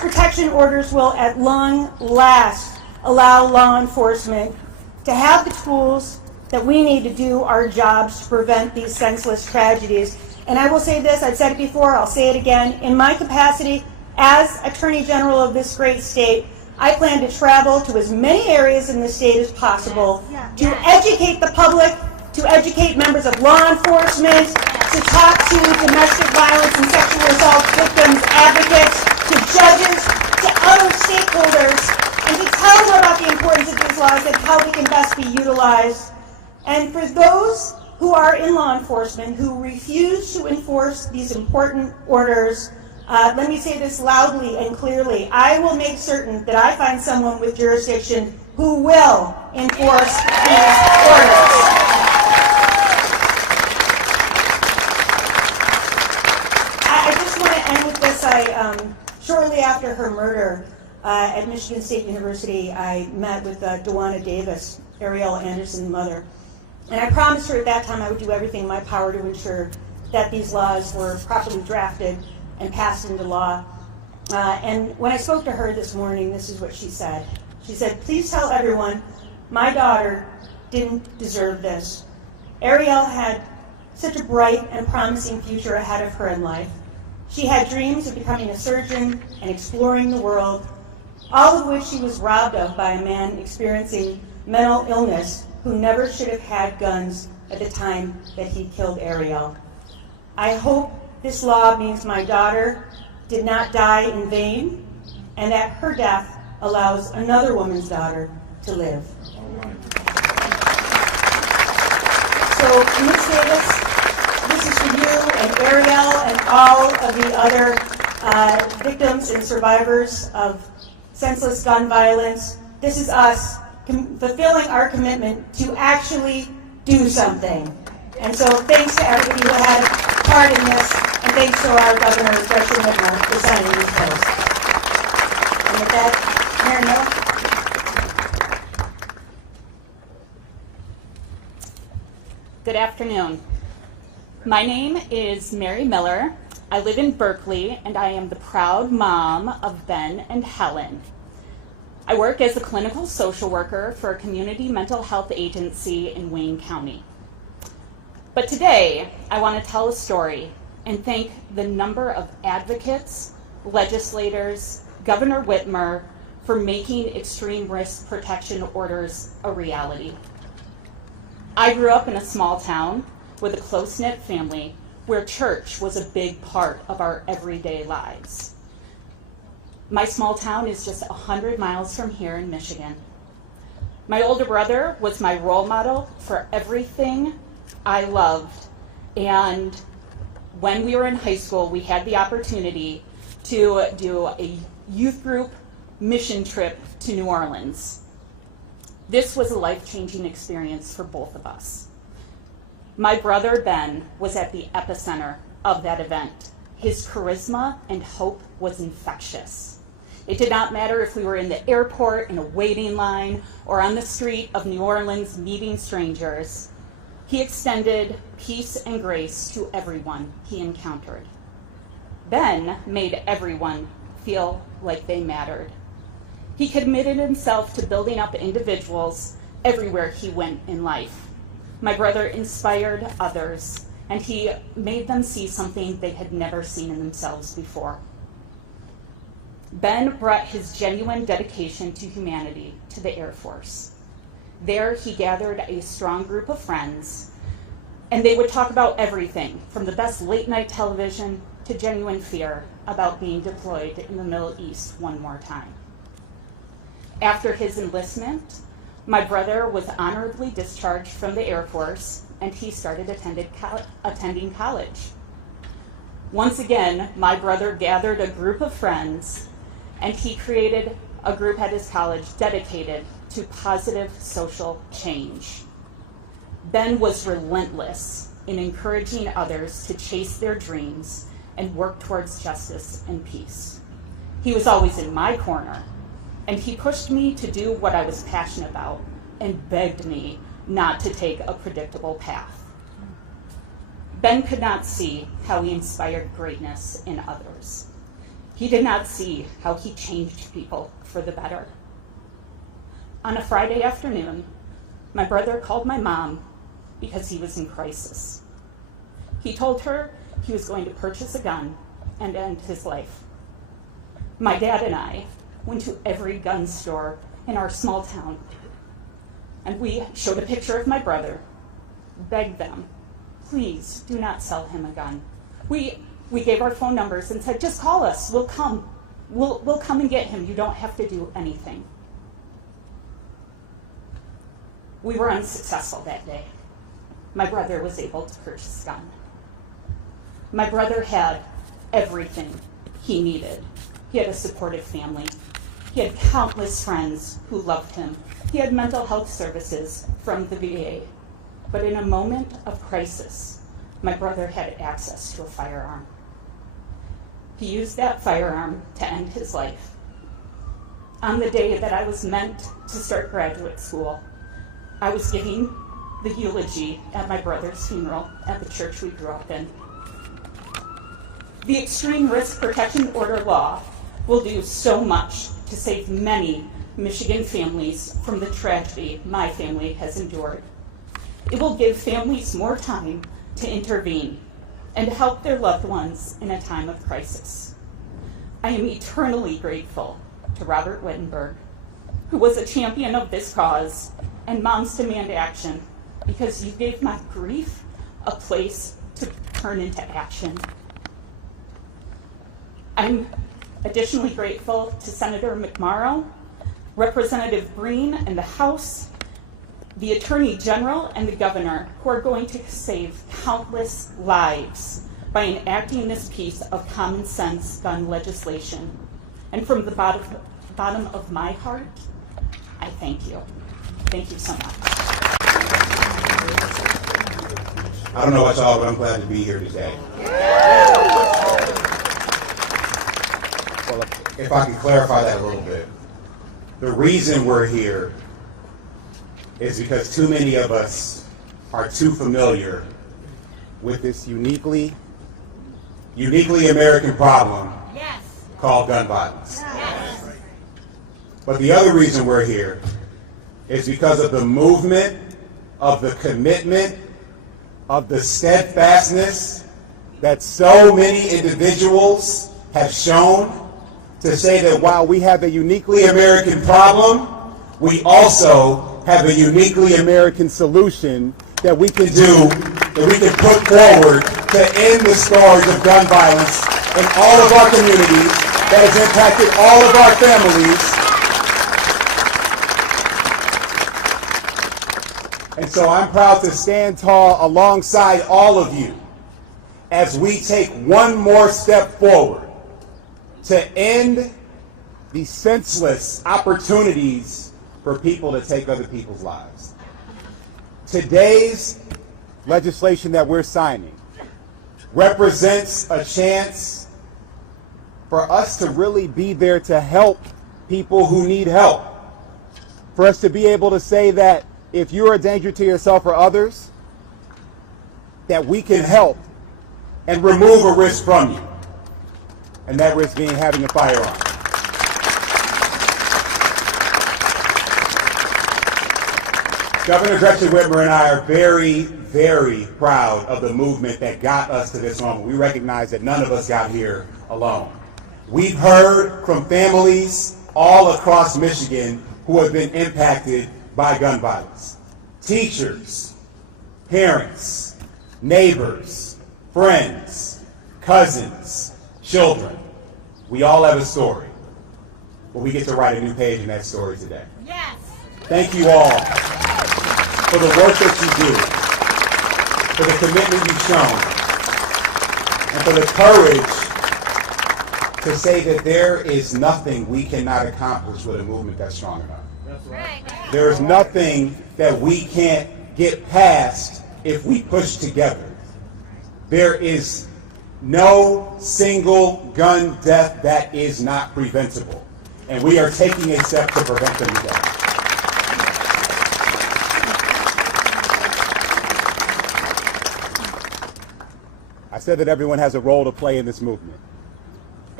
protection orders will at long last allow law enforcement to have the tools that we need to do our jobs to prevent these senseless tragedies. And I will say this, I've said it before, I'll say it again, in my capacity as Attorney General of this great state, I plan to travel to as many areas in the state as possible to educate the public, to educate members of law enforcement, to talk to domestic violence and sexual assault victims, advocates, to judges, to other stakeholders, and to tell them about the importance of these laws and how they can best be utilized. And for those who are in law enforcement who refuse to enforce these important orders, let me say this loudly and clearly. I will make certain that I find someone with jurisdiction who will enforce these orders. I just want to end with this. Shortly after her murder at Michigan State University, I met with Duana Davis, Ariel Anderson's mother. And I promised her at that time I would do everything in my power to ensure that these laws were properly drafted and passed into law. And when I spoke to her this morning, this is what she said. She said, "Please tell everyone, my daughter didn't deserve this. Ariel had such a bright and promising future ahead of her in life. She had dreams of becoming a surgeon and exploring the world, all of which she was robbed of by a man experiencing mental illness who never should have had guns at the time that he killed Ariel. I hope this law means my daughter did not die in vain, and that her death allows another woman's daughter to live." So, Ms. Davis, this is for you and Ariel and all of the other victims and survivors of senseless gun violence. This is us fulfilling our commitment to actually do something. And so thanks to everybody who had a part in this, and thanks to our Governor, Gretchen Whitmer, for signing these bills. And with that, Mayor Miller. Good afternoon. My name is Mary Miller. I live in Berkeley, and I am the proud mom of Ben and Helen. I work as a clinical social worker for a community mental health agency in Wayne County. But today, I want to tell a story and thank the number of advocates, legislators, Governor Whitmer, for making extreme risk protection orders a reality. I grew up in a small town with a close-knit family where church was a big part of our everyday lives. My small town is just 100 miles from here in Michigan. My older brother was my role model for everything I loved, and when we were in high school, we had the opportunity to do a youth group mission trip to New Orleans. This was a life-changing experience for both of us. My brother Ben was at the epicenter of that event. His charisma and hope was infectious. It did not matter if we were in the airport, in a waiting line, or on the street of New Orleans meeting strangers. He extended peace and grace to everyone he encountered. Ben made everyone feel like they mattered. He committed himself to building up individuals everywhere he went in life. My brother inspired others, and he made them see something they had never seen in themselves before. Ben brought his genuine dedication to humanity to the Air Force. There, he gathered a strong group of friends, and they would talk about everything from the best late-night television to genuine fear about being deployed in the Middle East one more time. After his enlistment, my brother was honorably discharged from the Air Force, and he started attending college. Once again, my brother gathered a group of friends, and he created a group at his college dedicated to positive social change. Ben was relentless in encouraging others to chase their dreams and work towards justice and peace. He was always in my corner, and he pushed me to do what I was passionate about and begged me not to take a predictable path. Ben could not see how he inspired greatness in others. He did not see how he changed people for the better. On a Friday afternoon, my brother called my mom because he was in crisis. He told her he was going to purchase a gun and end his life. My dad and I went to every gun store in our small town, and we showed a picture of my brother, begged them, please do not sell him a gun. We gave our phone numbers and said, just call us, we'll come. We'll come and get him, you don't have to do anything. We were unsuccessful that day. My brother was able to purchase a gun. My brother had everything he needed. He had a supportive family. He had countless friends who loved him. He had mental health services from the VA. But in a moment of crisis, my brother had access to a firearm. He used that firearm to end his life. On the day that I was meant to start graduate school, I was giving the eulogy at my brother's funeral at the church we grew up in. The Extreme Risk Protection Order law will do so much to save many Michigan families from the tragedy my family has endured. It will give families more time to intervene and help their loved ones in a time of crisis. I am eternally grateful to Robert Wittenberg, who was a champion of this cause, and Moms Demand Action, because you gave my grief a place to turn into action. I'm additionally grateful to Senator McMorrow, Representative Breen and the House, the Attorney General and the Governor, who are going to save countless lives by enacting this piece of common sense gun legislation. And from the bottom of my heart, I thank you. Thank you so much. I don't know about y'all, but I'm glad to be here today. Well, if I can clarify that a little bit. The reason we're here is because too many of us are too familiar with this uniquely American problem called gun violence. But the other reason we're here is because of the movement, of the commitment, of the steadfastness that so many individuals have shown to say that while we have a uniquely American problem, we also have a uniquely American solution that we can do, that we can put forward to end the scourge of gun violence in all of our communities, that has impacted all of our families. And so I'm proud to stand tall alongside all of you as we take one more step forward to end the senseless opportunities for people to take other people's lives. Today's legislation that we're signing represents a chance for us to really be there to help people who need help. For us to be able to say that if you're a danger to yourself or others, that we can help and remove a risk from you. And that risk being having a firearm. Governor Gretchen Whitmer and I are very, very proud of the movement that got us to this moment. We recognize that none of us got here alone. We've heard from families all across Michigan who have been impacted by gun violence. Teachers, parents, neighbors, friends, cousins, children. We all have a story, but we get to write a new page in that story today. Yes. Thank you all for the work that you do, for the commitment you've shown, and for the courage to say that there is nothing we cannot accomplish with a movement that's strong enough. That's right. There is nothing that we can't get past if we push together. There is no single gun death that is not preventable. And we are taking a step to prevent them today. I said that everyone has a role to play in this movement.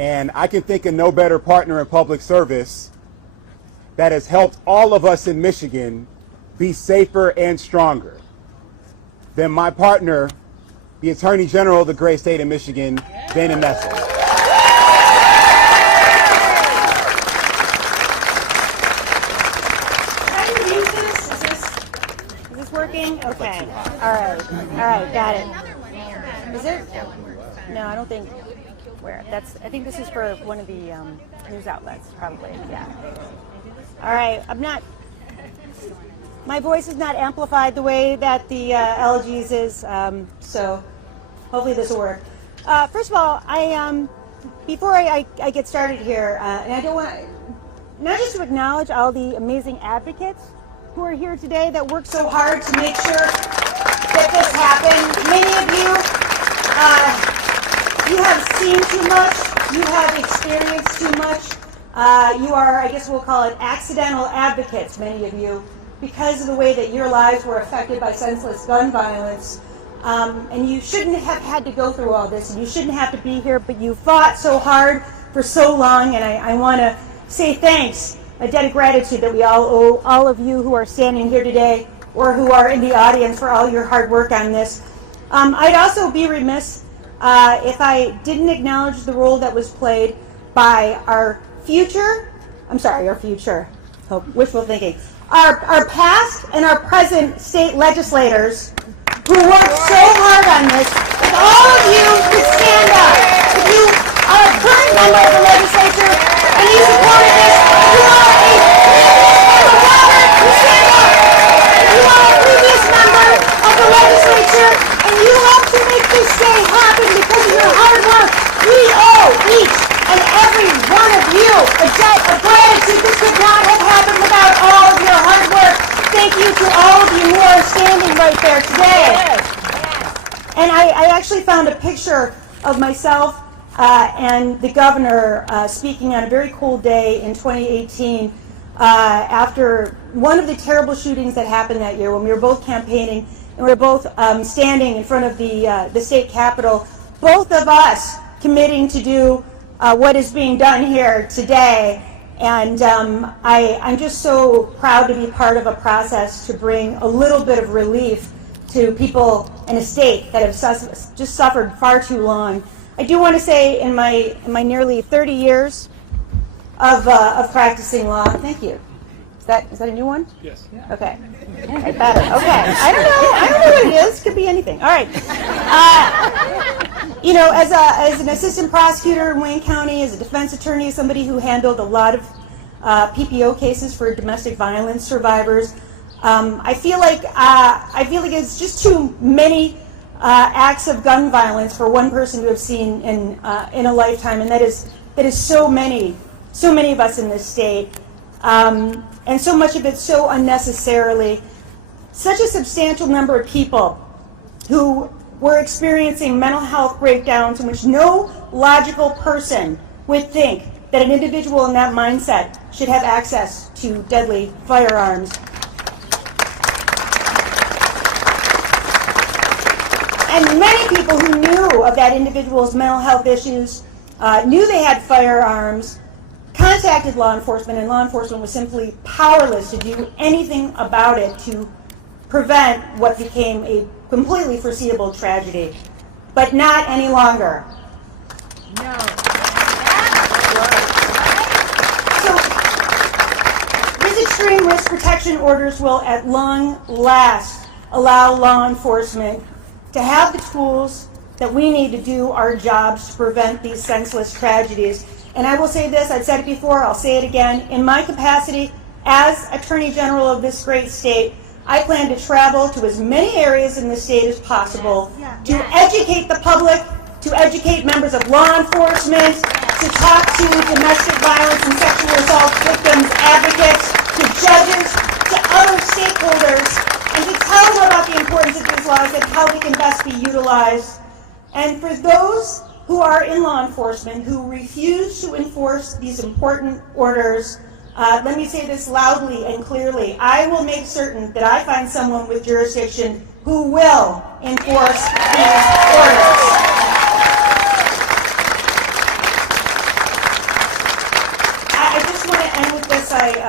And I can think of no better partner in public service that has helped all of us in Michigan be safer and stronger than my partner, the Attorney General of the great state of Michigan, Dana Nessel. Is this working? Okay. All right, got it. Is it? No, I don't think. Where? I think this is for one of the news outlets, probably. Yeah. All right. My voice is not amplified the way that the LG's is, so hopefully this will work. First of all, before I get started here, and I don't want not just to acknowledge all the amazing advocates who are here today that work so hard to make sure that this happened. Many of you have seen too much, you have experienced too much. You are, I guess we'll call it, accidental advocates, many of you, because of the way that your lives were affected by senseless gun violence. And you shouldn't have had to go through all this, and you shouldn't have to be here, but you fought so hard for so long, and I want to say thanks, a debt of gratitude that we all owe all of you who are standing here today or who are in the audience for all your hard work on this. I'd also be remiss if I didn't acknowledge the role that was played by our future, wishful thinking, our past and our present state legislators who worked so hard on this. If all of you could stand up, if you are a current member of the legislature and you supported this, you are a previous member of the legislature and you helped to make this day happen because of your hard work. We owe each and every one of you a debt of gratitude. This could not have happened without all of your hard work. Thank you to all of you who are standing right there today. And I actually found a picture of myself and the governor speaking on a very cold day in 2018 after one of the terrible shootings that happened that year when we were both campaigning and we were both standing in front of the state capitol, both of us committing to do what is being done here today. And I'm just so proud to be part of a process to bring a little bit of relief to people in a state that have just suffered far too long. I do want to say in my nearly 30 years of practicing law, thank you. Is that a new one? Yes. Okay. I better. Okay. I don't know what it is. Could be anything. All right. As an assistant prosecutor in Wayne County, as a defense attorney, as somebody who handled a lot of PPO cases for domestic violence survivors, I feel like it's just too many acts of gun violence for one person to have seen in a lifetime, and that is so many of us in this state, and so much of it so unnecessarily. Such a substantial number of people who were experiencing mental health breakdowns in which no logical person would think that an individual in that mindset should have access to deadly firearms. And many people who knew of that individual's mental health issues, knew they had firearms, contacted law enforcement, and law enforcement was simply powerless to do anything about it to prevent what became a completely foreseeable tragedy. But not any longer. No. So, these extreme risk protection orders will at long last allow law enforcement to have the tools that we need to do our jobs to prevent these senseless tragedies. And I will say this, I've said it before, I'll say it again, in my capacity as Attorney General of this great state, I plan to travel to as many areas in the state as possible to educate the public, to educate members of law enforcement, to talk to domestic violence and sexual assault victims advocates, to judges, to other stakeholders, and to tell them about the importance of these laws and how they can best be utilized. And for those who are in law enforcement who refuse to enforce these important orders, let me say this loudly and clearly. I will make certain that I find someone with jurisdiction who will enforce these orders.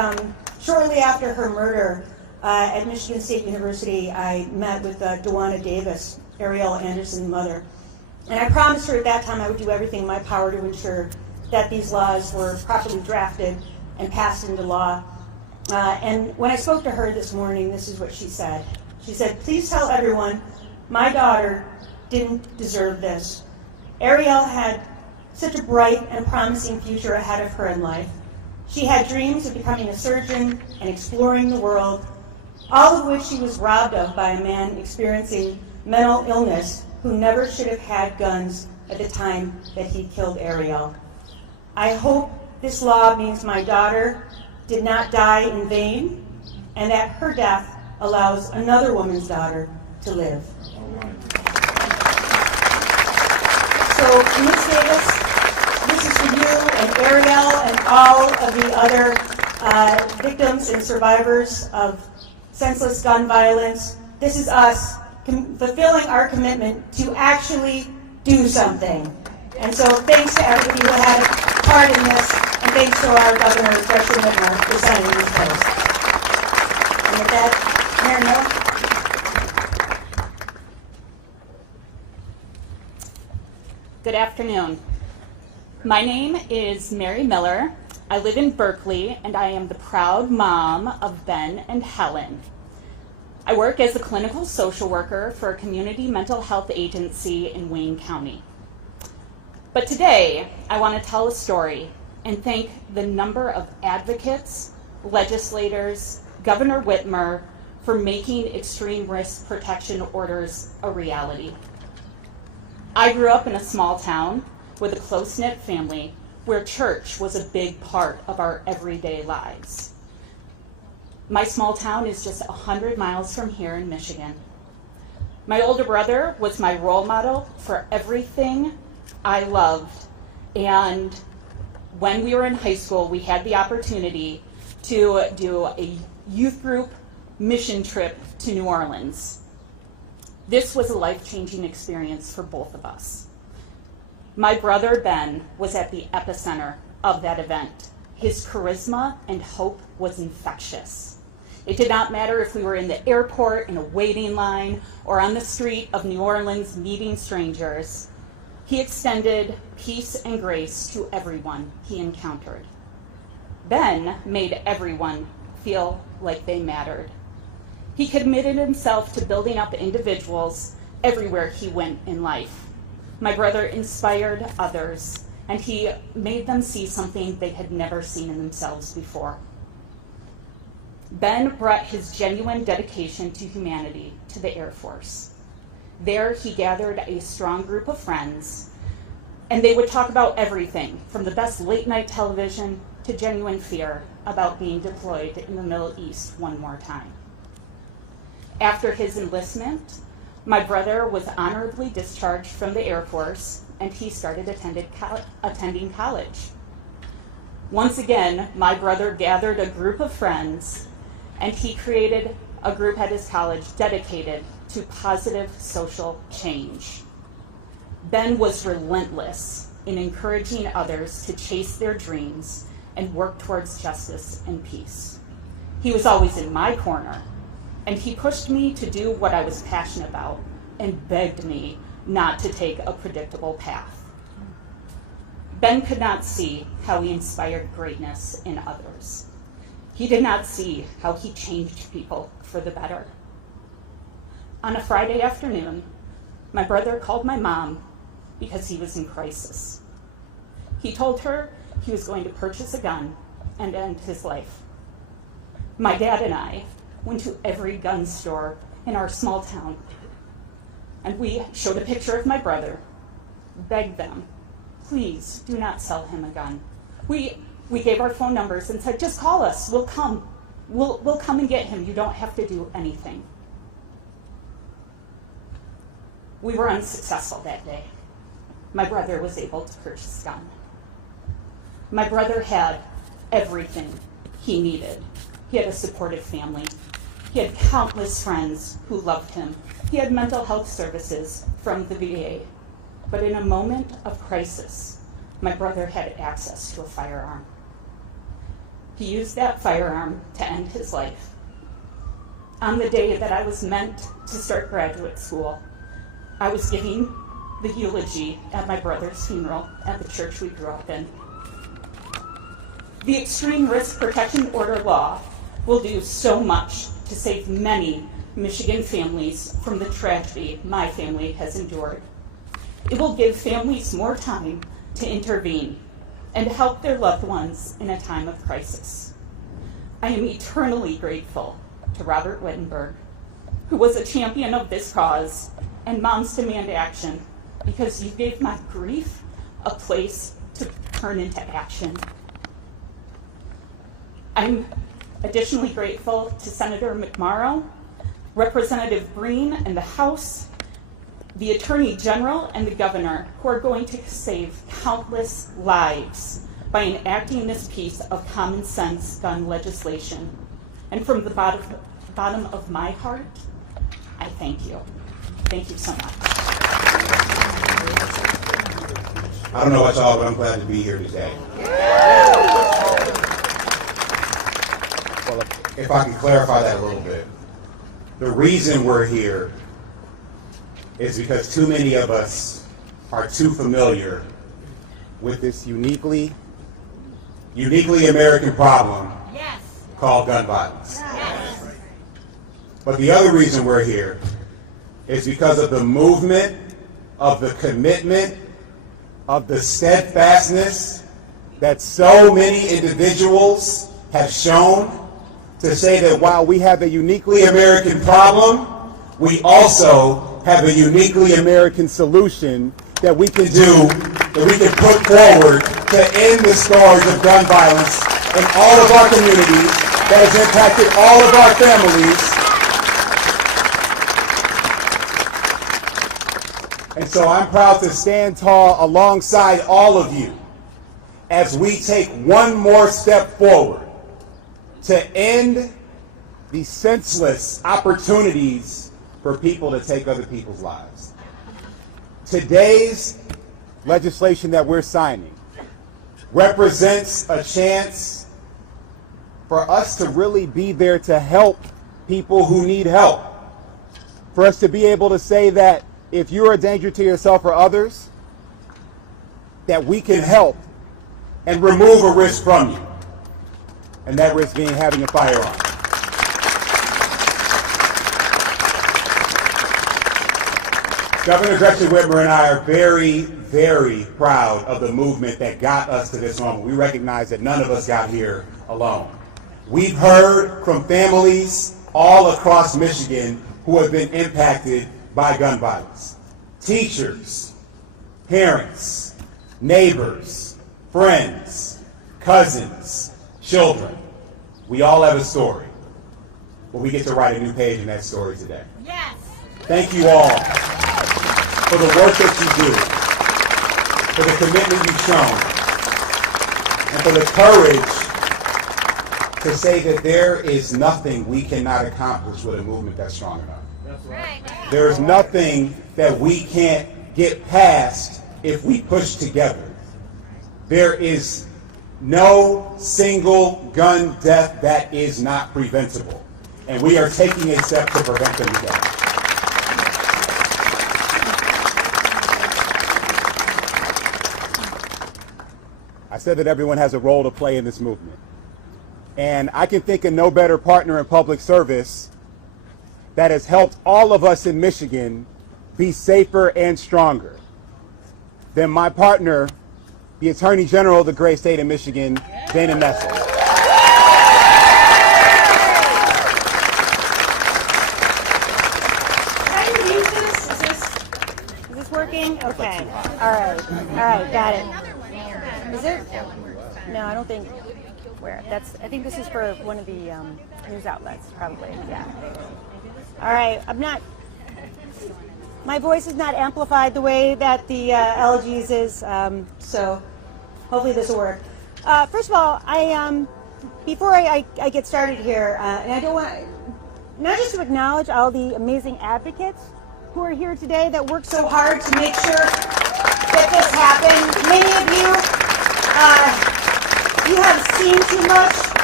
shortly after her murder at Michigan State University, I met with Dana Davis, Ariel Anderson's mother. And I promised her at that time I would do everything in my power to ensure that these laws were properly drafted and passed into law. And when I spoke to her this morning, this is what she said. She said, "Please tell everyone my daughter didn't deserve this. Ariel had such a bright and promising future ahead of her in life. She had dreams of becoming a surgeon and exploring the world, all of which she was robbed of by a man experiencing mental illness who never should have had guns at the time that he killed Ariel. I hope this law means my daughter did not die in vain and that her death allows another woman's daughter to live." So, Ms. Davis, this is for you and Ariel and all of the other victims and survivors of senseless gun violence. This is us fulfilling our commitment to actually do something. And so thanks to everybody who had a part in this, and thanks to our Governor, Gretchen Whitmer, for signing this post. And with that, Mayor Miller. Good afternoon. My name is Mary Miller. I live in Berkeley, and I am the proud mom of Ben and Helen. I work as a clinical social worker for a community mental health agency in Wayne County. But today, I want to tell a story and thank the number of advocates, legislators, Governor Whitmer, for making extreme risk protection orders a reality. I grew up in a small town with a close-knit family where church was a big part of our everyday lives. My small town is just 100 miles from here in Michigan. My older brother was my role model for everything I loved, and when we were in high school, we had the opportunity to do a youth group mission trip to New Orleans. This was a life-changing experience for both of us. My brother Ben was at the epicenter of that event. His charisma and hope was infectious. It did not matter if we were in the airport, in a waiting line, or on the street of New Orleans meeting strangers. He extended peace and grace to everyone he encountered. Ben made everyone feel like they mattered. He committed himself to building up individuals everywhere he went in life. My brother inspired others, and he made them see something they had never seen in themselves before. Ben brought his genuine dedication to humanity to the Air Force. There, he gathered a strong group of friends, and they would talk about everything, from the best late-night television to genuine fear about being deployed in the Middle East one more time. After his enlistment, my brother was honorably discharged from the Air Force, and he started attending college. Once again, my brother gathered a group of friends, and he created a group at his college dedicated to positive social change. Ben was relentless in encouraging others to chase their dreams and work towards justice and peace. He was always in my corner, and he pushed me to do what I was passionate about and begged me not to take a predictable path. Ben could not see how he inspired greatness in others. He did not see how he changed people for the better. On a Friday afternoon, my brother called my mom because he was in crisis. He told her he was going to purchase a gun and end his life. My dad and I went to every gun store in our small town, and we showed a picture of my brother, begged them, please do not sell him a gun. We gave our phone numbers and said, just call us, we'll come. We'll come and get him, you don't have to do anything. We were unsuccessful that day. My brother was able to purchase a gun. My brother had everything he needed. He had a supportive family. He had countless friends who loved him. He had mental health services from the VA. But in a moment of crisis, my brother had access to a firearm. he used that firearm to end his life. On the day that I was meant to start graduate school, I was giving the eulogy at my brother's funeral at the church we grew up in. The Extreme Risk Protection Order law will do so much to save many Michigan families from the tragedy my family has endured. It will give families more time to intervene and help their loved ones in a time of crisis. I am eternally grateful to Robert Wittenberg, who was a champion of this cause, and Moms Demand Action, because you gave my grief a place to turn into action. I'm additionally grateful to Senator McMorrow, Representative Breen and the House, the Attorney General and the Governor, who are going to save countless lives by enacting this piece of common sense gun legislation. And from the bottom of my heart, I thank you. Thank you so much. I don't know about y'all, but I'm glad to be here today. Well, if I can clarify that a little bit. The reason we're here is because too many of us are too familiar with this uniquely American problem called gun violence. But the other reason we're here is because of the movement, of the commitment, of the steadfastness that so many individuals have shown to say that while we have a uniquely American problem, we also have a uniquely American solution that we can do, that we can put forward to end the scourge of gun violence in all of our communities that has impacted all of our families. And so I'm proud to stand tall alongside all of you as we take one more step forward to end the senseless opportunities for people to take other people's lives. Today's legislation that we're signing represents a chance for us to really be there to help people who need help. For us to be able to say that if you're a danger to yourself or others, that we can help and remove a risk from you. And that risk being having a firearm. Governor Gretchen Whitmer and I are very, very proud of the movement that got us to this moment. We recognize that none of us got here alone. We've heard from families all across Michigan who have been impacted by gun violence. Teachers, parents, neighbors, friends, cousins, children. We all have a story, but we get to write a new page in that story today. Yes. Thank you all for the work that you do, for the commitment you've shown, and for the courage to say that there is nothing we cannot accomplish with a movement that's strong enough. That's right. There's nothing that we can't get past if we push together. There is no single gun death that is not preventable. And we are taking a step to prevent them together. I said that everyone has a role to play in this movement. And I can think of no better partner in public service that has helped all of us in Michigan be safer and stronger than my partner, the Attorney General of the great state of Michigan, Dana Nessel. Is this working? Okay. All right, got it. Is it? No, I don't think. Where? I think this is for one of the news outlets, probably. Yeah. All right. My voice is not amplified the way that the LG's is, so hopefully this will work. First of all, before I get started here, and I don't want not just to acknowledge all the amazing advocates who are here today that work so hard to make sure that this happened. Many of you, you have seen too much,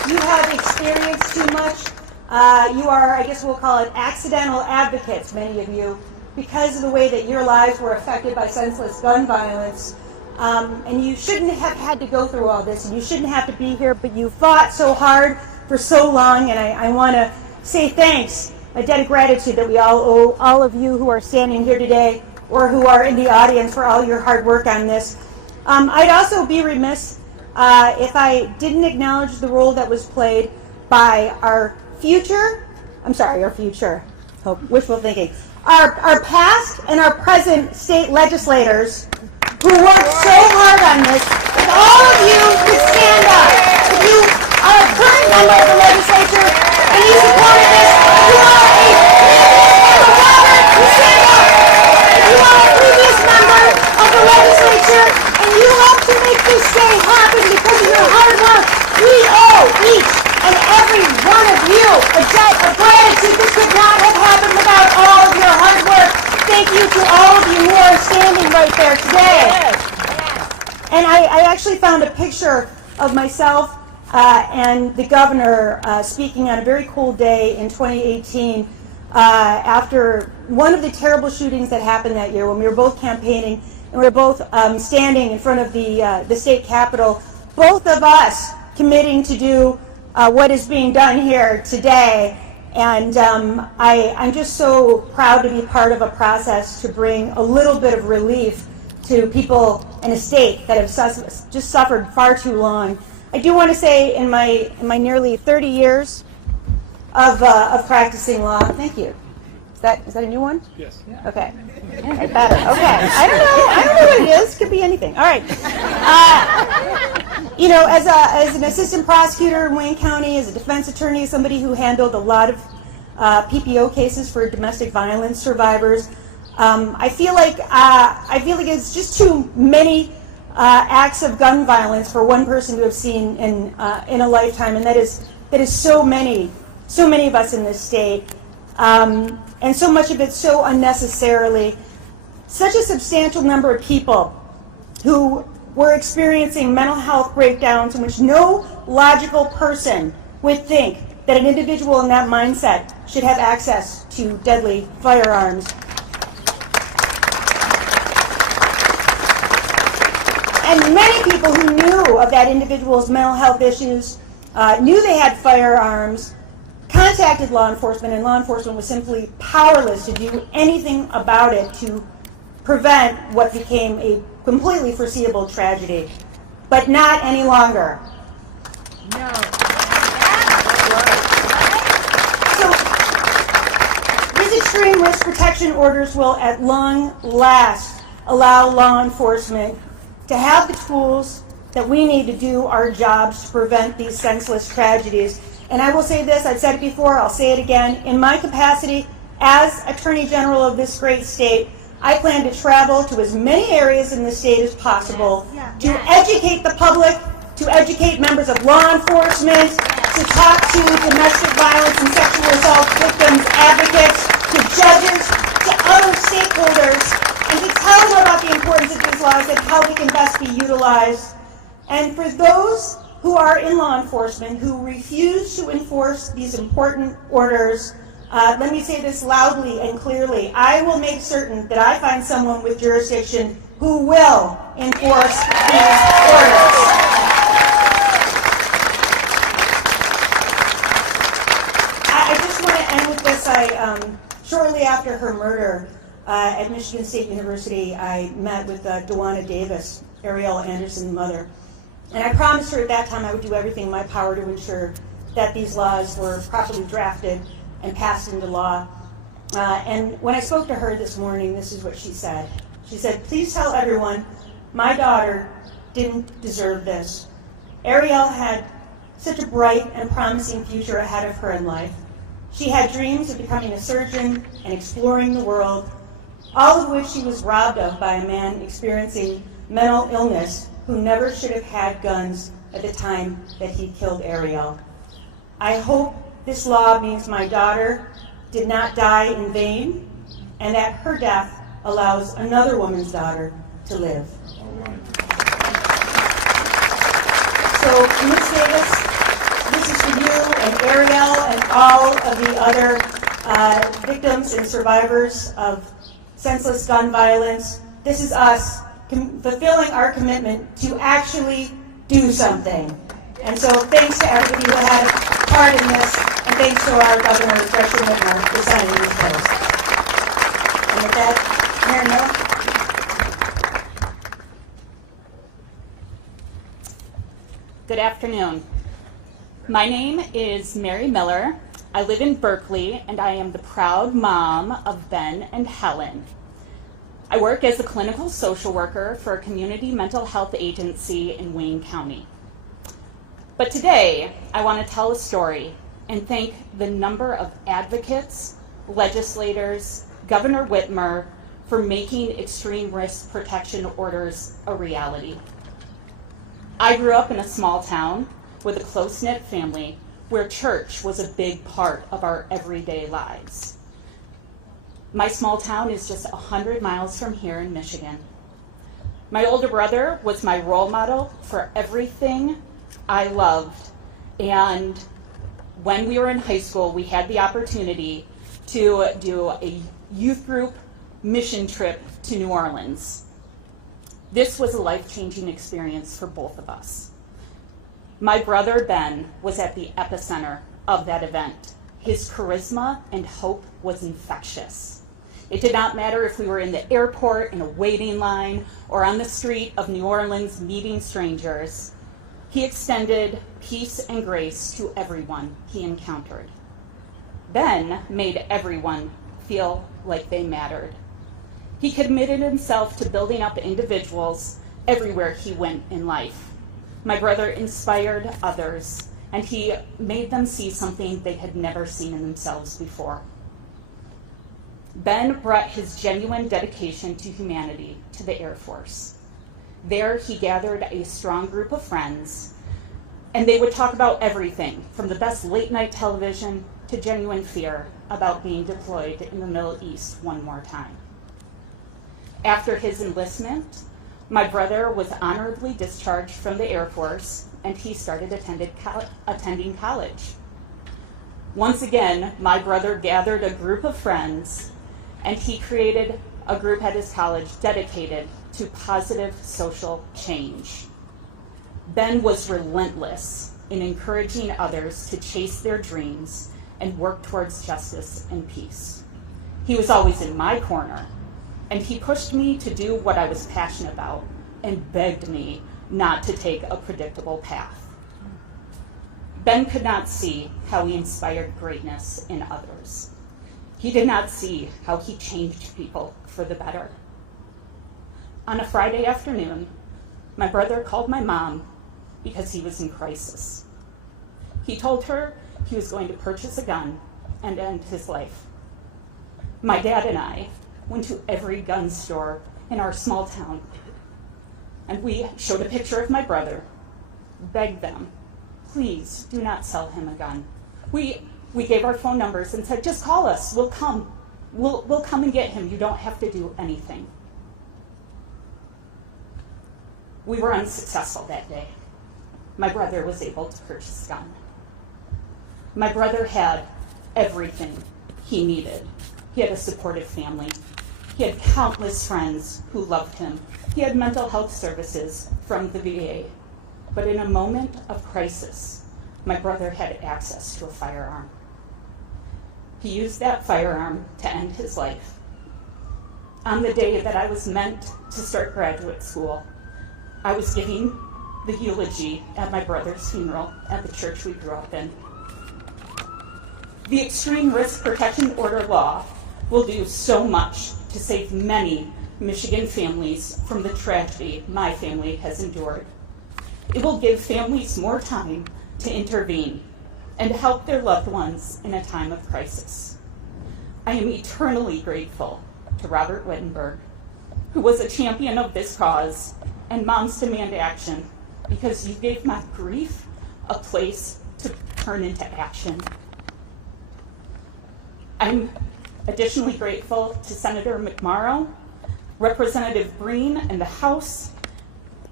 You have experienced too much. You are, I guess we'll call it, accidental advocates, many of you, because of the way that your lives were affected by senseless gun violence. And you shouldn't have had to go through all this, and you shouldn't have to be here, but you fought so hard for so long, and I want to say thanks, a debt of gratitude that we all owe all of you who are standing here today or who are in the audience for all your hard work on this. I'd also be remiss if I didn't acknowledge the role that was played by our future, wishful thinking, our past and our present state legislators who worked so hard on this. If all of you could stand up, if you are a current member of the legislature and you supported this, you are a previous member, Robert, you stand up. If you are a previous member of the legislature and you helped to make this day happen because of your hard work, we owe each and every one of you a debt of gratitude. This could not have happened without all of your hard work. Thank you to all of you who are standing right there today. And I actually found a picture of myself and the governor speaking on a very cool day in 2018 after one of the terrible shootings that happened that year when we were both campaigning and we were both standing in front of the state capitol, both of us committing to do what is being done here today. And I'm just so proud to be part of a process to bring a little bit of relief to people in a state that have just suffered far too long. I do want to say in my nearly 30 years of practicing law, thank you. Is that a new one? Yes. Okay. Yeah, better. Okay. I don't know what it is. Could be anything. All right. As an assistant prosecutor in Wayne County, as a defense attorney, somebody who handled a lot of PPO cases for domestic violence survivors, I feel like it's just too many acts of gun violence for one person to have seen in a lifetime, and that is so many of us in this state. And so much of it so unnecessarily. Such a substantial number of people who were experiencing mental health breakdowns in which no logical person would think that an individual in that mindset should have access to deadly firearms. And many people who knew of that individual's mental health issues, knew they had firearms, contacted law enforcement, and law enforcement was simply powerless to do anything about it to prevent what became a completely foreseeable tragedy. But not any longer. No. So, these extreme risk protection orders will at long last allow law enforcement to have the tools that we need to do our jobs to prevent these senseless tragedies. And I will say this, I've said it before, I'll say it again, in my capacity as Attorney General of this great state, I plan to travel to as many areas in the state as possible to educate the public, to educate members of law enforcement, to talk to domestic violence and sexual assault victims advocates, to judges, to other stakeholders, and to tell them about the importance of these laws and how they can best be utilized. And for those who are in law enforcement who refuse to enforce these important orders, let me say this loudly and clearly. I will make certain that I find someone with jurisdiction who will enforce these orders. I just want to end with this. Shortly after her murder at Michigan State University, I met with Dana Nessel, Ariel Anderson's mother. And I promised her at that time I would do everything in my power to ensure that these laws were properly drafted and passed into law. And when I spoke to her this morning, this is what she said. She said, "Please tell everyone, my daughter didn't deserve this. Ariel had such a bright and promising future ahead of her in life. She had dreams of becoming a surgeon and exploring the world, all of which she was robbed of by a man experiencing mental illness who never should have had guns at the time that he killed Ariel. I hope this law means my daughter did not die in vain, and that her death allows another woman's daughter to live." So, Ms. Davis, this is you and Ariel and all of the other victims and survivors of senseless gun violence. This is us fulfilling our commitment to actually do something. And so thanks to everybody who had part in this, and thanks to our Governor, Gretchen Whitmer, for signing these bills. And with that, Mayor Miller. Good afternoon. My name is Mary Miller. I live in Berkeley, and I am the proud mom of Ben and Helen. I work as a clinical social worker for a community mental health agency in Wayne County. But today, I want to tell a story and thank the number of advocates, legislators, Governor Whitmer, for making extreme risk protection orders a reality. I grew up in a small town with a close-knit family where church was a big part of our everyday lives. My small town is just 100 miles from here in Michigan. My older brother was my role model for everything I loved, and when we were in high school, we had the opportunity to do a youth group mission trip to New Orleans. This was a life-changing experience for both of us. My brother Ben was at the epicenter of that event. His charisma and hope was infectious. It did not matter if we were in the airport, in a waiting line, or on the street of New Orleans meeting strangers. He extended peace and grace to everyone he encountered. Ben made everyone feel like they mattered. He committed himself to building up individuals everywhere he went in life. My brother inspired others, and he made them see something they had never seen in themselves before. Ben brought his genuine dedication to humanity to the Air Force. There, he gathered a strong group of friends, and they would talk about everything, from the best late-night television to genuine fear about being deployed in the Middle East one more time. After his enlistment, my brother was honorably discharged from the Air Force, and he started attending college. Once again, my brother gathered a group of friends, and he created a group at his college dedicated to positive social change. Ben was relentless in encouraging others to chase their dreams and work towards justice and peace. He was always in my corner, and he pushed me to do what I was passionate about and begged me not to take a predictable path. Ben could not see how he inspired greatness in others. He did not see how he changed people for the better. On a Friday afternoon, my brother called my mom because he was in crisis. He told her he was going to purchase a gun and end his life. My dad and I went to every gun store in our small town, and we showed a picture of my brother, begged them, please do not sell him a gun. We gave our phone numbers and said, just call us, we'll come. We'll come and get him, you don't have to do anything. We were unsuccessful that day. My brother was able to purchase a gun. My brother had everything he needed. He had a supportive family. He had countless friends who loved him. He had mental health services from the VA. But in a moment of crisis, my brother had access to a firearm. He used that firearm to end his life. On the day that I was meant to start graduate school, I was giving the eulogy at my brother's funeral at the church we grew up in. The Extreme Risk Protection Order law will do so much to save many Michigan families from the tragedy my family has endured. It will give families more time to intervene and help their loved ones in a time of crisis. I am eternally grateful to Robert Wittenberg, who was a champion of this cause, and Moms Demand Action, because you gave my grief a place to turn into action. I'm additionally grateful to Senator McMorrow, Representative Breen in the House,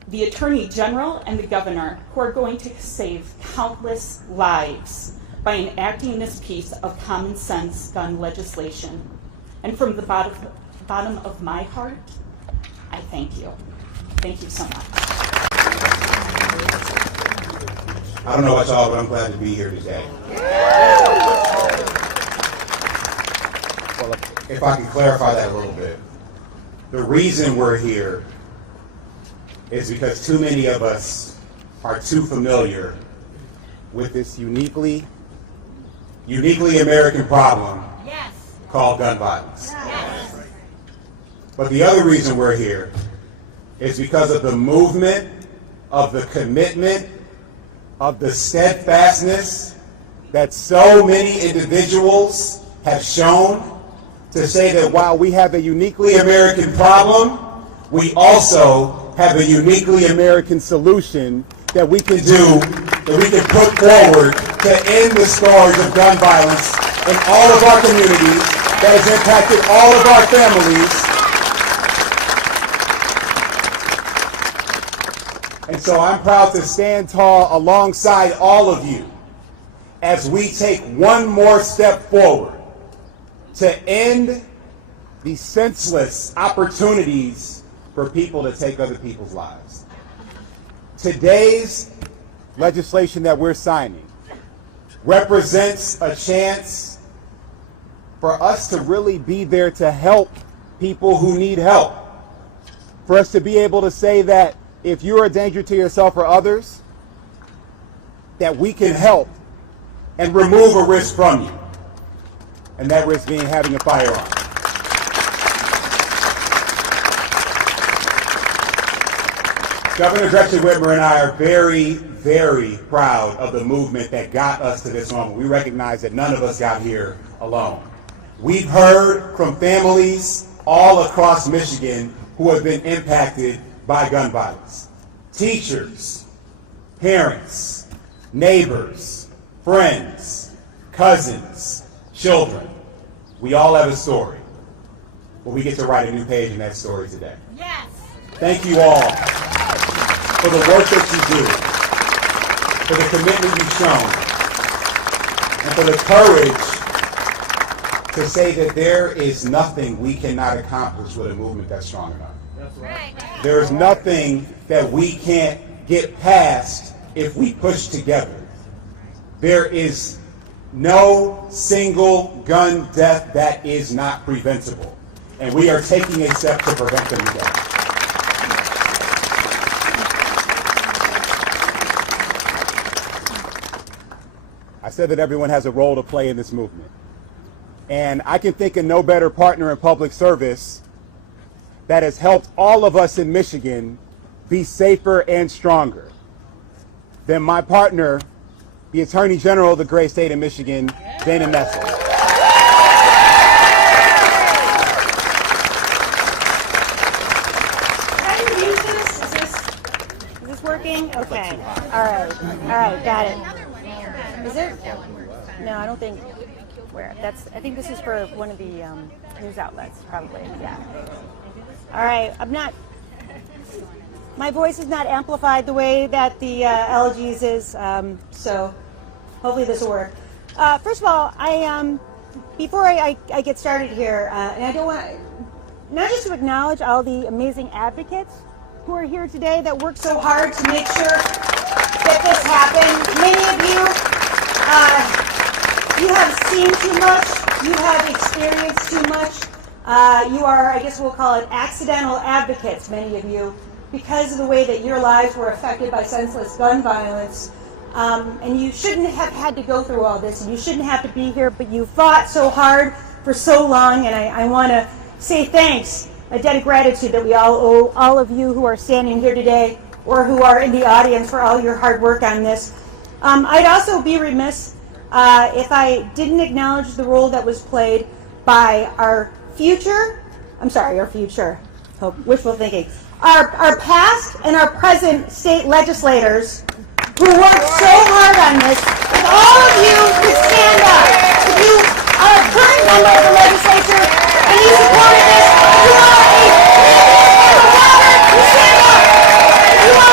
the Attorney General and the Governor, who are going to save countless lives by enacting this piece of common sense gun legislation. And from the bottom of my heart, I thank you. Thank you so much. I don't know about y'all, but I'm glad to be here today. Well, if I can clarify that a little bit. The reason we're here is because too many of us are too familiar with this uniquely American problem called gun violence. But the other reason we're here is because of the movement, of the commitment, of the steadfastness that so many individuals have shown to say that while we have a uniquely American problem, we also have a uniquely American solution that we can do, that we can put forward to end the scourge of gun violence in all of our communities, that has impacted all of our families. And so I'm proud to stand tall alongside all of you as we take one more step forward to end these senseless opportunities for people to take other people's lives. Today's legislation that we're signing represents a chance for us to really be there to help people who need help. For us to be able to say that if you're a danger to yourself or others, that we can help and remove a risk from you. And that risk being having a firearm. Governor Gretchen Whitmer and I are very, very proud of the movement that got us to this moment. We recognize that none of us got here alone. We've heard from families all across Michigan who have been impacted by gun violence. Teachers, parents, neighbors, friends, cousins, children. We all have a story. But we get to write a new page in that story today. Yes. Thank you all for the work that you do, for the commitment you've shown, and for the courage to say that there is nothing we cannot accomplish with a movement that's strong enough. There is nothing that we can't get past if we push together. There is no single gun death that is not preventable. And we are taking a step to prevent them together. I said that everyone has a role to play in this movement. And I can think of no better partner in public service that has helped all of us in Michigan be safer and stronger than my partner, the Attorney General of the great state of Michigan, Dana Nessel. Can I use this? Is this working? Okay. All right, got it. Is it? No, I don't think. Where? I think this is for one of the news outlets, probably. Yeah. All right, my voice is not amplified the way that the LG's is, so hopefully this will work. First of all, before I get started here, and I don't want not just to acknowledge all the amazing advocates who are here today that work so hard to make sure that this happens. Many of you have seen too much, you have experienced too much. You are, I guess we'll call it, accidental advocates, many of you, because of the way that your lives were affected by senseless gun violence. And you shouldn't have had to go through all this, and you shouldn't have to be here, but you fought so hard for so long, and I want to say thanks, a debt of gratitude that we all owe all of you who are standing here today or who are in the audience for all your hard work on this. I'd also be remiss if I didn't acknowledge the role that was played by our future, wishful thinking, our past and our present state legislators who worked so hard on this. If all of you could stand up, if you are a current member of the legislature and you supported this, if you are a member of Robert, you stand up. If you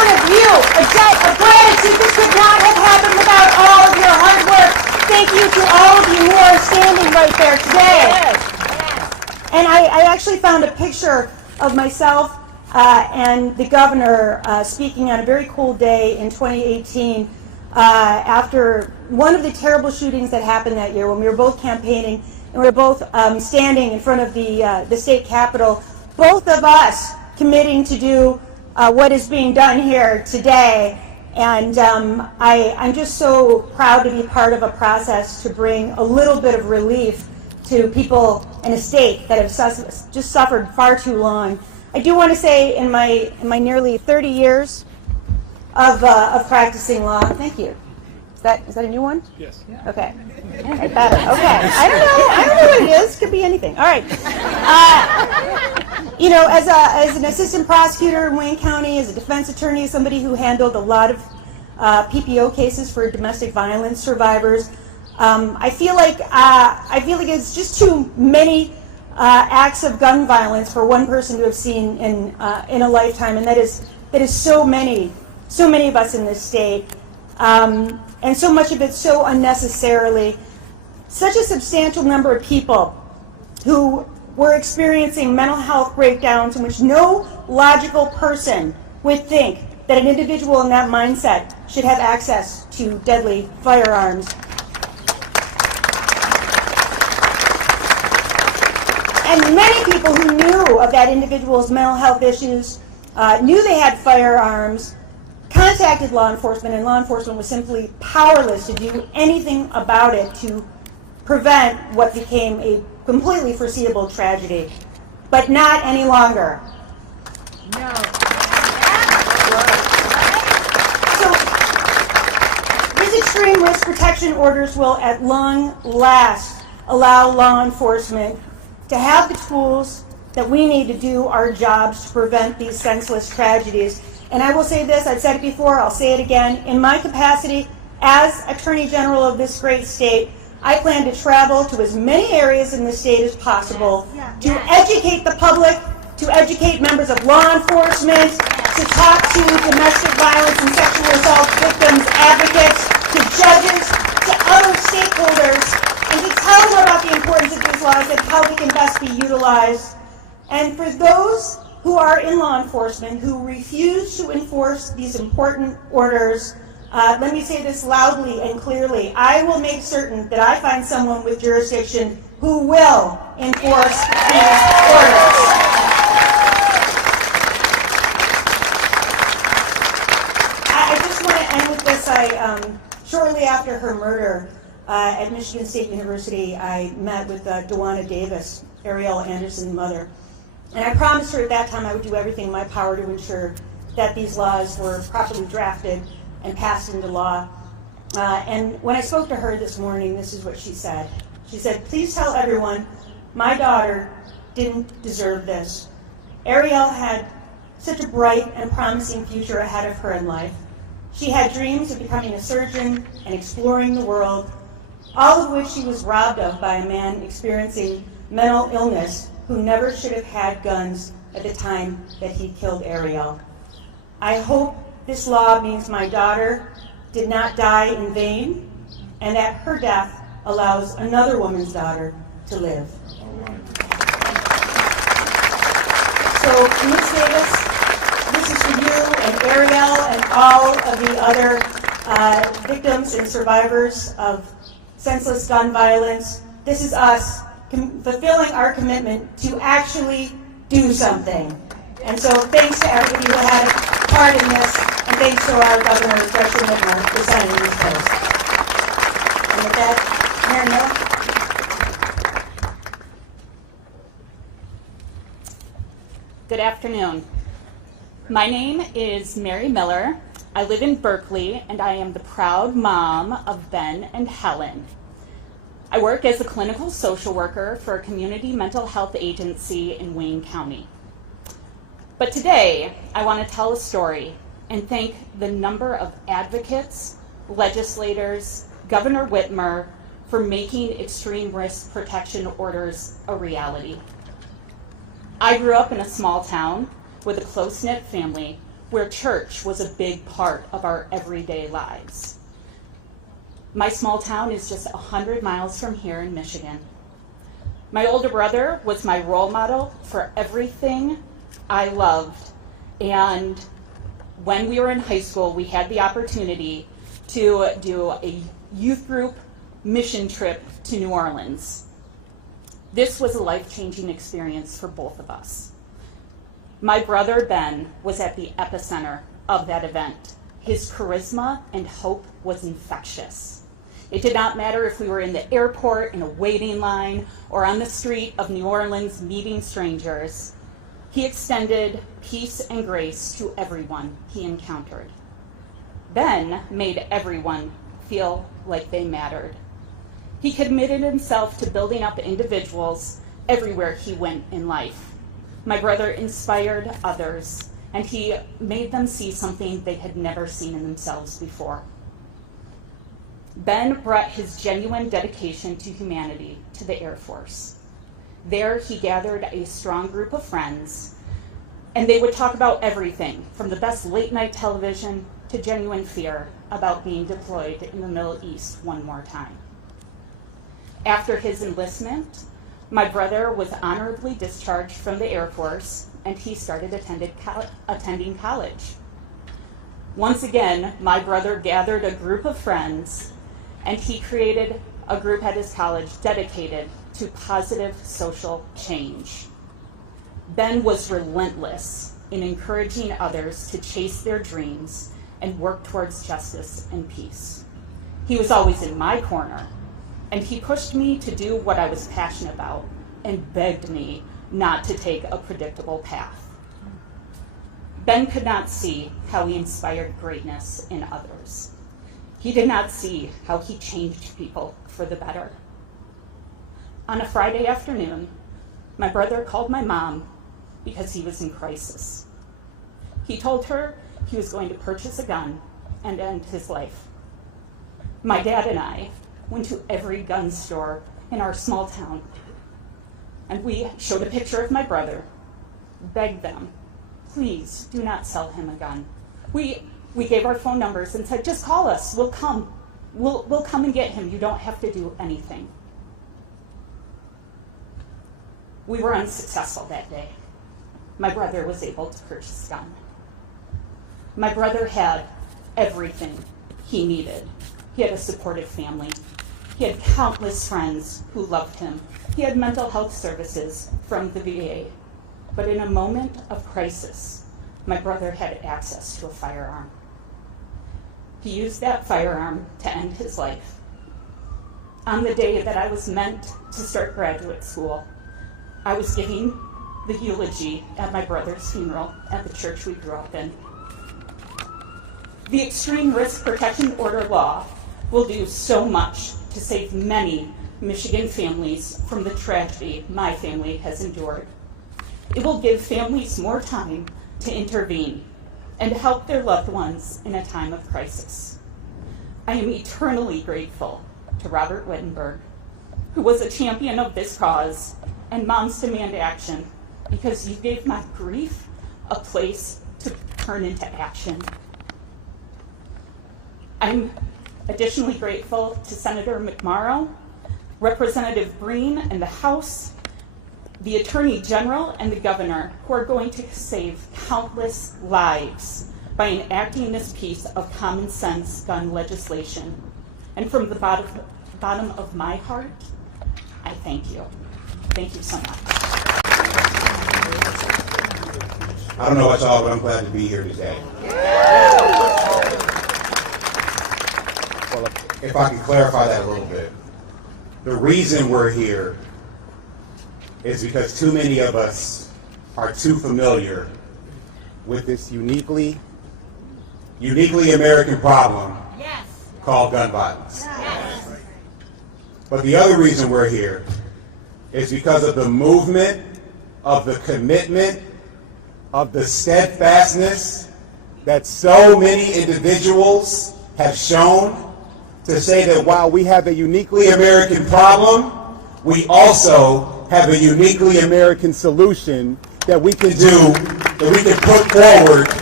one of you a debt of gratitude. This could not have happened without all of your hard work. Thank you to all of you who are standing right there today. And I actually found a picture of myself and the governor speaking on a very cool day in 2018 after one of the terrible shootings that happened that year when we were both campaigning and we were both standing in front of the state capitol, both of us committing to do what is being done here today. And I'm just so proud to be part of a process to bring a little bit of relief to people in a state that have just suffered far too long. I do want to say in my nearly 30 years of practicing law, thank you. Is that a new one? Yes. Okay. I better. Okay. I don't know what it is. Could be anything. All right. You know, as an assistant prosecutor in Wayne County, as a defense attorney, somebody who handled a lot of PPO cases for domestic violence survivors, I feel like it's just too many acts of gun violence for one person to have seen in a lifetime, and that is so many of us in this state. And so much of it so unnecessarily. Such a substantial number of people who were experiencing mental health breakdowns in which no logical person would think that an individual in that mindset should have access to deadly firearms. And many people who knew of that individual's mental health issues, knew they had firearms, contacted law enforcement, and law enforcement was simply powerless to do anything about it to prevent what became a completely foreseeable tragedy. But not any longer. No. So, these extreme risk protection orders will at long last allow law enforcement to have the tools that we need to do our jobs to prevent these senseless tragedies. And I will say this, I've said it before, I'll say it again, in my capacity as Attorney General of this great state, I plan to travel to as many areas in the state as possible to educate the public, to educate members of law enforcement, to talk to domestic violence and sexual assault victims, advocates, to judges, to other stakeholders, and to tell them about the importance of these laws and how they can best be utilized. And for those who are in law enforcement who refuse to enforce these important orders, let me say this loudly and clearly. I will make certain that I find someone with jurisdiction who will enforce these orders. I just want to end with this. Shortly after her murder at Michigan State University, I met with Dawana Davis, Ariel Anderson's mother. And I promised her at that time I would do everything in my power to ensure that these laws were properly drafted and passed into law. And when I spoke to her this morning, this is what she said. She said, "Please tell everyone, my daughter didn't deserve this. Ariel had such a bright and promising future ahead of her in life. She had dreams of becoming a surgeon and exploring the world, all of which she was robbed of by a man experiencing mental illness who never should have had guns at the time that he killed Ariel. I hope this law means my daughter did not die in vain, and that her death allows another woman's daughter to live." So, Ms. Davis, this is for you and Ariel and all of the other victims and survivors of senseless gun violence. This is us fulfilling our commitment to actually do something. And so thanks to everybody who had a part in this, and thanks to our Governor, Gretchen Whitmer, for signing this post. And with that, Mayor Miller. Good afternoon. My name is Mary Miller. I live in Berkeley, and I am the proud mom of Ben and Helen. I work as a clinical social worker for a community mental health agency in Wayne County. But today, I want to tell a story and thank the number of advocates, legislators, Governor Whitmer, for making extreme risk protection orders a reality. I grew up in a small town with a close-knit family where church was a big part of our everyday lives. My small town is just 100 miles from here in Michigan. My older brother was my role model for everything I loved, and when we were in high school, we had the opportunity to do a youth group mission trip to New Orleans. This was a life-changing experience for both of us. My brother Ben was at the epicenter of that event. His charisma and hope was infectious. It did not matter if we were in the airport, in a waiting line, or on the street of New Orleans meeting strangers. He extended peace and grace to everyone he encountered. Ben made everyone feel like they mattered. He committed himself to building up individuals everywhere he went in life. My brother inspired others, and he made them see something they had never seen in themselves before. Ben brought his genuine dedication to humanity to the Air Force. There, he gathered a strong group of friends, and they would talk about everything, from the best late-night television to genuine fear about being deployed in the Middle East one more time. After his enlistment, my brother was honorably discharged from the Air Force, and he started attending college. Once again, my brother gathered a group of friends, and he created a group at his college dedicated to positive social change. Ben was relentless in encouraging others to chase their dreams and work towards justice and peace. He was always in my corner, and he pushed me to do what I was passionate about and begged me not to take a predictable path. Ben could not see how he inspired greatness in others. He did not see how he changed people for the better. On a Friday afternoon, my brother called my mom because he was in crisis. He told her he was going to purchase a gun and end his life. My dad and I went to every gun store in our small town, and we showed a picture of my brother, begged them, please do not sell him a gun. We gave our phone numbers and said, just call us, we'll come. We'll come and get him, you don't have to do anything. We were unsuccessful that day. My brother was able to purchase a gun. My brother had everything he needed. He had a supportive family. He had countless friends who loved him. He had mental health services from the VA. But in a moment of crisis, my brother had access to a firearm. He used that firearm to end his life. On the day that I was meant to start graduate school, I was giving the eulogy at my brother's funeral at the church we grew up in. The Extreme Risk Protection Order law will do so much to save many Michigan families from the tragedy my family has endured. It will give families more time to intervene and help their loved ones in a time of crisis. I am eternally grateful to Robert Wittenberg, who was a champion of this cause, and Moms Demand Action, because you gave my grief a place to turn into action. I'm additionally grateful to Senator McMorrow, Representative Breen and the House, the Attorney General and the Governor, who are going to save countless lives by enacting this piece of common sense gun legislation. And from the bottom of my heart, I thank you. Thank you so much. I don't know about y'all, but I'm glad to be here today. Well, if I can clarify that a little bit. The reason we're here is because too many of us are too familiar with this uniquely American problem called gun violence. But the other reason we're here is because of the movement, of the commitment, of the steadfastness that so many individuals have shown to say that while we have a uniquely American problem, we also have a uniquely American solution that we can do, that we can put forward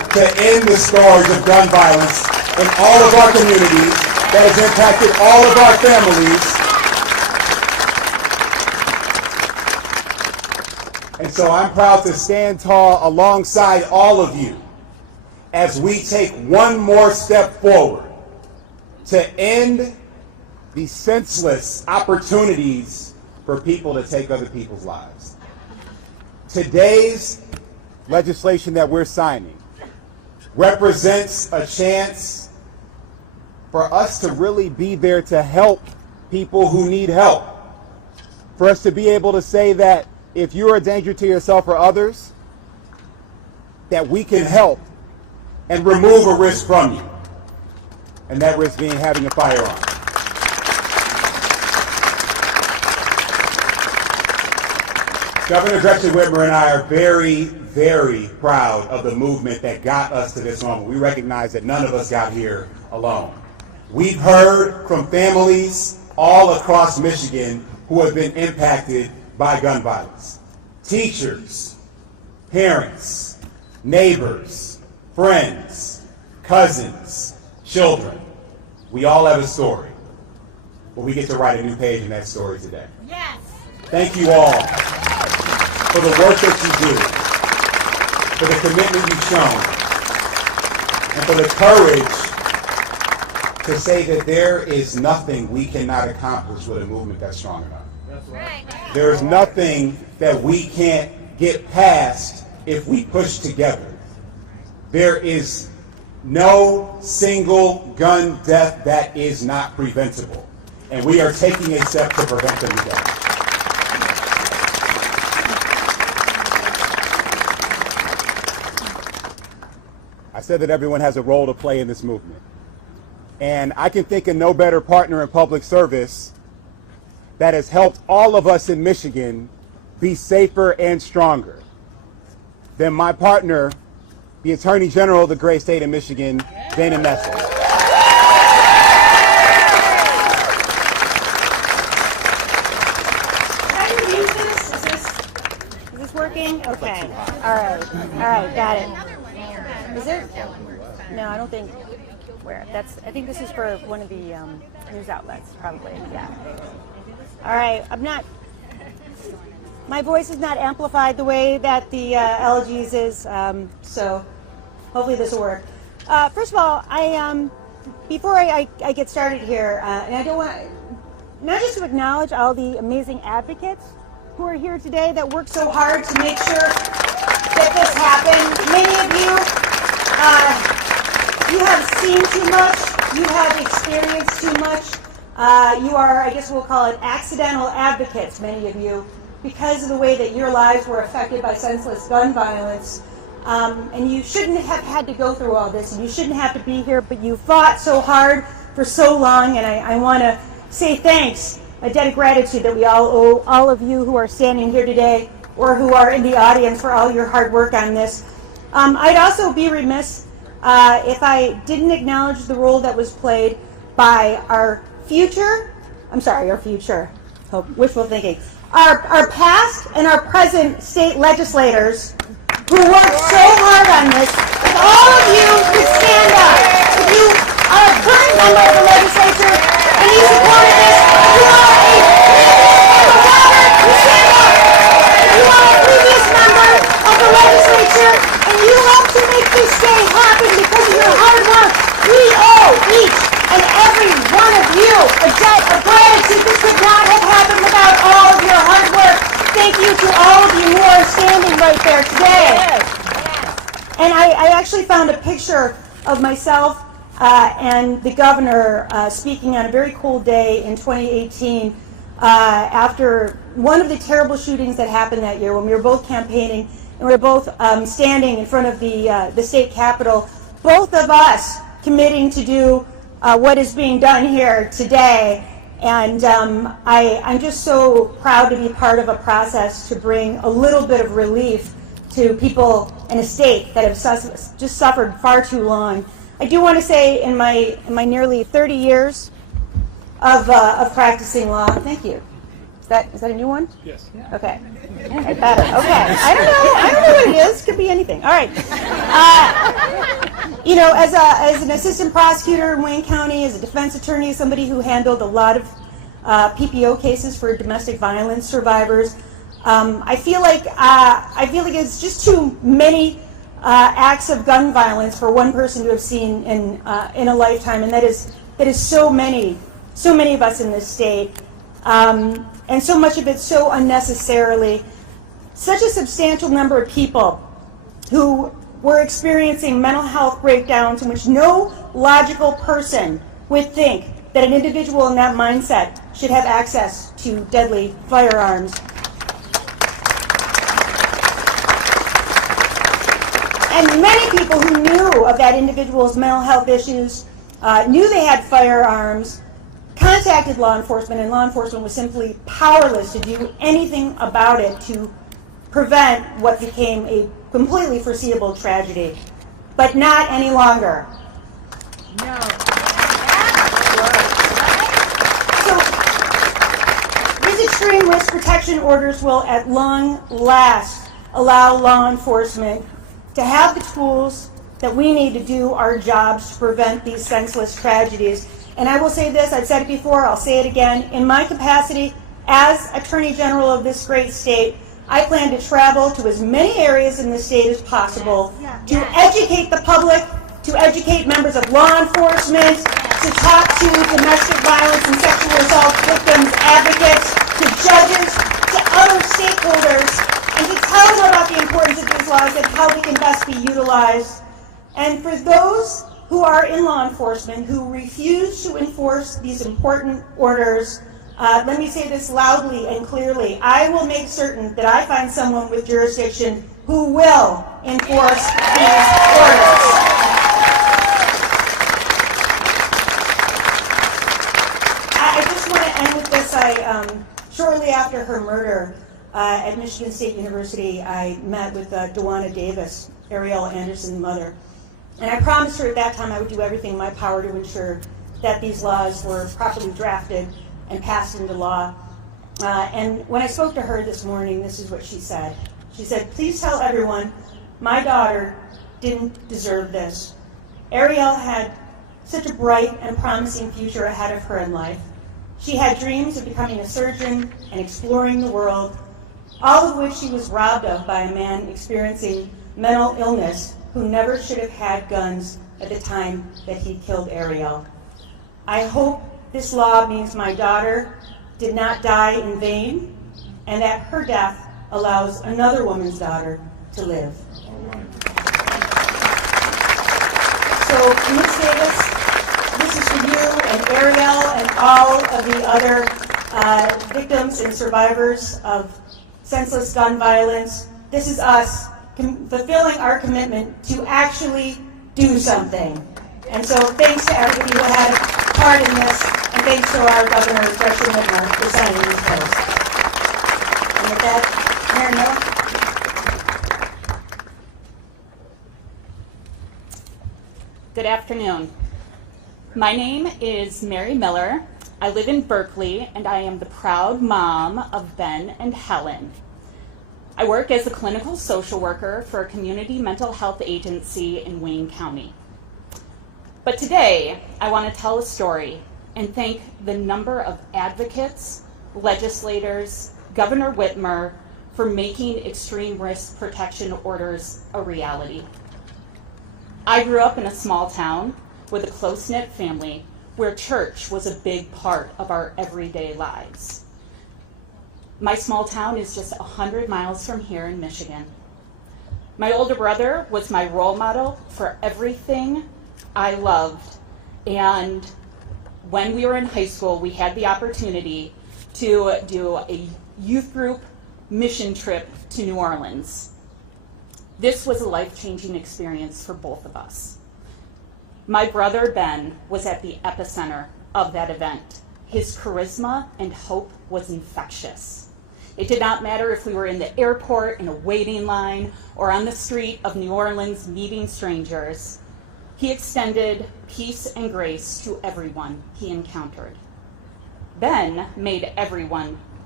to end the scourge of gun violence in all of our communities that has impacted all of our families. And so I'm proud to stand tall alongside all of you as we take one more step forward to end the senseless opportunities for people to take other people's lives. Today's legislation that we're signing represents a chance for us to really be there to help people who need help. For us to be able to say that if you're a danger to yourself or others, that we can help and remove a risk from you. And that risk being having a firearm. Governor Gretchen Whitmer and I are very, very proud of the movement that got us to this moment. We recognize that none of us got here alone. We've heard from families all across Michigan who have been impacted by gun violence. Teachers, parents, neighbors, friends, cousins, children. We all have a story, but we get to write a new page in that story today. Yes. Thank you all for the work that you do, for the commitment you've shown, and for the courage to say that there is nothing we cannot accomplish with a movement that's strong enough. That's right. There is nothing that we can't get past if we push together. There is no single gun death that is not preventable, and we are taking a step to prevent them today. I said that everyone has a role to play in this movement. And I can think of no better partner in public service that has helped all of us in Michigan be safer and stronger than my partner, the Attorney General of the great state of Michigan, Dana Nessel. Can you use this? Is this working? Okay. All right, got it. Is it? No, I don't think. Where? I think this is for one of the news outlets, probably. Yeah. All right. My voice is not amplified the way that the LG's is, so hopefully this will work. First of all, before I get started here, and I don't want not just to acknowledge all the amazing advocates who are here today that work so hard to make sure that this happened. Many of you, you have seen too much, you have experienced too much. You are, I guess we'll call it accidental advocates, many of you, because of the way that your lives were affected by senseless gun violence. And you shouldn't have had to go through all this, and you shouldn't have to be here, but you fought so hard for so long, and I want to say thanks, a debt of gratitude that we all owe all of you who are standing here today or who are in the audience for all your hard work on this. I'd also be remiss if I didn't acknowledge the role that was played by our future, wishful thinking, our past and our present state legislators who worked so hard on this. If all of you could stand up, if you are a current member of the legislature and you supported this, you are a stand up. If you are a previous member of the legislature and you helped to make this day happen because of your hard work, we owe each and every one of you a debt of gratitude. This could not have happened without all of your hard work. Thank you to all of you who are standing right there today. Yes. And I actually found a picture of myself and the governor speaking on a very cold day in 2018 after one of the terrible shootings that happened that year when we were both campaigning and we were both standing in front of the state capitol, both of us committing to do what is being done here today. And I'm just so proud to be part of a process to bring a little bit of relief to people in a state that have just suffered far too long. I do want to say in my nearly 30 years of practicing law, thank you. that a new one? Yes. Okay. I better. Okay. I don't know what it is. Could be anything. All right. You know, as an assistant prosecutor in Wayne County, as a defense attorney, somebody who handled a lot of PPO cases for domestic violence survivors, I feel like it's just too many acts of gun violence for one person to have seen in a lifetime, and that is so many of us in this state, and so much of it so unnecessarily. Such a substantial number of people who were experiencing mental health breakdowns in which no logical person would think that an individual in that mindset should have access to deadly firearms. And many people who knew of that individual's mental health issues, knew they had firearms, contacted law enforcement, and law enforcement was simply powerless to do anything about it to prevent what became a completely foreseeable tragedy. But not any longer. No. So these extreme risk protection orders will at long last allow law enforcement to have the tools that we need to do our jobs to prevent these senseless tragedies. And I will say this, I've said it before, I'll say it again, in my capacity as Attorney General of this great state, I plan to travel to as many areas in the state as possible to educate the public, to educate members of law enforcement, to talk to domestic violence and sexual assault victims advocates, to judges, to other stakeholders, and to tell them about the importance of these laws and how they can best be utilized. And for those who are in law enforcement who refuse to enforce these important orders, let me say this loudly and clearly. I will make certain that I find someone with jurisdiction who will enforce these orders. I just want to end with this. Shortly after her murder at Michigan State University, I met with Dawana Davis, Ariel Anderson's mother. And I promised her at that time I would do everything in my power to ensure that these laws were properly drafted and passed into law. And when I spoke to her this morning, this is what she said. She said, "Please tell everyone, my daughter didn't deserve this. Ariel had such a bright and promising future ahead of her in life. She had dreams of becoming a surgeon and exploring the world, all of which she was robbed of by a man experiencing mental illness who never should have had guns at the time that he killed Ariel. I hope this law means my daughter did not die in vain, and that her death allows another woman's daughter to live." So, Ms. Davis, this is for you and Ariel and all of the other victims and survivors of senseless gun violence. This is us fulfilling our commitment to actually do something. And so thanks to everybody who had a part in this, and thanks to our Governor, Gretchen Whitmer, for signing these bills. And with that, Mayor Miller. Good afternoon. My name is Mary Miller. I live in Berkeley, and I am the proud mom of Ben and Helen. I work as a clinical social worker for a community mental health agency in Wayne County. But today, I want to tell a story and thank the number of advocates, legislators, Governor Whitmer, for making extreme risk protection orders a reality. I grew up in a small town with a close-knit family where church was a big part of our everyday lives. My small town is just 100 miles from here in Michigan. My older brother was my role model for everything I loved, and when we were in high school, we had the opportunity to do a youth group mission trip to New Orleans. This was a life-changing experience for both of us. My brother Ben was at the epicenter of that event. His charisma and hope was infectious. It did not matter if we were in the airport, in a waiting line, or on the street of New Orleans meeting strangers. He extended peace and grace to everyone he encountered. Ben made everyone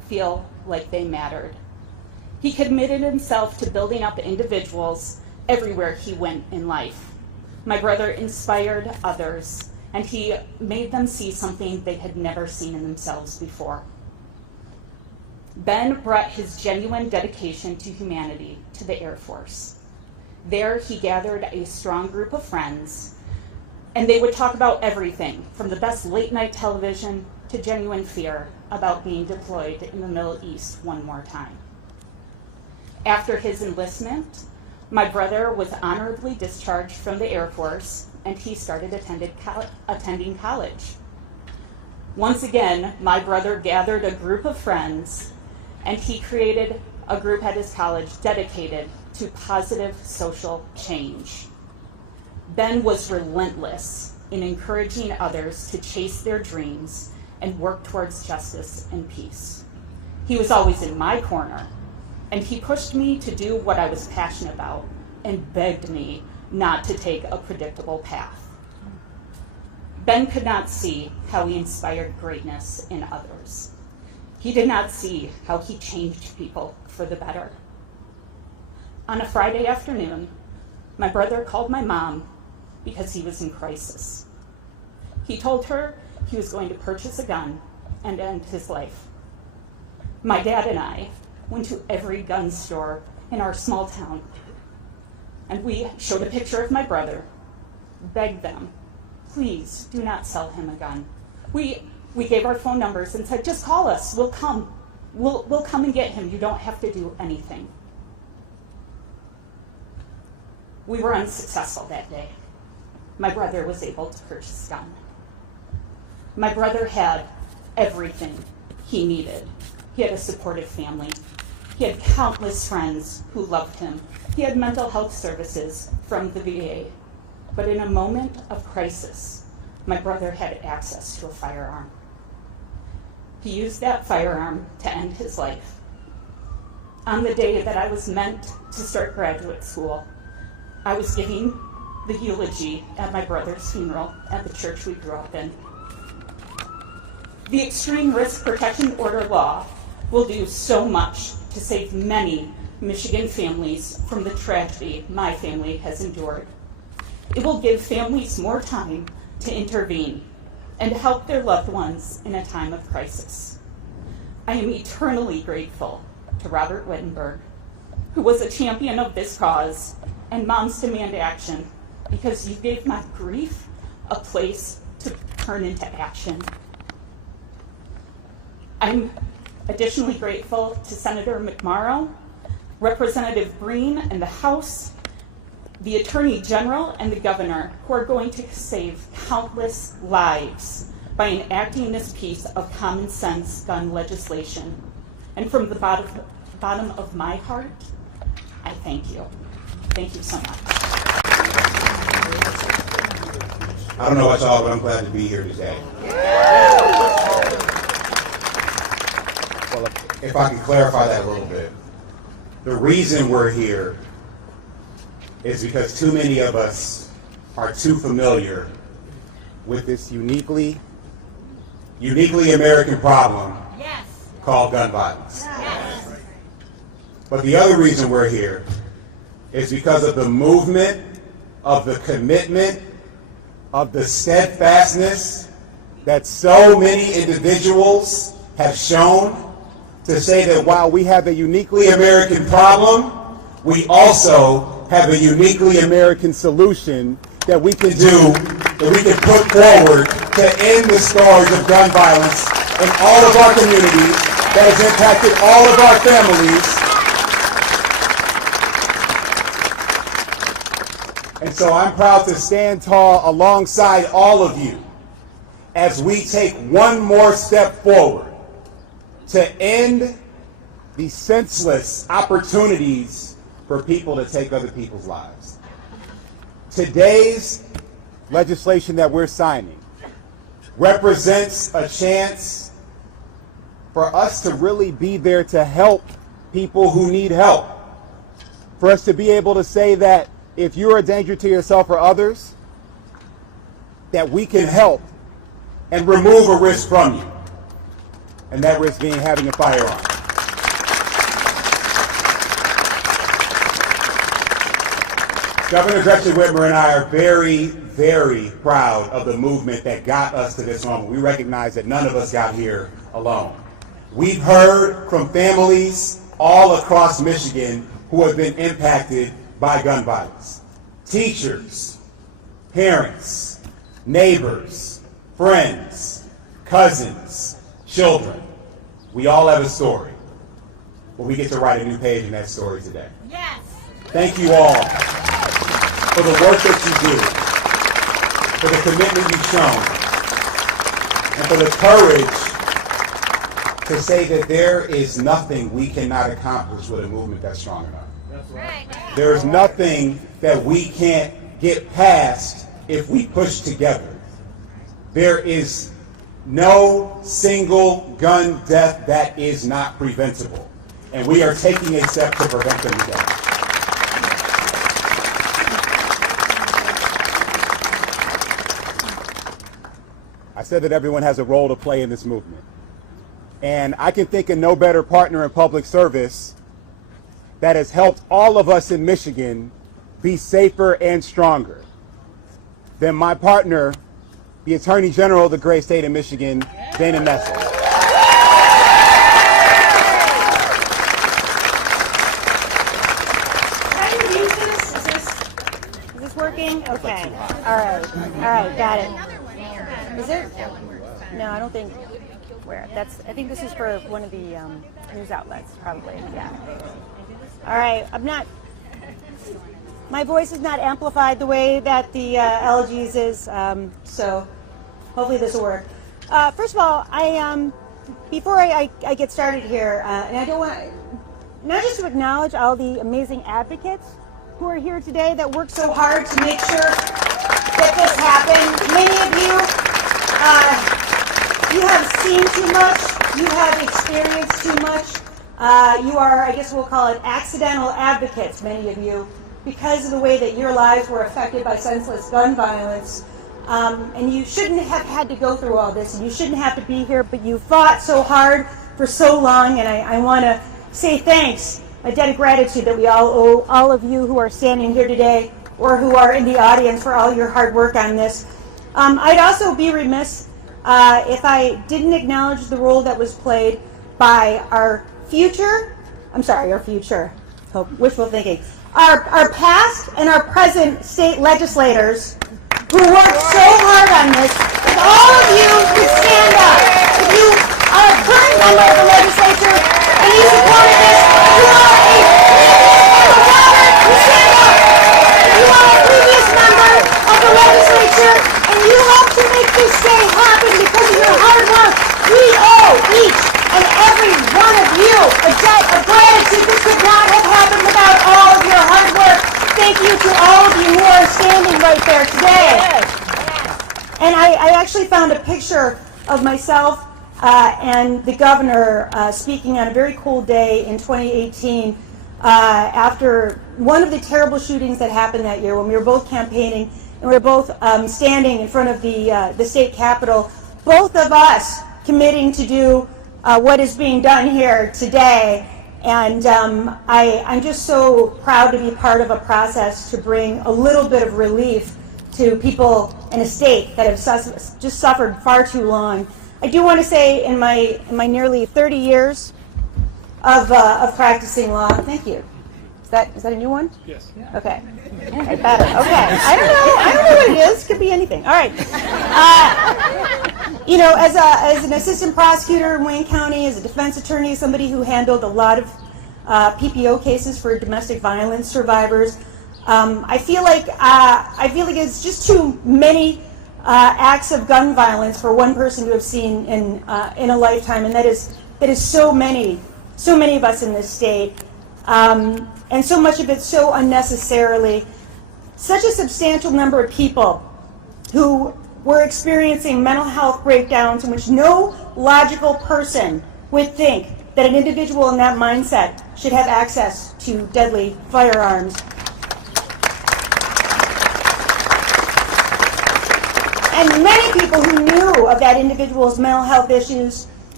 feel like they mattered. He committed himself to building up individuals everywhere he went in life. My brother inspired others, and he made them see something they had never seen in themselves before. Ben brought his genuine dedication to humanity to the Air Force. There, he gathered a strong group of friends, and they would talk about everything, from the best late-night television to genuine fear about being deployed in the Middle East one more time. After his enlistment, my brother was honorably discharged from the Air Force, and he started attending college. Once again, my brother gathered a group of friends, and he created a group at his college dedicated to positive social change. Ben was relentless in encouraging others to chase their dreams and work towards justice and peace. He was always in my corner, and he pushed me to do what I was passionate about and begged me not to take a predictable path. Ben could not see how he inspired greatness in others. He did not see how he changed people for the better. On a Friday afternoon, my brother called my mom because he was in crisis. He told her he was going to purchase a gun and end his life. My dad and I went to every gun store in our small town, and we showed a picture of my brother, begged them, please do not sell him a gun. We gave our phone numbers and said, just call us, we'll come. We'll come and get him, you don't have to do anything. We were unsuccessful that day. My brother was able to purchase a gun. My brother had everything he needed. He had a supportive family. He had countless friends who loved him. He had mental health services from the VA. But in a moment of crisis, my brother had access to a firearm. He used that firearm to end his life. On the day that I was meant to start graduate school, I was giving the eulogy at my brother's funeral at the church we grew up in. The Extreme Risk Protection Order law will do so much to save many Michigan families from the tragedy my family has endured. It will give families more time to intervene and help their loved ones in a time of crisis. I am eternally grateful to Robert Wittenberg, who was a champion of this cause, and Moms Demand Action, because you gave my grief a place to turn into action. I'm additionally grateful to Senator McMorrow, Representative Breen and the House, the Attorney General and the Governor, who are going to save countless lives by enacting this piece of common sense gun legislation. And from the bottom of my heart, I thank you. Thank you so much. I don't know about y'all, but I'm glad to be here today. Well, if I can clarify that a little bit. The reason we're here is because too many of us are too familiar with this uniquely American problem called gun violence. But the other reason we're here is because of the movement, of the commitment, of the steadfastness that so many individuals have shown to say that while we have a uniquely American problem, we also have a uniquely American solution that we can do, that we can put forward to end the scourge of gun violence in all of our communities that has impacted all of our families. And so I'm proud to stand tall alongside all of you as we take one more step forward to end the senseless opportunities for people to take other people's lives. Today's legislation that we're signing represents a chance for us to really be there to help people who need help. For us to be able to say that if you're a danger to yourself or others, that we can help and remove a risk from you. and that risk being having a firearm. Governor Gretchen Whitmer and I are very, very proud of the movement that got us to this moment. We recognize that none of us got here alone. We've heard from families all across Michigan who have been impacted by gun violence. Teachers, parents, neighbors, friends, cousins, children. We all have a story, but we get to write a new page in that story today. Yes. Thank you all for the work that you do, for the commitment you've shown, and for the courage to say that there is nothing we cannot accomplish with a movement that's strong enough. That's right. There is nothing that we can't get past if we push together. There is no single gun death that is not preventable, and we are taking a step to prevent them together. I said that everyone has a role to play in this movement. And I can think of no better partner in public service that has helped all of us in Michigan be safer and stronger than my partner, the Attorney General of the great state of Michigan, Dana Nessel. Can I use this? Is this working? Okay. All right, got it. Is it? No, I don't think. Where? I think this is for one of the news outlets, probably. Yeah. All right. My voice is not amplified the way that the LG's is, so hopefully this will work. First of all, before I get started here, and I don't want not just to acknowledge all the amazing advocates who are here today that work so hard to make sure that this happened. Many of you, you have seen too much, you have experienced too much. You are, I guess we'll call it accidental advocates, many of you, because of the way that your lives were affected by senseless gun violence. And you shouldn't have had to go through all this, and you shouldn't have to be here, but you fought so hard for so long, and I want to say thanks, a debt of gratitude that we all owe all of you who are standing here today or who are in the audience for all your hard work on this. I'd also be remiss if I didn't acknowledge the role that was played by our future, wishful thinking, our past and our present state legislators who worked so hard on this. If all of you could stand up, if you are a current member of the legislature and you supported this, you are a stand up. If you are a previous member of the legislature and you helped to make this day happen because of your hard work, we owe each and every one of you a debt of gratitude. This could not have happened without all of your hard work. Thank you to all of you who are standing right there today. And I actually found a picture of myself and the governor speaking on a very cold day in 2018 after one of the terrible shootings that happened that year when we were both campaigning and we were both standing in front of the state capitol, both of us committing to do what is being done here today. And I'm just so proud to be part of a process to bring a little bit of relief to people in a state that have just suffered far too long. I do want to say in my nearly 30 years of practicing law, thank you. Is that a new one? Yes. Okay. Okay, better. Okay. I don't know what it is. Could be anything. All right. As an assistant prosecutor in Wayne County, as a defense attorney, somebody who handled a lot of PPO cases for domestic violence survivors, I feel like it's just too many acts of gun violence for one person to have seen in a lifetime, and that is so many of us in this state, and so much of it so unnecessarily. Such a substantial number of people who were experiencing mental health breakdowns in which no logical person would think that an individual in that mindset should have access to deadly firearms. And many people who knew of that individual's mental health issues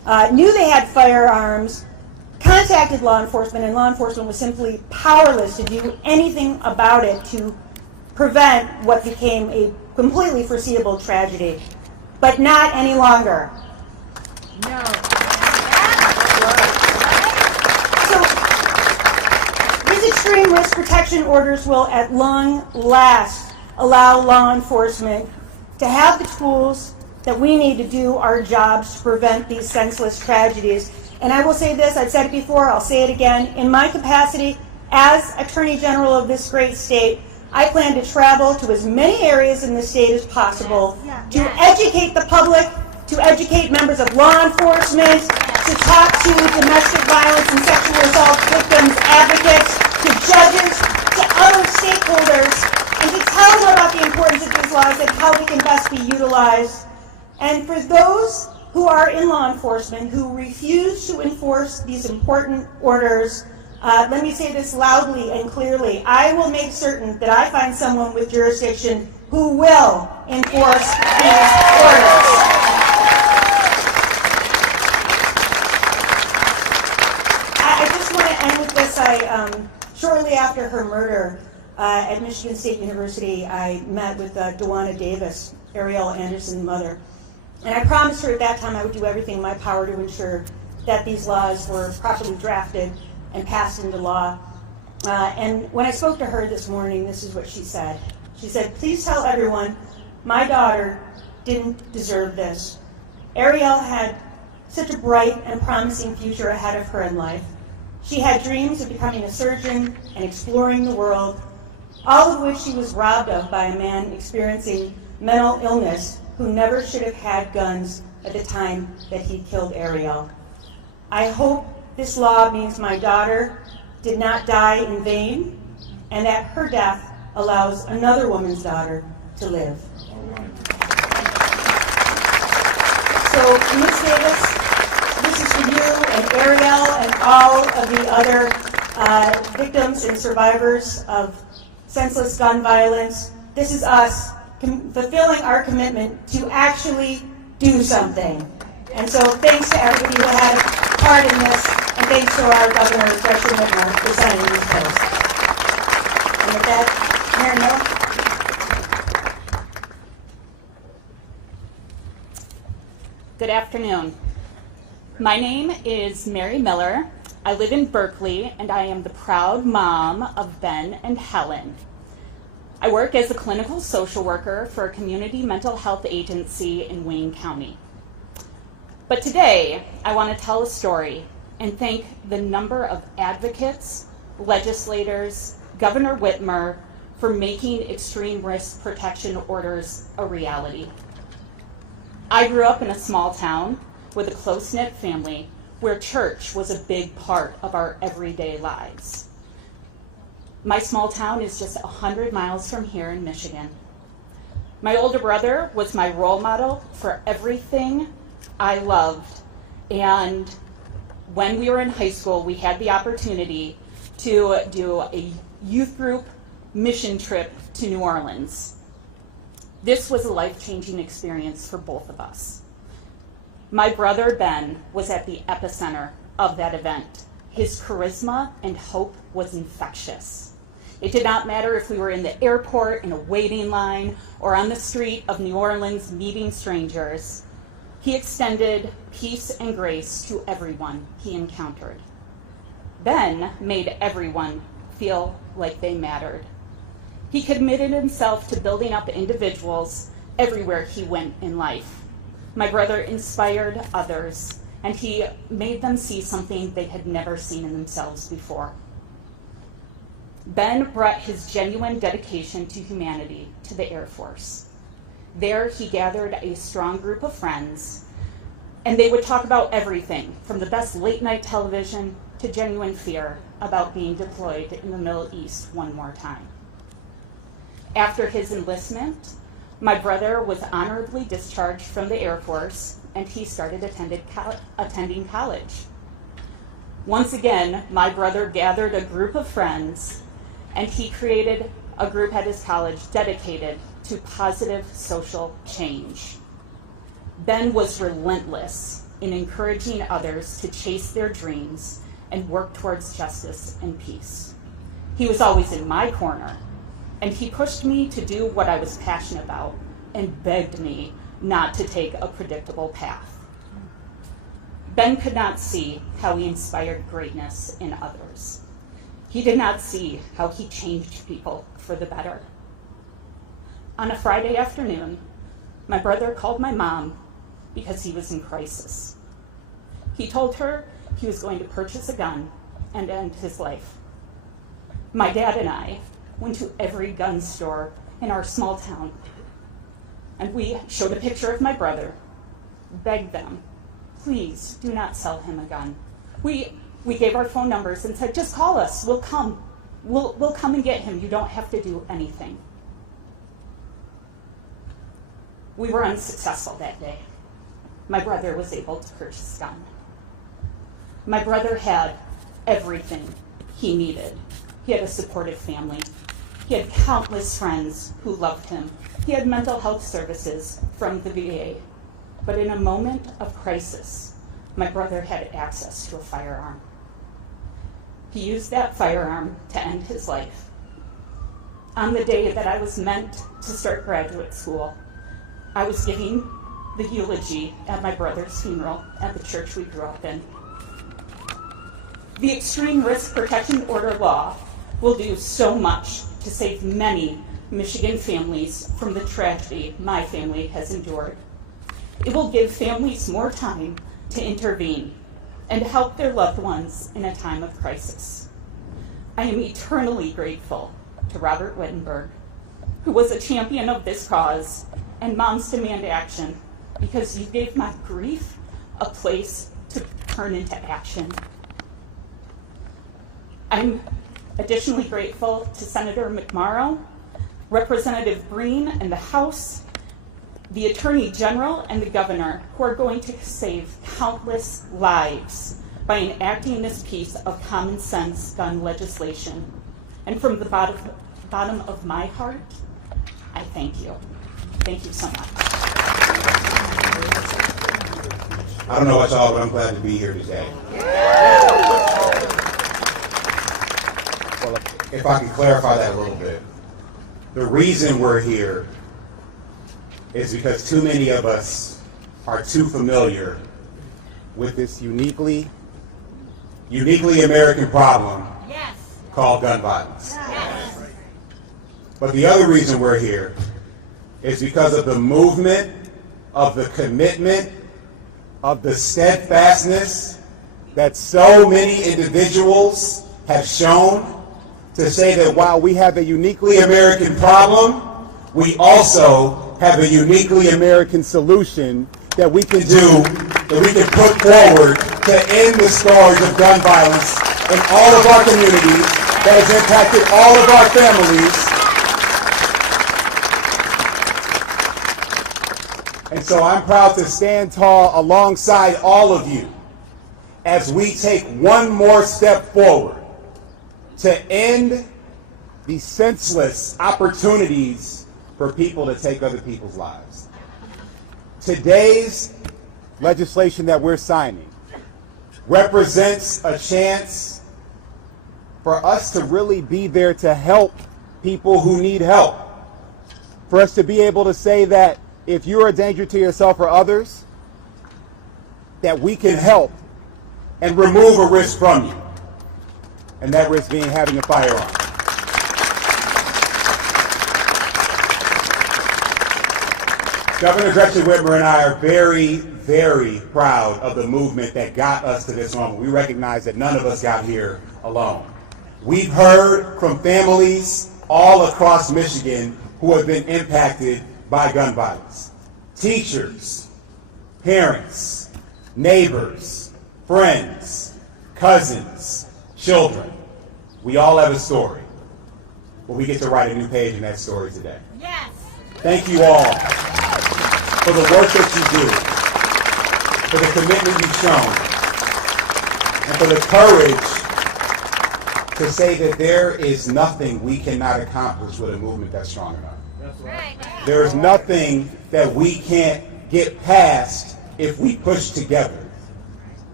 knew they had firearms, contacted law enforcement, and law enforcement was simply powerless to do anything about it to prevent what became a completely foreseeable tragedy. But not any longer. No. So, these extreme risk protection orders will at long last allow law enforcement to have the tools that we need to do our jobs to prevent these senseless tragedies. And I will say this, I've said it before, I'll say it again, in my capacity as Attorney General of this great state, I plan to travel to as many areas in the state as possible to educate the public, to educate members of law enforcement, to talk to domestic violence and sexual assault victims, advocates, to judges, to other stakeholders, and to tell them about the importance of these laws and how they can best be utilized. And for those who are in law enforcement who refuse to enforce these important orders, let me say this loudly and clearly. I will make certain that I find someone with jurisdiction who will enforce these orders. I just want to end with this. Shortly after her murder at Michigan State University, I met with Duana Davis, Ariel Anderson's mother. And I promised her at that time I would do everything in my power to ensure that these laws were properly drafted and passed into law. And when I spoke to her this morning, this is what she said. She said, "Please tell everyone, my daughter didn't deserve this. Ariel had such a bright and promising future ahead of her in life. She had dreams of becoming a surgeon and exploring the world, all of which she was robbed of by a man experiencing mental illness who never should have had guns at the time that he killed Ariel. I hope this law means my daughter did not die in vain, and that her death allows another woman's daughter to live." So, Ms. Davis, this is for you and Ariel and all of the other victims and survivors of senseless gun violence. This is us fulfilling our commitment to actually do something. And so thanks to everybody who had a part in this, and thanks to our Governor, Gretchen Whitmer, for signing these bills. And with that, Mayor Miller. Good afternoon. My name is Mary Miller. I live in Berkeley, and I am the proud mom of Ben and Helen. I work as a clinical social worker for a community mental health agency in Wayne County. But today, I want to tell a story and thank the number of advocates, legislators, Governor Whitmer, for making extreme risk protection orders a reality. I grew up in a small town with a close-knit family where church was a big part of our everyday lives. My small town is just 100 miles from here in Michigan. My older brother was my role model for everything I loved, and when we were in high school, we had the opportunity to do a youth group mission trip to New Orleans. This was a life-changing experience for both of us. My brother Ben was at the epicenter of that event. His charisma and hope was infectious. It did not matter if we were in the airport, in a waiting line, or on the street of New Orleans meeting strangers. He extended peace and grace to everyone he encountered. Ben made everyone feel like they mattered. He committed himself to building up individuals everywhere he went in life. My brother inspired others, and he made them see something they had never seen in themselves before. Ben brought his genuine dedication to humanity to the Air Force. There, he gathered a strong group of friends, and they would talk about everything from the best late-night television to genuine fear about being deployed in the Middle East one more time. After his enlistment, my brother was honorably discharged from the Air Force, and he started attending college. Once again, my brother gathered a group of friends, and he created a group at his college dedicated to positive social change. Ben was relentless in encouraging others to chase their dreams and work towards justice and peace. He was always in my corner, and he pushed me to do what I was passionate about and begged me not to take a predictable path. Ben could not see how he inspired greatness in others. He did not see how he changed people for the better. On a Friday afternoon, my brother called my mom because he was in crisis. He told her he was going to purchase a gun and end his life. My dad and I went to every gun store in our small town, and we showed a picture of my brother, begged them, please do not sell him a gun. We gave our phone numbers and said, just call us, we'll come. We'll come and get him, you don't have to do anything. We were unsuccessful that day. My brother was able to purchase a gun. My brother had everything he needed. He had a supportive family. He had countless friends who loved him. He had mental health services from the VA. But in a moment of crisis, my brother had access to a firearm. He used that firearm to end his life. On the day that I was meant to start graduate school, I was giving the eulogy at my brother's funeral at the church we grew up in. The Extreme Risk Protection Order law will do so much to save many Michigan families from the tragedy my family has endured. It will give families more time to intervene and help their loved ones in a time of crisis. I am eternally grateful to Robert Wittenberg, who was a champion of this cause, and Moms Demand Action, because you gave my grief a place to turn into action. I'm additionally grateful to Senator McMorrow, Representative Breen and the House, the Attorney General and the Governor, who are going to save countless lives by enacting this piece of common sense gun legislation. And from the bottom of my heart, I thank you. Thank you so much. I don't know about y'all, but I'm glad to be here today. Well, if I can clarify that a little bit. The reason we're here is because too many of us are too familiar with this uniquely American problem called gun violence. But the other reason we're here is because of the movement, of the commitment, of the steadfastness that so many individuals have shown to say that while we have a uniquely American problem, we also have a uniquely American solution that we can do, that we can put forward to end the scourge of gun violence in all of our communities that has impacted all of our families. And so I'm proud to stand tall alongside all of you as we take one more step forward to end the senseless opportunities for people to take other people's lives. Today's legislation that we're signing represents a chance for us to really be there to help people who need help. For us to be able to say that if you're a danger to yourself or others, that we can help and remove a risk from you. And that risk being having a firearm. Governor Gretchen Whitmer and I are very, very proud of the movement that got us to this moment. We recognize that none of us got here alone. We've heard from families all across Michigan who have been impacted by gun violence. Teachers, parents, neighbors, friends, cousins, children. We all have a story, but we get to write a new page in that story today. Yes. Thank you all for the work that you do, for the commitment you've shown, and for the courage to say that there is nothing we cannot accomplish with a movement that's strong enough. That's right. There is nothing that we can't get past if we push together.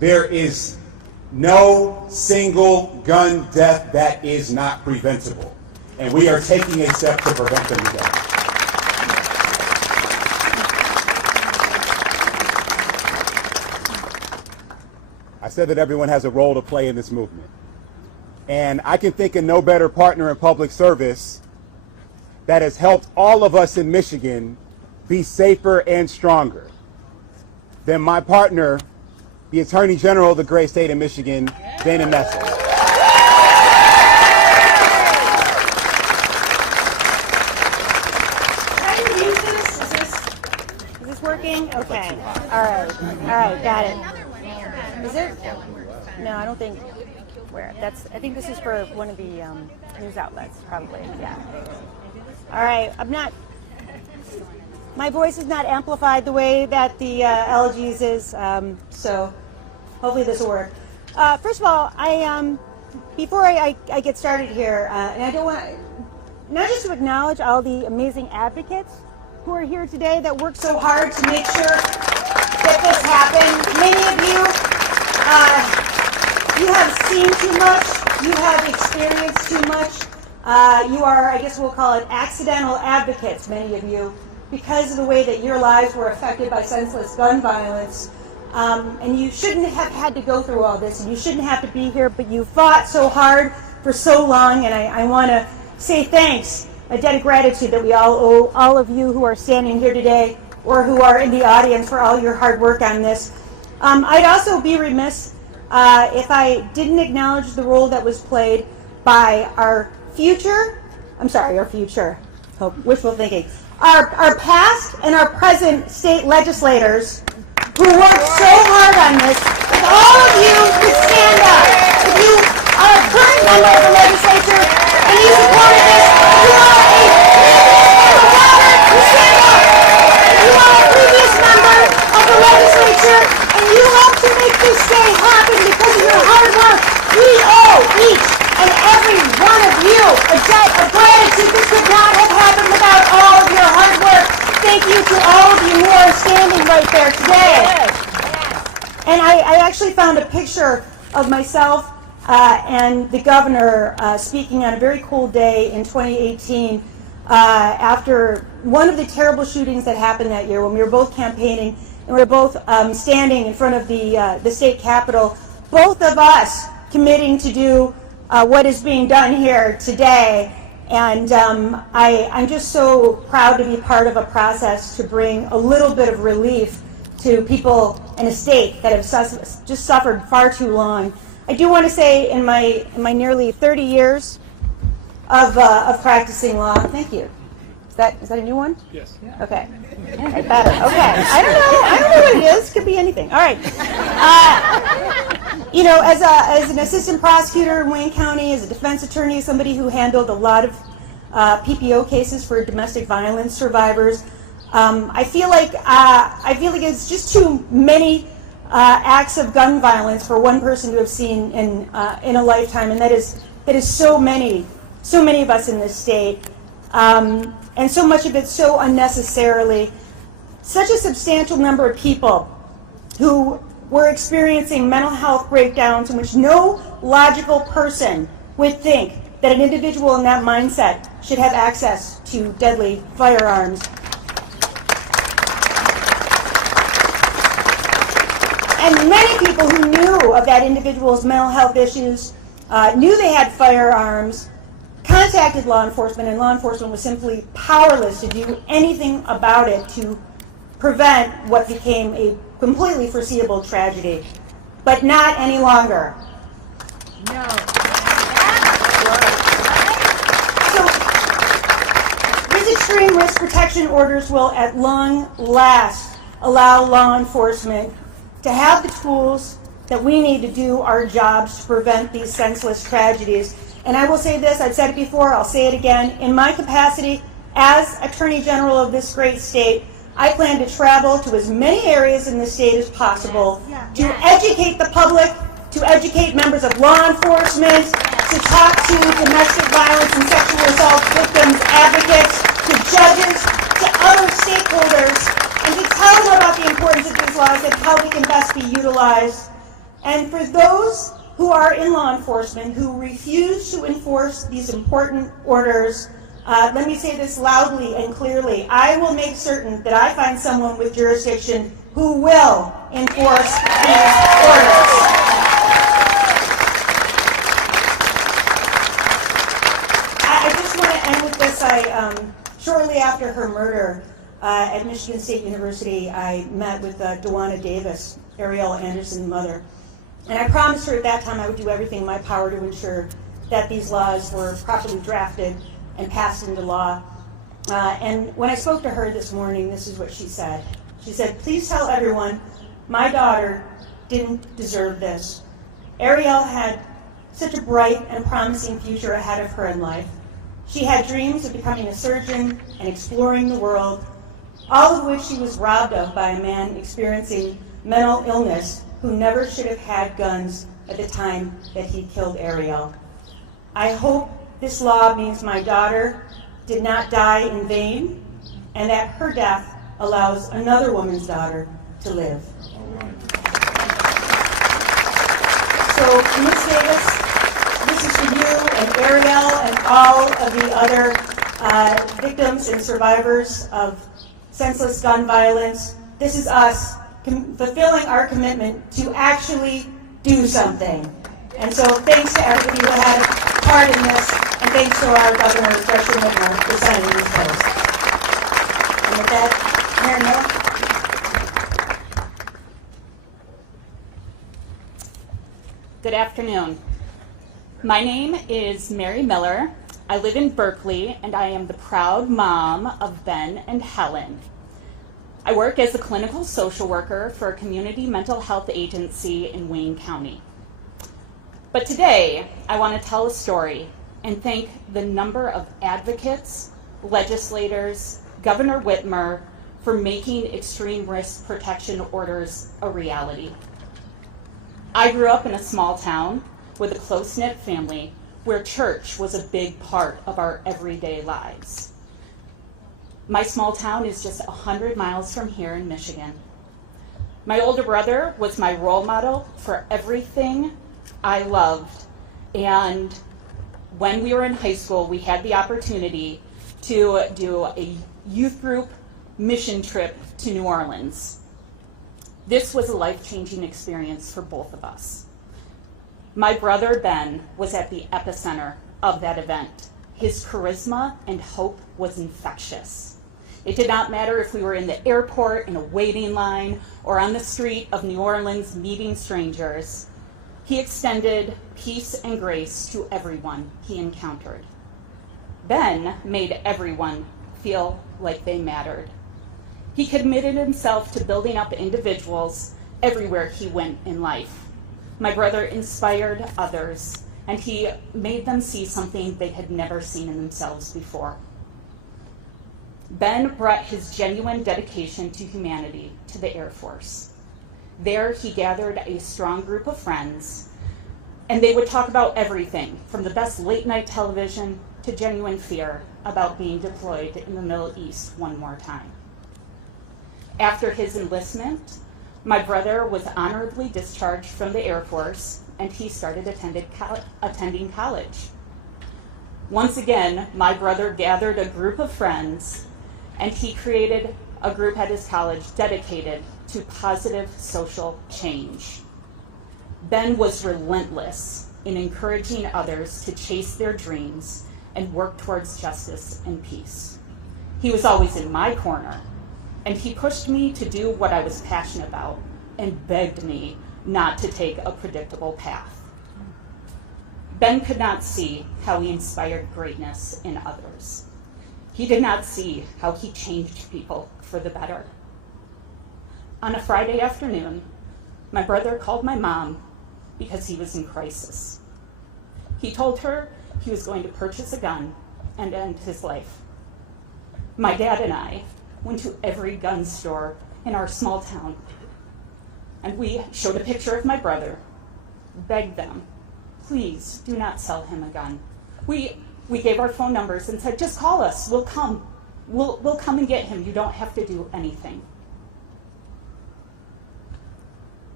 there is no single gun death that is not preventable. And we are taking a step to prevent them today. I said that everyone has a role to play in this movement. And I can think of no better partner in public service that has helped all of us in Michigan be safer and stronger than my partner, the Attorney General of the great state of Michigan, Dana Nessel. Is this working? Okay. All right, got it. Is it? No, I don't think. Where? I think this is for one of the news outlets, probably. Yeah. All right. My voice is not amplified the way that the LG's is, so hopefully this will work. First of all, before I get started here, and I don't want not just to acknowledge all the amazing advocates who are here today that work so hard to make sure that this happens. Many of you. You have seen too much, you have experienced too much, you are, I guess we'll call it accidental advocates, many of you, because of the way that your lives were affected by senseless gun violence. And you shouldn't have had to go through all this, and you shouldn't have to be here, but you fought so hard for so long, and I want to say thanks, a debt of gratitude that we all owe all of you who are standing here today or who are in the audience for all your hard work on this. I'd also be remiss if I didn't acknowledge the role that was played by our future, wishful thinking, our past and our present state legislators who worked so hard on this. If all of you could stand up, if you are a current member of the legislature and you supported this, you are a stand up. You are a previous member of the legislature and you helped to make this day happen because of your hard work. We owe each and every one of you a debt of gratitude. This could not have happened without all of your hard work. Thank you to all of you who are standing right there today. And I actually found a picture of myself and the governor speaking on a very cold day in 2018 after one of the terrible shootings that happened that year when we were both campaigning and we were both standing in front of the state capitol, both of us committing to do what is being done here today. And I'm just so proud to be part of a process to bring a little bit of relief to people in a state that have just suffered far too long. I do want to say in my nearly 30 years of practicing law, thank you. Is that a new one? Yes. Okay. I better. Okay. I don't know what it is. Could be anything. All right. As an assistant prosecutor in Wayne County, as a defense attorney, somebody who handled a lot of PPO cases for domestic violence survivors, I feel like it's just too many acts of gun violence for one person to have seen in a lifetime, and that is so many of us in this state. And so much of it so unnecessarily. Such a substantial number of people who were experiencing mental health breakdowns in which no logical person would think that an individual in that mindset should have access to deadly firearms. And many people who knew of that individual's mental health issues, knew they had firearms, contacted law enforcement, and law enforcement was simply powerless to do anything about it to prevent what became a completely foreseeable tragedy. But not any longer. No. So, these extreme risk protection orders will at long last allow law enforcement to have the tools that we need to do our jobs to prevent these senseless tragedies. And I will say this, I've said it before, I'll say it again. In my capacity as Attorney General of this great state, I plan to travel to as many areas in the state as possible to educate the public, to educate members of law enforcement, to talk to domestic violence and sexual assault victims advocates, to judges, to other stakeholders, and to tell them about the importance of these laws and how they can best be utilized And for those who are in law enforcement who refuse to enforce these important orders, let me say this loudly and clearly. I will make certain that I find someone with jurisdiction who will enforce these orders. I just want to end with this. Shortly after her murder at Michigan State University, I met with Dana Nessel, Ariel Anderson's mother. And I promised her at that time I would do everything in my power to ensure that these laws were properly drafted and passed into law. And when I spoke to her this morning, this is what she said. She said, "Please tell everyone my daughter didn't deserve this. Ariel had such a bright and promising future ahead of her in life. She had dreams of becoming a surgeon and exploring the world, all of which she was robbed of by a man experiencing mental illness who never should have had guns at the time that he killed Ariel. I hope this law means my daughter did not die in vain and that her death allows another woman's daughter to live." So, Ms. Davis, this is for you and Ariel and all of the other victims and survivors of senseless gun violence. This is us fulfilling our commitment to actually do something. And so thanks to everybody who had a part in this, and thanks to our Governor, Gretchen Whitmer, for signing these bills. And with that, Mayor Miller. Good afternoon. My name is Mary Miller. I live in Berkeley, and I am the proud mom of Ben and Helen. I work as a clinical social worker for a community mental health agency in Wayne County. But today, I want to tell a story and thank the number of advocates, legislators, Governor Whitmer, for making extreme risk protection orders a reality. I grew up in a small town with a close-knit family where church was a big part of our everyday lives. My small town is just 100 miles from here in Michigan. My older brother was my role model for everything I loved. And when we were in high school, we had the opportunity to do a youth group mission trip to New Orleans. This was a life-changing experience for both of us. My brother Ben was at the epicenter of that event. His charisma and hope was infectious. It did not matter if we were in the airport, in a waiting line, or on the street of New Orleans meeting strangers. He extended peace and grace to everyone he encountered. Ben made everyone feel like they mattered. He committed himself to building up individuals everywhere he went in life. My brother inspired others, and he made them see something they had never seen in themselves before. Ben brought his genuine dedication to humanity to the Air Force. There, he gathered a strong group of friends, and they would talk about everything from the best late-night television to genuine fear about being deployed in the Middle East one more time. After his enlistment, my brother was honorably discharged from the Air Force, and he started attending college. Once again, my brother gathered a group of friends, and he created a group at his college dedicated to positive social change. Ben was relentless in encouraging others to chase their dreams and work towards justice and peace. He was always in my corner, and he pushed me to do what I was passionate about and begged me not to take a predictable path. Ben could not see how he inspired greatness in others. He did not see how he changed people for the better. On a Friday afternoon, my brother called my mom because he was in crisis. He told her he was going to purchase a gun and end his life. My dad and I went to every gun store in our small town, and we showed a picture of my brother, begged them, please do not sell him a gun. We gave our phone numbers and said, just call us, we'll come. We'll come and get him, you don't have to do anything.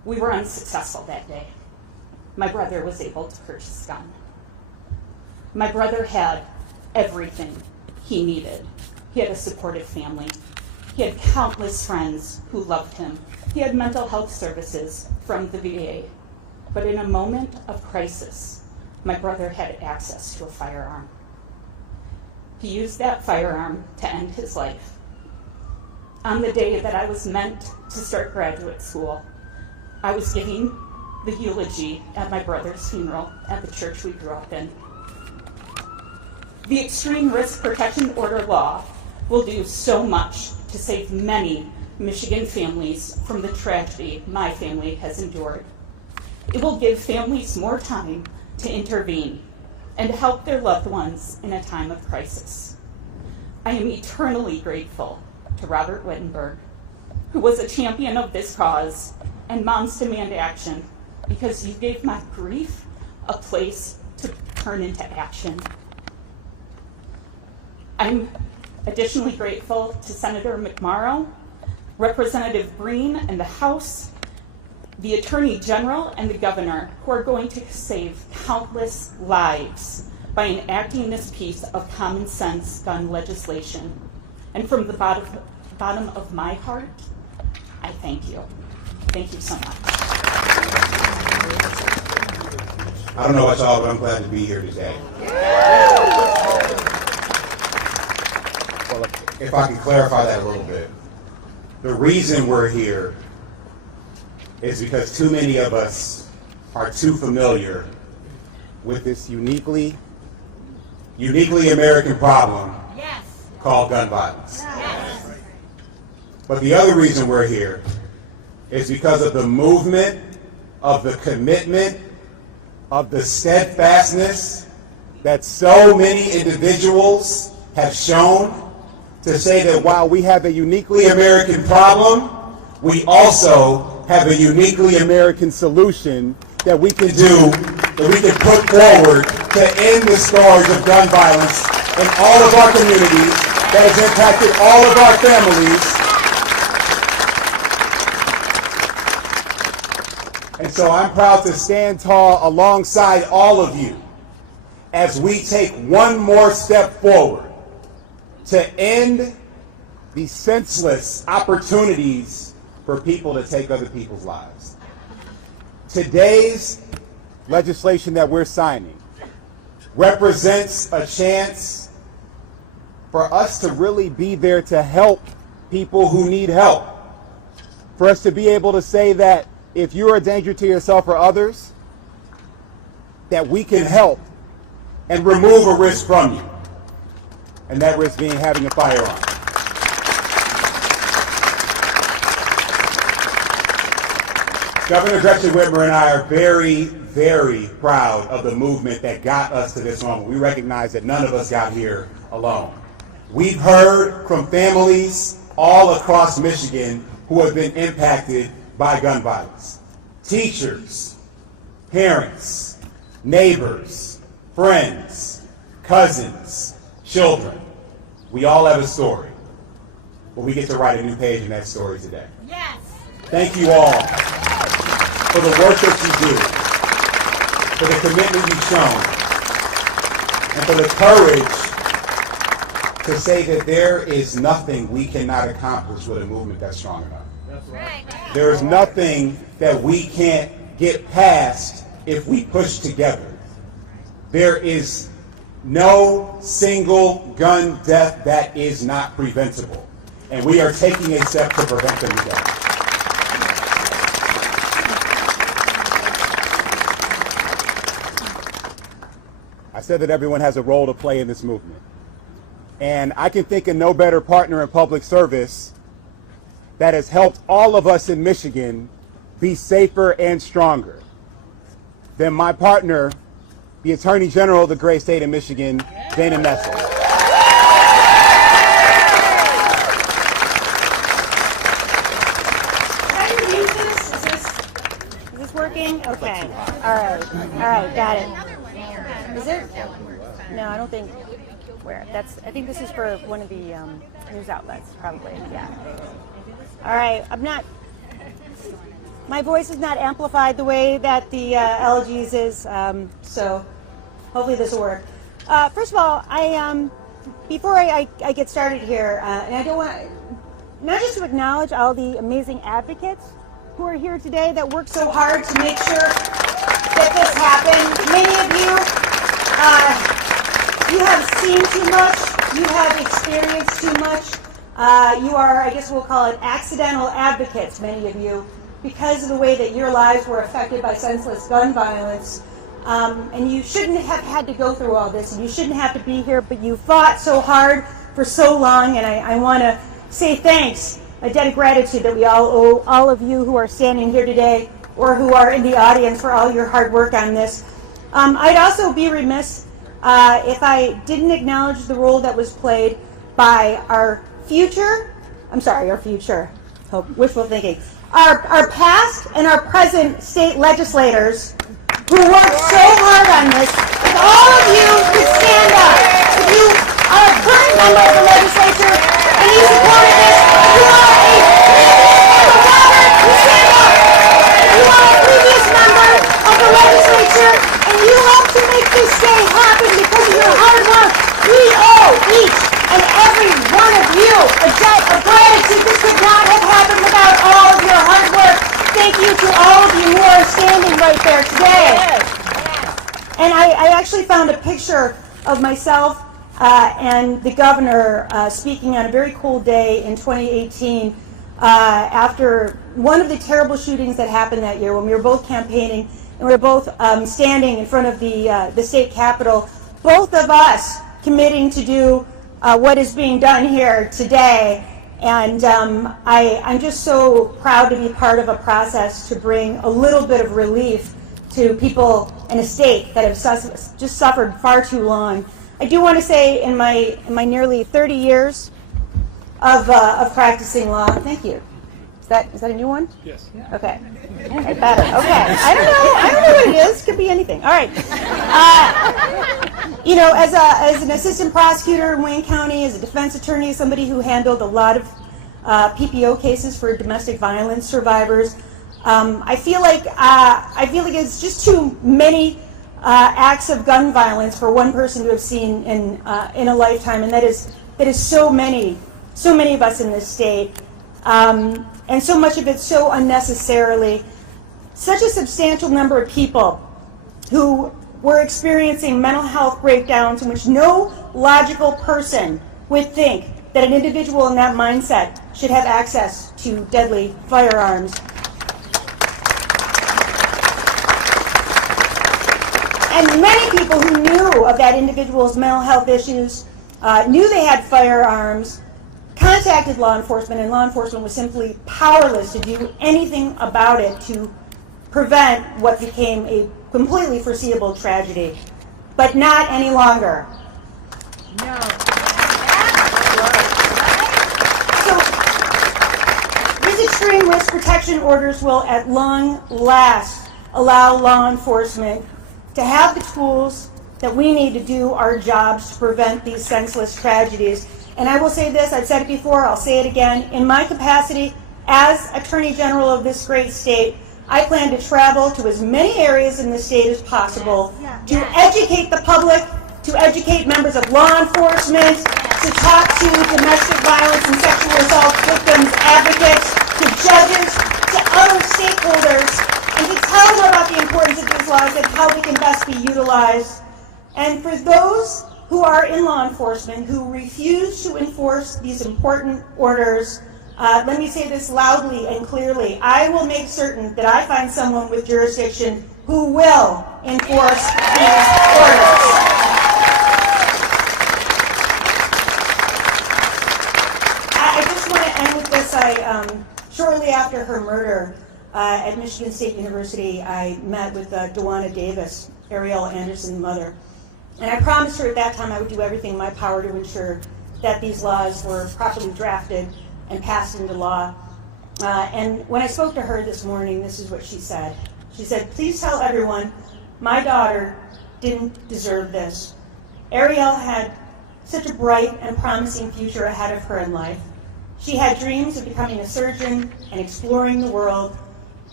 We were unsuccessful that day. My brother was able to purchase a gun. My brother had everything he needed. He had a supportive family. He had countless friends who loved him. He had mental health services from the VA. But in a moment of crisis, my brother had access to a firearm. He used that firearm to end his life. On the day that I was meant to start graduate school, I was giving the eulogy at my brother's funeral at the church we grew up in. The Extreme Risk Protection Order law will do so much to save many Michigan families from the tragedy my family has endured. It will give families more time to intervene and help their loved ones in a time of crisis. I am eternally grateful to Robert Wittenberg, who was a champion of this cause, and Moms Demand Action, because you gave my grief a place to turn into action. I'm additionally grateful to Senator McMorrow, Representative Breen and the House, the Attorney General and the Governor, who are going to save countless lives by enacting this piece of common sense gun legislation. And from the bottom of my heart, I thank you. Thank you so much. I don't know about y'all, but I'm glad to be here today. Well, if I can clarify that a little bit. The reason we're here is because too many of us are too familiar with this uniquely American problem called gun violence. But the other reason we're here is because of the movement, of the commitment, of the steadfastness that so many individuals have shown to say that while we have a uniquely American problem, we also have a uniquely American solution that we can do, that we can put forward to end the scourge of gun violence in all of our communities that has impacted all of our families. And so I'm proud to stand tall alongside all of you as we take one more step forward to end the senseless opportunities for people to take other people's lives. Today's legislation that we're signing represents a chance for us to really be there to help people who need help. For us to be able to say that if you're a danger to yourself or others, that we can help and remove a risk from you. And that risk being having a firearm. Governor Gretchen Whitmer and I are very, very proud of the movement that got us to this moment. We recognize that none of us got here alone. We've heard from families all across Michigan who have been impacted by gun violence. Teachers, parents, neighbors, friends, cousins, children. We all have a story, but we get to write a new page in that story today. Yes. Thank you all for the work that you do, for the commitment you've shown, and for the courage to say that there is nothing we cannot accomplish with a movement that's strong enough. That's right. There is nothing that we can't get past if we push together. There is no single gun death that is not preventable. And we are taking a step to prevent them today. I said that everyone has a role to play in this movement. And I can think of no better partner in public service that has helped all of us in Michigan be safer and stronger than my partner, the Attorney General of the great state of Michigan, Dana Nessel. Can I review this? Is this working? Okay. All right, got it. Is it? No, I don't think. Where? I think this is for one of the news outlets, probably. Yeah. All right. I'm not. my voice is not amplified the way that the LG's is, so hopefully this will work. First of all, before I get started here, and I don't want not just to acknowledge all the amazing advocates who are here today that work so hard to make sure that this happened. Many of you have seen too much, you have experienced too much. You are, I guess we'll call it accidental advocates, many of you, because of the way that your lives were affected by senseless gun violence. And you shouldn't have had to go through all this, and you shouldn't have to be here, but you fought so hard for so long, and I want to say thanks, a debt of gratitude that we all owe all of you who are standing here today or who are in the audience for all your hard work on this. I'd also be remiss if I didn't acknowledge the role that was played by our future, wishful thinking, our past and our present state legislators who worked so hard on this. If all of you could stand up, if you are a current member of the legislature and you supported this, you are a Robert, you stand up. If you are a previous member of the legislature and you helped to make this day happen because of your hard work, we owe each and every one of you a debt of gratitude. This could not have happened without all of your hard work. Thank you to all of you who are standing right there today. And I actually found a picture of myself and the governor speaking on a very cold day in 2018 after one of the terrible shootings that happened that year when we were both campaigning and we were both standing in front of the state capitol, both of us committing to do what is being done here today. And I'm just so proud to be part of a process to bring a little bit of relief to people in a state that have just suffered far too long. I do want to say in my nearly 30 years of practicing law, thank you. Is that a new one? Yes. Okay. Okay, better. Okay. I don't know what it is. Could be anything. All right. As an assistant prosecutor in Wayne County, as a defense attorney, somebody who handled a lot of PPO cases for domestic violence survivors, I feel like it's just too many acts of gun violence for one person to have seen in a lifetime, and that is so many of us in this state. And so much of it so unnecessarily. Such a substantial number of people who were experiencing mental health breakdowns in which no logical person would think that an individual in that mindset should have access to deadly firearms. And many people who knew of that individual's mental health issues, knew they had firearms, contacted law enforcement, and law enforcement was simply powerless to do anything about it to prevent what became a completely foreseeable tragedy. But not any longer. No. So, these extreme risk protection orders will at long last allow law enforcement to have the tools that we need to do our jobs to prevent these senseless tragedies. And I will say this, I've said it before, I'll say it again, in my capacity as Attorney General of this great state, I plan to travel to as many areas in the state as possible to educate the public, to educate members of law enforcement, to talk to domestic violence and sexual assault victims advocates, to judges, to other stakeholders, and to tell them about the importance of these laws and how they can best be utilized. And for those who are in law enforcement who refuse to enforce these important orders, let me say this loudly and clearly. I will make certain that I find someone with jurisdiction who will enforce these orders. I just want to end with this. Shortly after her murder at Michigan State University, I met with Dana Nessel, Ariel Anderson's mother. And I promised her at that time I would do everything in my power to ensure that these laws were properly drafted and passed into law. And when I spoke to her this morning, this is what she said. She said, "Please tell everyone, my daughter didn't deserve this. Ariel had such a bright and promising future ahead of her in life. She had dreams of becoming a surgeon and exploring the world.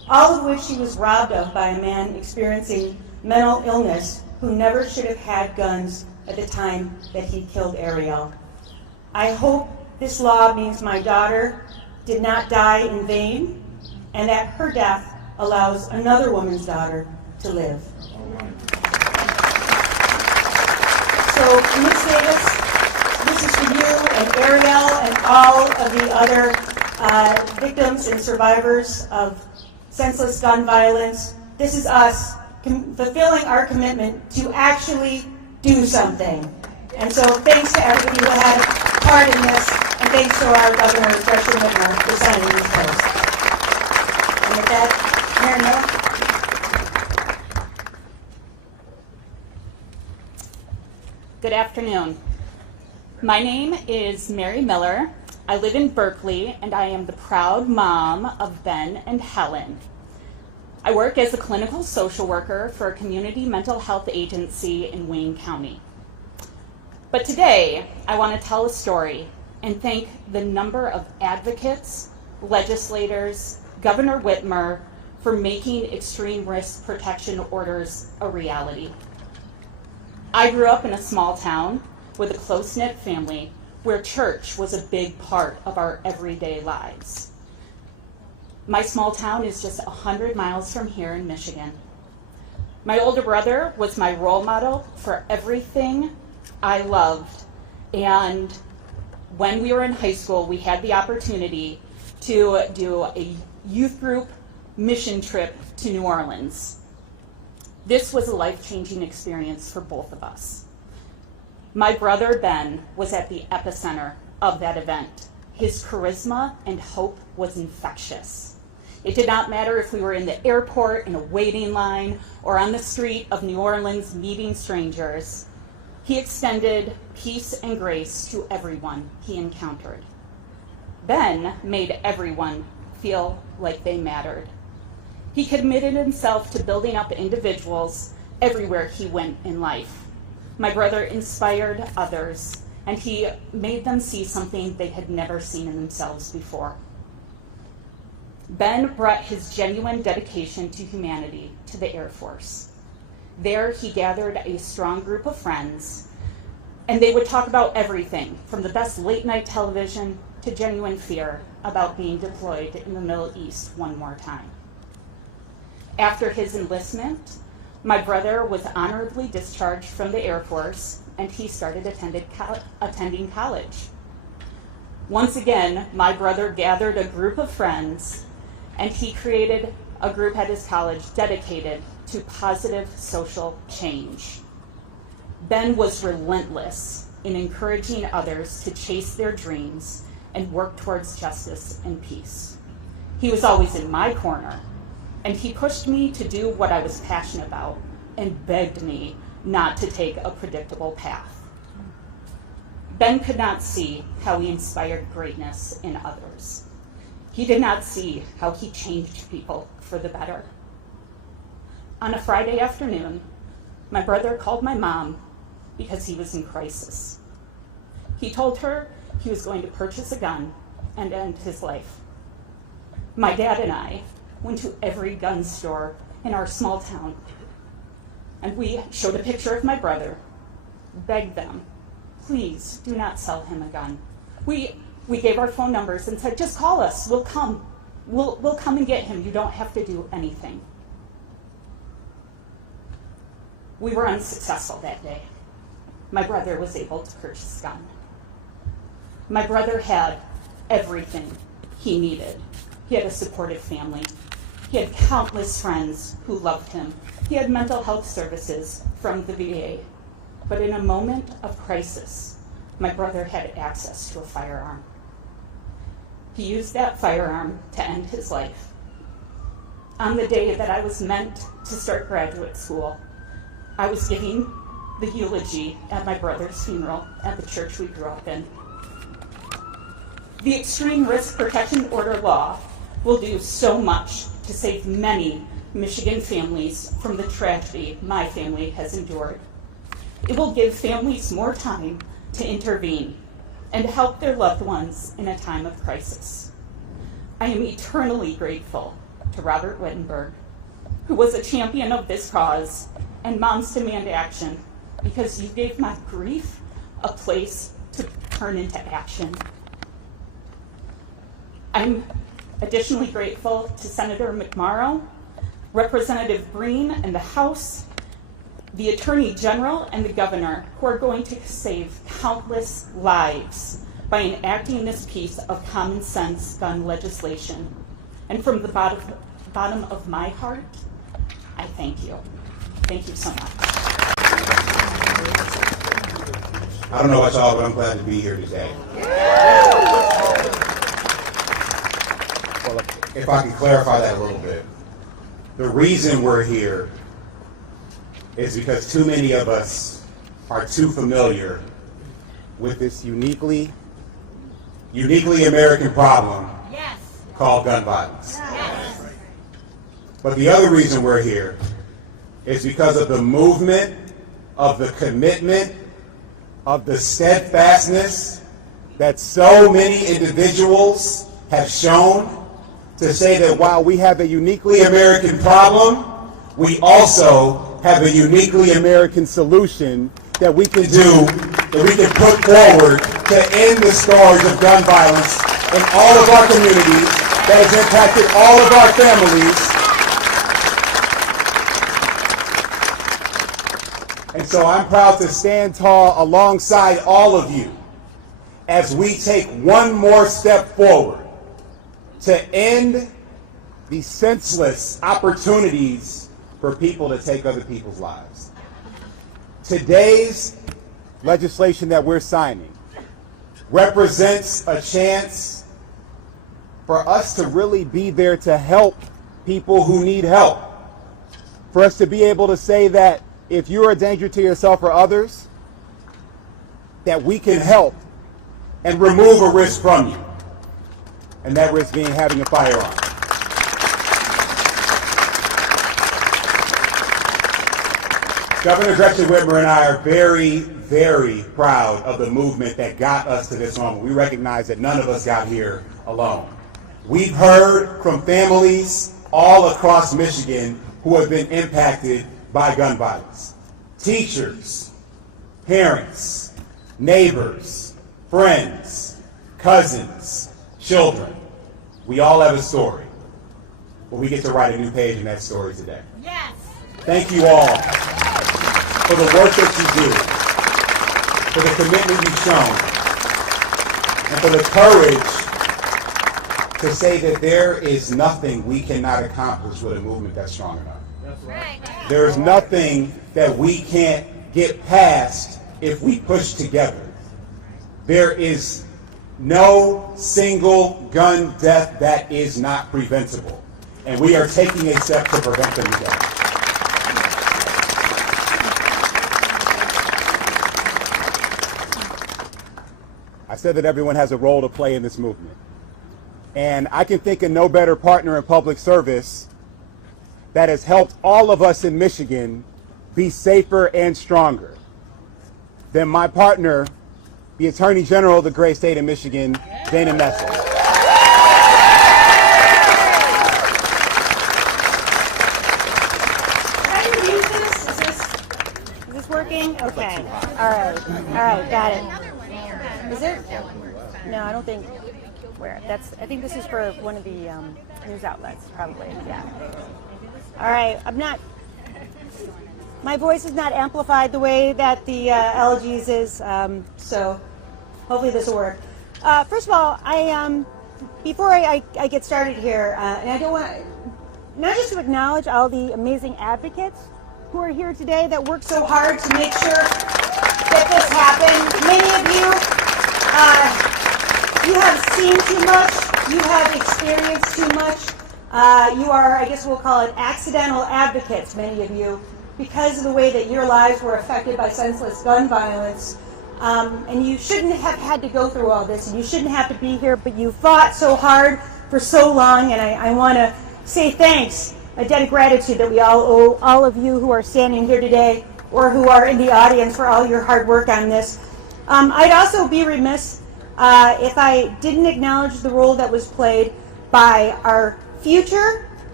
all of which he was robbed of by a man experiencing mental illness who never should have had guns at the time that he killed Ariel. I hope this law means my daughter did not die in vain, and that her death allows another woman's daughter to live. So, Ms. Davis, this is for you and Ariel and all of the other victims and survivors of senseless gun violence. This is us fulfilling our commitment to actually do something. And so thanks to everybody who had part in this, and thanks to our Governor, Gretchen Whitmer, for signing this post. And with that, Mayor Miller. Good afternoon. My name is Mary Miller. I live in Berkeley, and I am the proud mom of Ben and Helen. I work as a clinical social worker for a community mental health agency in Wayne County. But today, I want to tell a story and thank the number of advocates, legislators, Governor Whitmer, for making extreme risk protection orders a reality. I grew up in a small town with a close-knit family where church was a big part of our everyday lives. My small town is just 100 miles from here in Michigan. My older brother was my role model for everything I loved, and when we were in high school, we had the opportunity to do a youth group mission trip to New Orleans. This was a life-changing experience for both of us. My brother Ben was at the epicenter of that event. His charisma and hope was infectious. It did not matter if we were in the airport, in a waiting line, or on the street of New Orleans meeting strangers. He extended peace and grace to everyone he encountered. Ben made everyone feel like they mattered. He committed himself to building up individuals everywhere he went in life. My brother inspired others, and he made them see something they had never seen in themselves before. Ben brought his genuine dedication to humanity to the Air Force. There, he gathered a strong group of friends, and they would talk about everything, from the best late-night television to genuine fear about being deployed in the Middle East one more time. After his enlistment, my brother was honorably discharged from the Air Force, and he started attending college. Once again, my brother gathered a group of friends, and he created a group at his college dedicated to positive social change. Ben was relentless in encouraging others to chase their dreams and work towards justice and peace. He was always in my corner, and he pushed me to do what I was passionate about and begged me not to take a predictable path. Ben could not see how he inspired greatness in others. He did not see how he changed people for the better. On a Friday afternoon, my brother called my mom because he was in crisis. He told her he was going to purchase a gun and end his life. My dad and I went to every gun store in our small town, and we showed a picture of my brother, begged them, please do not sell him a gun. We gave our phone numbers and said, just call us, we'll come. We'll come and get him, you don't have to do anything. We were unsuccessful that day. My brother was able to purchase a gun. My brother had everything he needed. He had a supportive family. He had countless friends who loved him. He had mental health services from the VA. But in a moment of crisis, my brother had access to a firearm. He used that firearm to end his life. On the day that I was meant to start graduate school, I was giving the eulogy at my brother's funeral at the church we grew up in. The Extreme Risk Protection Order law will do so much to save many Michigan families from the tragedy my family has endured. It will give families more time to intervene and help their loved ones in a time of crisis. I am eternally grateful to Robert Wittenberg, who was a champion of this cause, and Moms Demand Action, because you gave my grief a place to turn into action. I'm additionally grateful to Senator McMorrow, Representative Breen and the House, the Attorney General and the Governor, who are going to save countless lives by enacting this piece of common sense gun legislation. And from the bottom of my heart, I thank you. Thank you so much. I don't know about y'all, but I'm glad to be here today. Well, if I can clarify that a little bit. The reason we're here is because too many of us are too familiar with this uniquely American problem called gun violence. But the other reason we're here is because of the movement, of the commitment, of the steadfastness that so many individuals have shown to say that while we have a uniquely American problem, we also have a uniquely American solution that we can do, that we can put forward to end the scourge of gun violence in all of our communities, that has impacted all of our families. And so I'm proud to stand tall alongside all of you as we take one more step forward to end these senseless opportunities for people to take other people's lives. Today's legislation that we're signing represents a chance for us to really be there to help people who need help. For us to be able to say that if you're a danger to yourself or others, that we can help and remove a risk from you. And that risk being having a firearm. Governor Gretchen Whitmer and I are very, very proud of the movement that got us to this moment. We recognize that none of us got here alone. We've heard from families all across Michigan who have been impacted by gun violence. Teachers, parents, neighbors, friends, cousins, children. We all have a story, but we get to write a new page in that story today. Yes. Thank you all for the work that you do, for the commitment you've shown, and for the courage to say that there is nothing we cannot accomplish with a movement that's strong enough. That's right. There is nothing that we can't get past if we push together. There is no single gun death that is not preventable. And we are taking a step to prevent them together. I said that everyone has a role to play in this movement. And I can think of no better partner in public service that has helped all of us in Michigan be safer and stronger than my partner, the Attorney General of the great state of Michigan, Dana Nessel. Can I use this? Is this working? Okay. All right, got it. Is it? No, I don't think. Where? I think this is for one of the news outlets, probably. Yeah. All right. My voice is not amplified the way that the LG's is, so hopefully this will work. First of all, before I get started here, and I don't want not just to acknowledge all the amazing advocates who are here today that work so hard to make sure that this happens. Many of you have seen too much, you have experienced too much. You are, I guess we'll call it accidental advocates, many of you, because of the way that your lives were affected by senseless gun violence. And you shouldn't have had to go through all this, and you shouldn't have to be here, but you fought so hard for so long, and I want to say thanks, a debt of gratitude that we all owe all of you who are standing here today or who are in the audience for all your hard work on this. I'd also be remiss if I didn't acknowledge the role that was played by our future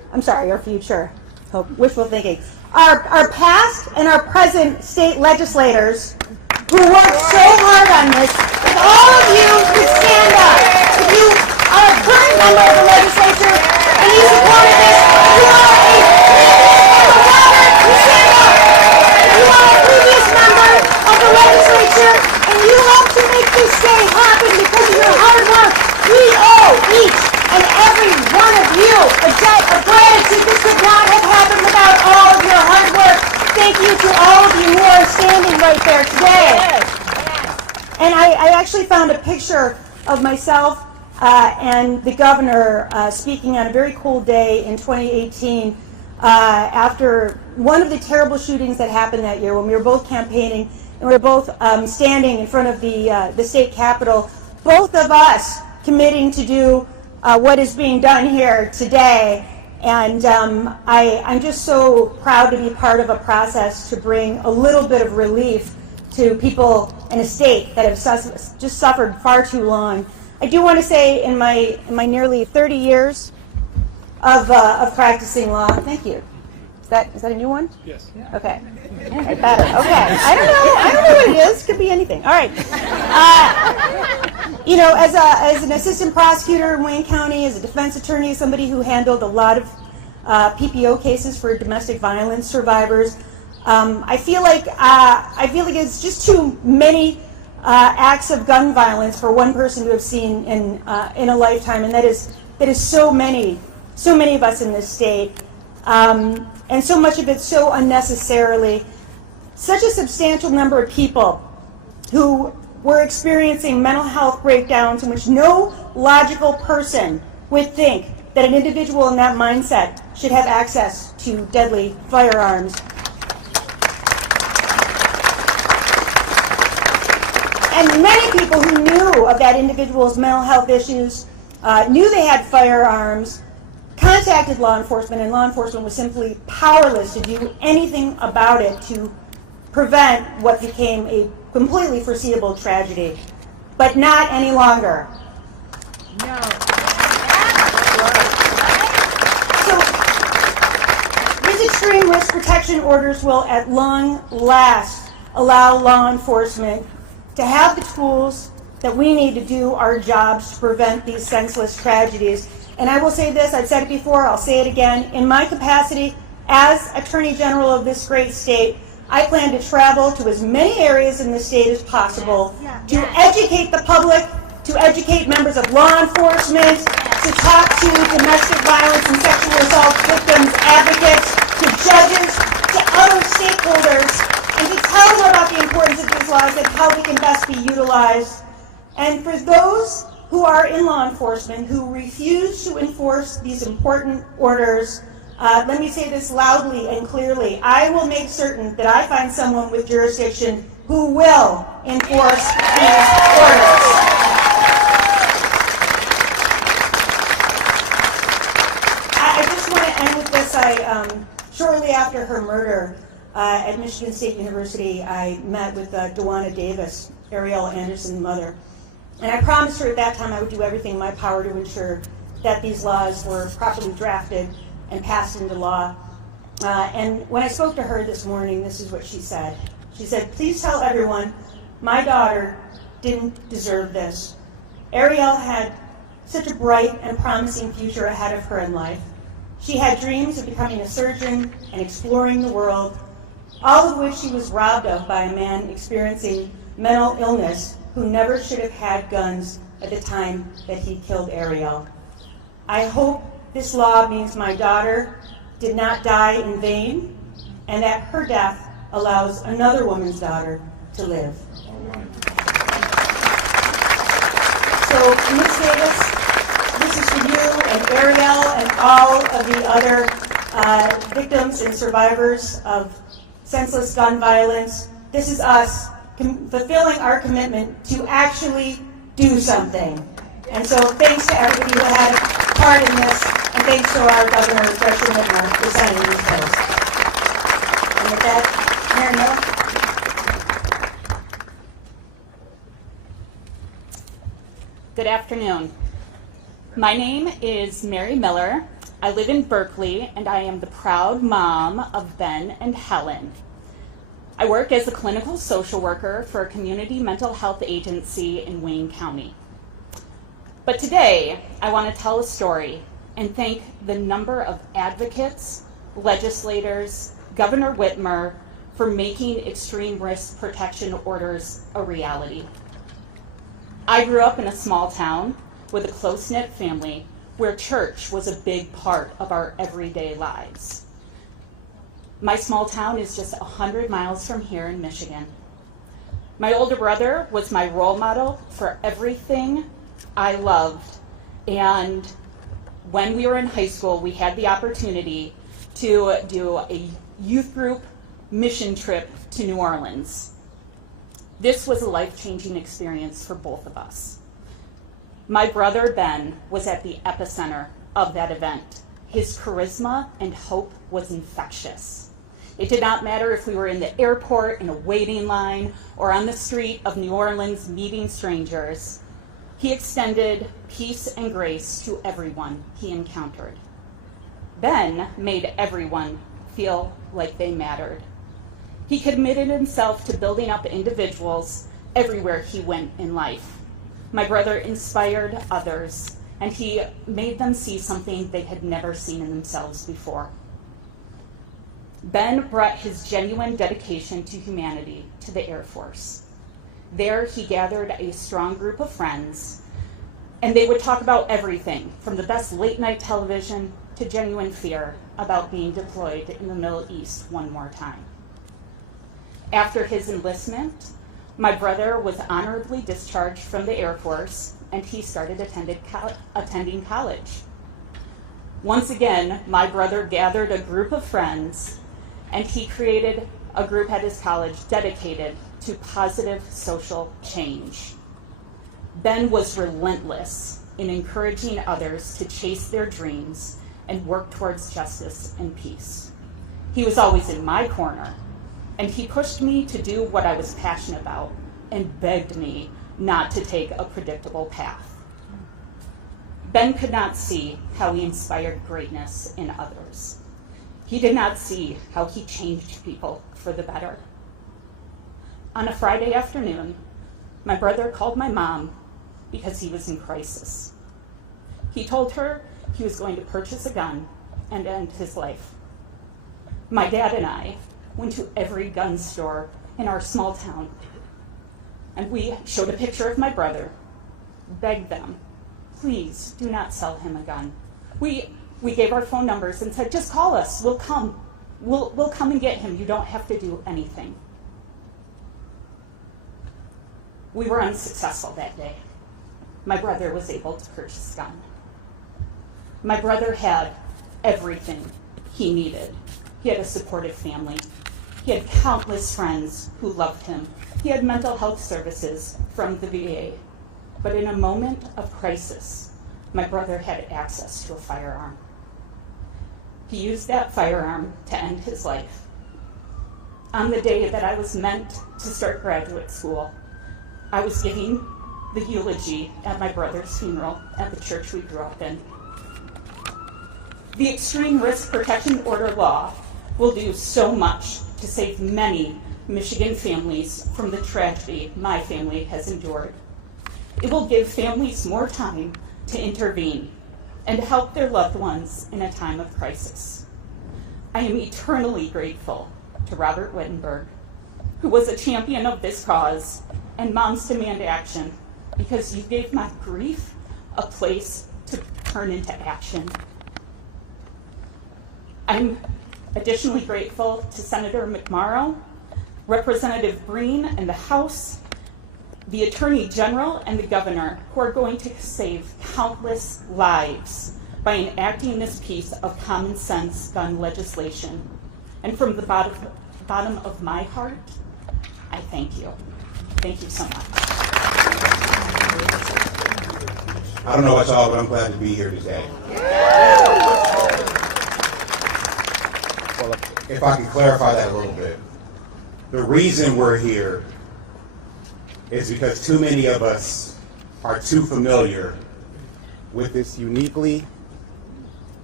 wishful thinking. Our past and our present state legislators who worked so hard on this, if all of you could stand up, if you are a current member of the legislature and you supported this, if you are a previous member of the legislature and you helped to make this day happen because of your hard work, we owe each and every one of you a debt of gratitude. This could not have happened without all of your hard work. Thank you to all of you who are standing right there today. And I actually found a picture of myself and the governor speaking on a very cold day in 2018 after one of the terrible shootings that happened that year when we were both campaigning and we were both standing in front of the state capitol, both of us committing to do what is being done here today. And I'm just so proud to be part of a process to bring a little bit of relief to people in a state that have just suffered far too long. I do want to say in my nearly 30 years of practicing law, thank you. Is that a new one? Yes. Okay. I better. Okay. I don't know what it is. Could be anything. All right. As an assistant prosecutor in Wayne County, as a defense attorney, somebody who handled a lot of PPO cases for domestic violence survivors, I feel like it's just too many acts of gun violence for one person to have seen in a lifetime, and that is so many of us in this state. And so much of it so unnecessarily. Such a substantial number of people who were experiencing mental health breakdowns in which no logical person would think that an individual in that mindset should have access to deadly firearms. And many people who knew of that individual's mental health issues, knew they had firearms, contacted law enforcement, and law enforcement was simply powerless to do anything about it to prevent what became a completely foreseeable tragedy. But not any longer. No. So, these extreme risk protection orders will at long last allow law enforcement to have the tools that we need to do our jobs to prevent these senseless tragedies. And I will say this, I've said it before, I'll say it again. In my capacity as Attorney General of this great state, I plan to travel to as many areas in the state as possible to educate the public, to educate members of law enforcement, to talk to domestic violence and sexual assault victims advocates, to judges, to other stakeholders, and to tell them about the importance of these laws and how they can best be utilized. And for those who are in law enforcement who refuse to enforce these important orders, let me say this loudly and clearly. I will make certain that I find someone with jurisdiction who will enforce these orders. I just want to end with this. Shortly after her murder at Michigan State University, I met with Dawana Davis, Ariel Anderson's mother. And I promised her at that time I would do everything in my power to ensure that these laws were properly drafted and passed into law. And when I spoke to her this morning, this is what she said. She said, "Please tell everyone, my daughter didn't deserve this. Ariel had such a bright and promising future ahead of her in life. She had dreams of becoming a surgeon and exploring the world, all of which she was robbed of by a man experiencing mental illness who never should have had guns at the time that he killed Ariel. I hope this law means my daughter did not die in vain, and that her death allows another woman's daughter to live." So, Ms. Davis, this is for you and Ariel and all of the other victims and survivors of senseless gun violence. This is us fulfilling our commitment to actually do something. And so thanks to everybody who had part in this, and thanks to our Governor, Gretchen Whitmer, for signing this bills. And with that, Mayor Miller. Good afternoon. My name is Mary Miller. I live in Berkeley, and I am the proud mom of Ben and Helen. I work as a clinical social worker for a community mental health agency in Wayne County. But today, I want to tell a story and thank the number of advocates, legislators, Governor Whitmer, for making extreme risk protection orders a reality. I grew up in a small town with a close-knit family where church was a big part of our everyday lives. My small town is just 100 miles from here in Michigan. My older brother was my role model for everything I loved, and when we were in high school, we had the opportunity to do a youth group mission trip to New Orleans. This was a life-changing experience for both of us. My brother Ben was at the epicenter of that event. His charisma and hope was infectious. It did not matter if we were in the airport, in a waiting line, or on the street of New Orleans meeting strangers. He extended peace and grace to everyone he encountered. Ben made everyone feel like they mattered. He committed himself to building up individuals everywhere he went in life. My brother inspired others, and he made them see something they had never seen in themselves before. Ben brought his genuine dedication to humanity to the Air Force. There, he gathered a strong group of friends, and they would talk about everything, from the best late-night television to genuine fear about being deployed in the Middle East one more time. After his enlistment, my brother was honorably discharged from the Air Force, and he started attending college. Once again, my brother gathered a group of friends, and he created a group at his college dedicated to positive social change. Ben was relentless in encouraging others to chase their dreams and work towards justice and peace. He was always in my corner, and he pushed me to do what I was passionate about and begged me not to take a predictable path. Ben could not see how he inspired greatness in others. He did not see how he changed people for the better. On a Friday afternoon, my brother called my mom because he was in crisis. He told her he was going to purchase a gun and end his life. My dad and I went to every gun store in our small town, and we showed a picture of my brother, begged them, please do not sell him a gun. We gave our phone numbers and said, just call us, we'll come. We'll come and get him, you don't have to do anything. We were unsuccessful that day. My brother was able to purchase a gun. My brother had everything he needed. He had a supportive family. He had countless friends who loved him. He had mental health services from the VA. But in a moment of crisis, my brother had access to a firearm. He used that firearm to end his life. On the day that I was meant to start graduate school, I was giving the eulogy at my brother's funeral at the church we grew up in. The Extreme Risk Protection Order law will do so much to save many Michigan families from the tragedy my family has endured. It will give families more time to intervene and help their loved ones in a time of crisis. I am eternally grateful to Robert Wittenberg, who was a champion of this cause, and Moms Demand Action, because you gave my grief a place to turn into action. I'm additionally grateful to Senator McMorrow, Representative Breen and the House, the Attorney General and the Governor, who are going to save countless lives by enacting this piece of common sense gun legislation. And from the bottom of my heart, I thank you. Thank you so much. I don't know about y'all, but I'm glad to be here today. Well, if I can clarify that a little bit. The reason we're here is because too many of us are too familiar with this uniquely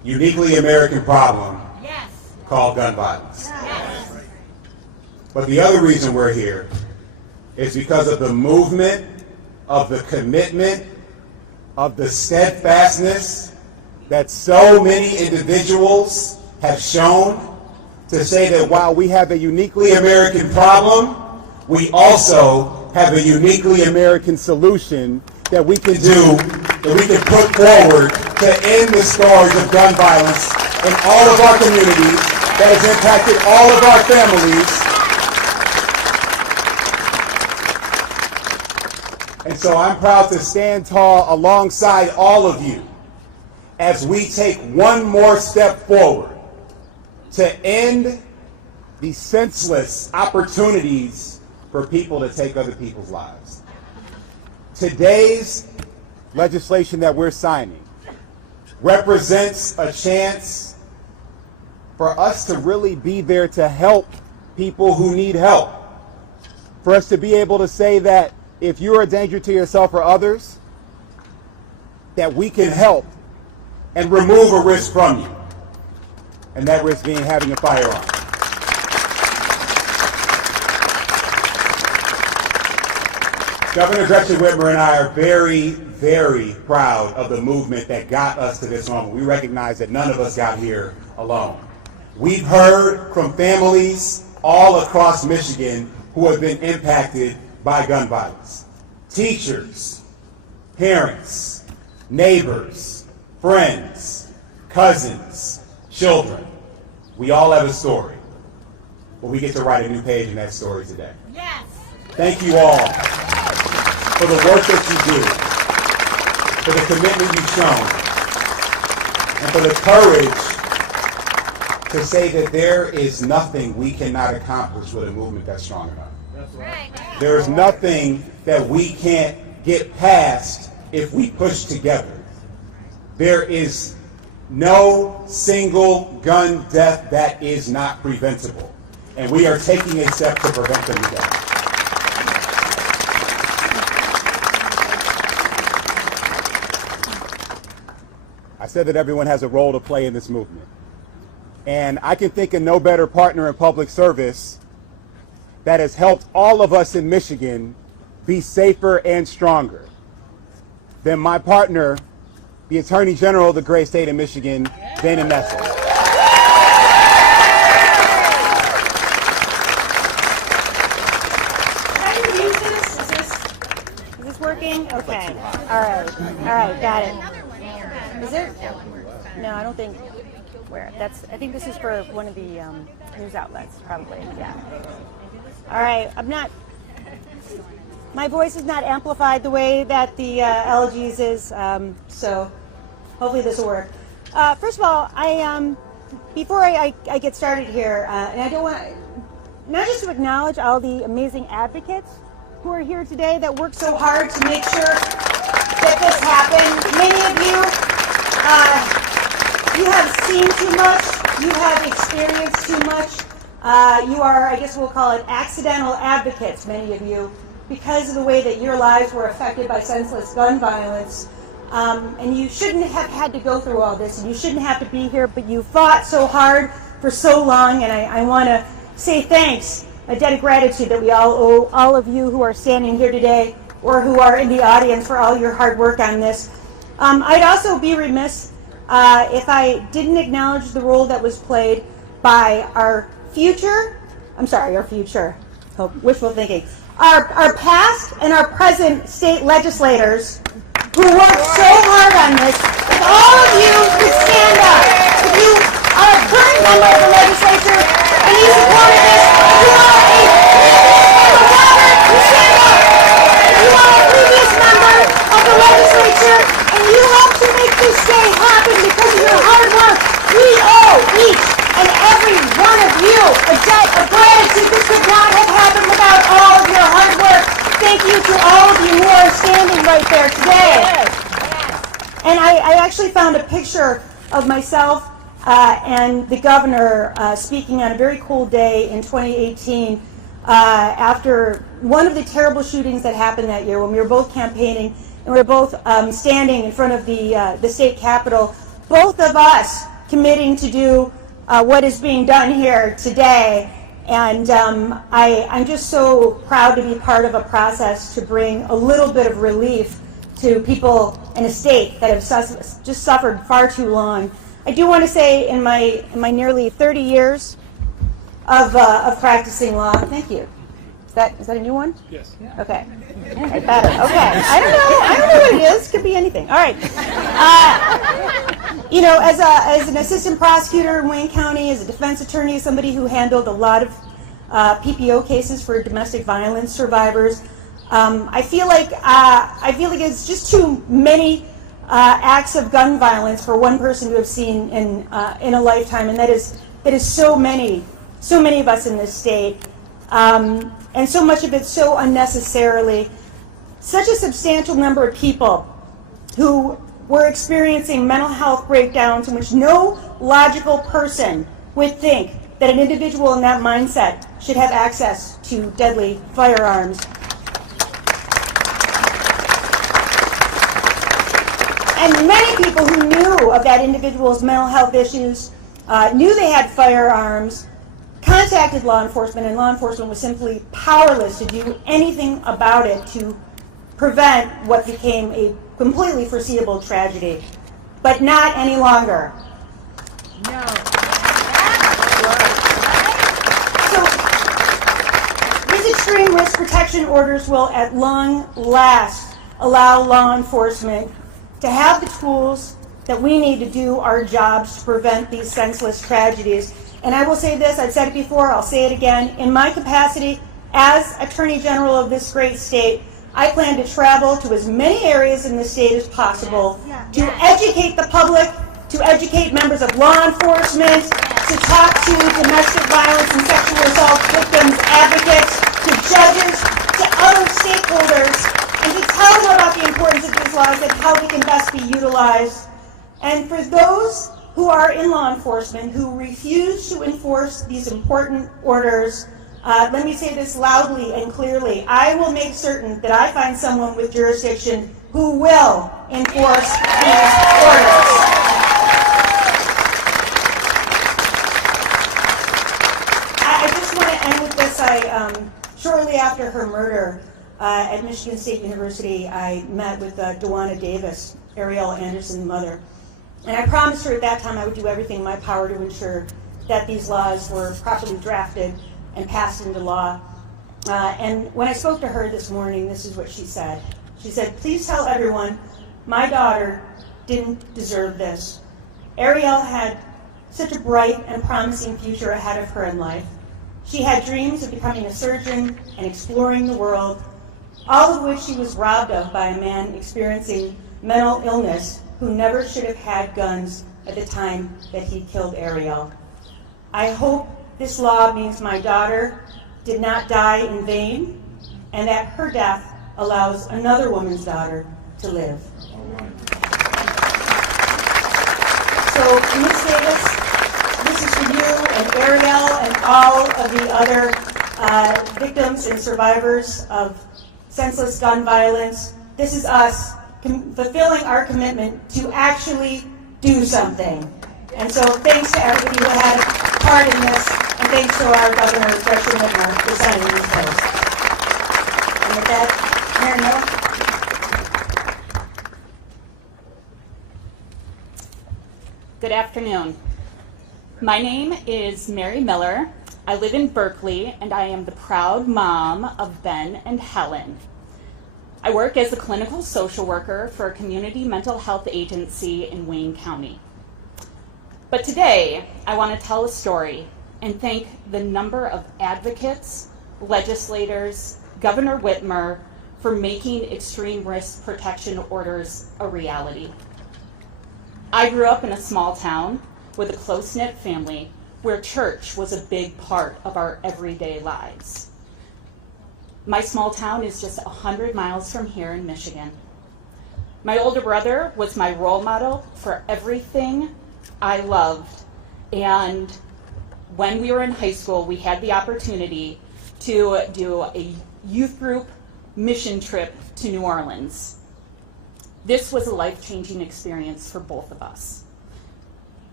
uniquely American problem called gun violence. But the other reason we're here is because of the movement, of the commitment, of the steadfastness that so many individuals have shown to say that while we have a uniquely American problem, we also have a uniquely American solution that we can do, that we can put forward to end the scourge of gun violence in all of our communities that has impacted all of our families. And so I'm proud to stand tall alongside all of you as we take one more step forward to end the senseless opportunities for people to take other people's lives. Today's legislation that we're signing represents a chance for us to really be there to help people who need help. For us to be able to say that if you're a danger to yourself or others, that we can help and remove a risk from you. And that risk being having a firearm. Governor Gretchen Whitmer and I are very, very proud of the movement that got us to this moment. We recognize that none of us got here alone. We've heard from families all across Michigan who have been impacted by gun violence. Teachers, parents, neighbors, friends, cousins, children. We all have a story, but we get to write a new page in that story today. Yes. Thank you all for the work that you do, for the commitment you've shown, and for the courage to say that there is nothing we cannot accomplish with a movement that's strong enough. That's right. There is nothing that we can't get past if we push together. There is no single gun death that is not preventable. And we are taking a step to prevent them today. I said that everyone has a role to play in this movement. And I can think of no better partner in public service that has helped all of us in Michigan be safer and stronger than my partner, the Attorney General of the great state of Michigan, Dana Nessel. Is this working? Okay. All right, got it. Is it? No, I don't think. Where? I think this is for one of the news outlets, probably. Yeah. All right. My voice is not amplified the way that the LG's is, so hopefully this will work. First of all, before I get started here, and I don't want not just to acknowledge all the amazing advocates who are here today that work so hard to make sure that this happened. Many of you, you have seen too much, you have experienced too much. You are, I guess we'll call it accidental advocates, many of you, because of the way that your lives were affected by senseless gun violence. And you shouldn't have had to go through all this, and you shouldn't have to be here, but you fought so hard for so long, and I want to say thanks, a debt of gratitude that we all owe all of you who are standing here today or who are in the audience for all your hard work on this. I'd also be remiss if I didn't acknowledge the role that was played by our future, wishful thinking, our past and our present state legislators who worked so hard on this. If all of you could stand up, if you are a current member of the legislature and you supported this, you are a stand up. If you are a previous member of the legislature and you helped to make this day happen because of your hard work, we owe each and every one of you a debt of gratitude. This could not have happened without all of your hard work. Thank you to all of you who are standing right there today. And I actually found a picture of myself and the governor speaking on a very cold day in 2018 after one of the terrible shootings that happened that year when we were both campaigning and we were both standing in front of the state capitol. Both of us committing to do what is being done here today. And I'm just so proud to be part of a process to bring a little bit of relief to people in a state that have just suffered far too long. I do want to say in my nearly 30 years of practicing law, thank you. Is that a new one? Yes. Okay. All right, better. Okay. I don't know what it is. Could be anything. All right. You know, as an assistant prosecutor in Wayne County, as a defense attorney, somebody who handled a lot of PPO cases for domestic violence survivors, I feel like it's just too many acts of gun violence for one person to have seen in a lifetime, and that is so many of us in this state, and so much of it so unnecessarily. Such a substantial number of people who were experiencing mental health breakdowns in which no logical person would think that an individual in that mindset should have access to deadly firearms. And many people who knew of that individual's mental health issues, knew they had firearms, contacted law enforcement, and law enforcement was simply powerless to do anything about it to prevent what became a completely foreseeable tragedy. But not any longer. No. So these extreme risk protection orders will at long last allow law enforcement to have the tools that we need to do our jobs to prevent these senseless tragedies. And I will say this, I've said it before, I'll say it again, in my capacity as Attorney General of this great state, I plan to travel to as many areas in the state as possible to educate the public, to educate members of law enforcement, to talk to domestic violence and sexual assault victims advocates, to judges, to other stakeholders, and to tell them about the importance of these laws and how they can best be utilized. And for those who are in law enforcement who refuse to enforce these important orders, let me say this loudly and clearly. I will make certain that I find someone with jurisdiction who will enforce these orders. I just want to end with this. Shortly after her murder at Michigan State University, I met with Dawana Davis, Ariel Anderson's mother. And I promised her at that time I would do everything in my power to ensure that these laws were properly drafted and passed into law. And when I spoke to her this morning, this is what she said. She said, "Please tell everyone, my daughter didn't deserve this. Ariel had such a bright and promising future ahead of her in life. She had dreams of becoming a surgeon and exploring the world, all of which she was robbed of by a man experiencing mental illness who never should have had guns at the time that he killed Ariel. I hope this law means my daughter did not die in vain, and that her death allows another woman's daughter to live." So, Ms. Davis, this is for you and Ariel and all of the other victims and survivors of senseless gun violence. This is us fulfilling our commitment to actually do something. And so thanks to everybody who had a part in this, and thanks to our Governor, Gretchen Whitmer, for signing these bills. And with that, Mayor Miller. Good afternoon. My name is Mary Miller. I live in Berkeley, and I am the proud mom of Ben and Helen. I work as a clinical social worker for a community mental health agency in Wayne County. But today, I want to tell a story and thank the number of advocates, legislators, Governor Whitmer, for making extreme risk protection orders a reality. I grew up in a small town with a close-knit family where church was a big part of our everyday lives. My small town is just 100 miles from here in Michigan. My older brother was my role model for everything I loved, and when we were in high school, we had the opportunity to do a youth group mission trip to New Orleans. This was a life-changing experience for both of us.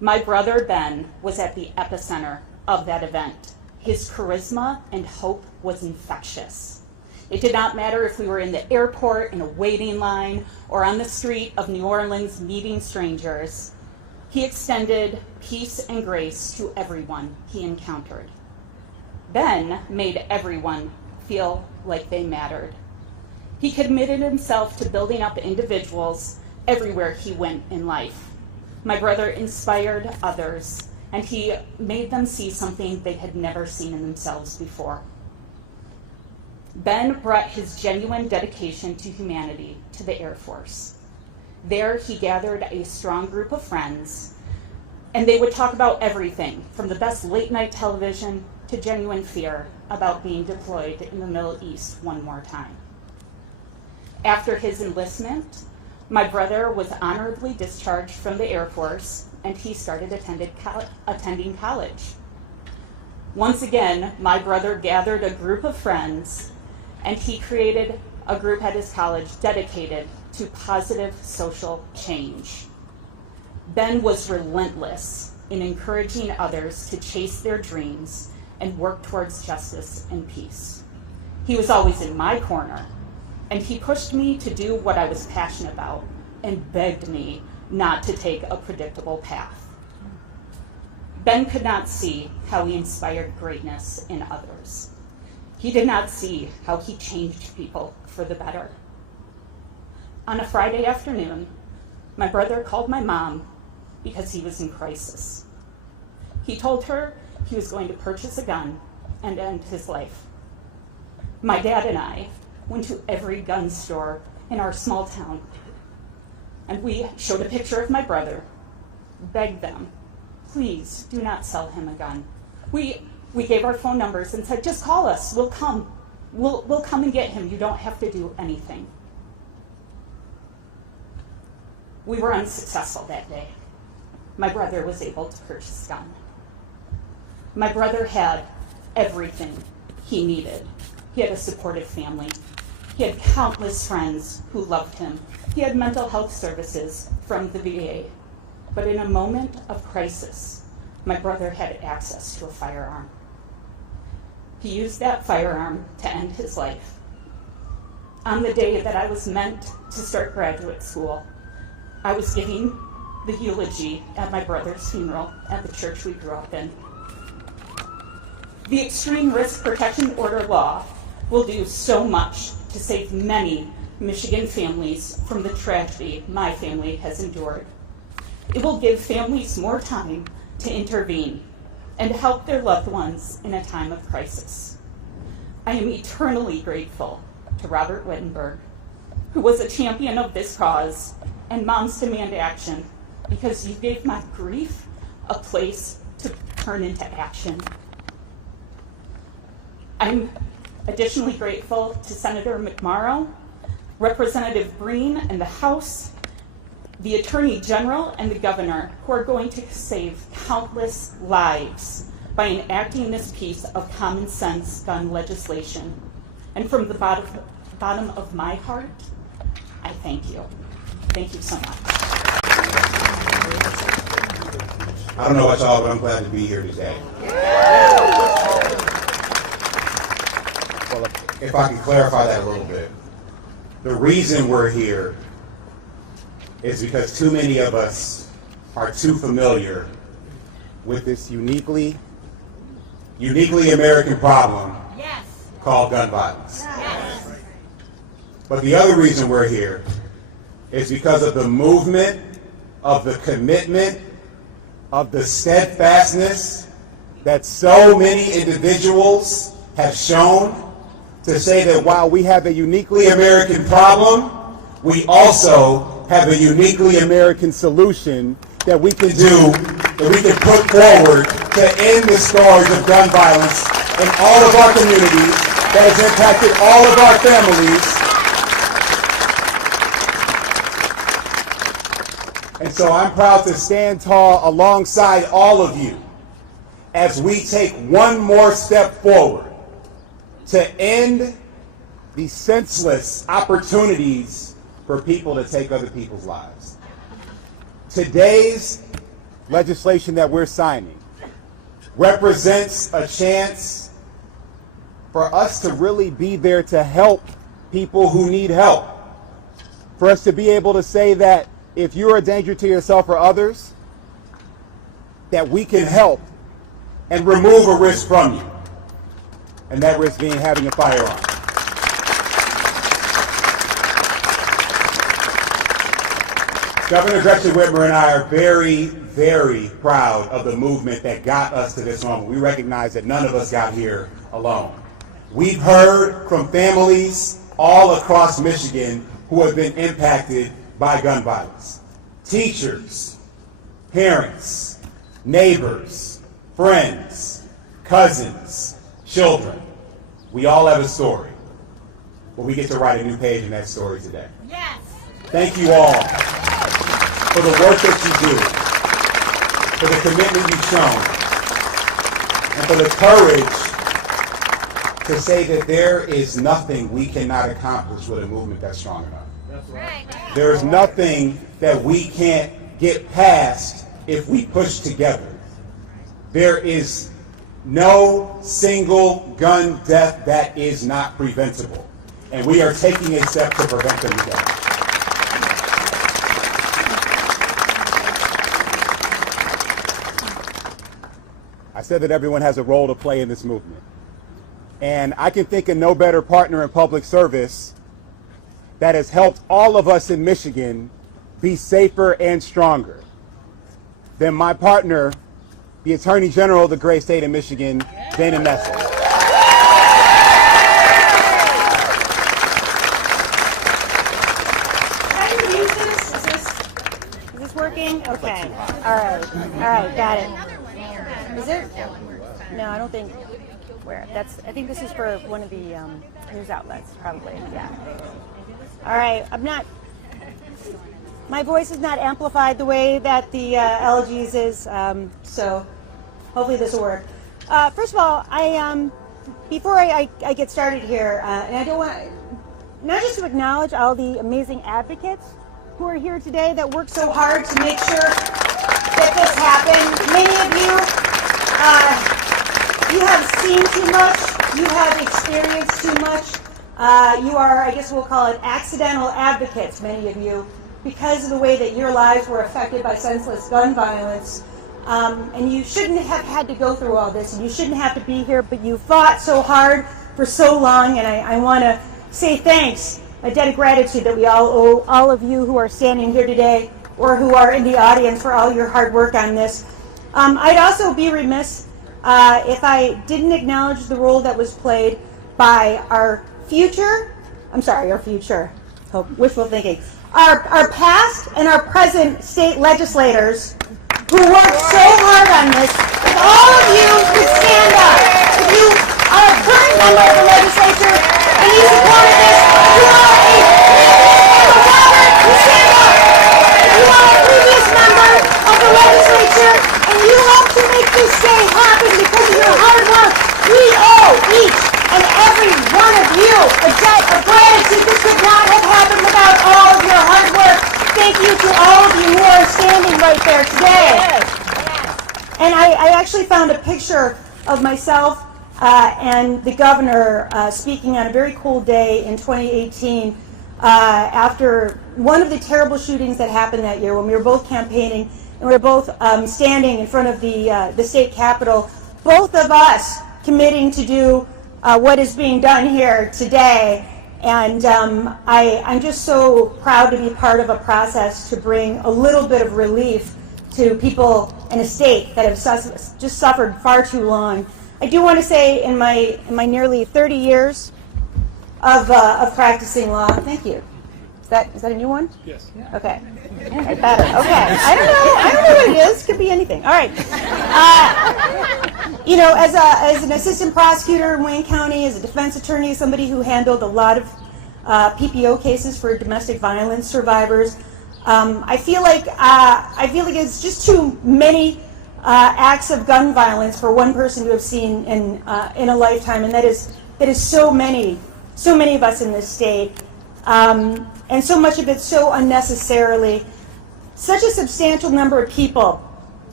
My brother Ben was at the epicenter of that event. His charisma and hope was infectious. It did not matter if we were in the airport, in a waiting line, or on the street of New Orleans meeting strangers. He extended peace and grace to everyone he encountered. Ben made everyone feel like they mattered. He committed himself to building up individuals everywhere he went in life. My brother inspired others, and he made them see something they had never seen in themselves before. Ben brought his genuine dedication to humanity to the Air Force. There, he gathered a strong group of friends, and they would talk about everything, from the best late-night television to genuine fear about being deployed in the Middle East one more time. After his enlistment, my brother was honorably discharged from the Air Force, and he started attending college. Once again, my brother gathered a group of friends, and he created a group at his college dedicated to positive social change. Ben was relentless in encouraging others to chase their dreams and work towards justice and peace. He was always in my corner, and he pushed me to do what I was passionate about and begged me not to take a predictable path. Ben could not see how he inspired greatness in others. He did not see how he changed people for the better. On a Friday afternoon, my brother called my mom because he was in crisis. He told her he was going to purchase a gun and end his life. My dad and I went to every gun store in our small town, and we showed a picture of my brother, begged them, please do not sell him a gun. We gave our phone numbers and said, just call us, we'll come. We'll come and get him, you don't have to do anything. We were unsuccessful that day. My brother was able to purchase a gun. My brother had everything he needed. He had a supportive family. He had countless friends who loved him. He had mental health services from the VA. But in a moment of crisis, my brother had access to a firearm. He used that firearm to end his life. On the day that I was meant to start graduate school, I was giving the eulogy at my brother's funeral at the church we grew up in. The Extreme Risk Protection Order law will do so much to save many Michigan families from the tragedy my family has endured. It will give families more time to intervene and help their loved ones in a time of crisis. I am eternally grateful to Robert Wittenberg, who was a champion of this cause, and Moms Demand Action, because you gave my grief a place to turn into action. I'm additionally grateful to Senator McMorrow, Representative Breen and the House, the Attorney General and the Governor, who are going to save countless lives by enacting this piece of common sense gun legislation. And from the bottom of my heart, I thank you. Thank you so much. I don't know about y'all, but I'm glad to be here today. Well, if I can clarify that a little bit. The reason we're here is because too many of us are too familiar with this uniquely American problem called gun violence. But the other reason we're here is because of the movement, of the commitment, of the steadfastness that so many individuals have shown to say that while we have a uniquely American problem, we also have a uniquely American solution that we can do, that we can put forward to end the scourge of gun violence in all of our communities that has impacted all of our families. And so I'm proud to stand tall alongside all of you as we take one more step forward to end the senseless opportunities for people to take other people's lives. Today's legislation that we're signing represents a chance for us to really be there to help people who need help. For us to be able to say that if you're a danger to yourself or others, that we can help and remove a risk from you. And that risk being having a firearm. Governor Gretchen Whitmer and I are very, very proud of the movement that got us to this moment. We recognize that none of us got here alone. We've heard from families all across Michigan who have been impacted by gun violence. Teachers, parents, neighbors, friends, cousins, children. We all have a story, but we get to write a new page in that story today. Yes. Thank you all for the work that you do, for the commitment you've shown, and for the courage to say that there is nothing we cannot accomplish with a movement that's strong enough. That's right. There's nothing that we can't get past if we push together. There is no single gun death that is not preventable, and we are taking a step to prevent them together. I said that everyone has a role to play in this movement. And I can think of no better partner in public service that has helped all of us in Michigan be safer and stronger than my partner, the Attorney General of the great state of Michigan, Dana Nessel. Can you use this? Is this working? Okay. All right, got it. Is it? No, I don't think. Where? I think this is for one of the news outlets, probably. Yeah. All right. My voice is not amplified the way that the LG's is, so hopefully this will work. First of all, before I get started here, and I don't want not just to acknowledge all the amazing advocates who are here today that work so hard to make sure that this happened. Many of you, you have seen too much, you have experienced too much. You are, I guess we'll call it accidental advocates, many of you, because of the way that your lives were affected by senseless gun violence. And you shouldn't have had to go through all this, and you shouldn't have to be here, but you fought so hard for so long, and I want to say thanks, a debt of gratitude that we all owe all of you who are standing here today or who are in the audience for all your hard work on this. I'd also be remiss if I didn't acknowledge the role that was played by our future, wishful thinking, our past and our present state legislators who worked so hard on this. If all of you could stand up, if you are a current member of the legislature and you supported this, you are a Robert, you stand up. If you are a previous member of the legislature and you helped to make this day happen because of your hard work, we owe each and every one of you a debt of gratitude. This could not have happened without all of your hard work. Thank you to all of you who are standing right there today. And I actually found a picture of myself and the governor speaking on a very cold day in 2018 after one of the terrible shootings that happened that year when we were both campaigning and we were both standing in front of the state capitol, both of us committing to do what is being done here today. And I'm just so proud to be part of a process to bring a little bit of relief to people in a state that have just suffered far too long. I do want to say in my nearly 30 years of practicing law, thank you. Is that a new one? Yes. Okay. Okay, better. Okay. I don't know what it is. Could be anything. All right. As an assistant prosecutor in Wayne County, as a defense attorney, somebody who handled a lot of PPO cases for domestic violence survivors, I feel like it's just too many acts of gun violence for one person to have seen in a lifetime, and that is so many of us in this state. And so much of it so unnecessarily. Such a substantial number of people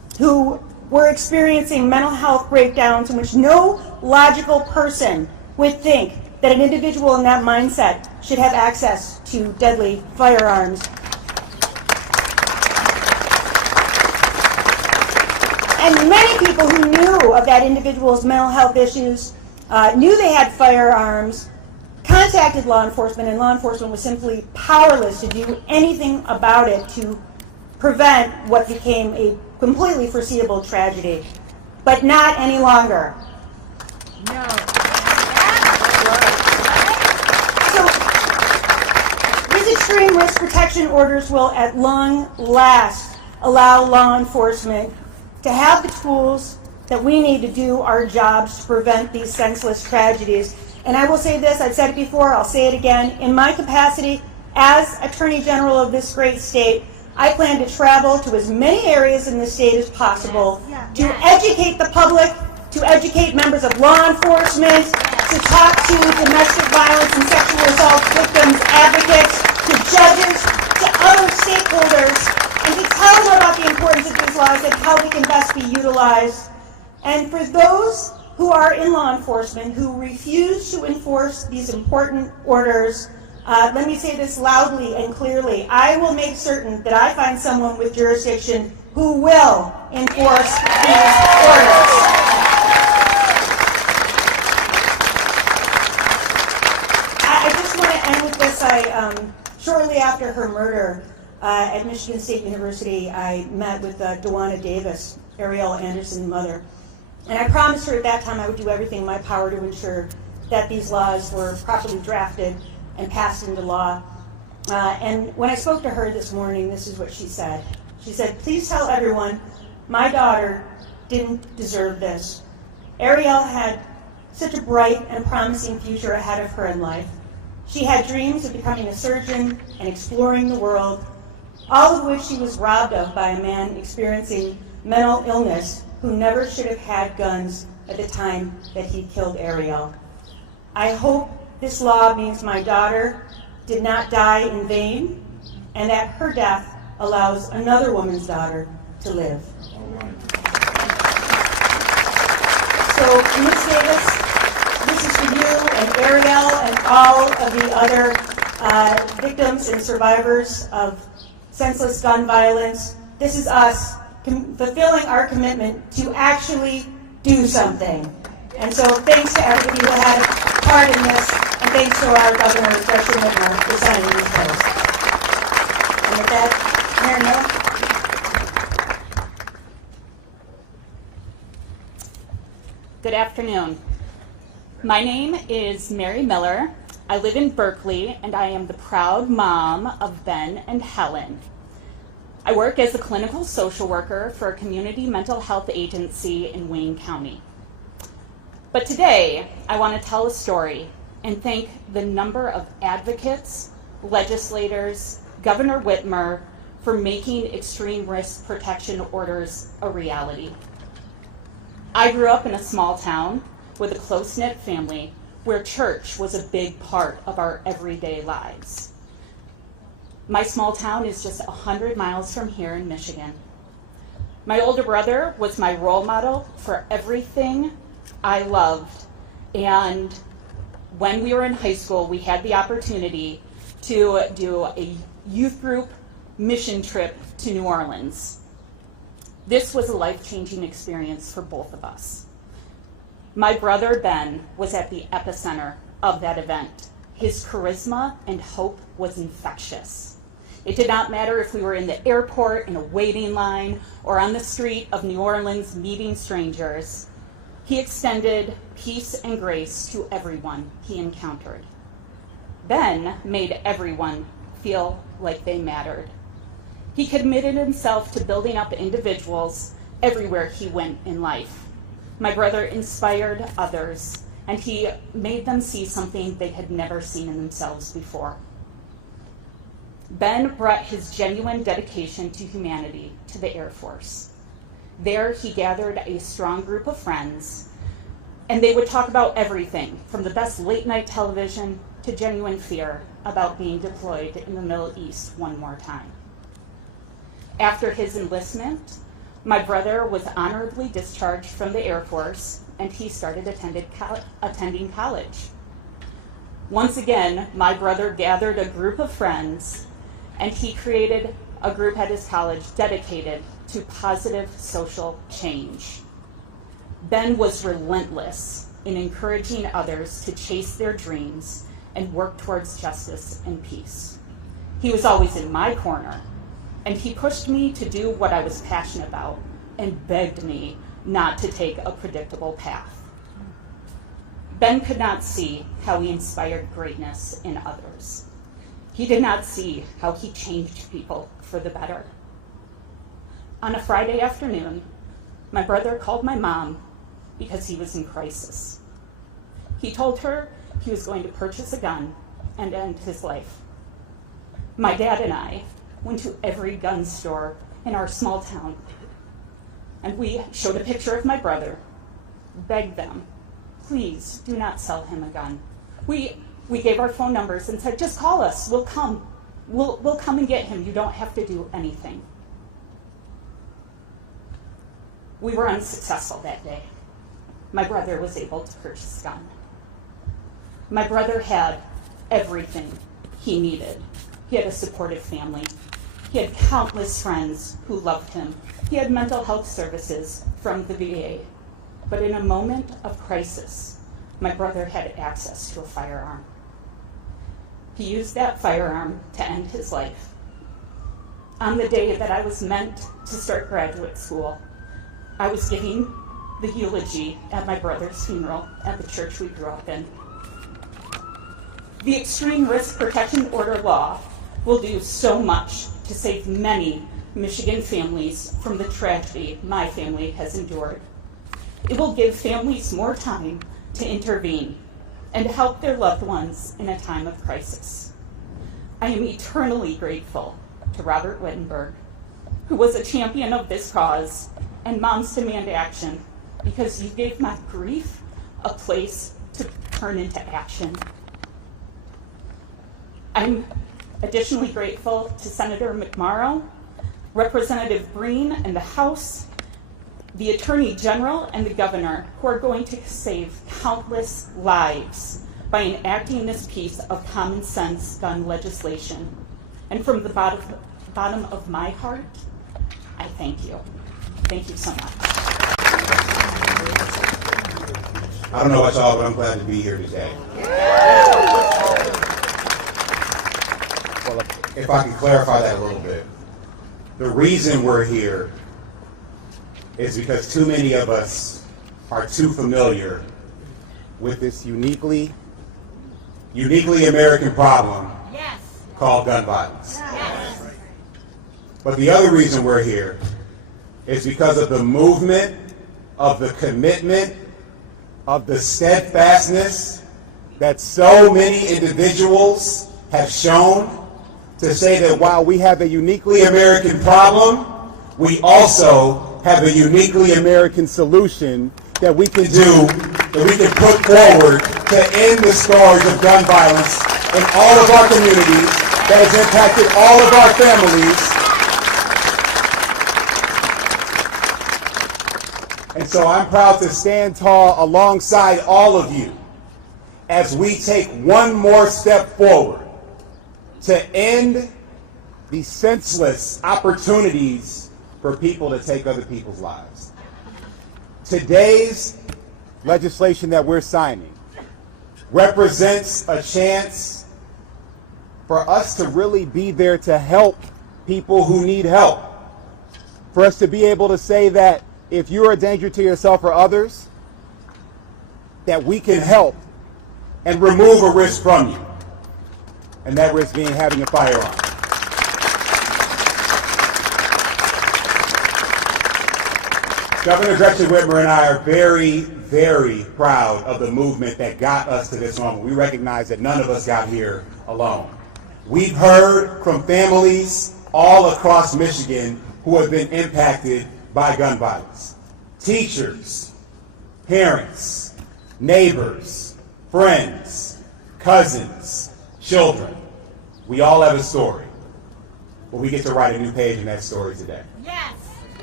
who were experiencing mental health breakdowns in which no logical person would think that an individual in that mindset should have access to deadly firearms. And many people who knew of that individual's mental health issues, knew they had firearms, contacted law enforcement, and law enforcement was simply powerless to do anything about it to prevent what became a completely foreseeable tragedy. But not any longer. No. So, these extreme risk protection orders will at long last allow law enforcement to have the tools that we need to do our jobs to prevent these senseless tragedies. And I will say this, I've said it before, I'll say it again, in my capacity as Attorney General of this great state, I plan to travel to as many areas in the state as possible to educate the public, to educate members of law enforcement, to talk to domestic violence and sexual assault victims, advocates, to judges, to other stakeholders, and to tell them about the importance of these laws and how they can best be utilized. And for those who are in law enforcement who refuse to enforce these important orders, let me say this loudly and clearly. I will make certain that I find someone with jurisdiction who will enforce these orders. I just want to end with this. Shortly after her murder at Michigan State University, I met with Dawana Davis, Ariel Anderson's mother. And I promised her at that time I would do everything in my power to ensure that these laws were properly drafted and passed into law. And when I spoke to her this morning, this is what she said. She said, "Please tell everyone, my daughter didn't deserve this. Ariel had such a bright and promising future ahead of her in life. She had dreams of becoming a surgeon and exploring the world, all of which she was robbed of by a man experiencing mental illness who never should have had guns at the time that he killed Ariel. I hope this law means my daughter did not die in vain, and that her death allows another woman's daughter to live." So, Ms. Davis, this is for you and Ariel and all of the other victims and survivors of senseless gun violence. This is us fulfilling our commitment to actually do something. And so thanks to everybody who had a part in this, and thanks to our Governor, Gretchen Whitmer, for signing these bills. And with that, Mayor Miller. Good afternoon. My name is Mary Miller. I live in Berkeley, and I am the proud mom of Ben and Helen. I work as a clinical social worker for a community mental health agency in Wayne County. But today, I want to tell a story and thank the number of advocates, legislators, Governor Whitmer, for making extreme risk protection orders a reality. I grew up in a small town with a close-knit family where church was a big part of our everyday lives. My small town is just 100 miles from here in Michigan. My older brother was my role model for everything I loved, and when we were in high school, we had the opportunity to do a youth group mission trip to New Orleans. This was a life-changing experience for both of us. My brother Ben was at the epicenter of that event. His charisma and hope was infectious. It did not matter if we were in the airport, in a waiting line, or on the street of New Orleans meeting strangers. He extended peace and grace to everyone he encountered. Ben made everyone feel like they mattered. He committed himself to building up individuals everywhere he went in life. My brother inspired others, and he made them see something they had never seen in themselves before. Ben brought his genuine dedication to humanity to the Air Force. There, he gathered a strong group of friends, and they would talk about everything from the best late-night television to genuine fear about being deployed in the Middle East one more time. After his enlistment, My brother was honorably discharged from the Air Force, and he started attending college. Once again, my brother gathered a group of friends, and he created a group at his college dedicated to positive social change. Ben was relentless in encouraging others to chase their dreams and work towards justice and peace. He was always in my corner, and he pushed me to do what I was passionate about and begged me not to take a predictable path. Ben could not see how he inspired greatness in others. He did not see how he changed people for the better. On a Friday afternoon, my brother called my mom because he was in crisis. He told her he was going to purchase a gun and end his life. My dad and I went to every gun store in our small town, and we showed a picture of my brother, begged them, please do not sell him a gun. We gave our phone numbers and said, just call us, we'll come. We'll come and get him, you don't have to do anything. We were unsuccessful that day. My brother was able to purchase a gun. My brother had everything he needed. He had a supportive family. He had countless friends who loved him. He had mental health services from the VA. But in a moment of crisis, my brother had access to a firearm. He used that firearm to end his life. On the day that I was meant to start graduate school, I was giving the eulogy at my brother's funeral at the church we grew up in. The Extreme Risk Protection Order law will do so much to save many Michigan families from the tragedy my family has endured. It will give families more time to intervene and help their loved ones in a time of crisis. I am eternally grateful to Robert Wittenberg, who was a champion of this cause, and Moms Demand Action, because you gave my grief a place to turn into action. I'm additionally grateful to Senator McMorrow, Representative Breen and the House, the Attorney General and the Governor, who are going to save countless lives by enacting this piece of common sense gun legislation. And from the bottom of my heart, I thank you. Thank you so much. I don't know about y'all, but I'm glad to be here today. Well, if I can clarify that a little bit. The reason we're here is because too many of us are too familiar with this uniquely American problem called gun violence. Yes. But the other reason we're here is because of the movement, of the commitment, of the steadfastness that so many individuals have shown to say that while we have a uniquely American problem, we also have a uniquely American solution that we can do, that we can put forward to end the scourge of gun violence in all of our communities that has impacted all of our families. And so I'm proud to stand tall alongside all of you as we take one more step forward to end the senseless opportunities for people to take other people's lives. Today's legislation that we're signing represents a chance for us to really be there to help people who need help. For us to be able to say that if you're a danger to yourself or others, that we can help and remove a risk from you. And that risk being having a firearm. Governor Gretchen Whitmer and I are very, very proud of the movement that got us to this moment. We recognize that none of us got here alone. We've heard from families all across Michigan who have been impacted by gun violence. Teachers, parents, neighbors, friends, cousins, children. We all have a story, but we get to write a new page in that story today. Yes.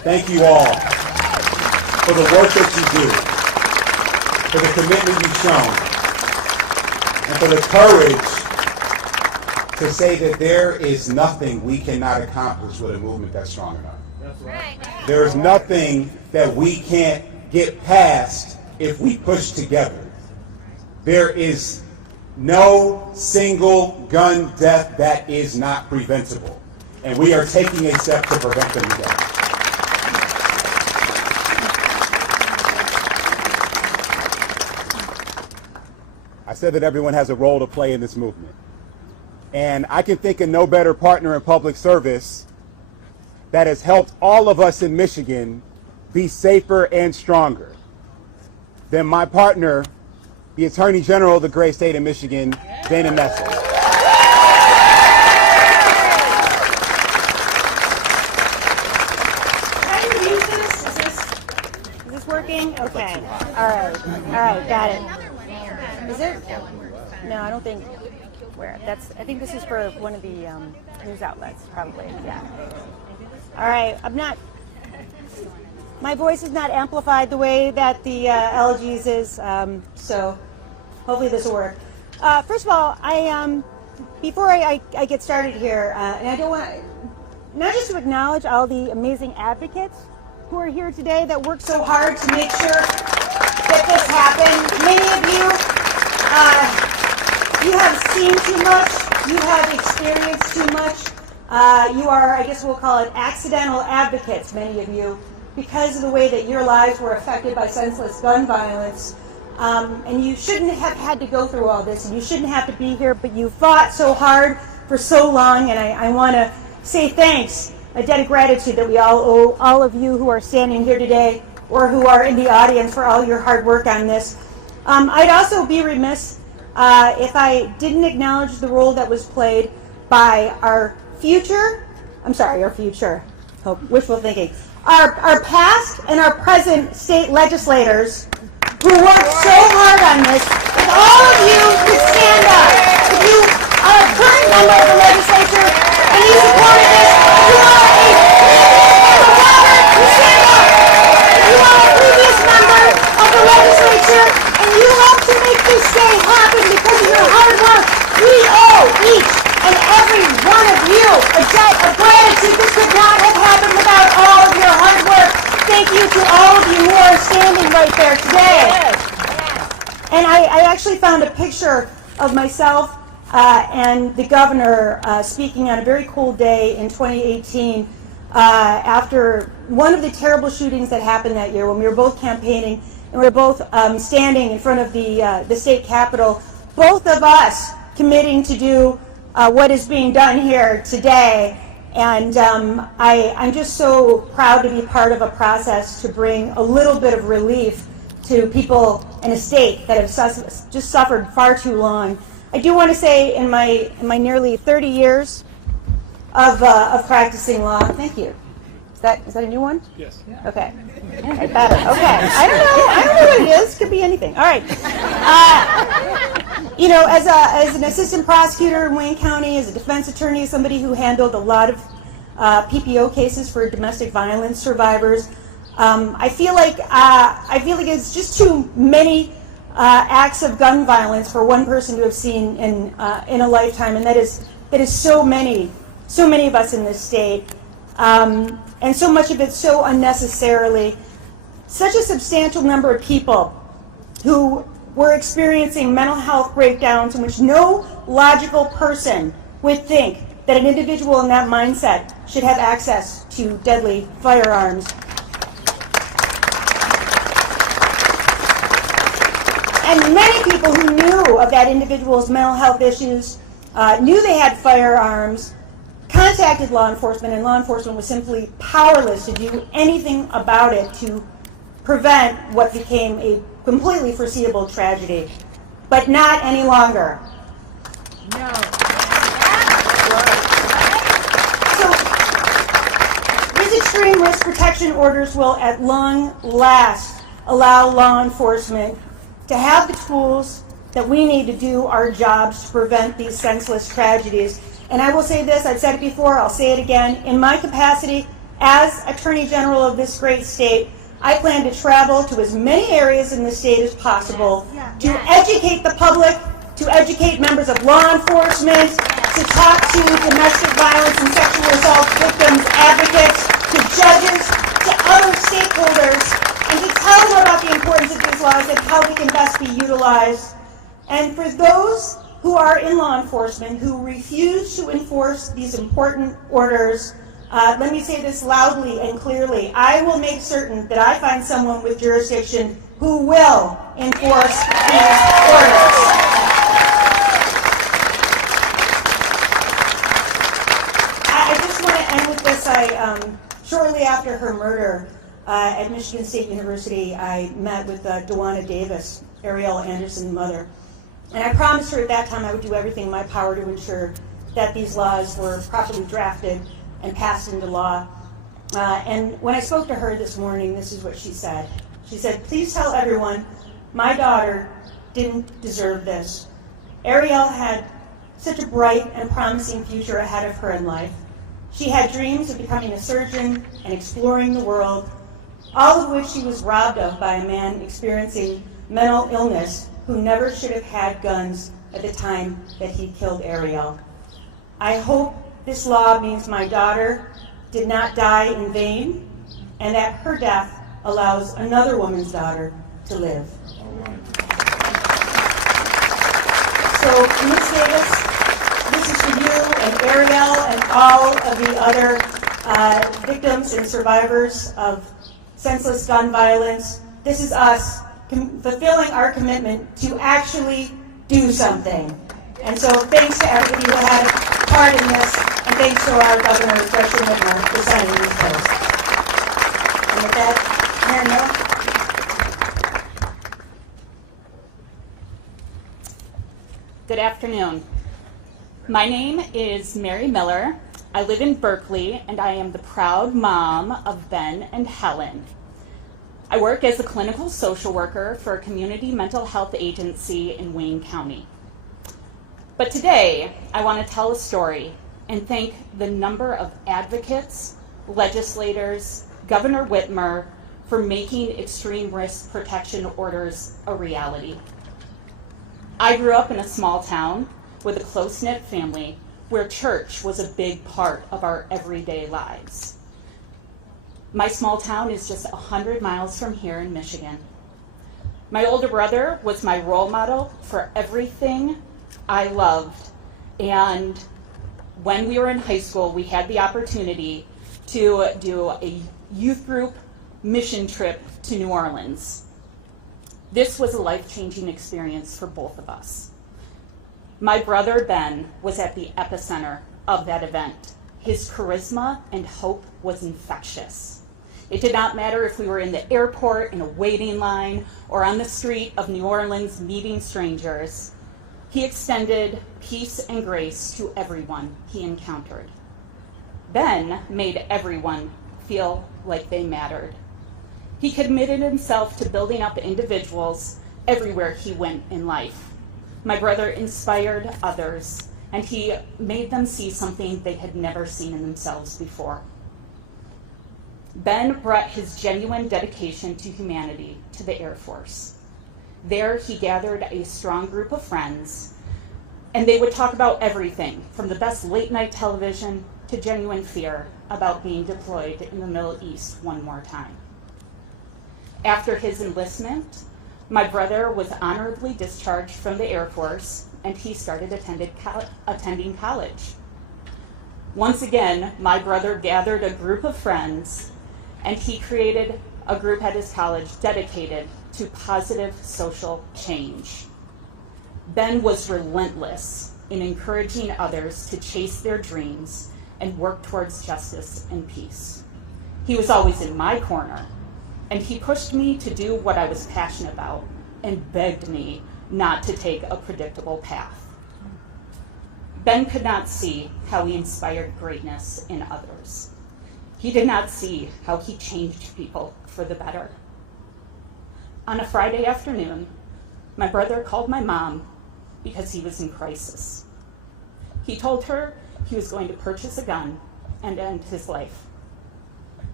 Thank you all for the work that you do, for the commitment you've shown, and for the courage to say that there is nothing we cannot accomplish with a movement that's strong enough. That's right. There is nothing that we can't get past if we push together. There is no single gun death that is not preventable, and we are taking a step to prevent them today. I said that everyone has a role to play in this movement. And I can think of no better partner in public service that has helped all of us in Michigan be safer and stronger than my partner, the Attorney General of the great state of Michigan, Dana Nessel. Can I use this? Is this working? Okay. All right, got it. Is it? No, I don't think. Where? I think this is for one of the news outlets, probably. Yeah. All right. My voice is not amplified the way that the LG's is, so hopefully this will work. First of all, before I get started here, and I don't want not just to acknowledge all the amazing advocates who are here today that work so hard to make sure that this happened. Many of you. You have seen too much, you have experienced too much, you are, I guess we'll call it accidental advocates, many of you, because of the way that your lives were affected by senseless gun violence. And you shouldn't have had to go through all this, and you shouldn't have to be here, but you fought so hard for so long, and I want to say thanks, a debt of gratitude that we all owe all of you who are standing here today or who are in the audience for all your hard work on this. I'd also be remiss if I didn't acknowledge the role that was played by our future, wishful thinking, our past and our present state legislators who worked so hard on this. If all of you could stand up, if you are a current member of the legislature and you supported this, you are a stand up. You are a previous member of the legislature and you helped to make this day happen because of your hard work. We owe each and every one of you a debt of gratitude. This could not have happened without all of your hard work. Thank you to all of you who are standing right there today. And I actually found a picture of myself and the governor speaking on a very cold day in 2018 after one of the terrible shootings that happened that year when we were both campaigning and we were both standing in front of the state capitol, both of us committing to do what is being done here today. And I'm just so proud to be part of a process to bring a little bit of relief to people in a state that have just suffered far too long. I do want to say in my nearly 30 years of practicing law, thank you. Is that a new one? Yes. Okay. I better. Okay. I don't know what it is. Could be anything. All right. As an assistant prosecutor in Wayne County, as a defense attorney, somebody who handled a lot of PPO cases for domestic violence survivors, I feel like it's just too many acts of gun violence for one person to have seen in a lifetime, and that is so many of us in this state. And so much of it so unnecessarily. Such a substantial number of people who were experiencing mental health breakdowns in which no logical person would think that an individual in that mindset should have access to deadly firearms. And many people who knew of that individual's mental health issues, knew they had firearms, contacted law enforcement, and law enforcement was simply powerless to do anything about it to prevent what became a completely foreseeable tragedy. But not any longer. No. So, these extreme risk protection orders will at long last allow law enforcement to have the tools that we need to do our jobs to prevent these senseless tragedies. And I will say this, I've said it before, I'll say it again, in my capacity As Attorney General of this great state, I plan to travel to as many areas in the state as possible to educate the public, to educate members of law enforcement, to talk to domestic violence and sexual assault victims advocates, to judges, to other stakeholders, and to tell them about the importance of these laws and how they can best be utilized. And for those who are in law enforcement who refuse to enforce these important orders, let me say this loudly and clearly. I will make certain that I find someone with jurisdiction who will enforce these orders. I just want to end with this. Shortly after her murder at Michigan State University, I met with Duana Davis, Ariel Anderson's mother. And I promised her at that time I would do everything in my power to ensure that these laws were properly drafted and passed into law. And when I spoke to her this morning, this is what she said. She said, "Please tell everyone, my daughter didn't deserve this. Ariel had such a bright and promising future ahead of her in life. She had dreams of becoming a surgeon and exploring the world, all of which she was robbed of by a man experiencing mental illness who never should have had guns at the time that he killed Ariel. I hope this law means my daughter did not die in vain, and that her death allows another woman's daughter to live." So, Ms. Davis, this is for you and Ariel and all of the other victims and survivors of senseless gun violence. This is us fulfilling our commitment to actually do something. And so thanks to everybody who had a part in this, and thanks to our Governor, Gretchen Whitmer, for signing these bills. And with that, Mayor Miller. Good afternoon. My name is Mary Miller. I live in Berkeley, and I am the proud mom of Ben and Helen. I work as a clinical social worker for a community mental health agency in Wayne County. But today, I want to tell a story and thank the number of advocates, legislators, Governor Whitmer, for making extreme risk protection orders a reality. I grew up in a small town with a close-knit family where church was a big part of our everyday lives. My small town is just 100 miles from here in Michigan. My older brother was my role model for everything I loved, and when we were in high school, we had the opportunity to do a youth group mission trip to New Orleans. This was a life-changing experience for both of us. My brother Ben was at the epicenter of that event. His charisma and hope was infectious. It did not matter if we were in the airport, in a waiting line, or on the street of New Orleans meeting strangers. He extended peace and grace to everyone he encountered. Ben made everyone feel like they mattered. He committed himself to building up individuals everywhere he went in life. My brother inspired others, and he made them see something they had never seen in themselves before. Ben brought his genuine dedication to humanity to the Air Force. There, he gathered a strong group of friends, and they would talk about everything from the best late-night television to genuine fear about being deployed in the Middle East one more time. After his enlistment, my brother was honorably discharged from the Air Force, and he started attending college. Once again, my brother gathered a group of friends, and he created a group at his college dedicated to positive social change. Ben was relentless in encouraging others to chase their dreams and work towards justice and peace. He was always in my corner, and he pushed me to do what I was passionate about and begged me not to take a predictable path. Ben could not see how he inspired greatness in others. He did not see how he changed people for the better. On a Friday afternoon, my brother called my mom because he was in crisis. He told her he was going to purchase a gun and end his life.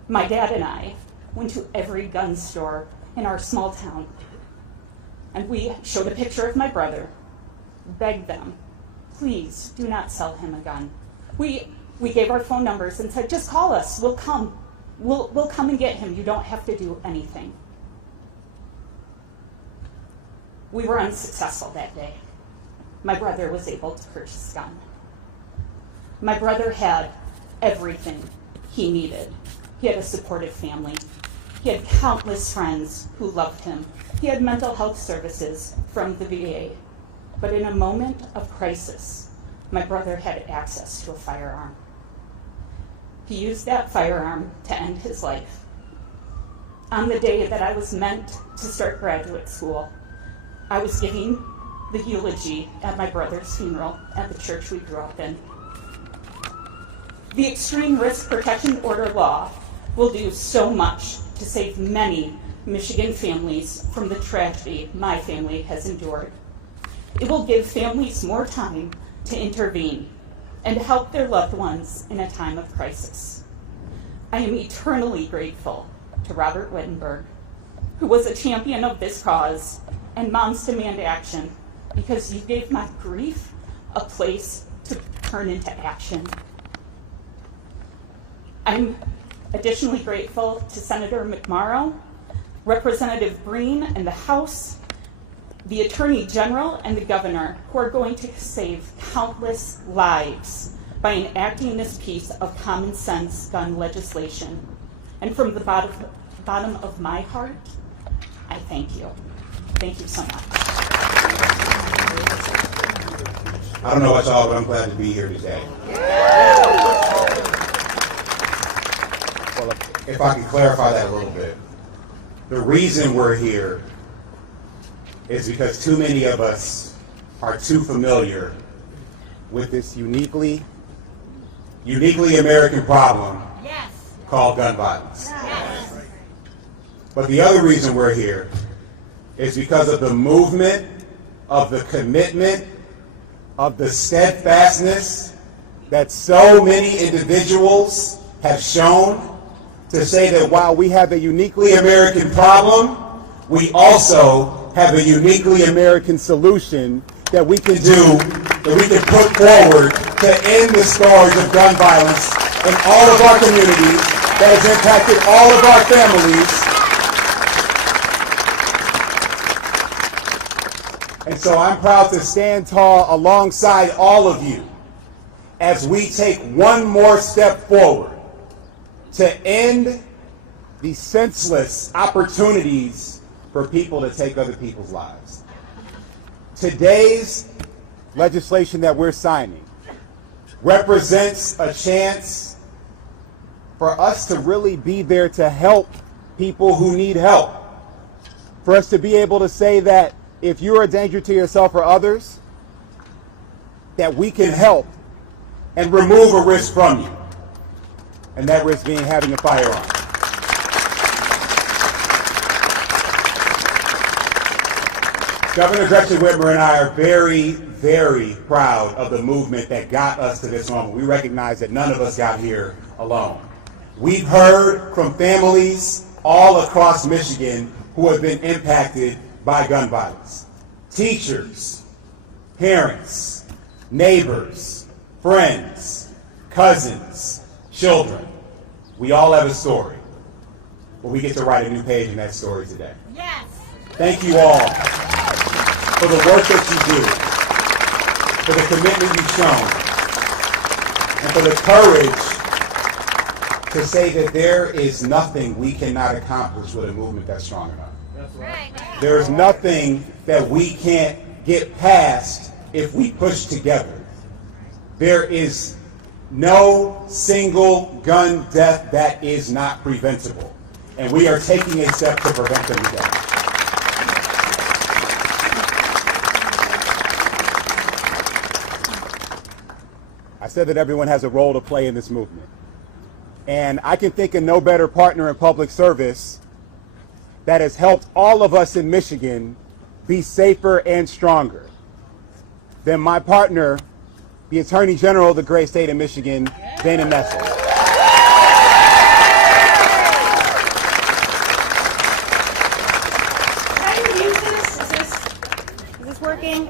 My dad and I went to every gun store in our small town, and we showed a picture of my brother, begged them, please do not sell him a gun. We gave our phone numbers and said, just call us, we'll come. We'll come and get him. You don't have to do anything. We were unsuccessful that day. My brother was able to purchase a gun. My brother had everything he needed. He had a supportive family. He had countless friends who loved him. He had mental health services from the VA. But in a moment of crisis, my brother had access to a firearm. He used that firearm to end his life. On the day that I was meant to start graduate school, I was giving the eulogy at my brother's funeral at the church we grew up in. The Extreme Risk Protection Order law will do so much to save many Michigan families from the tragedy my family has endured. It will give families more time to intervene and help their loved ones in a time of crisis. I am eternally grateful to Robert Wittenberg, who was a champion of this cause, and Moms Demand Action, because you gave my grief a place to turn into action. I'm additionally grateful to Senator McMorrow, Representative Breen and the House, the Attorney General and the Governor, who are going to save countless lives by enacting this piece of common sense gun legislation. And from the bottom of my heart, I thank you. Thank you so much. I don't know about y'all, but I'm glad to be here today. Well, if I can clarify that a little bit. The reason we're here is because too many of us are too familiar with this uniquely American problem called gun violence. But the other reason we're here is because of the movement, of the commitment, of the steadfastness that so many individuals have shown to say that while we have a uniquely American problem, we also have a uniquely American solution that we can do, that we can put forward to end the scourge of gun violence in all of our communities that has impacted all of our families. And so I'm proud to stand tall alongside all of you as we take one more step forward to end the senseless opportunities for people to take other people's lives. Today's legislation that we're signing represents a chance for us to really be there to help people who need help. For us to be able to say that if you're a danger to yourself or others, that we can help and remove a risk from you. And that risk being having a firearm. Governor Gretchen Whitmer and I are very, very proud of the movement that got us to this moment. We recognize that none of us got here alone. We've heard from families all across Michigan who have been impacted by gun violence. Teachers, parents, neighbors, friends, cousins, children. We all have a story, but we get to write a new page in that story today. Yes. Thank you all for the work that you do, for the commitment you've shown, and for the courage to say that there is nothing we cannot accomplish with a movement that's strong enough. That's right. There is nothing that we can't get past if we push together. There is no single gun death that is not preventable. And we are taking a step to prevent them today. I said that everyone has a role to play in this movement. And I can think of no better partner in public service that has helped all of us in Michigan be safer and stronger than my partner, the Attorney General of the great state of Michigan, Dana Nessel.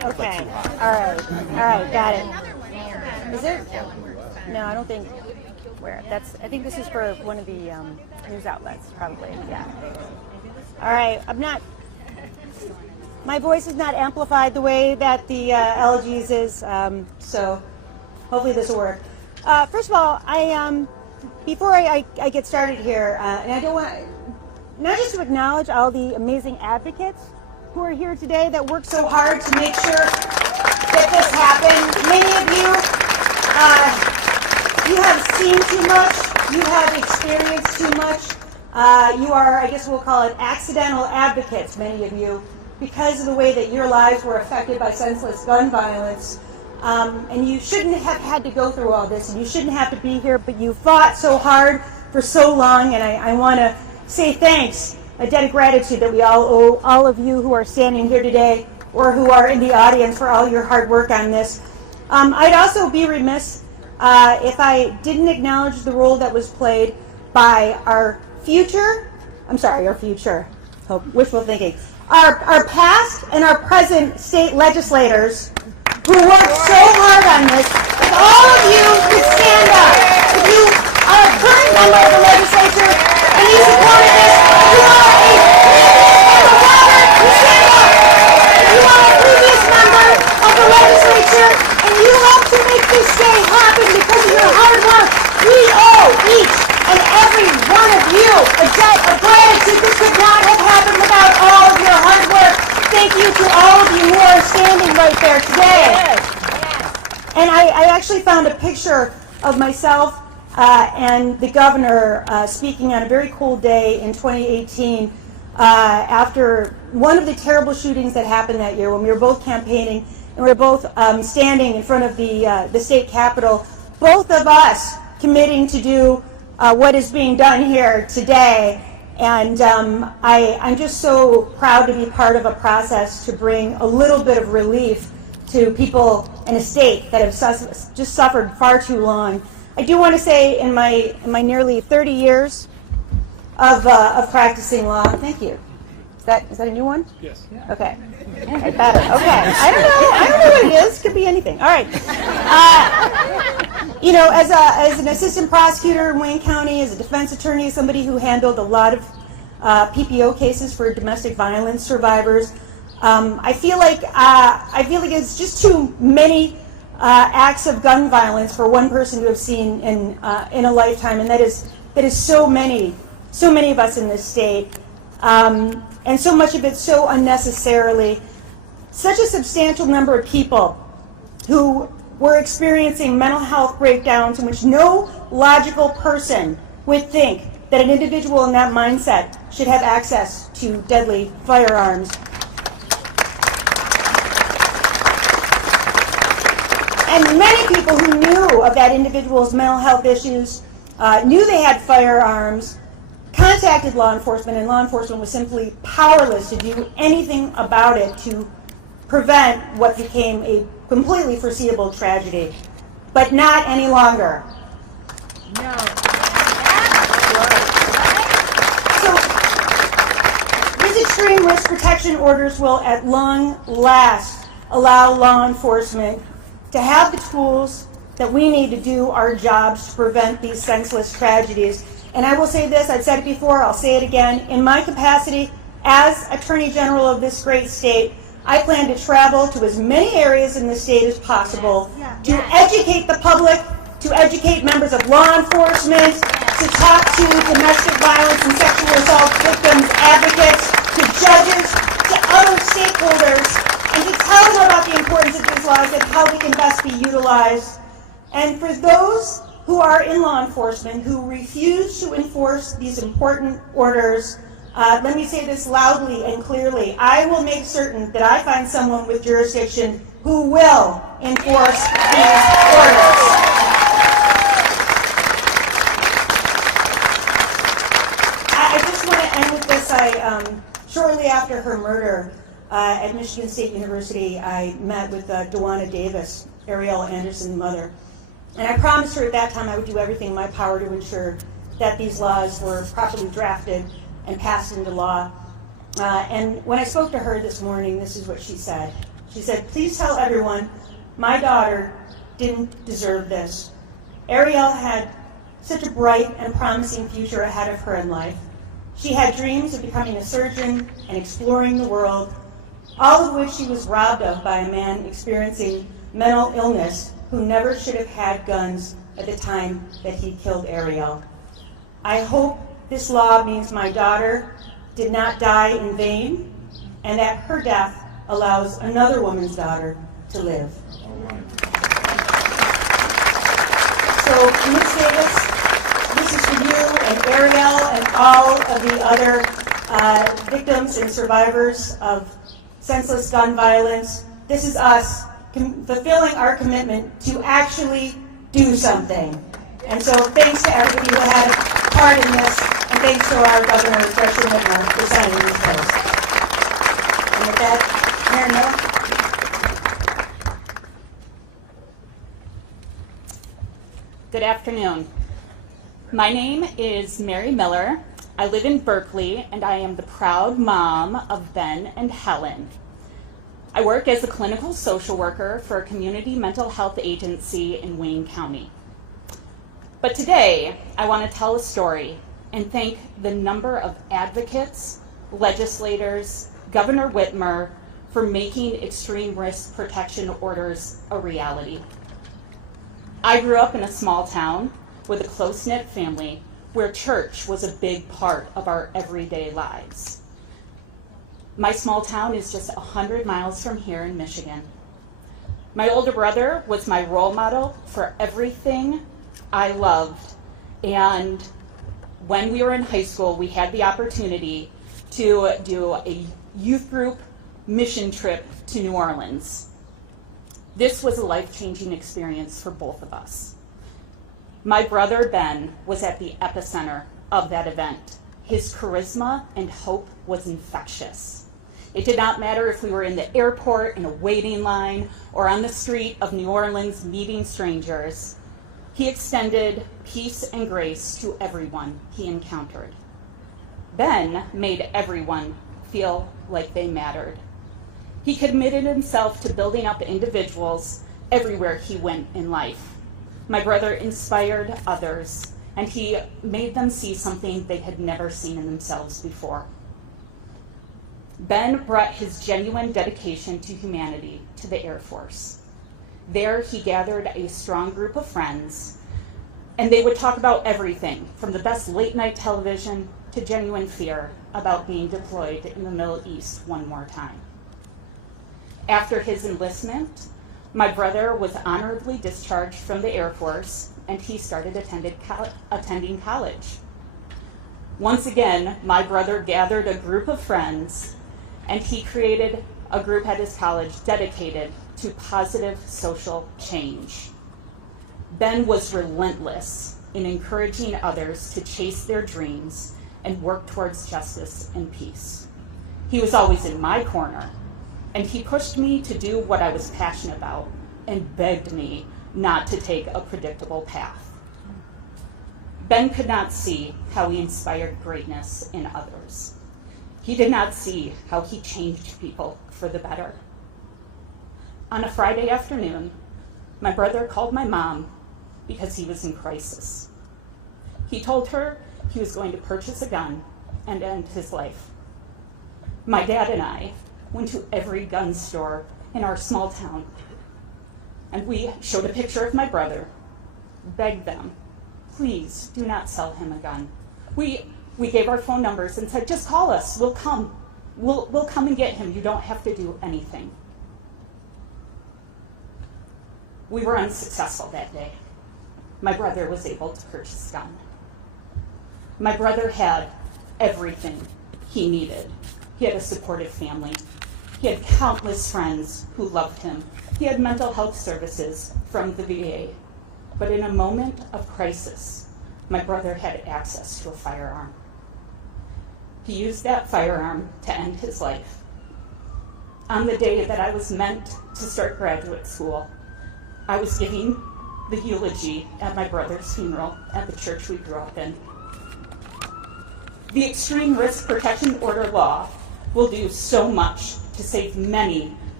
Okay. All right, got it. Is it? No, I don't think. Where? I think this is for one of the news outlets, probably. Yeah. All right. My voice is not amplified the way that the LG's is, so hopefully this will work. First of all, before I get started here, and I don't want not just to acknowledge all the amazing advocates who are here today that work so hard to make sure that this happened. Many of you have seen too much, you have experienced too much. You are, I guess we'll call it accidental advocates, many of you, because of the way that your lives were affected by senseless gun violence. And you shouldn't have had to go through all this, and you shouldn't have to be here, but you fought so hard for so long, and I want to say thanks, a debt of gratitude that we all owe all of you who are standing here today or who are in the audience for all your hard work on this. I'd also be remiss if I didn't acknowledge the role that was played by our future, wishful thinking, our past and our present state legislators who worked so hard on this. If all of you could stand up, if you are a current member of the legislature and you supported this, you are a previous member. Robert, you stand up. If you are a previous member of the legislature and you helped to make this day happen because of your hard work, we owe each and every one of you a debt of gratitude. This could not have happened without all of your hard work. Thank you to all of you who are standing right there today. And I actually found a picture of myself and the governor speaking on a very cold day in 2018 after one of the terrible shootings that happened that year when we were both campaigning and we were both standing in front of the state capitol, both of us committing to do what is being done here today. And I'm just so proud to be part of a process to bring a little bit of relief to people in a state that have just suffered far too long. I do want to say in my nearly 30 years of practicing law, thank you. Is that a new one? Yes. Okay. Okay, better. Okay. I don't know what it is. Could be anything. All right. As an assistant prosecutor in Wayne County, as a defense attorney, somebody who handled a lot of PPO cases for domestic violence survivors, I feel like it's just too many acts of gun violence for one person to have seen in a lifetime, and that is so many of us in this state. And so much of it so unnecessarily. Such a substantial number of people who were experiencing mental health breakdowns in which no logical person would think that an individual in that mindset should have access to deadly firearms. And many people who knew of that individual's mental health issues, knew they had firearms, contacted law enforcement, and law enforcement was simply powerless to do anything about it to prevent what became a completely foreseeable tragedy. But not any longer. No. So, these extreme risk protection orders will at long last allow law enforcement to have the tools that we need to do our jobs to prevent these senseless tragedies. And I will say this, I've said it before, I'll say it again, in my capacity as Attorney General of this great state, I plan to travel to as many areas in the state as possible to educate the public, to educate members of law enforcement, to talk to domestic violence and sexual assault victims advocates, to judges, to other stakeholders, and to tell them about the importance of these laws and how they can best be utilized. And for those who are in law enforcement who refuse to enforce these important orders, let me say this loudly and clearly. I will make certain that I find someone with jurisdiction who will enforce these orders. I just want to end with this. Shortly after her murder at Michigan State University, I met with Dawana Davis, Ariel Anderson's mother. And I promised her at that time I would do everything in my power to ensure that these laws were properly drafted and passed into law. And when I spoke to her this morning, this is what she said. She said, "Please tell everyone my daughter didn't deserve this. Ariel had such a bright and promising future ahead of her in life. She had dreams of becoming a surgeon and exploring the world, all of which she was robbed of by a man experiencing mental illness who never should have had guns at the time that he killed Ariel. I hope this law means my daughter did not die in vain and that her death allows another woman's daughter to live." So, Ms. Davis, this is for you and Ariel and all of the other victims and survivors of senseless gun violence. This is us fulfilling our commitment to actually do something. And so thanks to everybody who had a part in this, and thanks to our Governor, Gretchen Whitmer, for signing this post. And with that, Mayor Miller. Good afternoon. My name is Mary Miller. I live in Berkeley, and I am the proud mom of Ben and Helen. I work as a clinical social worker for a community mental health agency in Wayne County. But today, I want to tell a story and thank the number of advocates, legislators, Governor Whitmer, for making extreme risk protection orders a reality. I grew up in a small town with a close-knit family where church was a big part of our everyday lives. My small town is just 100 miles from here in Michigan. My older brother was my role model for everything I loved, and when we were in high school, we had the opportunity to do a youth group mission trip to New Orleans. This was a life-changing experience for both of us. My brother Ben was at the epicenter of that event. His charisma and hope was infectious. It did not matter if we were in the airport, in a waiting line, or on the street of New Orleans meeting strangers. He extended peace and grace to everyone he encountered. Ben made everyone feel like they mattered. He committed himself to building up individuals everywhere he went in life. My brother inspired others, and he made them see something they had never seen in themselves before. Ben brought his genuine dedication to humanity to the Air Force. There, he gathered a strong group of friends, and they would talk about everything, from the best late-night television to genuine fear about being deployed in the Middle East one more time. After his enlistment, my brother was honorably discharged from the Air Force, and he started attending college. Once again, my brother gathered a group of friends, and he created a group at his college dedicated to positive social change. Ben was relentless in encouraging others to chase their dreams and work towards justice and peace. He was always in my corner, and he pushed me to do what I was passionate about and begged me not to take a predictable path. Ben could not see how he inspired greatness in others. He did not see how he changed people for the better. On a Friday afternoon, my brother called my mom because he was in crisis. He told her he was going to purchase a gun and end his life. My dad and I went to every gun store in our small town, and we showed a picture of my brother, begged them, please do not sell him a gun. We gave our phone numbers and said, just call us, we'll come. We'll come and get him, you don't have to do anything. We were unsuccessful that day. My brother was able to purchase a gun. My brother had everything he needed. He had a supportive family. He had countless friends who loved him. He had mental health services from the VA. But in a moment of crisis, my brother had access to a firearm. He used that firearm to end his life. On the day that I was meant to start graduate school, I was giving the eulogy at my brother's funeral at the church we grew up in. The Extreme Risk Protection Order law will do so much to save many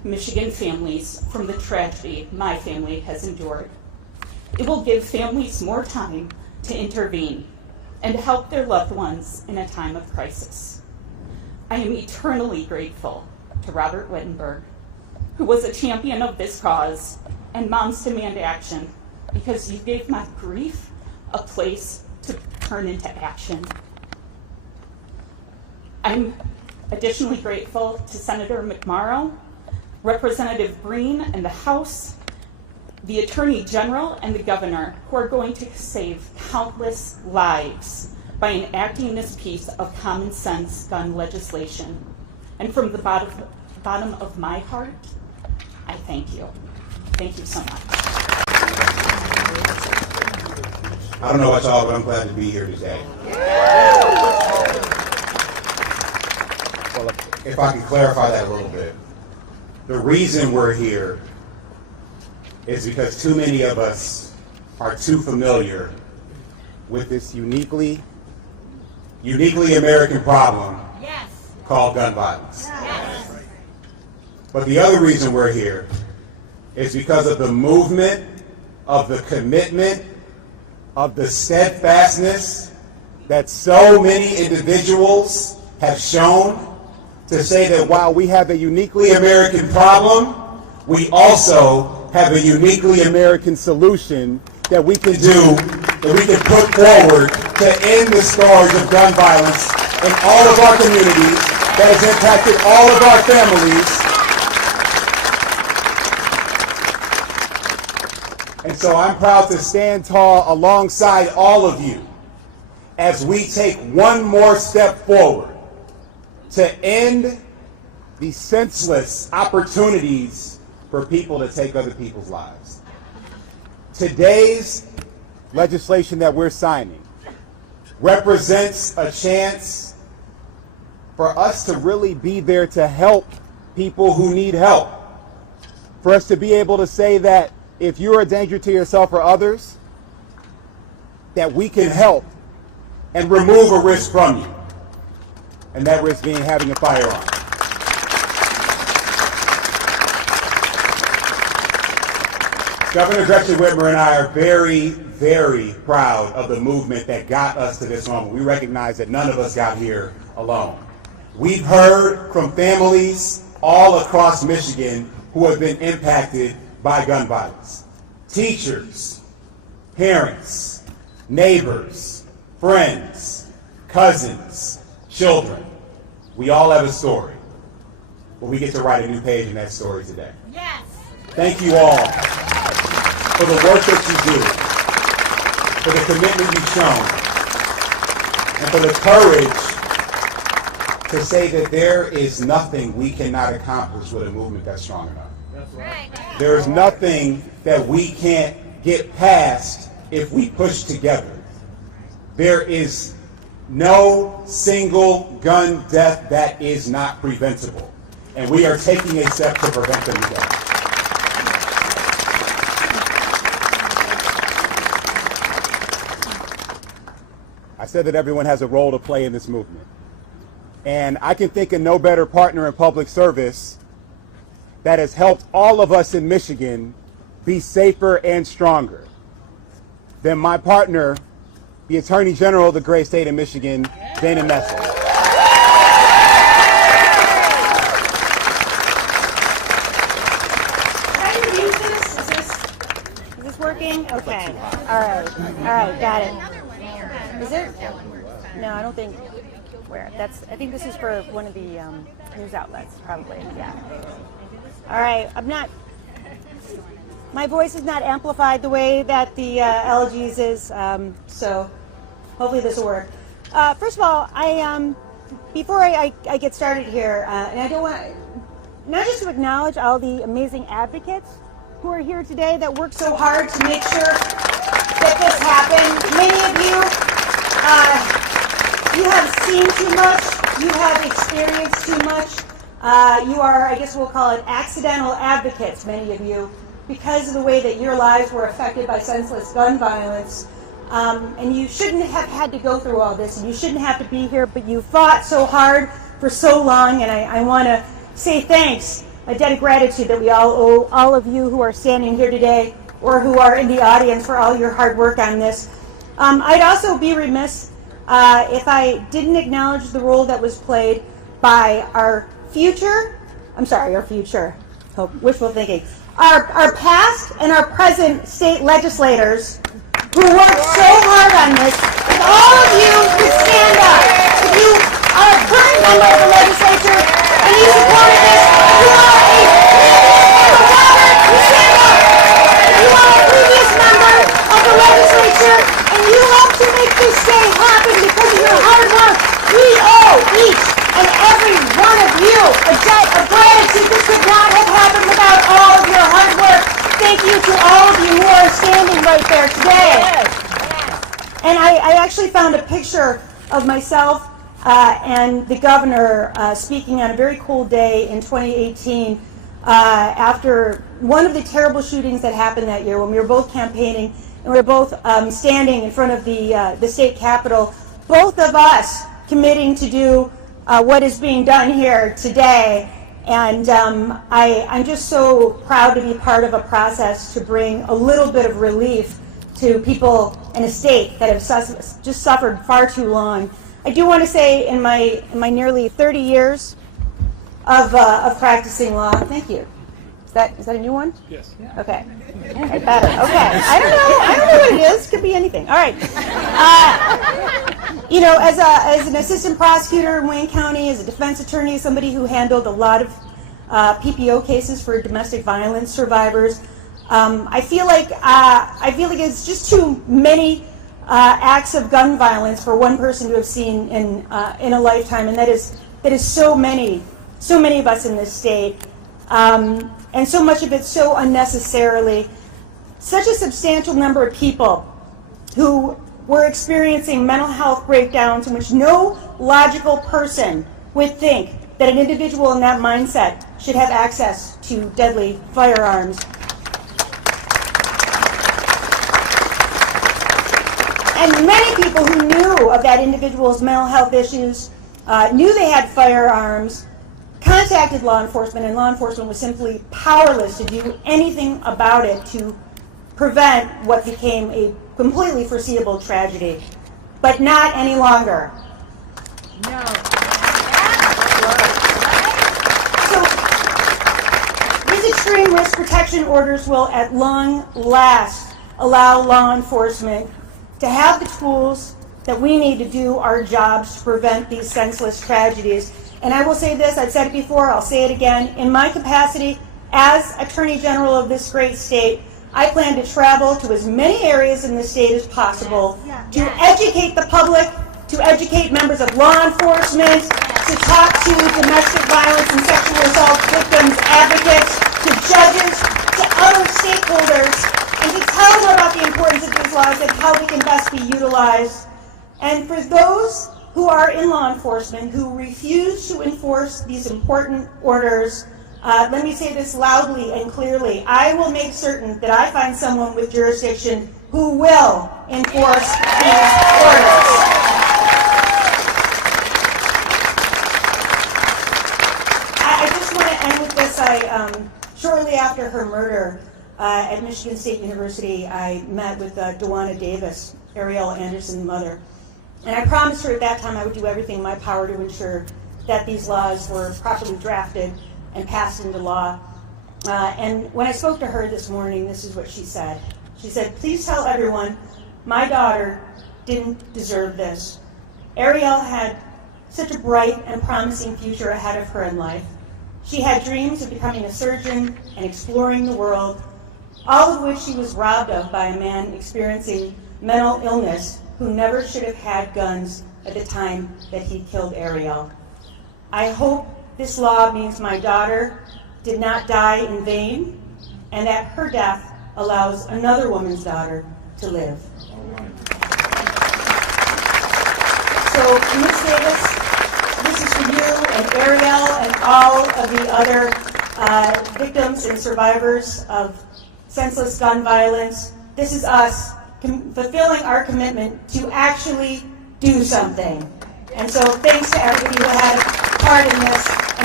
Michigan families from the tragedy my family has endured. It will give families more time to intervene and help their loved ones in a time of crisis. I am eternally grateful to Robert Wittenberg, who was a champion of this cause, and Moms Demand Action, because you gave my grief a place to turn into action. I'm additionally grateful to Senator McMorrow, Representative Breen and the House, the Attorney General and the Governor, who are going to save countless lives by enacting this piece of common sense gun legislation. And from the bottom of my heart, I thank you. Thank you so much. I don't know about y'all, but I'm glad to be here today. Well, if I can clarify that a little bit. The reason we're here is because too many of us are too familiar with this uniquely American problem called gun violence. But the other reason we're here is because of the movement, of the commitment, of the steadfastness that so many individuals have shown to say that while we have a uniquely American problem, we also have a uniquely American solution that we can do, that we can put forward to end the scourge of gun violence in all of our communities, that has impacted all of our families. And so I'm proud to stand tall alongside all of you as we take one more step forward to end these senseless opportunities for people to take other people's lives. Today's legislation that we're signing represents a chance for us to really be there to help people who need help. For us to be able to say that if you're a danger to yourself or others, that we can help and remove a risk from you. And that risk being having a firearm. Governor Gretchen Whitmer and I are very, very proud of the movement that got us to this moment. We recognize that none of us got here alone. We've heard from families all across Michigan who have been impacted by gun violence. Teachers, parents, neighbors, friends, cousins, children. We all have a story, but we get to write a new page in that story today. Yes. Thank you all for the work that you do, for the commitment you've shown, and for the courage to say that there is nothing we cannot accomplish with a movement that's strong enough. That's right. There is nothing that we can't get past if we push together. There is no single gun death that is not preventable. And we are taking a step to prevent them today. I said that everyone has a role to play in this movement. And I can think of no better partner in public service that has helped all of us in Michigan be safer and stronger than my partner, the Attorney General of the great state of Michigan, Dana Nessel. Can I use this? Is this working? Okay. All right, got it. Is it? No, I don't think. Where? I think this is for one of the news outlets, probably. Yeah. All right. My voice is not amplified the way that the LG's is, so hopefully this will work. First of all, before I get started here, and I don't want not just to acknowledge all the amazing advocates who are here today that work so hard to make sure that this happens. Many of you have seen too much, you have experienced too much. You are, I guess we'll call it accidental advocates, many of you, because of the way that your lives were affected by senseless gun violence. And you shouldn't have had to go through all this, and you shouldn't have to be here, but you fought so hard for so long, and I want to say thanks a debt of gratitude that we all owe all of you who are standing here today or who are in the audience for all your hard work on this. I'd also be remiss if I didn't acknowledge the role that was played by our future, wishful thinking, our past and our present state legislators who worked so hard on this. If all of you could stand up, if you are a current member of the legislature and you supported this, you are a stand up. If you are a previous member of the legislature and you help to make this day happen because of your hard work, we owe each and every one of you a debt of gratitude. This could not have happened without all of your hard work. Thank you to all of you who are standing right there today. And I actually found a picture of myself and the governor speaking on a very cold day in 2018 after one of the terrible shootings that happened that year when we were both campaigning and we were both standing in front of the state capitol, both of us committing to do what is being done here today. And I'm just so proud to be part of a process to bring a little bit of relief to people in a state that have just suffered far too long. I do want to say in my nearly 30 years of practicing law, thank you. Is that a new one? Yes. Okay. I better. Okay. I don't know what it is. Could be anything. All right. As an assistant prosecutor in Wayne County, as a defense attorney, somebody who handled a lot of PPO cases for domestic violence survivors, I feel like it's just too many acts of gun violence for one person to have seen in a lifetime, and that is so many of us in this state. And so much of it so unnecessarily. Such a substantial number of people who were experiencing mental health breakdowns in which no logical person would think that an individual in that mindset should have access to deadly firearms. And many people who knew of that individual's mental health issues, knew they had firearms, contacted law enforcement, and law enforcement was simply powerless to do anything about it to prevent what became a completely foreseeable tragedy. But not any longer. No. So, these extreme risk protection orders will at long last allow law enforcement to have the tools that we need to do our jobs to prevent these senseless tragedies. And I will say this, I've said it before, I'll say it again. In my capacity as Attorney General of this great state, I plan to travel to as many areas in the state as possible to educate the public, to educate members of law enforcement, to talk to domestic violence and sexual assault victims advocates, to judges, to other stakeholders, and to tell them about the importance of these laws and how they can best be utilized. And for those who are in law enforcement who refuse to enforce these important orders, let me say this loudly and clearly. I will make certain that I find someone with jurisdiction who will enforce these orders. I just want to end with this. Shortly after her murder at Michigan State University, I met with Dawana Davis, Ariel Anderson's mother. And I promised her at that time I would do everything in my power to ensure that these laws were properly drafted and passed into law. And when I spoke to her this morning, this is what she said. She said, "Please tell everyone, my daughter didn't deserve this. Ariel had such a bright and promising future ahead of her in life. She had dreams of becoming a surgeon and exploring the world, all of which she was robbed of by a man experiencing mental illness who never should have had guns at the time that he killed Ariel. I hope this law means my daughter did not die in vain, and that her death allows another woman's daughter to live." So, Ms. Davis, this is for you and Ariel and all of the other victims and survivors of senseless gun violence. This is us fulfilling our commitment to actually do something. And so thanks to everybody who had a part in this, and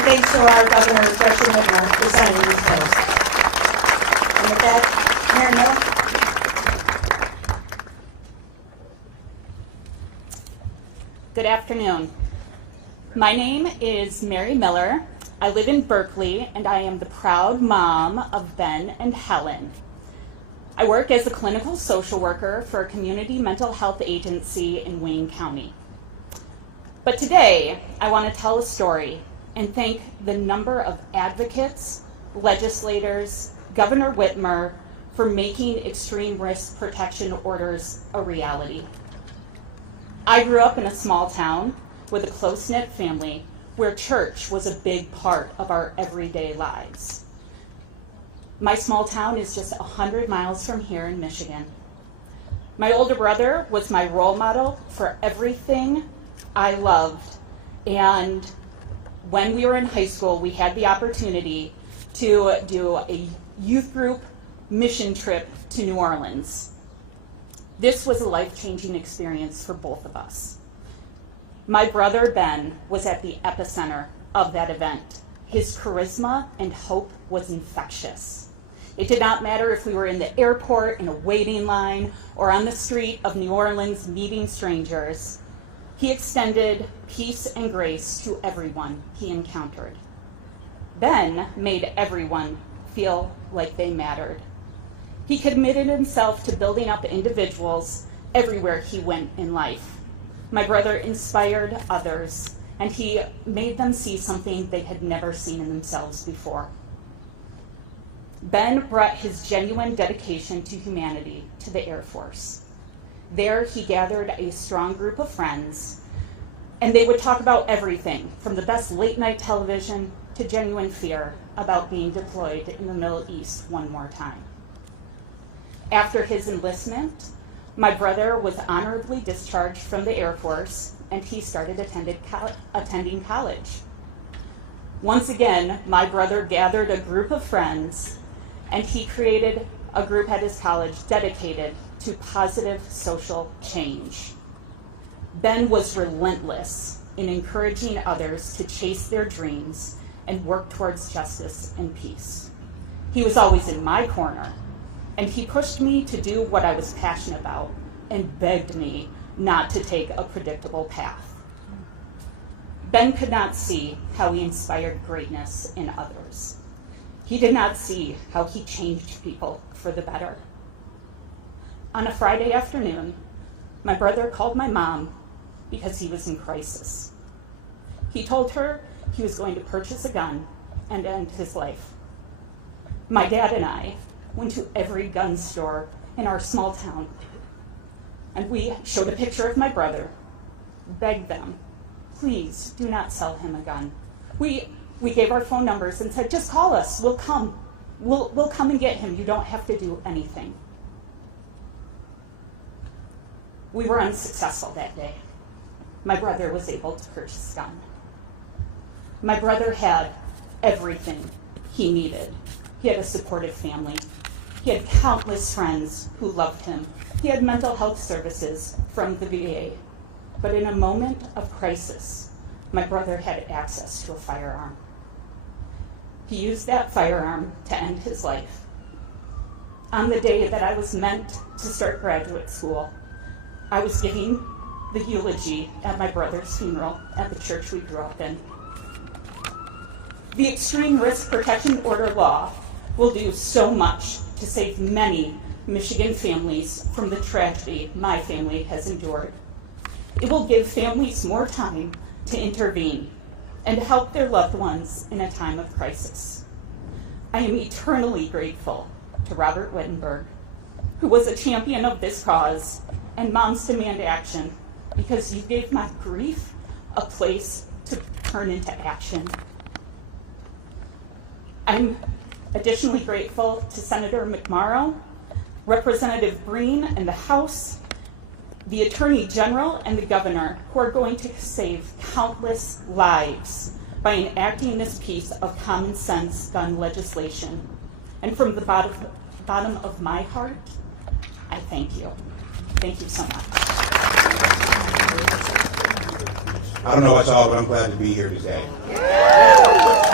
thanks to our Governor, Gretchen Whitmer, for signing these bills. And with that, Mayor Miller. Good afternoon. My name is Mary Miller. I live in Berkeley, and I am the proud mom of Ben and Helen. I work as a clinical social worker for a community mental health agency in Wayne County. But today, I want to tell a story and thank the number of advocates, legislators, Governor Whitmer, for making extreme risk protection orders a reality. I grew up in a small town with a close-knit family where church was a big part of our everyday lives. My small town is just 100 miles from here in Michigan. My older brother was my role model for everything I loved, and when we were in high school, we had the opportunity to do a youth group mission trip to New Orleans. This was a life-changing experience for both of us. My brother Ben was at the epicenter of that event. His charisma and hope was infectious. It did not matter if we were in the airport, in a waiting line, or on the street of New Orleans meeting strangers. He extended peace and grace to everyone he encountered. Ben made everyone feel like they mattered. He committed himself to building up individuals everywhere he went in life. My brother inspired others, and he made them see something they had never seen in themselves before. Ben brought his genuine dedication to humanity to the Air Force. There, he gathered a strong group of friends, and they would talk about everything, from the best late-night television to genuine fear about being deployed in the Middle East one more time. After his enlistment, my brother was honorably discharged from the Air Force, and he started attending college. Once again, my brother gathered a group of friends, and he created a group at his college dedicated to positive social change. Ben was relentless in encouraging others to chase their dreams and work towards justice and peace. He was always in my corner, and he pushed me to do what I was passionate about and begged me not to take a predictable path. Ben could not see how he inspired greatness in others. He did not see how he changed people for the better. On a Friday afternoon, my brother called my mom because he was in crisis. He told her he was going to purchase a gun and end his life. My dad and I went to every gun store in our small town, and we showed a picture of my brother, begged them, please do not sell him a gun. We gave our phone numbers and said, just call us, we'll come. We'll come and get him, you don't have to do anything. We were unsuccessful that day. My brother was able to purchase a gun. My brother had everything he needed. He had a supportive family. He had countless friends who loved him. He had mental health services from the VA. But in a moment of crisis, my brother had access to a firearm. He used that firearm to end his life. On the day that I was meant to start graduate school, I was giving the eulogy at my brother's funeral at the church we grew up in. The Extreme Risk Protection Order law will do so much to save many Michigan families from the tragedy my family has endured. It will give families more time to intervene and help their loved ones in a time of crisis. I am eternally grateful to Robert Wittenberg, who was a champion of this cause, and Moms Demand Action, because you gave my grief a place to turn into action. I'm additionally grateful to Senator McMorrow, Representative Breen and the House, the Attorney General and the Governor, who are going to save countless lives by enacting this piece of common sense gun legislation. And from the bottom of my heart, I thank you. Thank you so much. I don't know about y'all, but I'm glad to be here today.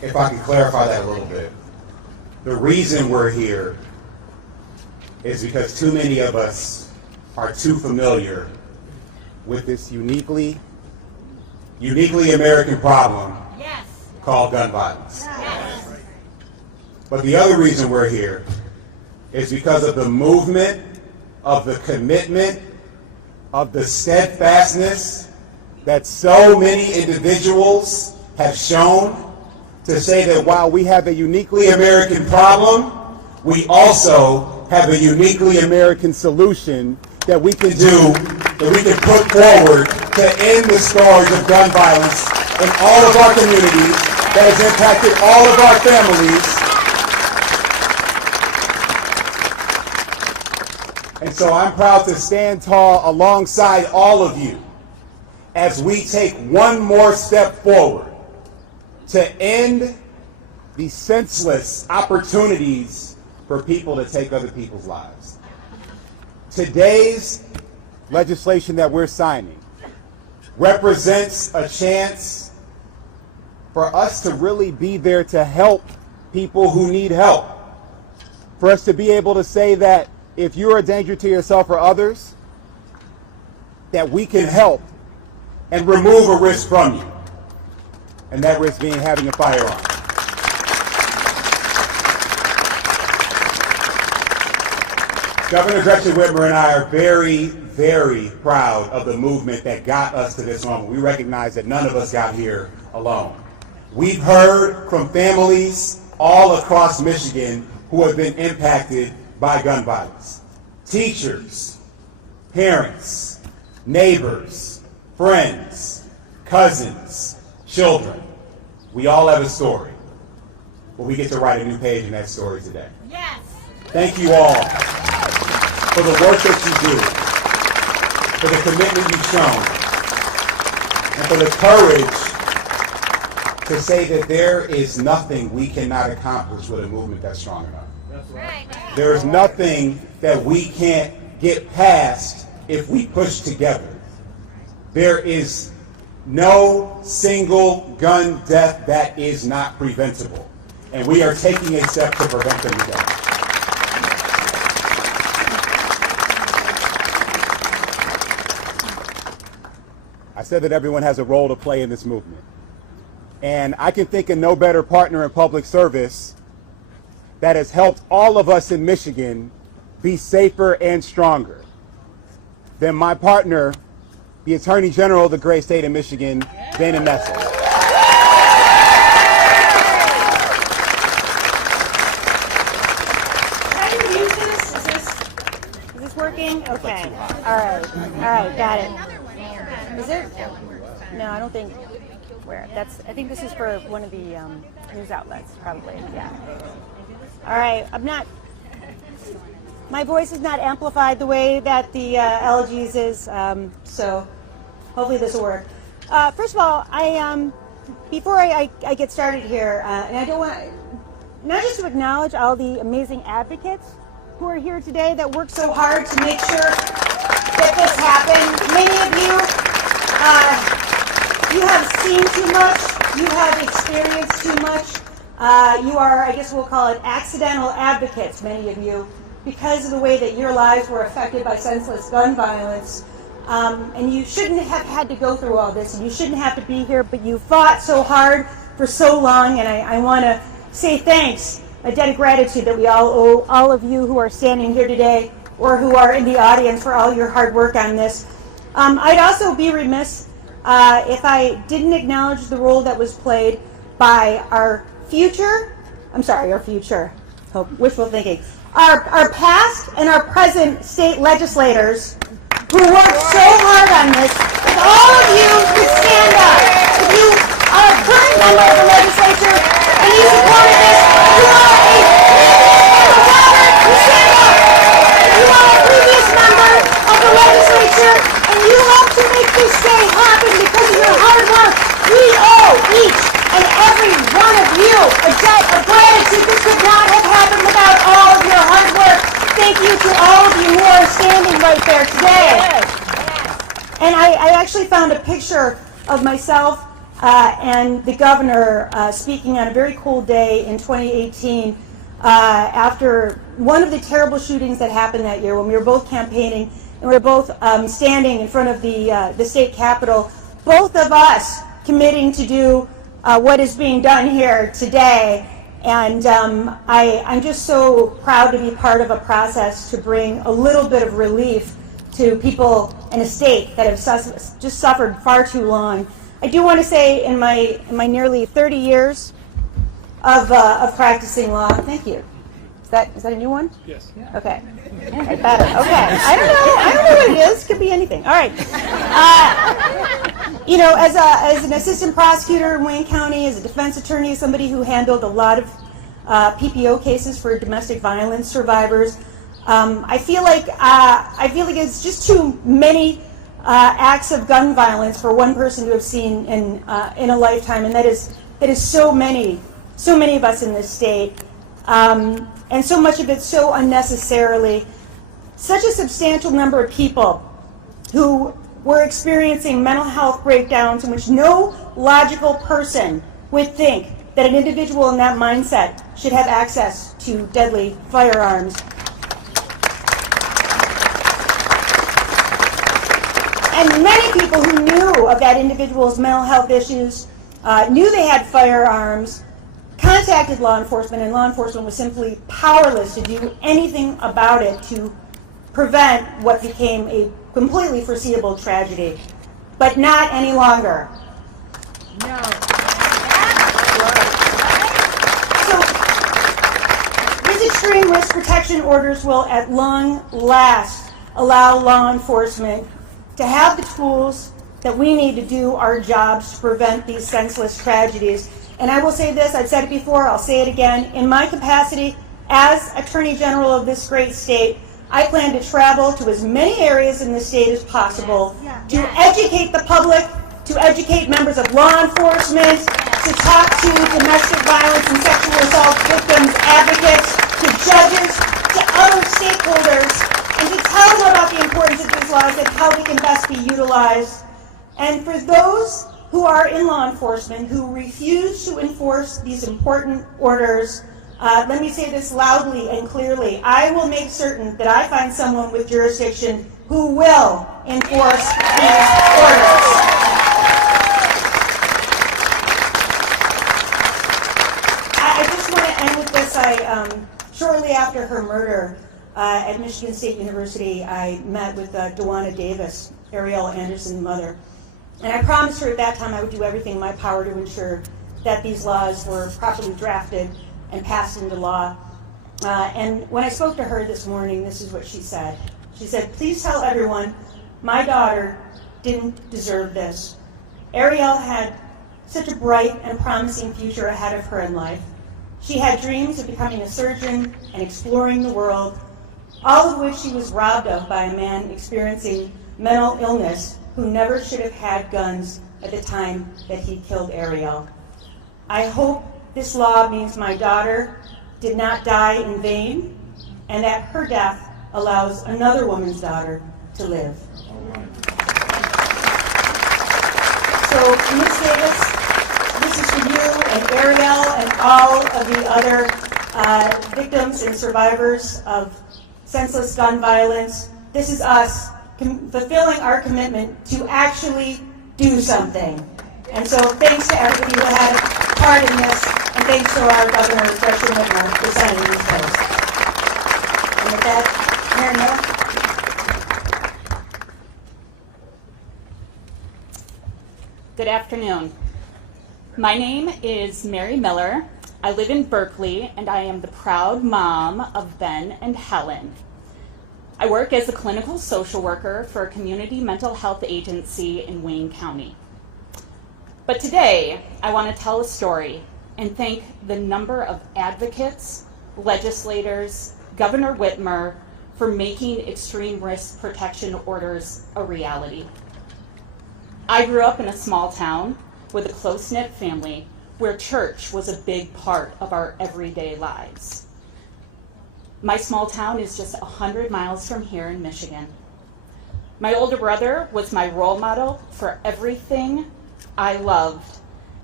if I can clarify that a little bit, the reason we're here is because too many of us are too familiar with this uniquely American problem called gun violence. But the other reason we're here is because of the movement, of the commitment, of the steadfastness that so many individuals have shown to say that while we have a uniquely American problem, we also have a uniquely American solution that we can do, that we can put forward to end the scourge of gun violence in all of our communities that has impacted all of our families. And so I'm proud to stand tall alongside all of you as we take one more step forward to end the senseless opportunities for people to take other people's lives. Today's legislation that we're signing represents a chance for us to really be there to help people who need help. For us to be able to say that if you're a danger to yourself or others, that we can help and remove a risk from you. And that risk being having a firearm. Governor Gretchen Whitmer and I are very, very proud of the movement that got us to this moment. We recognize that none of us got here alone. We've heard from families all across Michigan who have been impacted by gun violence. Teachers, parents, neighbors, friends, cousins, children. We all have a story, but we get to write a new page in that story today. Yes. Thank you all for the work that you do, for the commitment you've shown, and for the courage to say that there is nothing we cannot accomplish with a movement that's strong enough. That's right. There is nothing that we can't get past if we push together. There is no single gun death that is not preventable. And we are taking a step to prevent them together. I said that everyone has a role to play in this movement. And I can think of no better partner in public service that has helped all of us in Michigan be safer and stronger than my partner, the Attorney General of the great state of Michigan, Dana Nessel. Can you use this? Is this working? Okay. All right, got it. Is it? No, I don't think. Where? I think this is for one of the news outlets, probably. Yeah. All right. My voice is not amplified the way that the LG's is, so hopefully this will work. First of all, before I get started here, and I don't want not just to acknowledge all the amazing advocates who are here today that work so hard to make sure that this happens. Many of you, you have seen too much, you have experienced too much. You are, I guess we'll call it accidental advocates, many of you, because of the way that your lives were affected by senseless gun violence. And you shouldn't have had to go through all this, and you shouldn't have to be here, but you fought so hard for so long, and I want to say thanks, a debt of gratitude that we all owe all of you who are standing here today or who are in the audience for all your hard work on this. I'd also be remiss if I didn't acknowledge the role that was played by our future, wishful thinking, our past and our present state legislators who worked so hard on this. If all of you could stand up, if you are a current member of the legislature and you supported this, you are a Robert, you stand up. If you are a previous member of the legislature and you helped to make this day happen because of your hard work, we owe each and every one of you a debt of gratitude. This could not have happened without all of your hard work. Thank you to all of you who are standing right there today. Yes. And I actually found a picture of myself and the governor speaking on a very cold day in 2018 after one of the terrible shootings that happened that year when we were both campaigning and we were both standing in front of the state capitol, both of us committing to do what is being done here today. And I'm just so proud to be part of a process to bring a little bit of relief to people in a state that have just suffered far too long. I do want to say in my nearly 30 years of practicing law, thank you. Is that a new one? Yes. Okay. I better. Okay. I don't know what it is. Could be anything. All right. You know, as an assistant prosecutor in Wayne County, as a defense attorney, somebody who handled a lot of PPO cases for domestic violence survivors, I feel like it's just too many acts of gun violence for one person to have seen in a lifetime, and that is so many of us in this state. And so much of it so unnecessarily. Such a substantial number of people who were experiencing mental health breakdowns in which no logical person would think that an individual in that mindset should have access to deadly firearms. And many people who knew of that individual's mental health issues, knew they had firearms, contacted law enforcement, and law enforcement was simply powerless to do anything about it to prevent what became a completely foreseeable tragedy. But not any longer. No. So these extreme risk protection orders will at long last allow law enforcement to have the tools that we need to do our jobs to prevent these senseless tragedies. And I will say this, I've said it before, I'll say it again, in my capacity as Attorney General of this great state, I plan to travel to as many areas in the state as possible to educate the public, to educate members of law enforcement, to talk to domestic violence and sexual assault victims, advocates, to judges, to other stakeholders, and to tell them about the importance of these laws and how they can best be utilized. And for those who are in law enforcement who refuse to enforce these important orders, let me say this loudly and clearly. I will make certain that I find someone with jurisdiction who will enforce these orders. I just want to end with this. Shortly after her murder at Michigan State University, I met with Dawana Davis, Ariel Anderson's mother. And I promised her at that time I would do everything in my power to ensure that these laws were properly drafted and passed into law. And when I spoke to her this morning, this is what she said. She said, "Please tell everyone my daughter didn't deserve this. Ariel had such a bright and promising future ahead of her in life. She had dreams of becoming a surgeon and exploring the world, all of which she was robbed of by a man experiencing mental illness who never should have had guns at the time that he killed Ariel. I hope this law means my daughter did not die in vain, and that her death allows another woman's daughter to live." So, Ms. Davis, this is for you and Ariel and all of the other victims and survivors of senseless gun violence. This is us fulfilling our commitment to actually do something. And so thanks to everybody who had a part in this, and thanks to our Governor, Gretchen Whitmer, for signing these bills. And with that, Mayor Miller. Good afternoon. My name is Mary Miller. I live in Berkeley, and I am the proud mom of Ben and Helen. I work as a clinical social worker for a community mental health agency in Wayne County. But today, I want to tell a story and thank the number of advocates, legislators, Governor Whitmer, for making extreme risk protection orders a reality. I grew up in a small town with a close-knit family where church was a big part of our everyday lives. My small town is just 100 miles from here in Michigan. My older brother was my role model for everything I loved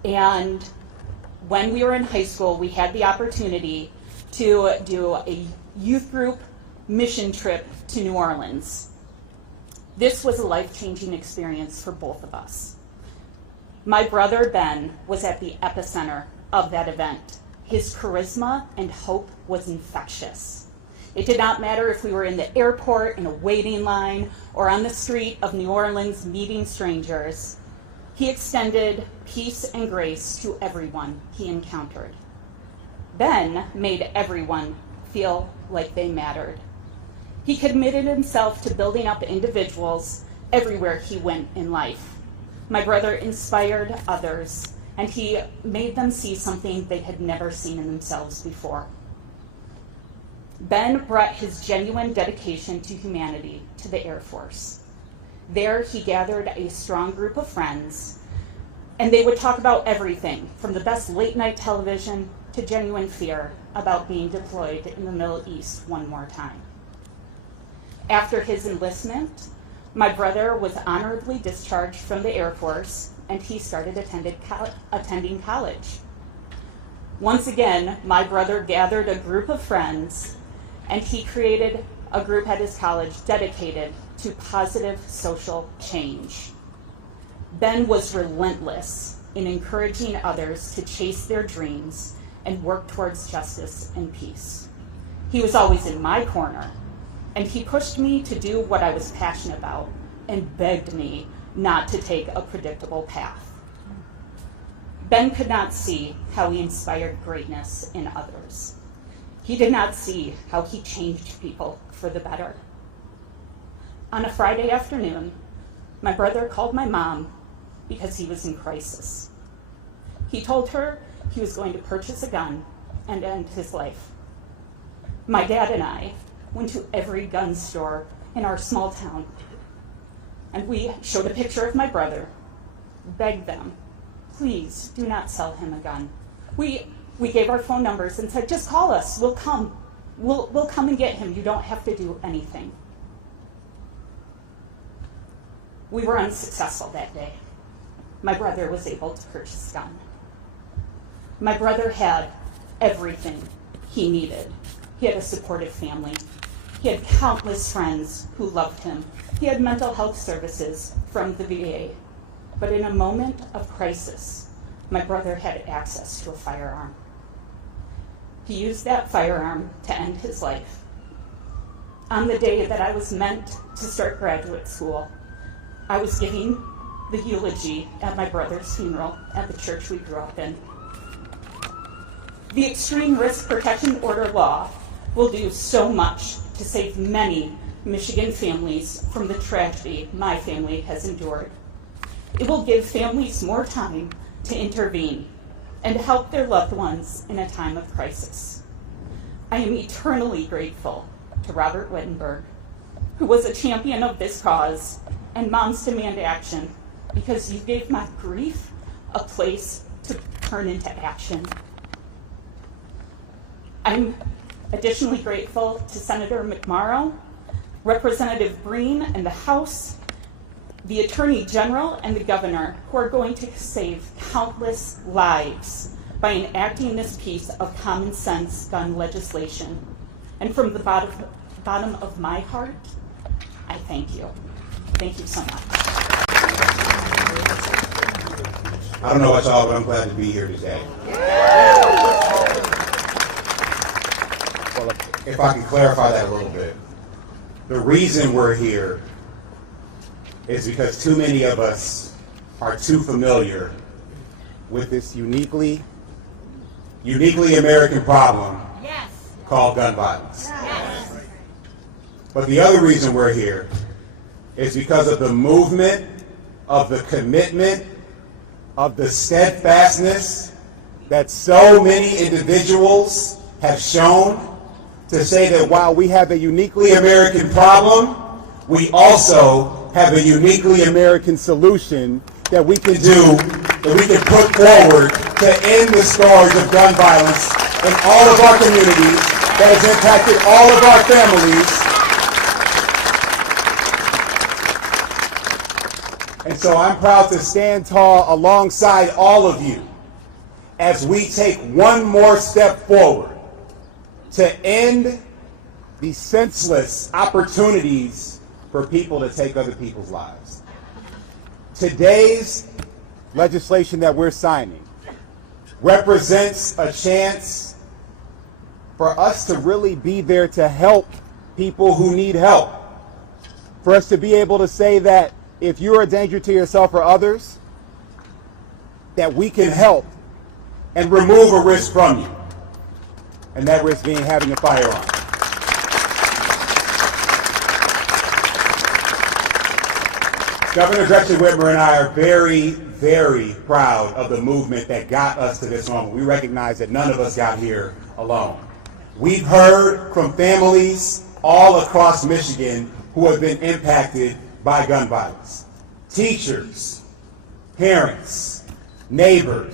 And when we were in high school, we had the opportunity to do a youth group mission trip to New Orleans. This was a life-changing experience for both of us. My brother Ben was at the epicenter of that event. His charisma and hope was infectious. It did not matter if we were in the airport, in a waiting line, or on the street of New Orleans meeting strangers. He extended peace and grace to everyone he encountered. Ben made everyone feel like they mattered. He committed himself to building up individuals everywhere he went in life. My brother inspired others, and he made them see something they had never seen in themselves before. Ben brought his genuine dedication to humanity to the Air Force. There, he gathered a strong group of friends, and they would talk about everything, from the best late-night television to genuine fear about being deployed in the Middle East one more time. After his enlistment, my brother was honorably discharged from the Air Force, and he started attending college. Once again, my brother gathered a group of friends, and he created a group at his college dedicated to positive social change. Ben was relentless in encouraging others to chase their dreams and work towards justice and peace. He was always in my corner, and he pushed me to do what I was passionate about and begged me not to take a predictable path. Ben could not see how he inspired greatness in others. He did not see how he changed people for the better. On a Friday afternoon, my brother called my mom because he was in crisis. He told her he was going to purchase a gun and end his life. My dad and I went to every gun store in our small town, and we showed a picture of my brother, begged them, please do not sell him a gun. We gave our phone numbers and said, just call us, we'll come. We'll come and get him, you don't have to do anything. We were unsuccessful that day. My brother was able to purchase a gun. My brother had everything he needed. He had a supportive family. He had countless friends who loved him. He had mental health services from the VA. But in a moment of crisis, my brother had access to a firearm. He used that firearm to end his life. On the day that I was meant to start graduate school, I was giving the eulogy at my brother's funeral at the church we grew up in. The Extreme Risk Protection Order law will do so much to save many Michigan families from the tragedy my family has endured. It will give families more time to intervene and to help their loved ones in a time of crisis. I am eternally grateful to Robert Wittenberg, who was a champion of this cause, and Moms Demand Action, because you gave my grief a place to turn into action. I'm additionally grateful to Senator McMorrow, Representative Breen and the House, the Attorney General and the Governor, who are going to save countless lives by enacting this piece of common sense gun legislation. And from the bottom of my heart, I thank you. Thank you so much. I don't know about y'all, but I'm glad to be here today. Well, if I can clarify that a little bit. The reason we're here is because too many of us are too familiar with this uniquely American problem called gun violence. But the other reason we're here is because of the movement, of the commitment, of the steadfastness that so many individuals have shown to say that while we have a uniquely American problem, we also have a uniquely American solution that we can do, that we can put forward to end the scourge of gun violence in all of our communities that has impacted all of our families. And so I'm proud to stand tall alongside all of you as we take one more step forward to end the senseless opportunities for people to take other people's lives. Today's legislation that we're signing represents a chance for us to really be there to help people who need help. For us to be able to say that if you're a danger to yourself or others, that we can help and remove a risk from you. And that risk being having a firearm. Governor Gretchen Whitmer and I are very, very proud of the movement that got us to this moment. We recognize that none of us got here alone. We've heard from families all across Michigan who have been impacted by gun violence. Teachers, parents, neighbors,